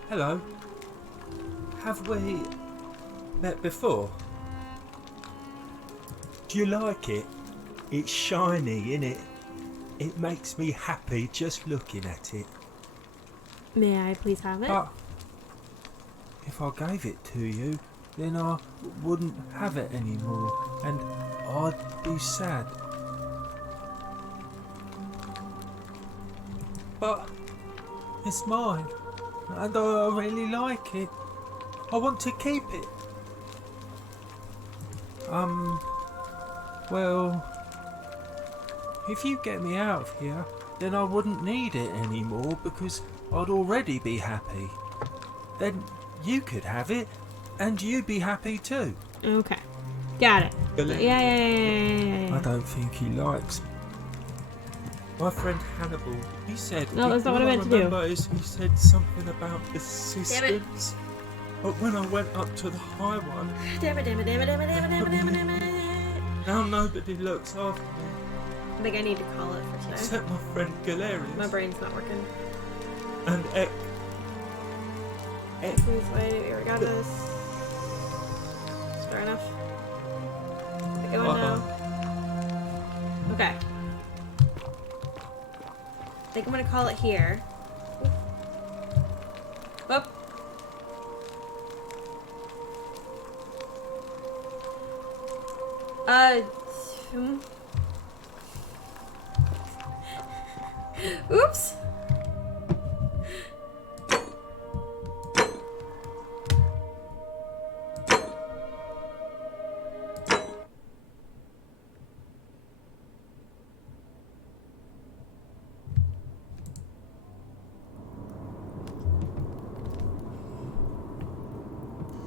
Hello. Have we met before? Do you like it? It's shiny, innit? It makes me happy just looking at it. May I please have it? But if I gave it to you, then I wouldn't have it anymore, and I'd be sad. But it's mine, and I really like it. I want to keep it. Well, if you get me out of here, then I wouldn't need it anymore because I'd already be happy. Then you could have it, and you'd be happy too. Okay. Got it. Yeah. I don't think he likes me. My friend Hannibal, he said... No, that's not what I meant to do. All I remember is he said something about the cisterns. But when I went up to the high one... Damn it. Now nobody looks after me. I think I need to call it for today. Except my friend Galerius. My brain's not working. And Ek. Please wait, here we got this. Fair enough. Get going now. Okay. I think I'm gonna call it here. Whoop. Oops.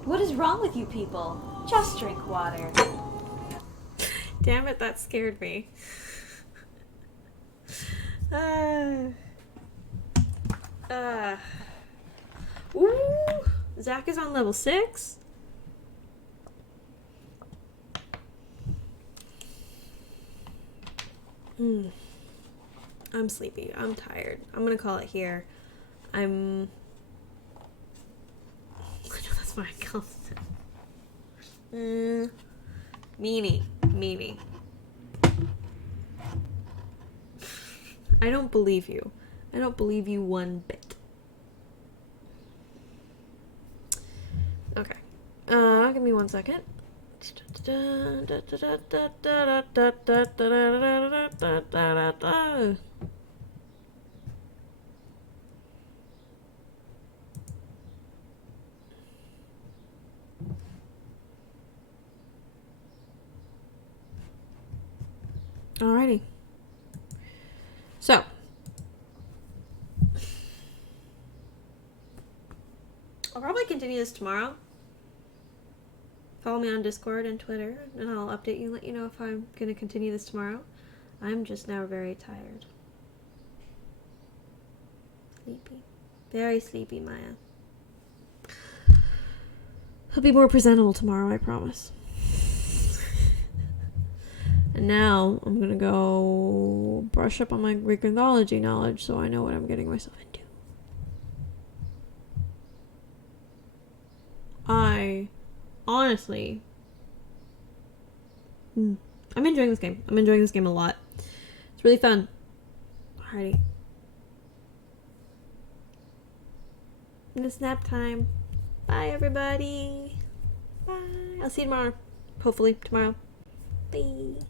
What is wrong with you people? Just drink water. Damn it, that scared me. Ooh, Zach is on level 6. I'm sleepy. I'm tired. I'm gonna call it here. I know that's fine. Meanie. I don't believe you. I don't believe you one bit. Okay. Give me 1 second. Alrighty. So. I'll probably continue this tomorrow. Follow me on Discord and Twitter, and I'll update you and let you know if I'm going to continue this tomorrow. I'm just now very tired. Sleepy. Very sleepy, Maya. I'll be more presentable tomorrow, I promise. And now I'm gonna go brush up on my Greek mythology knowledge so I know what I'm getting myself into. I honestly, I'm enjoying this game. I'm enjoying this game a lot. It's really fun. Alrighty. It's nap time. Bye, everybody. Bye. I'll see you tomorrow. Hopefully tomorrow. Bye.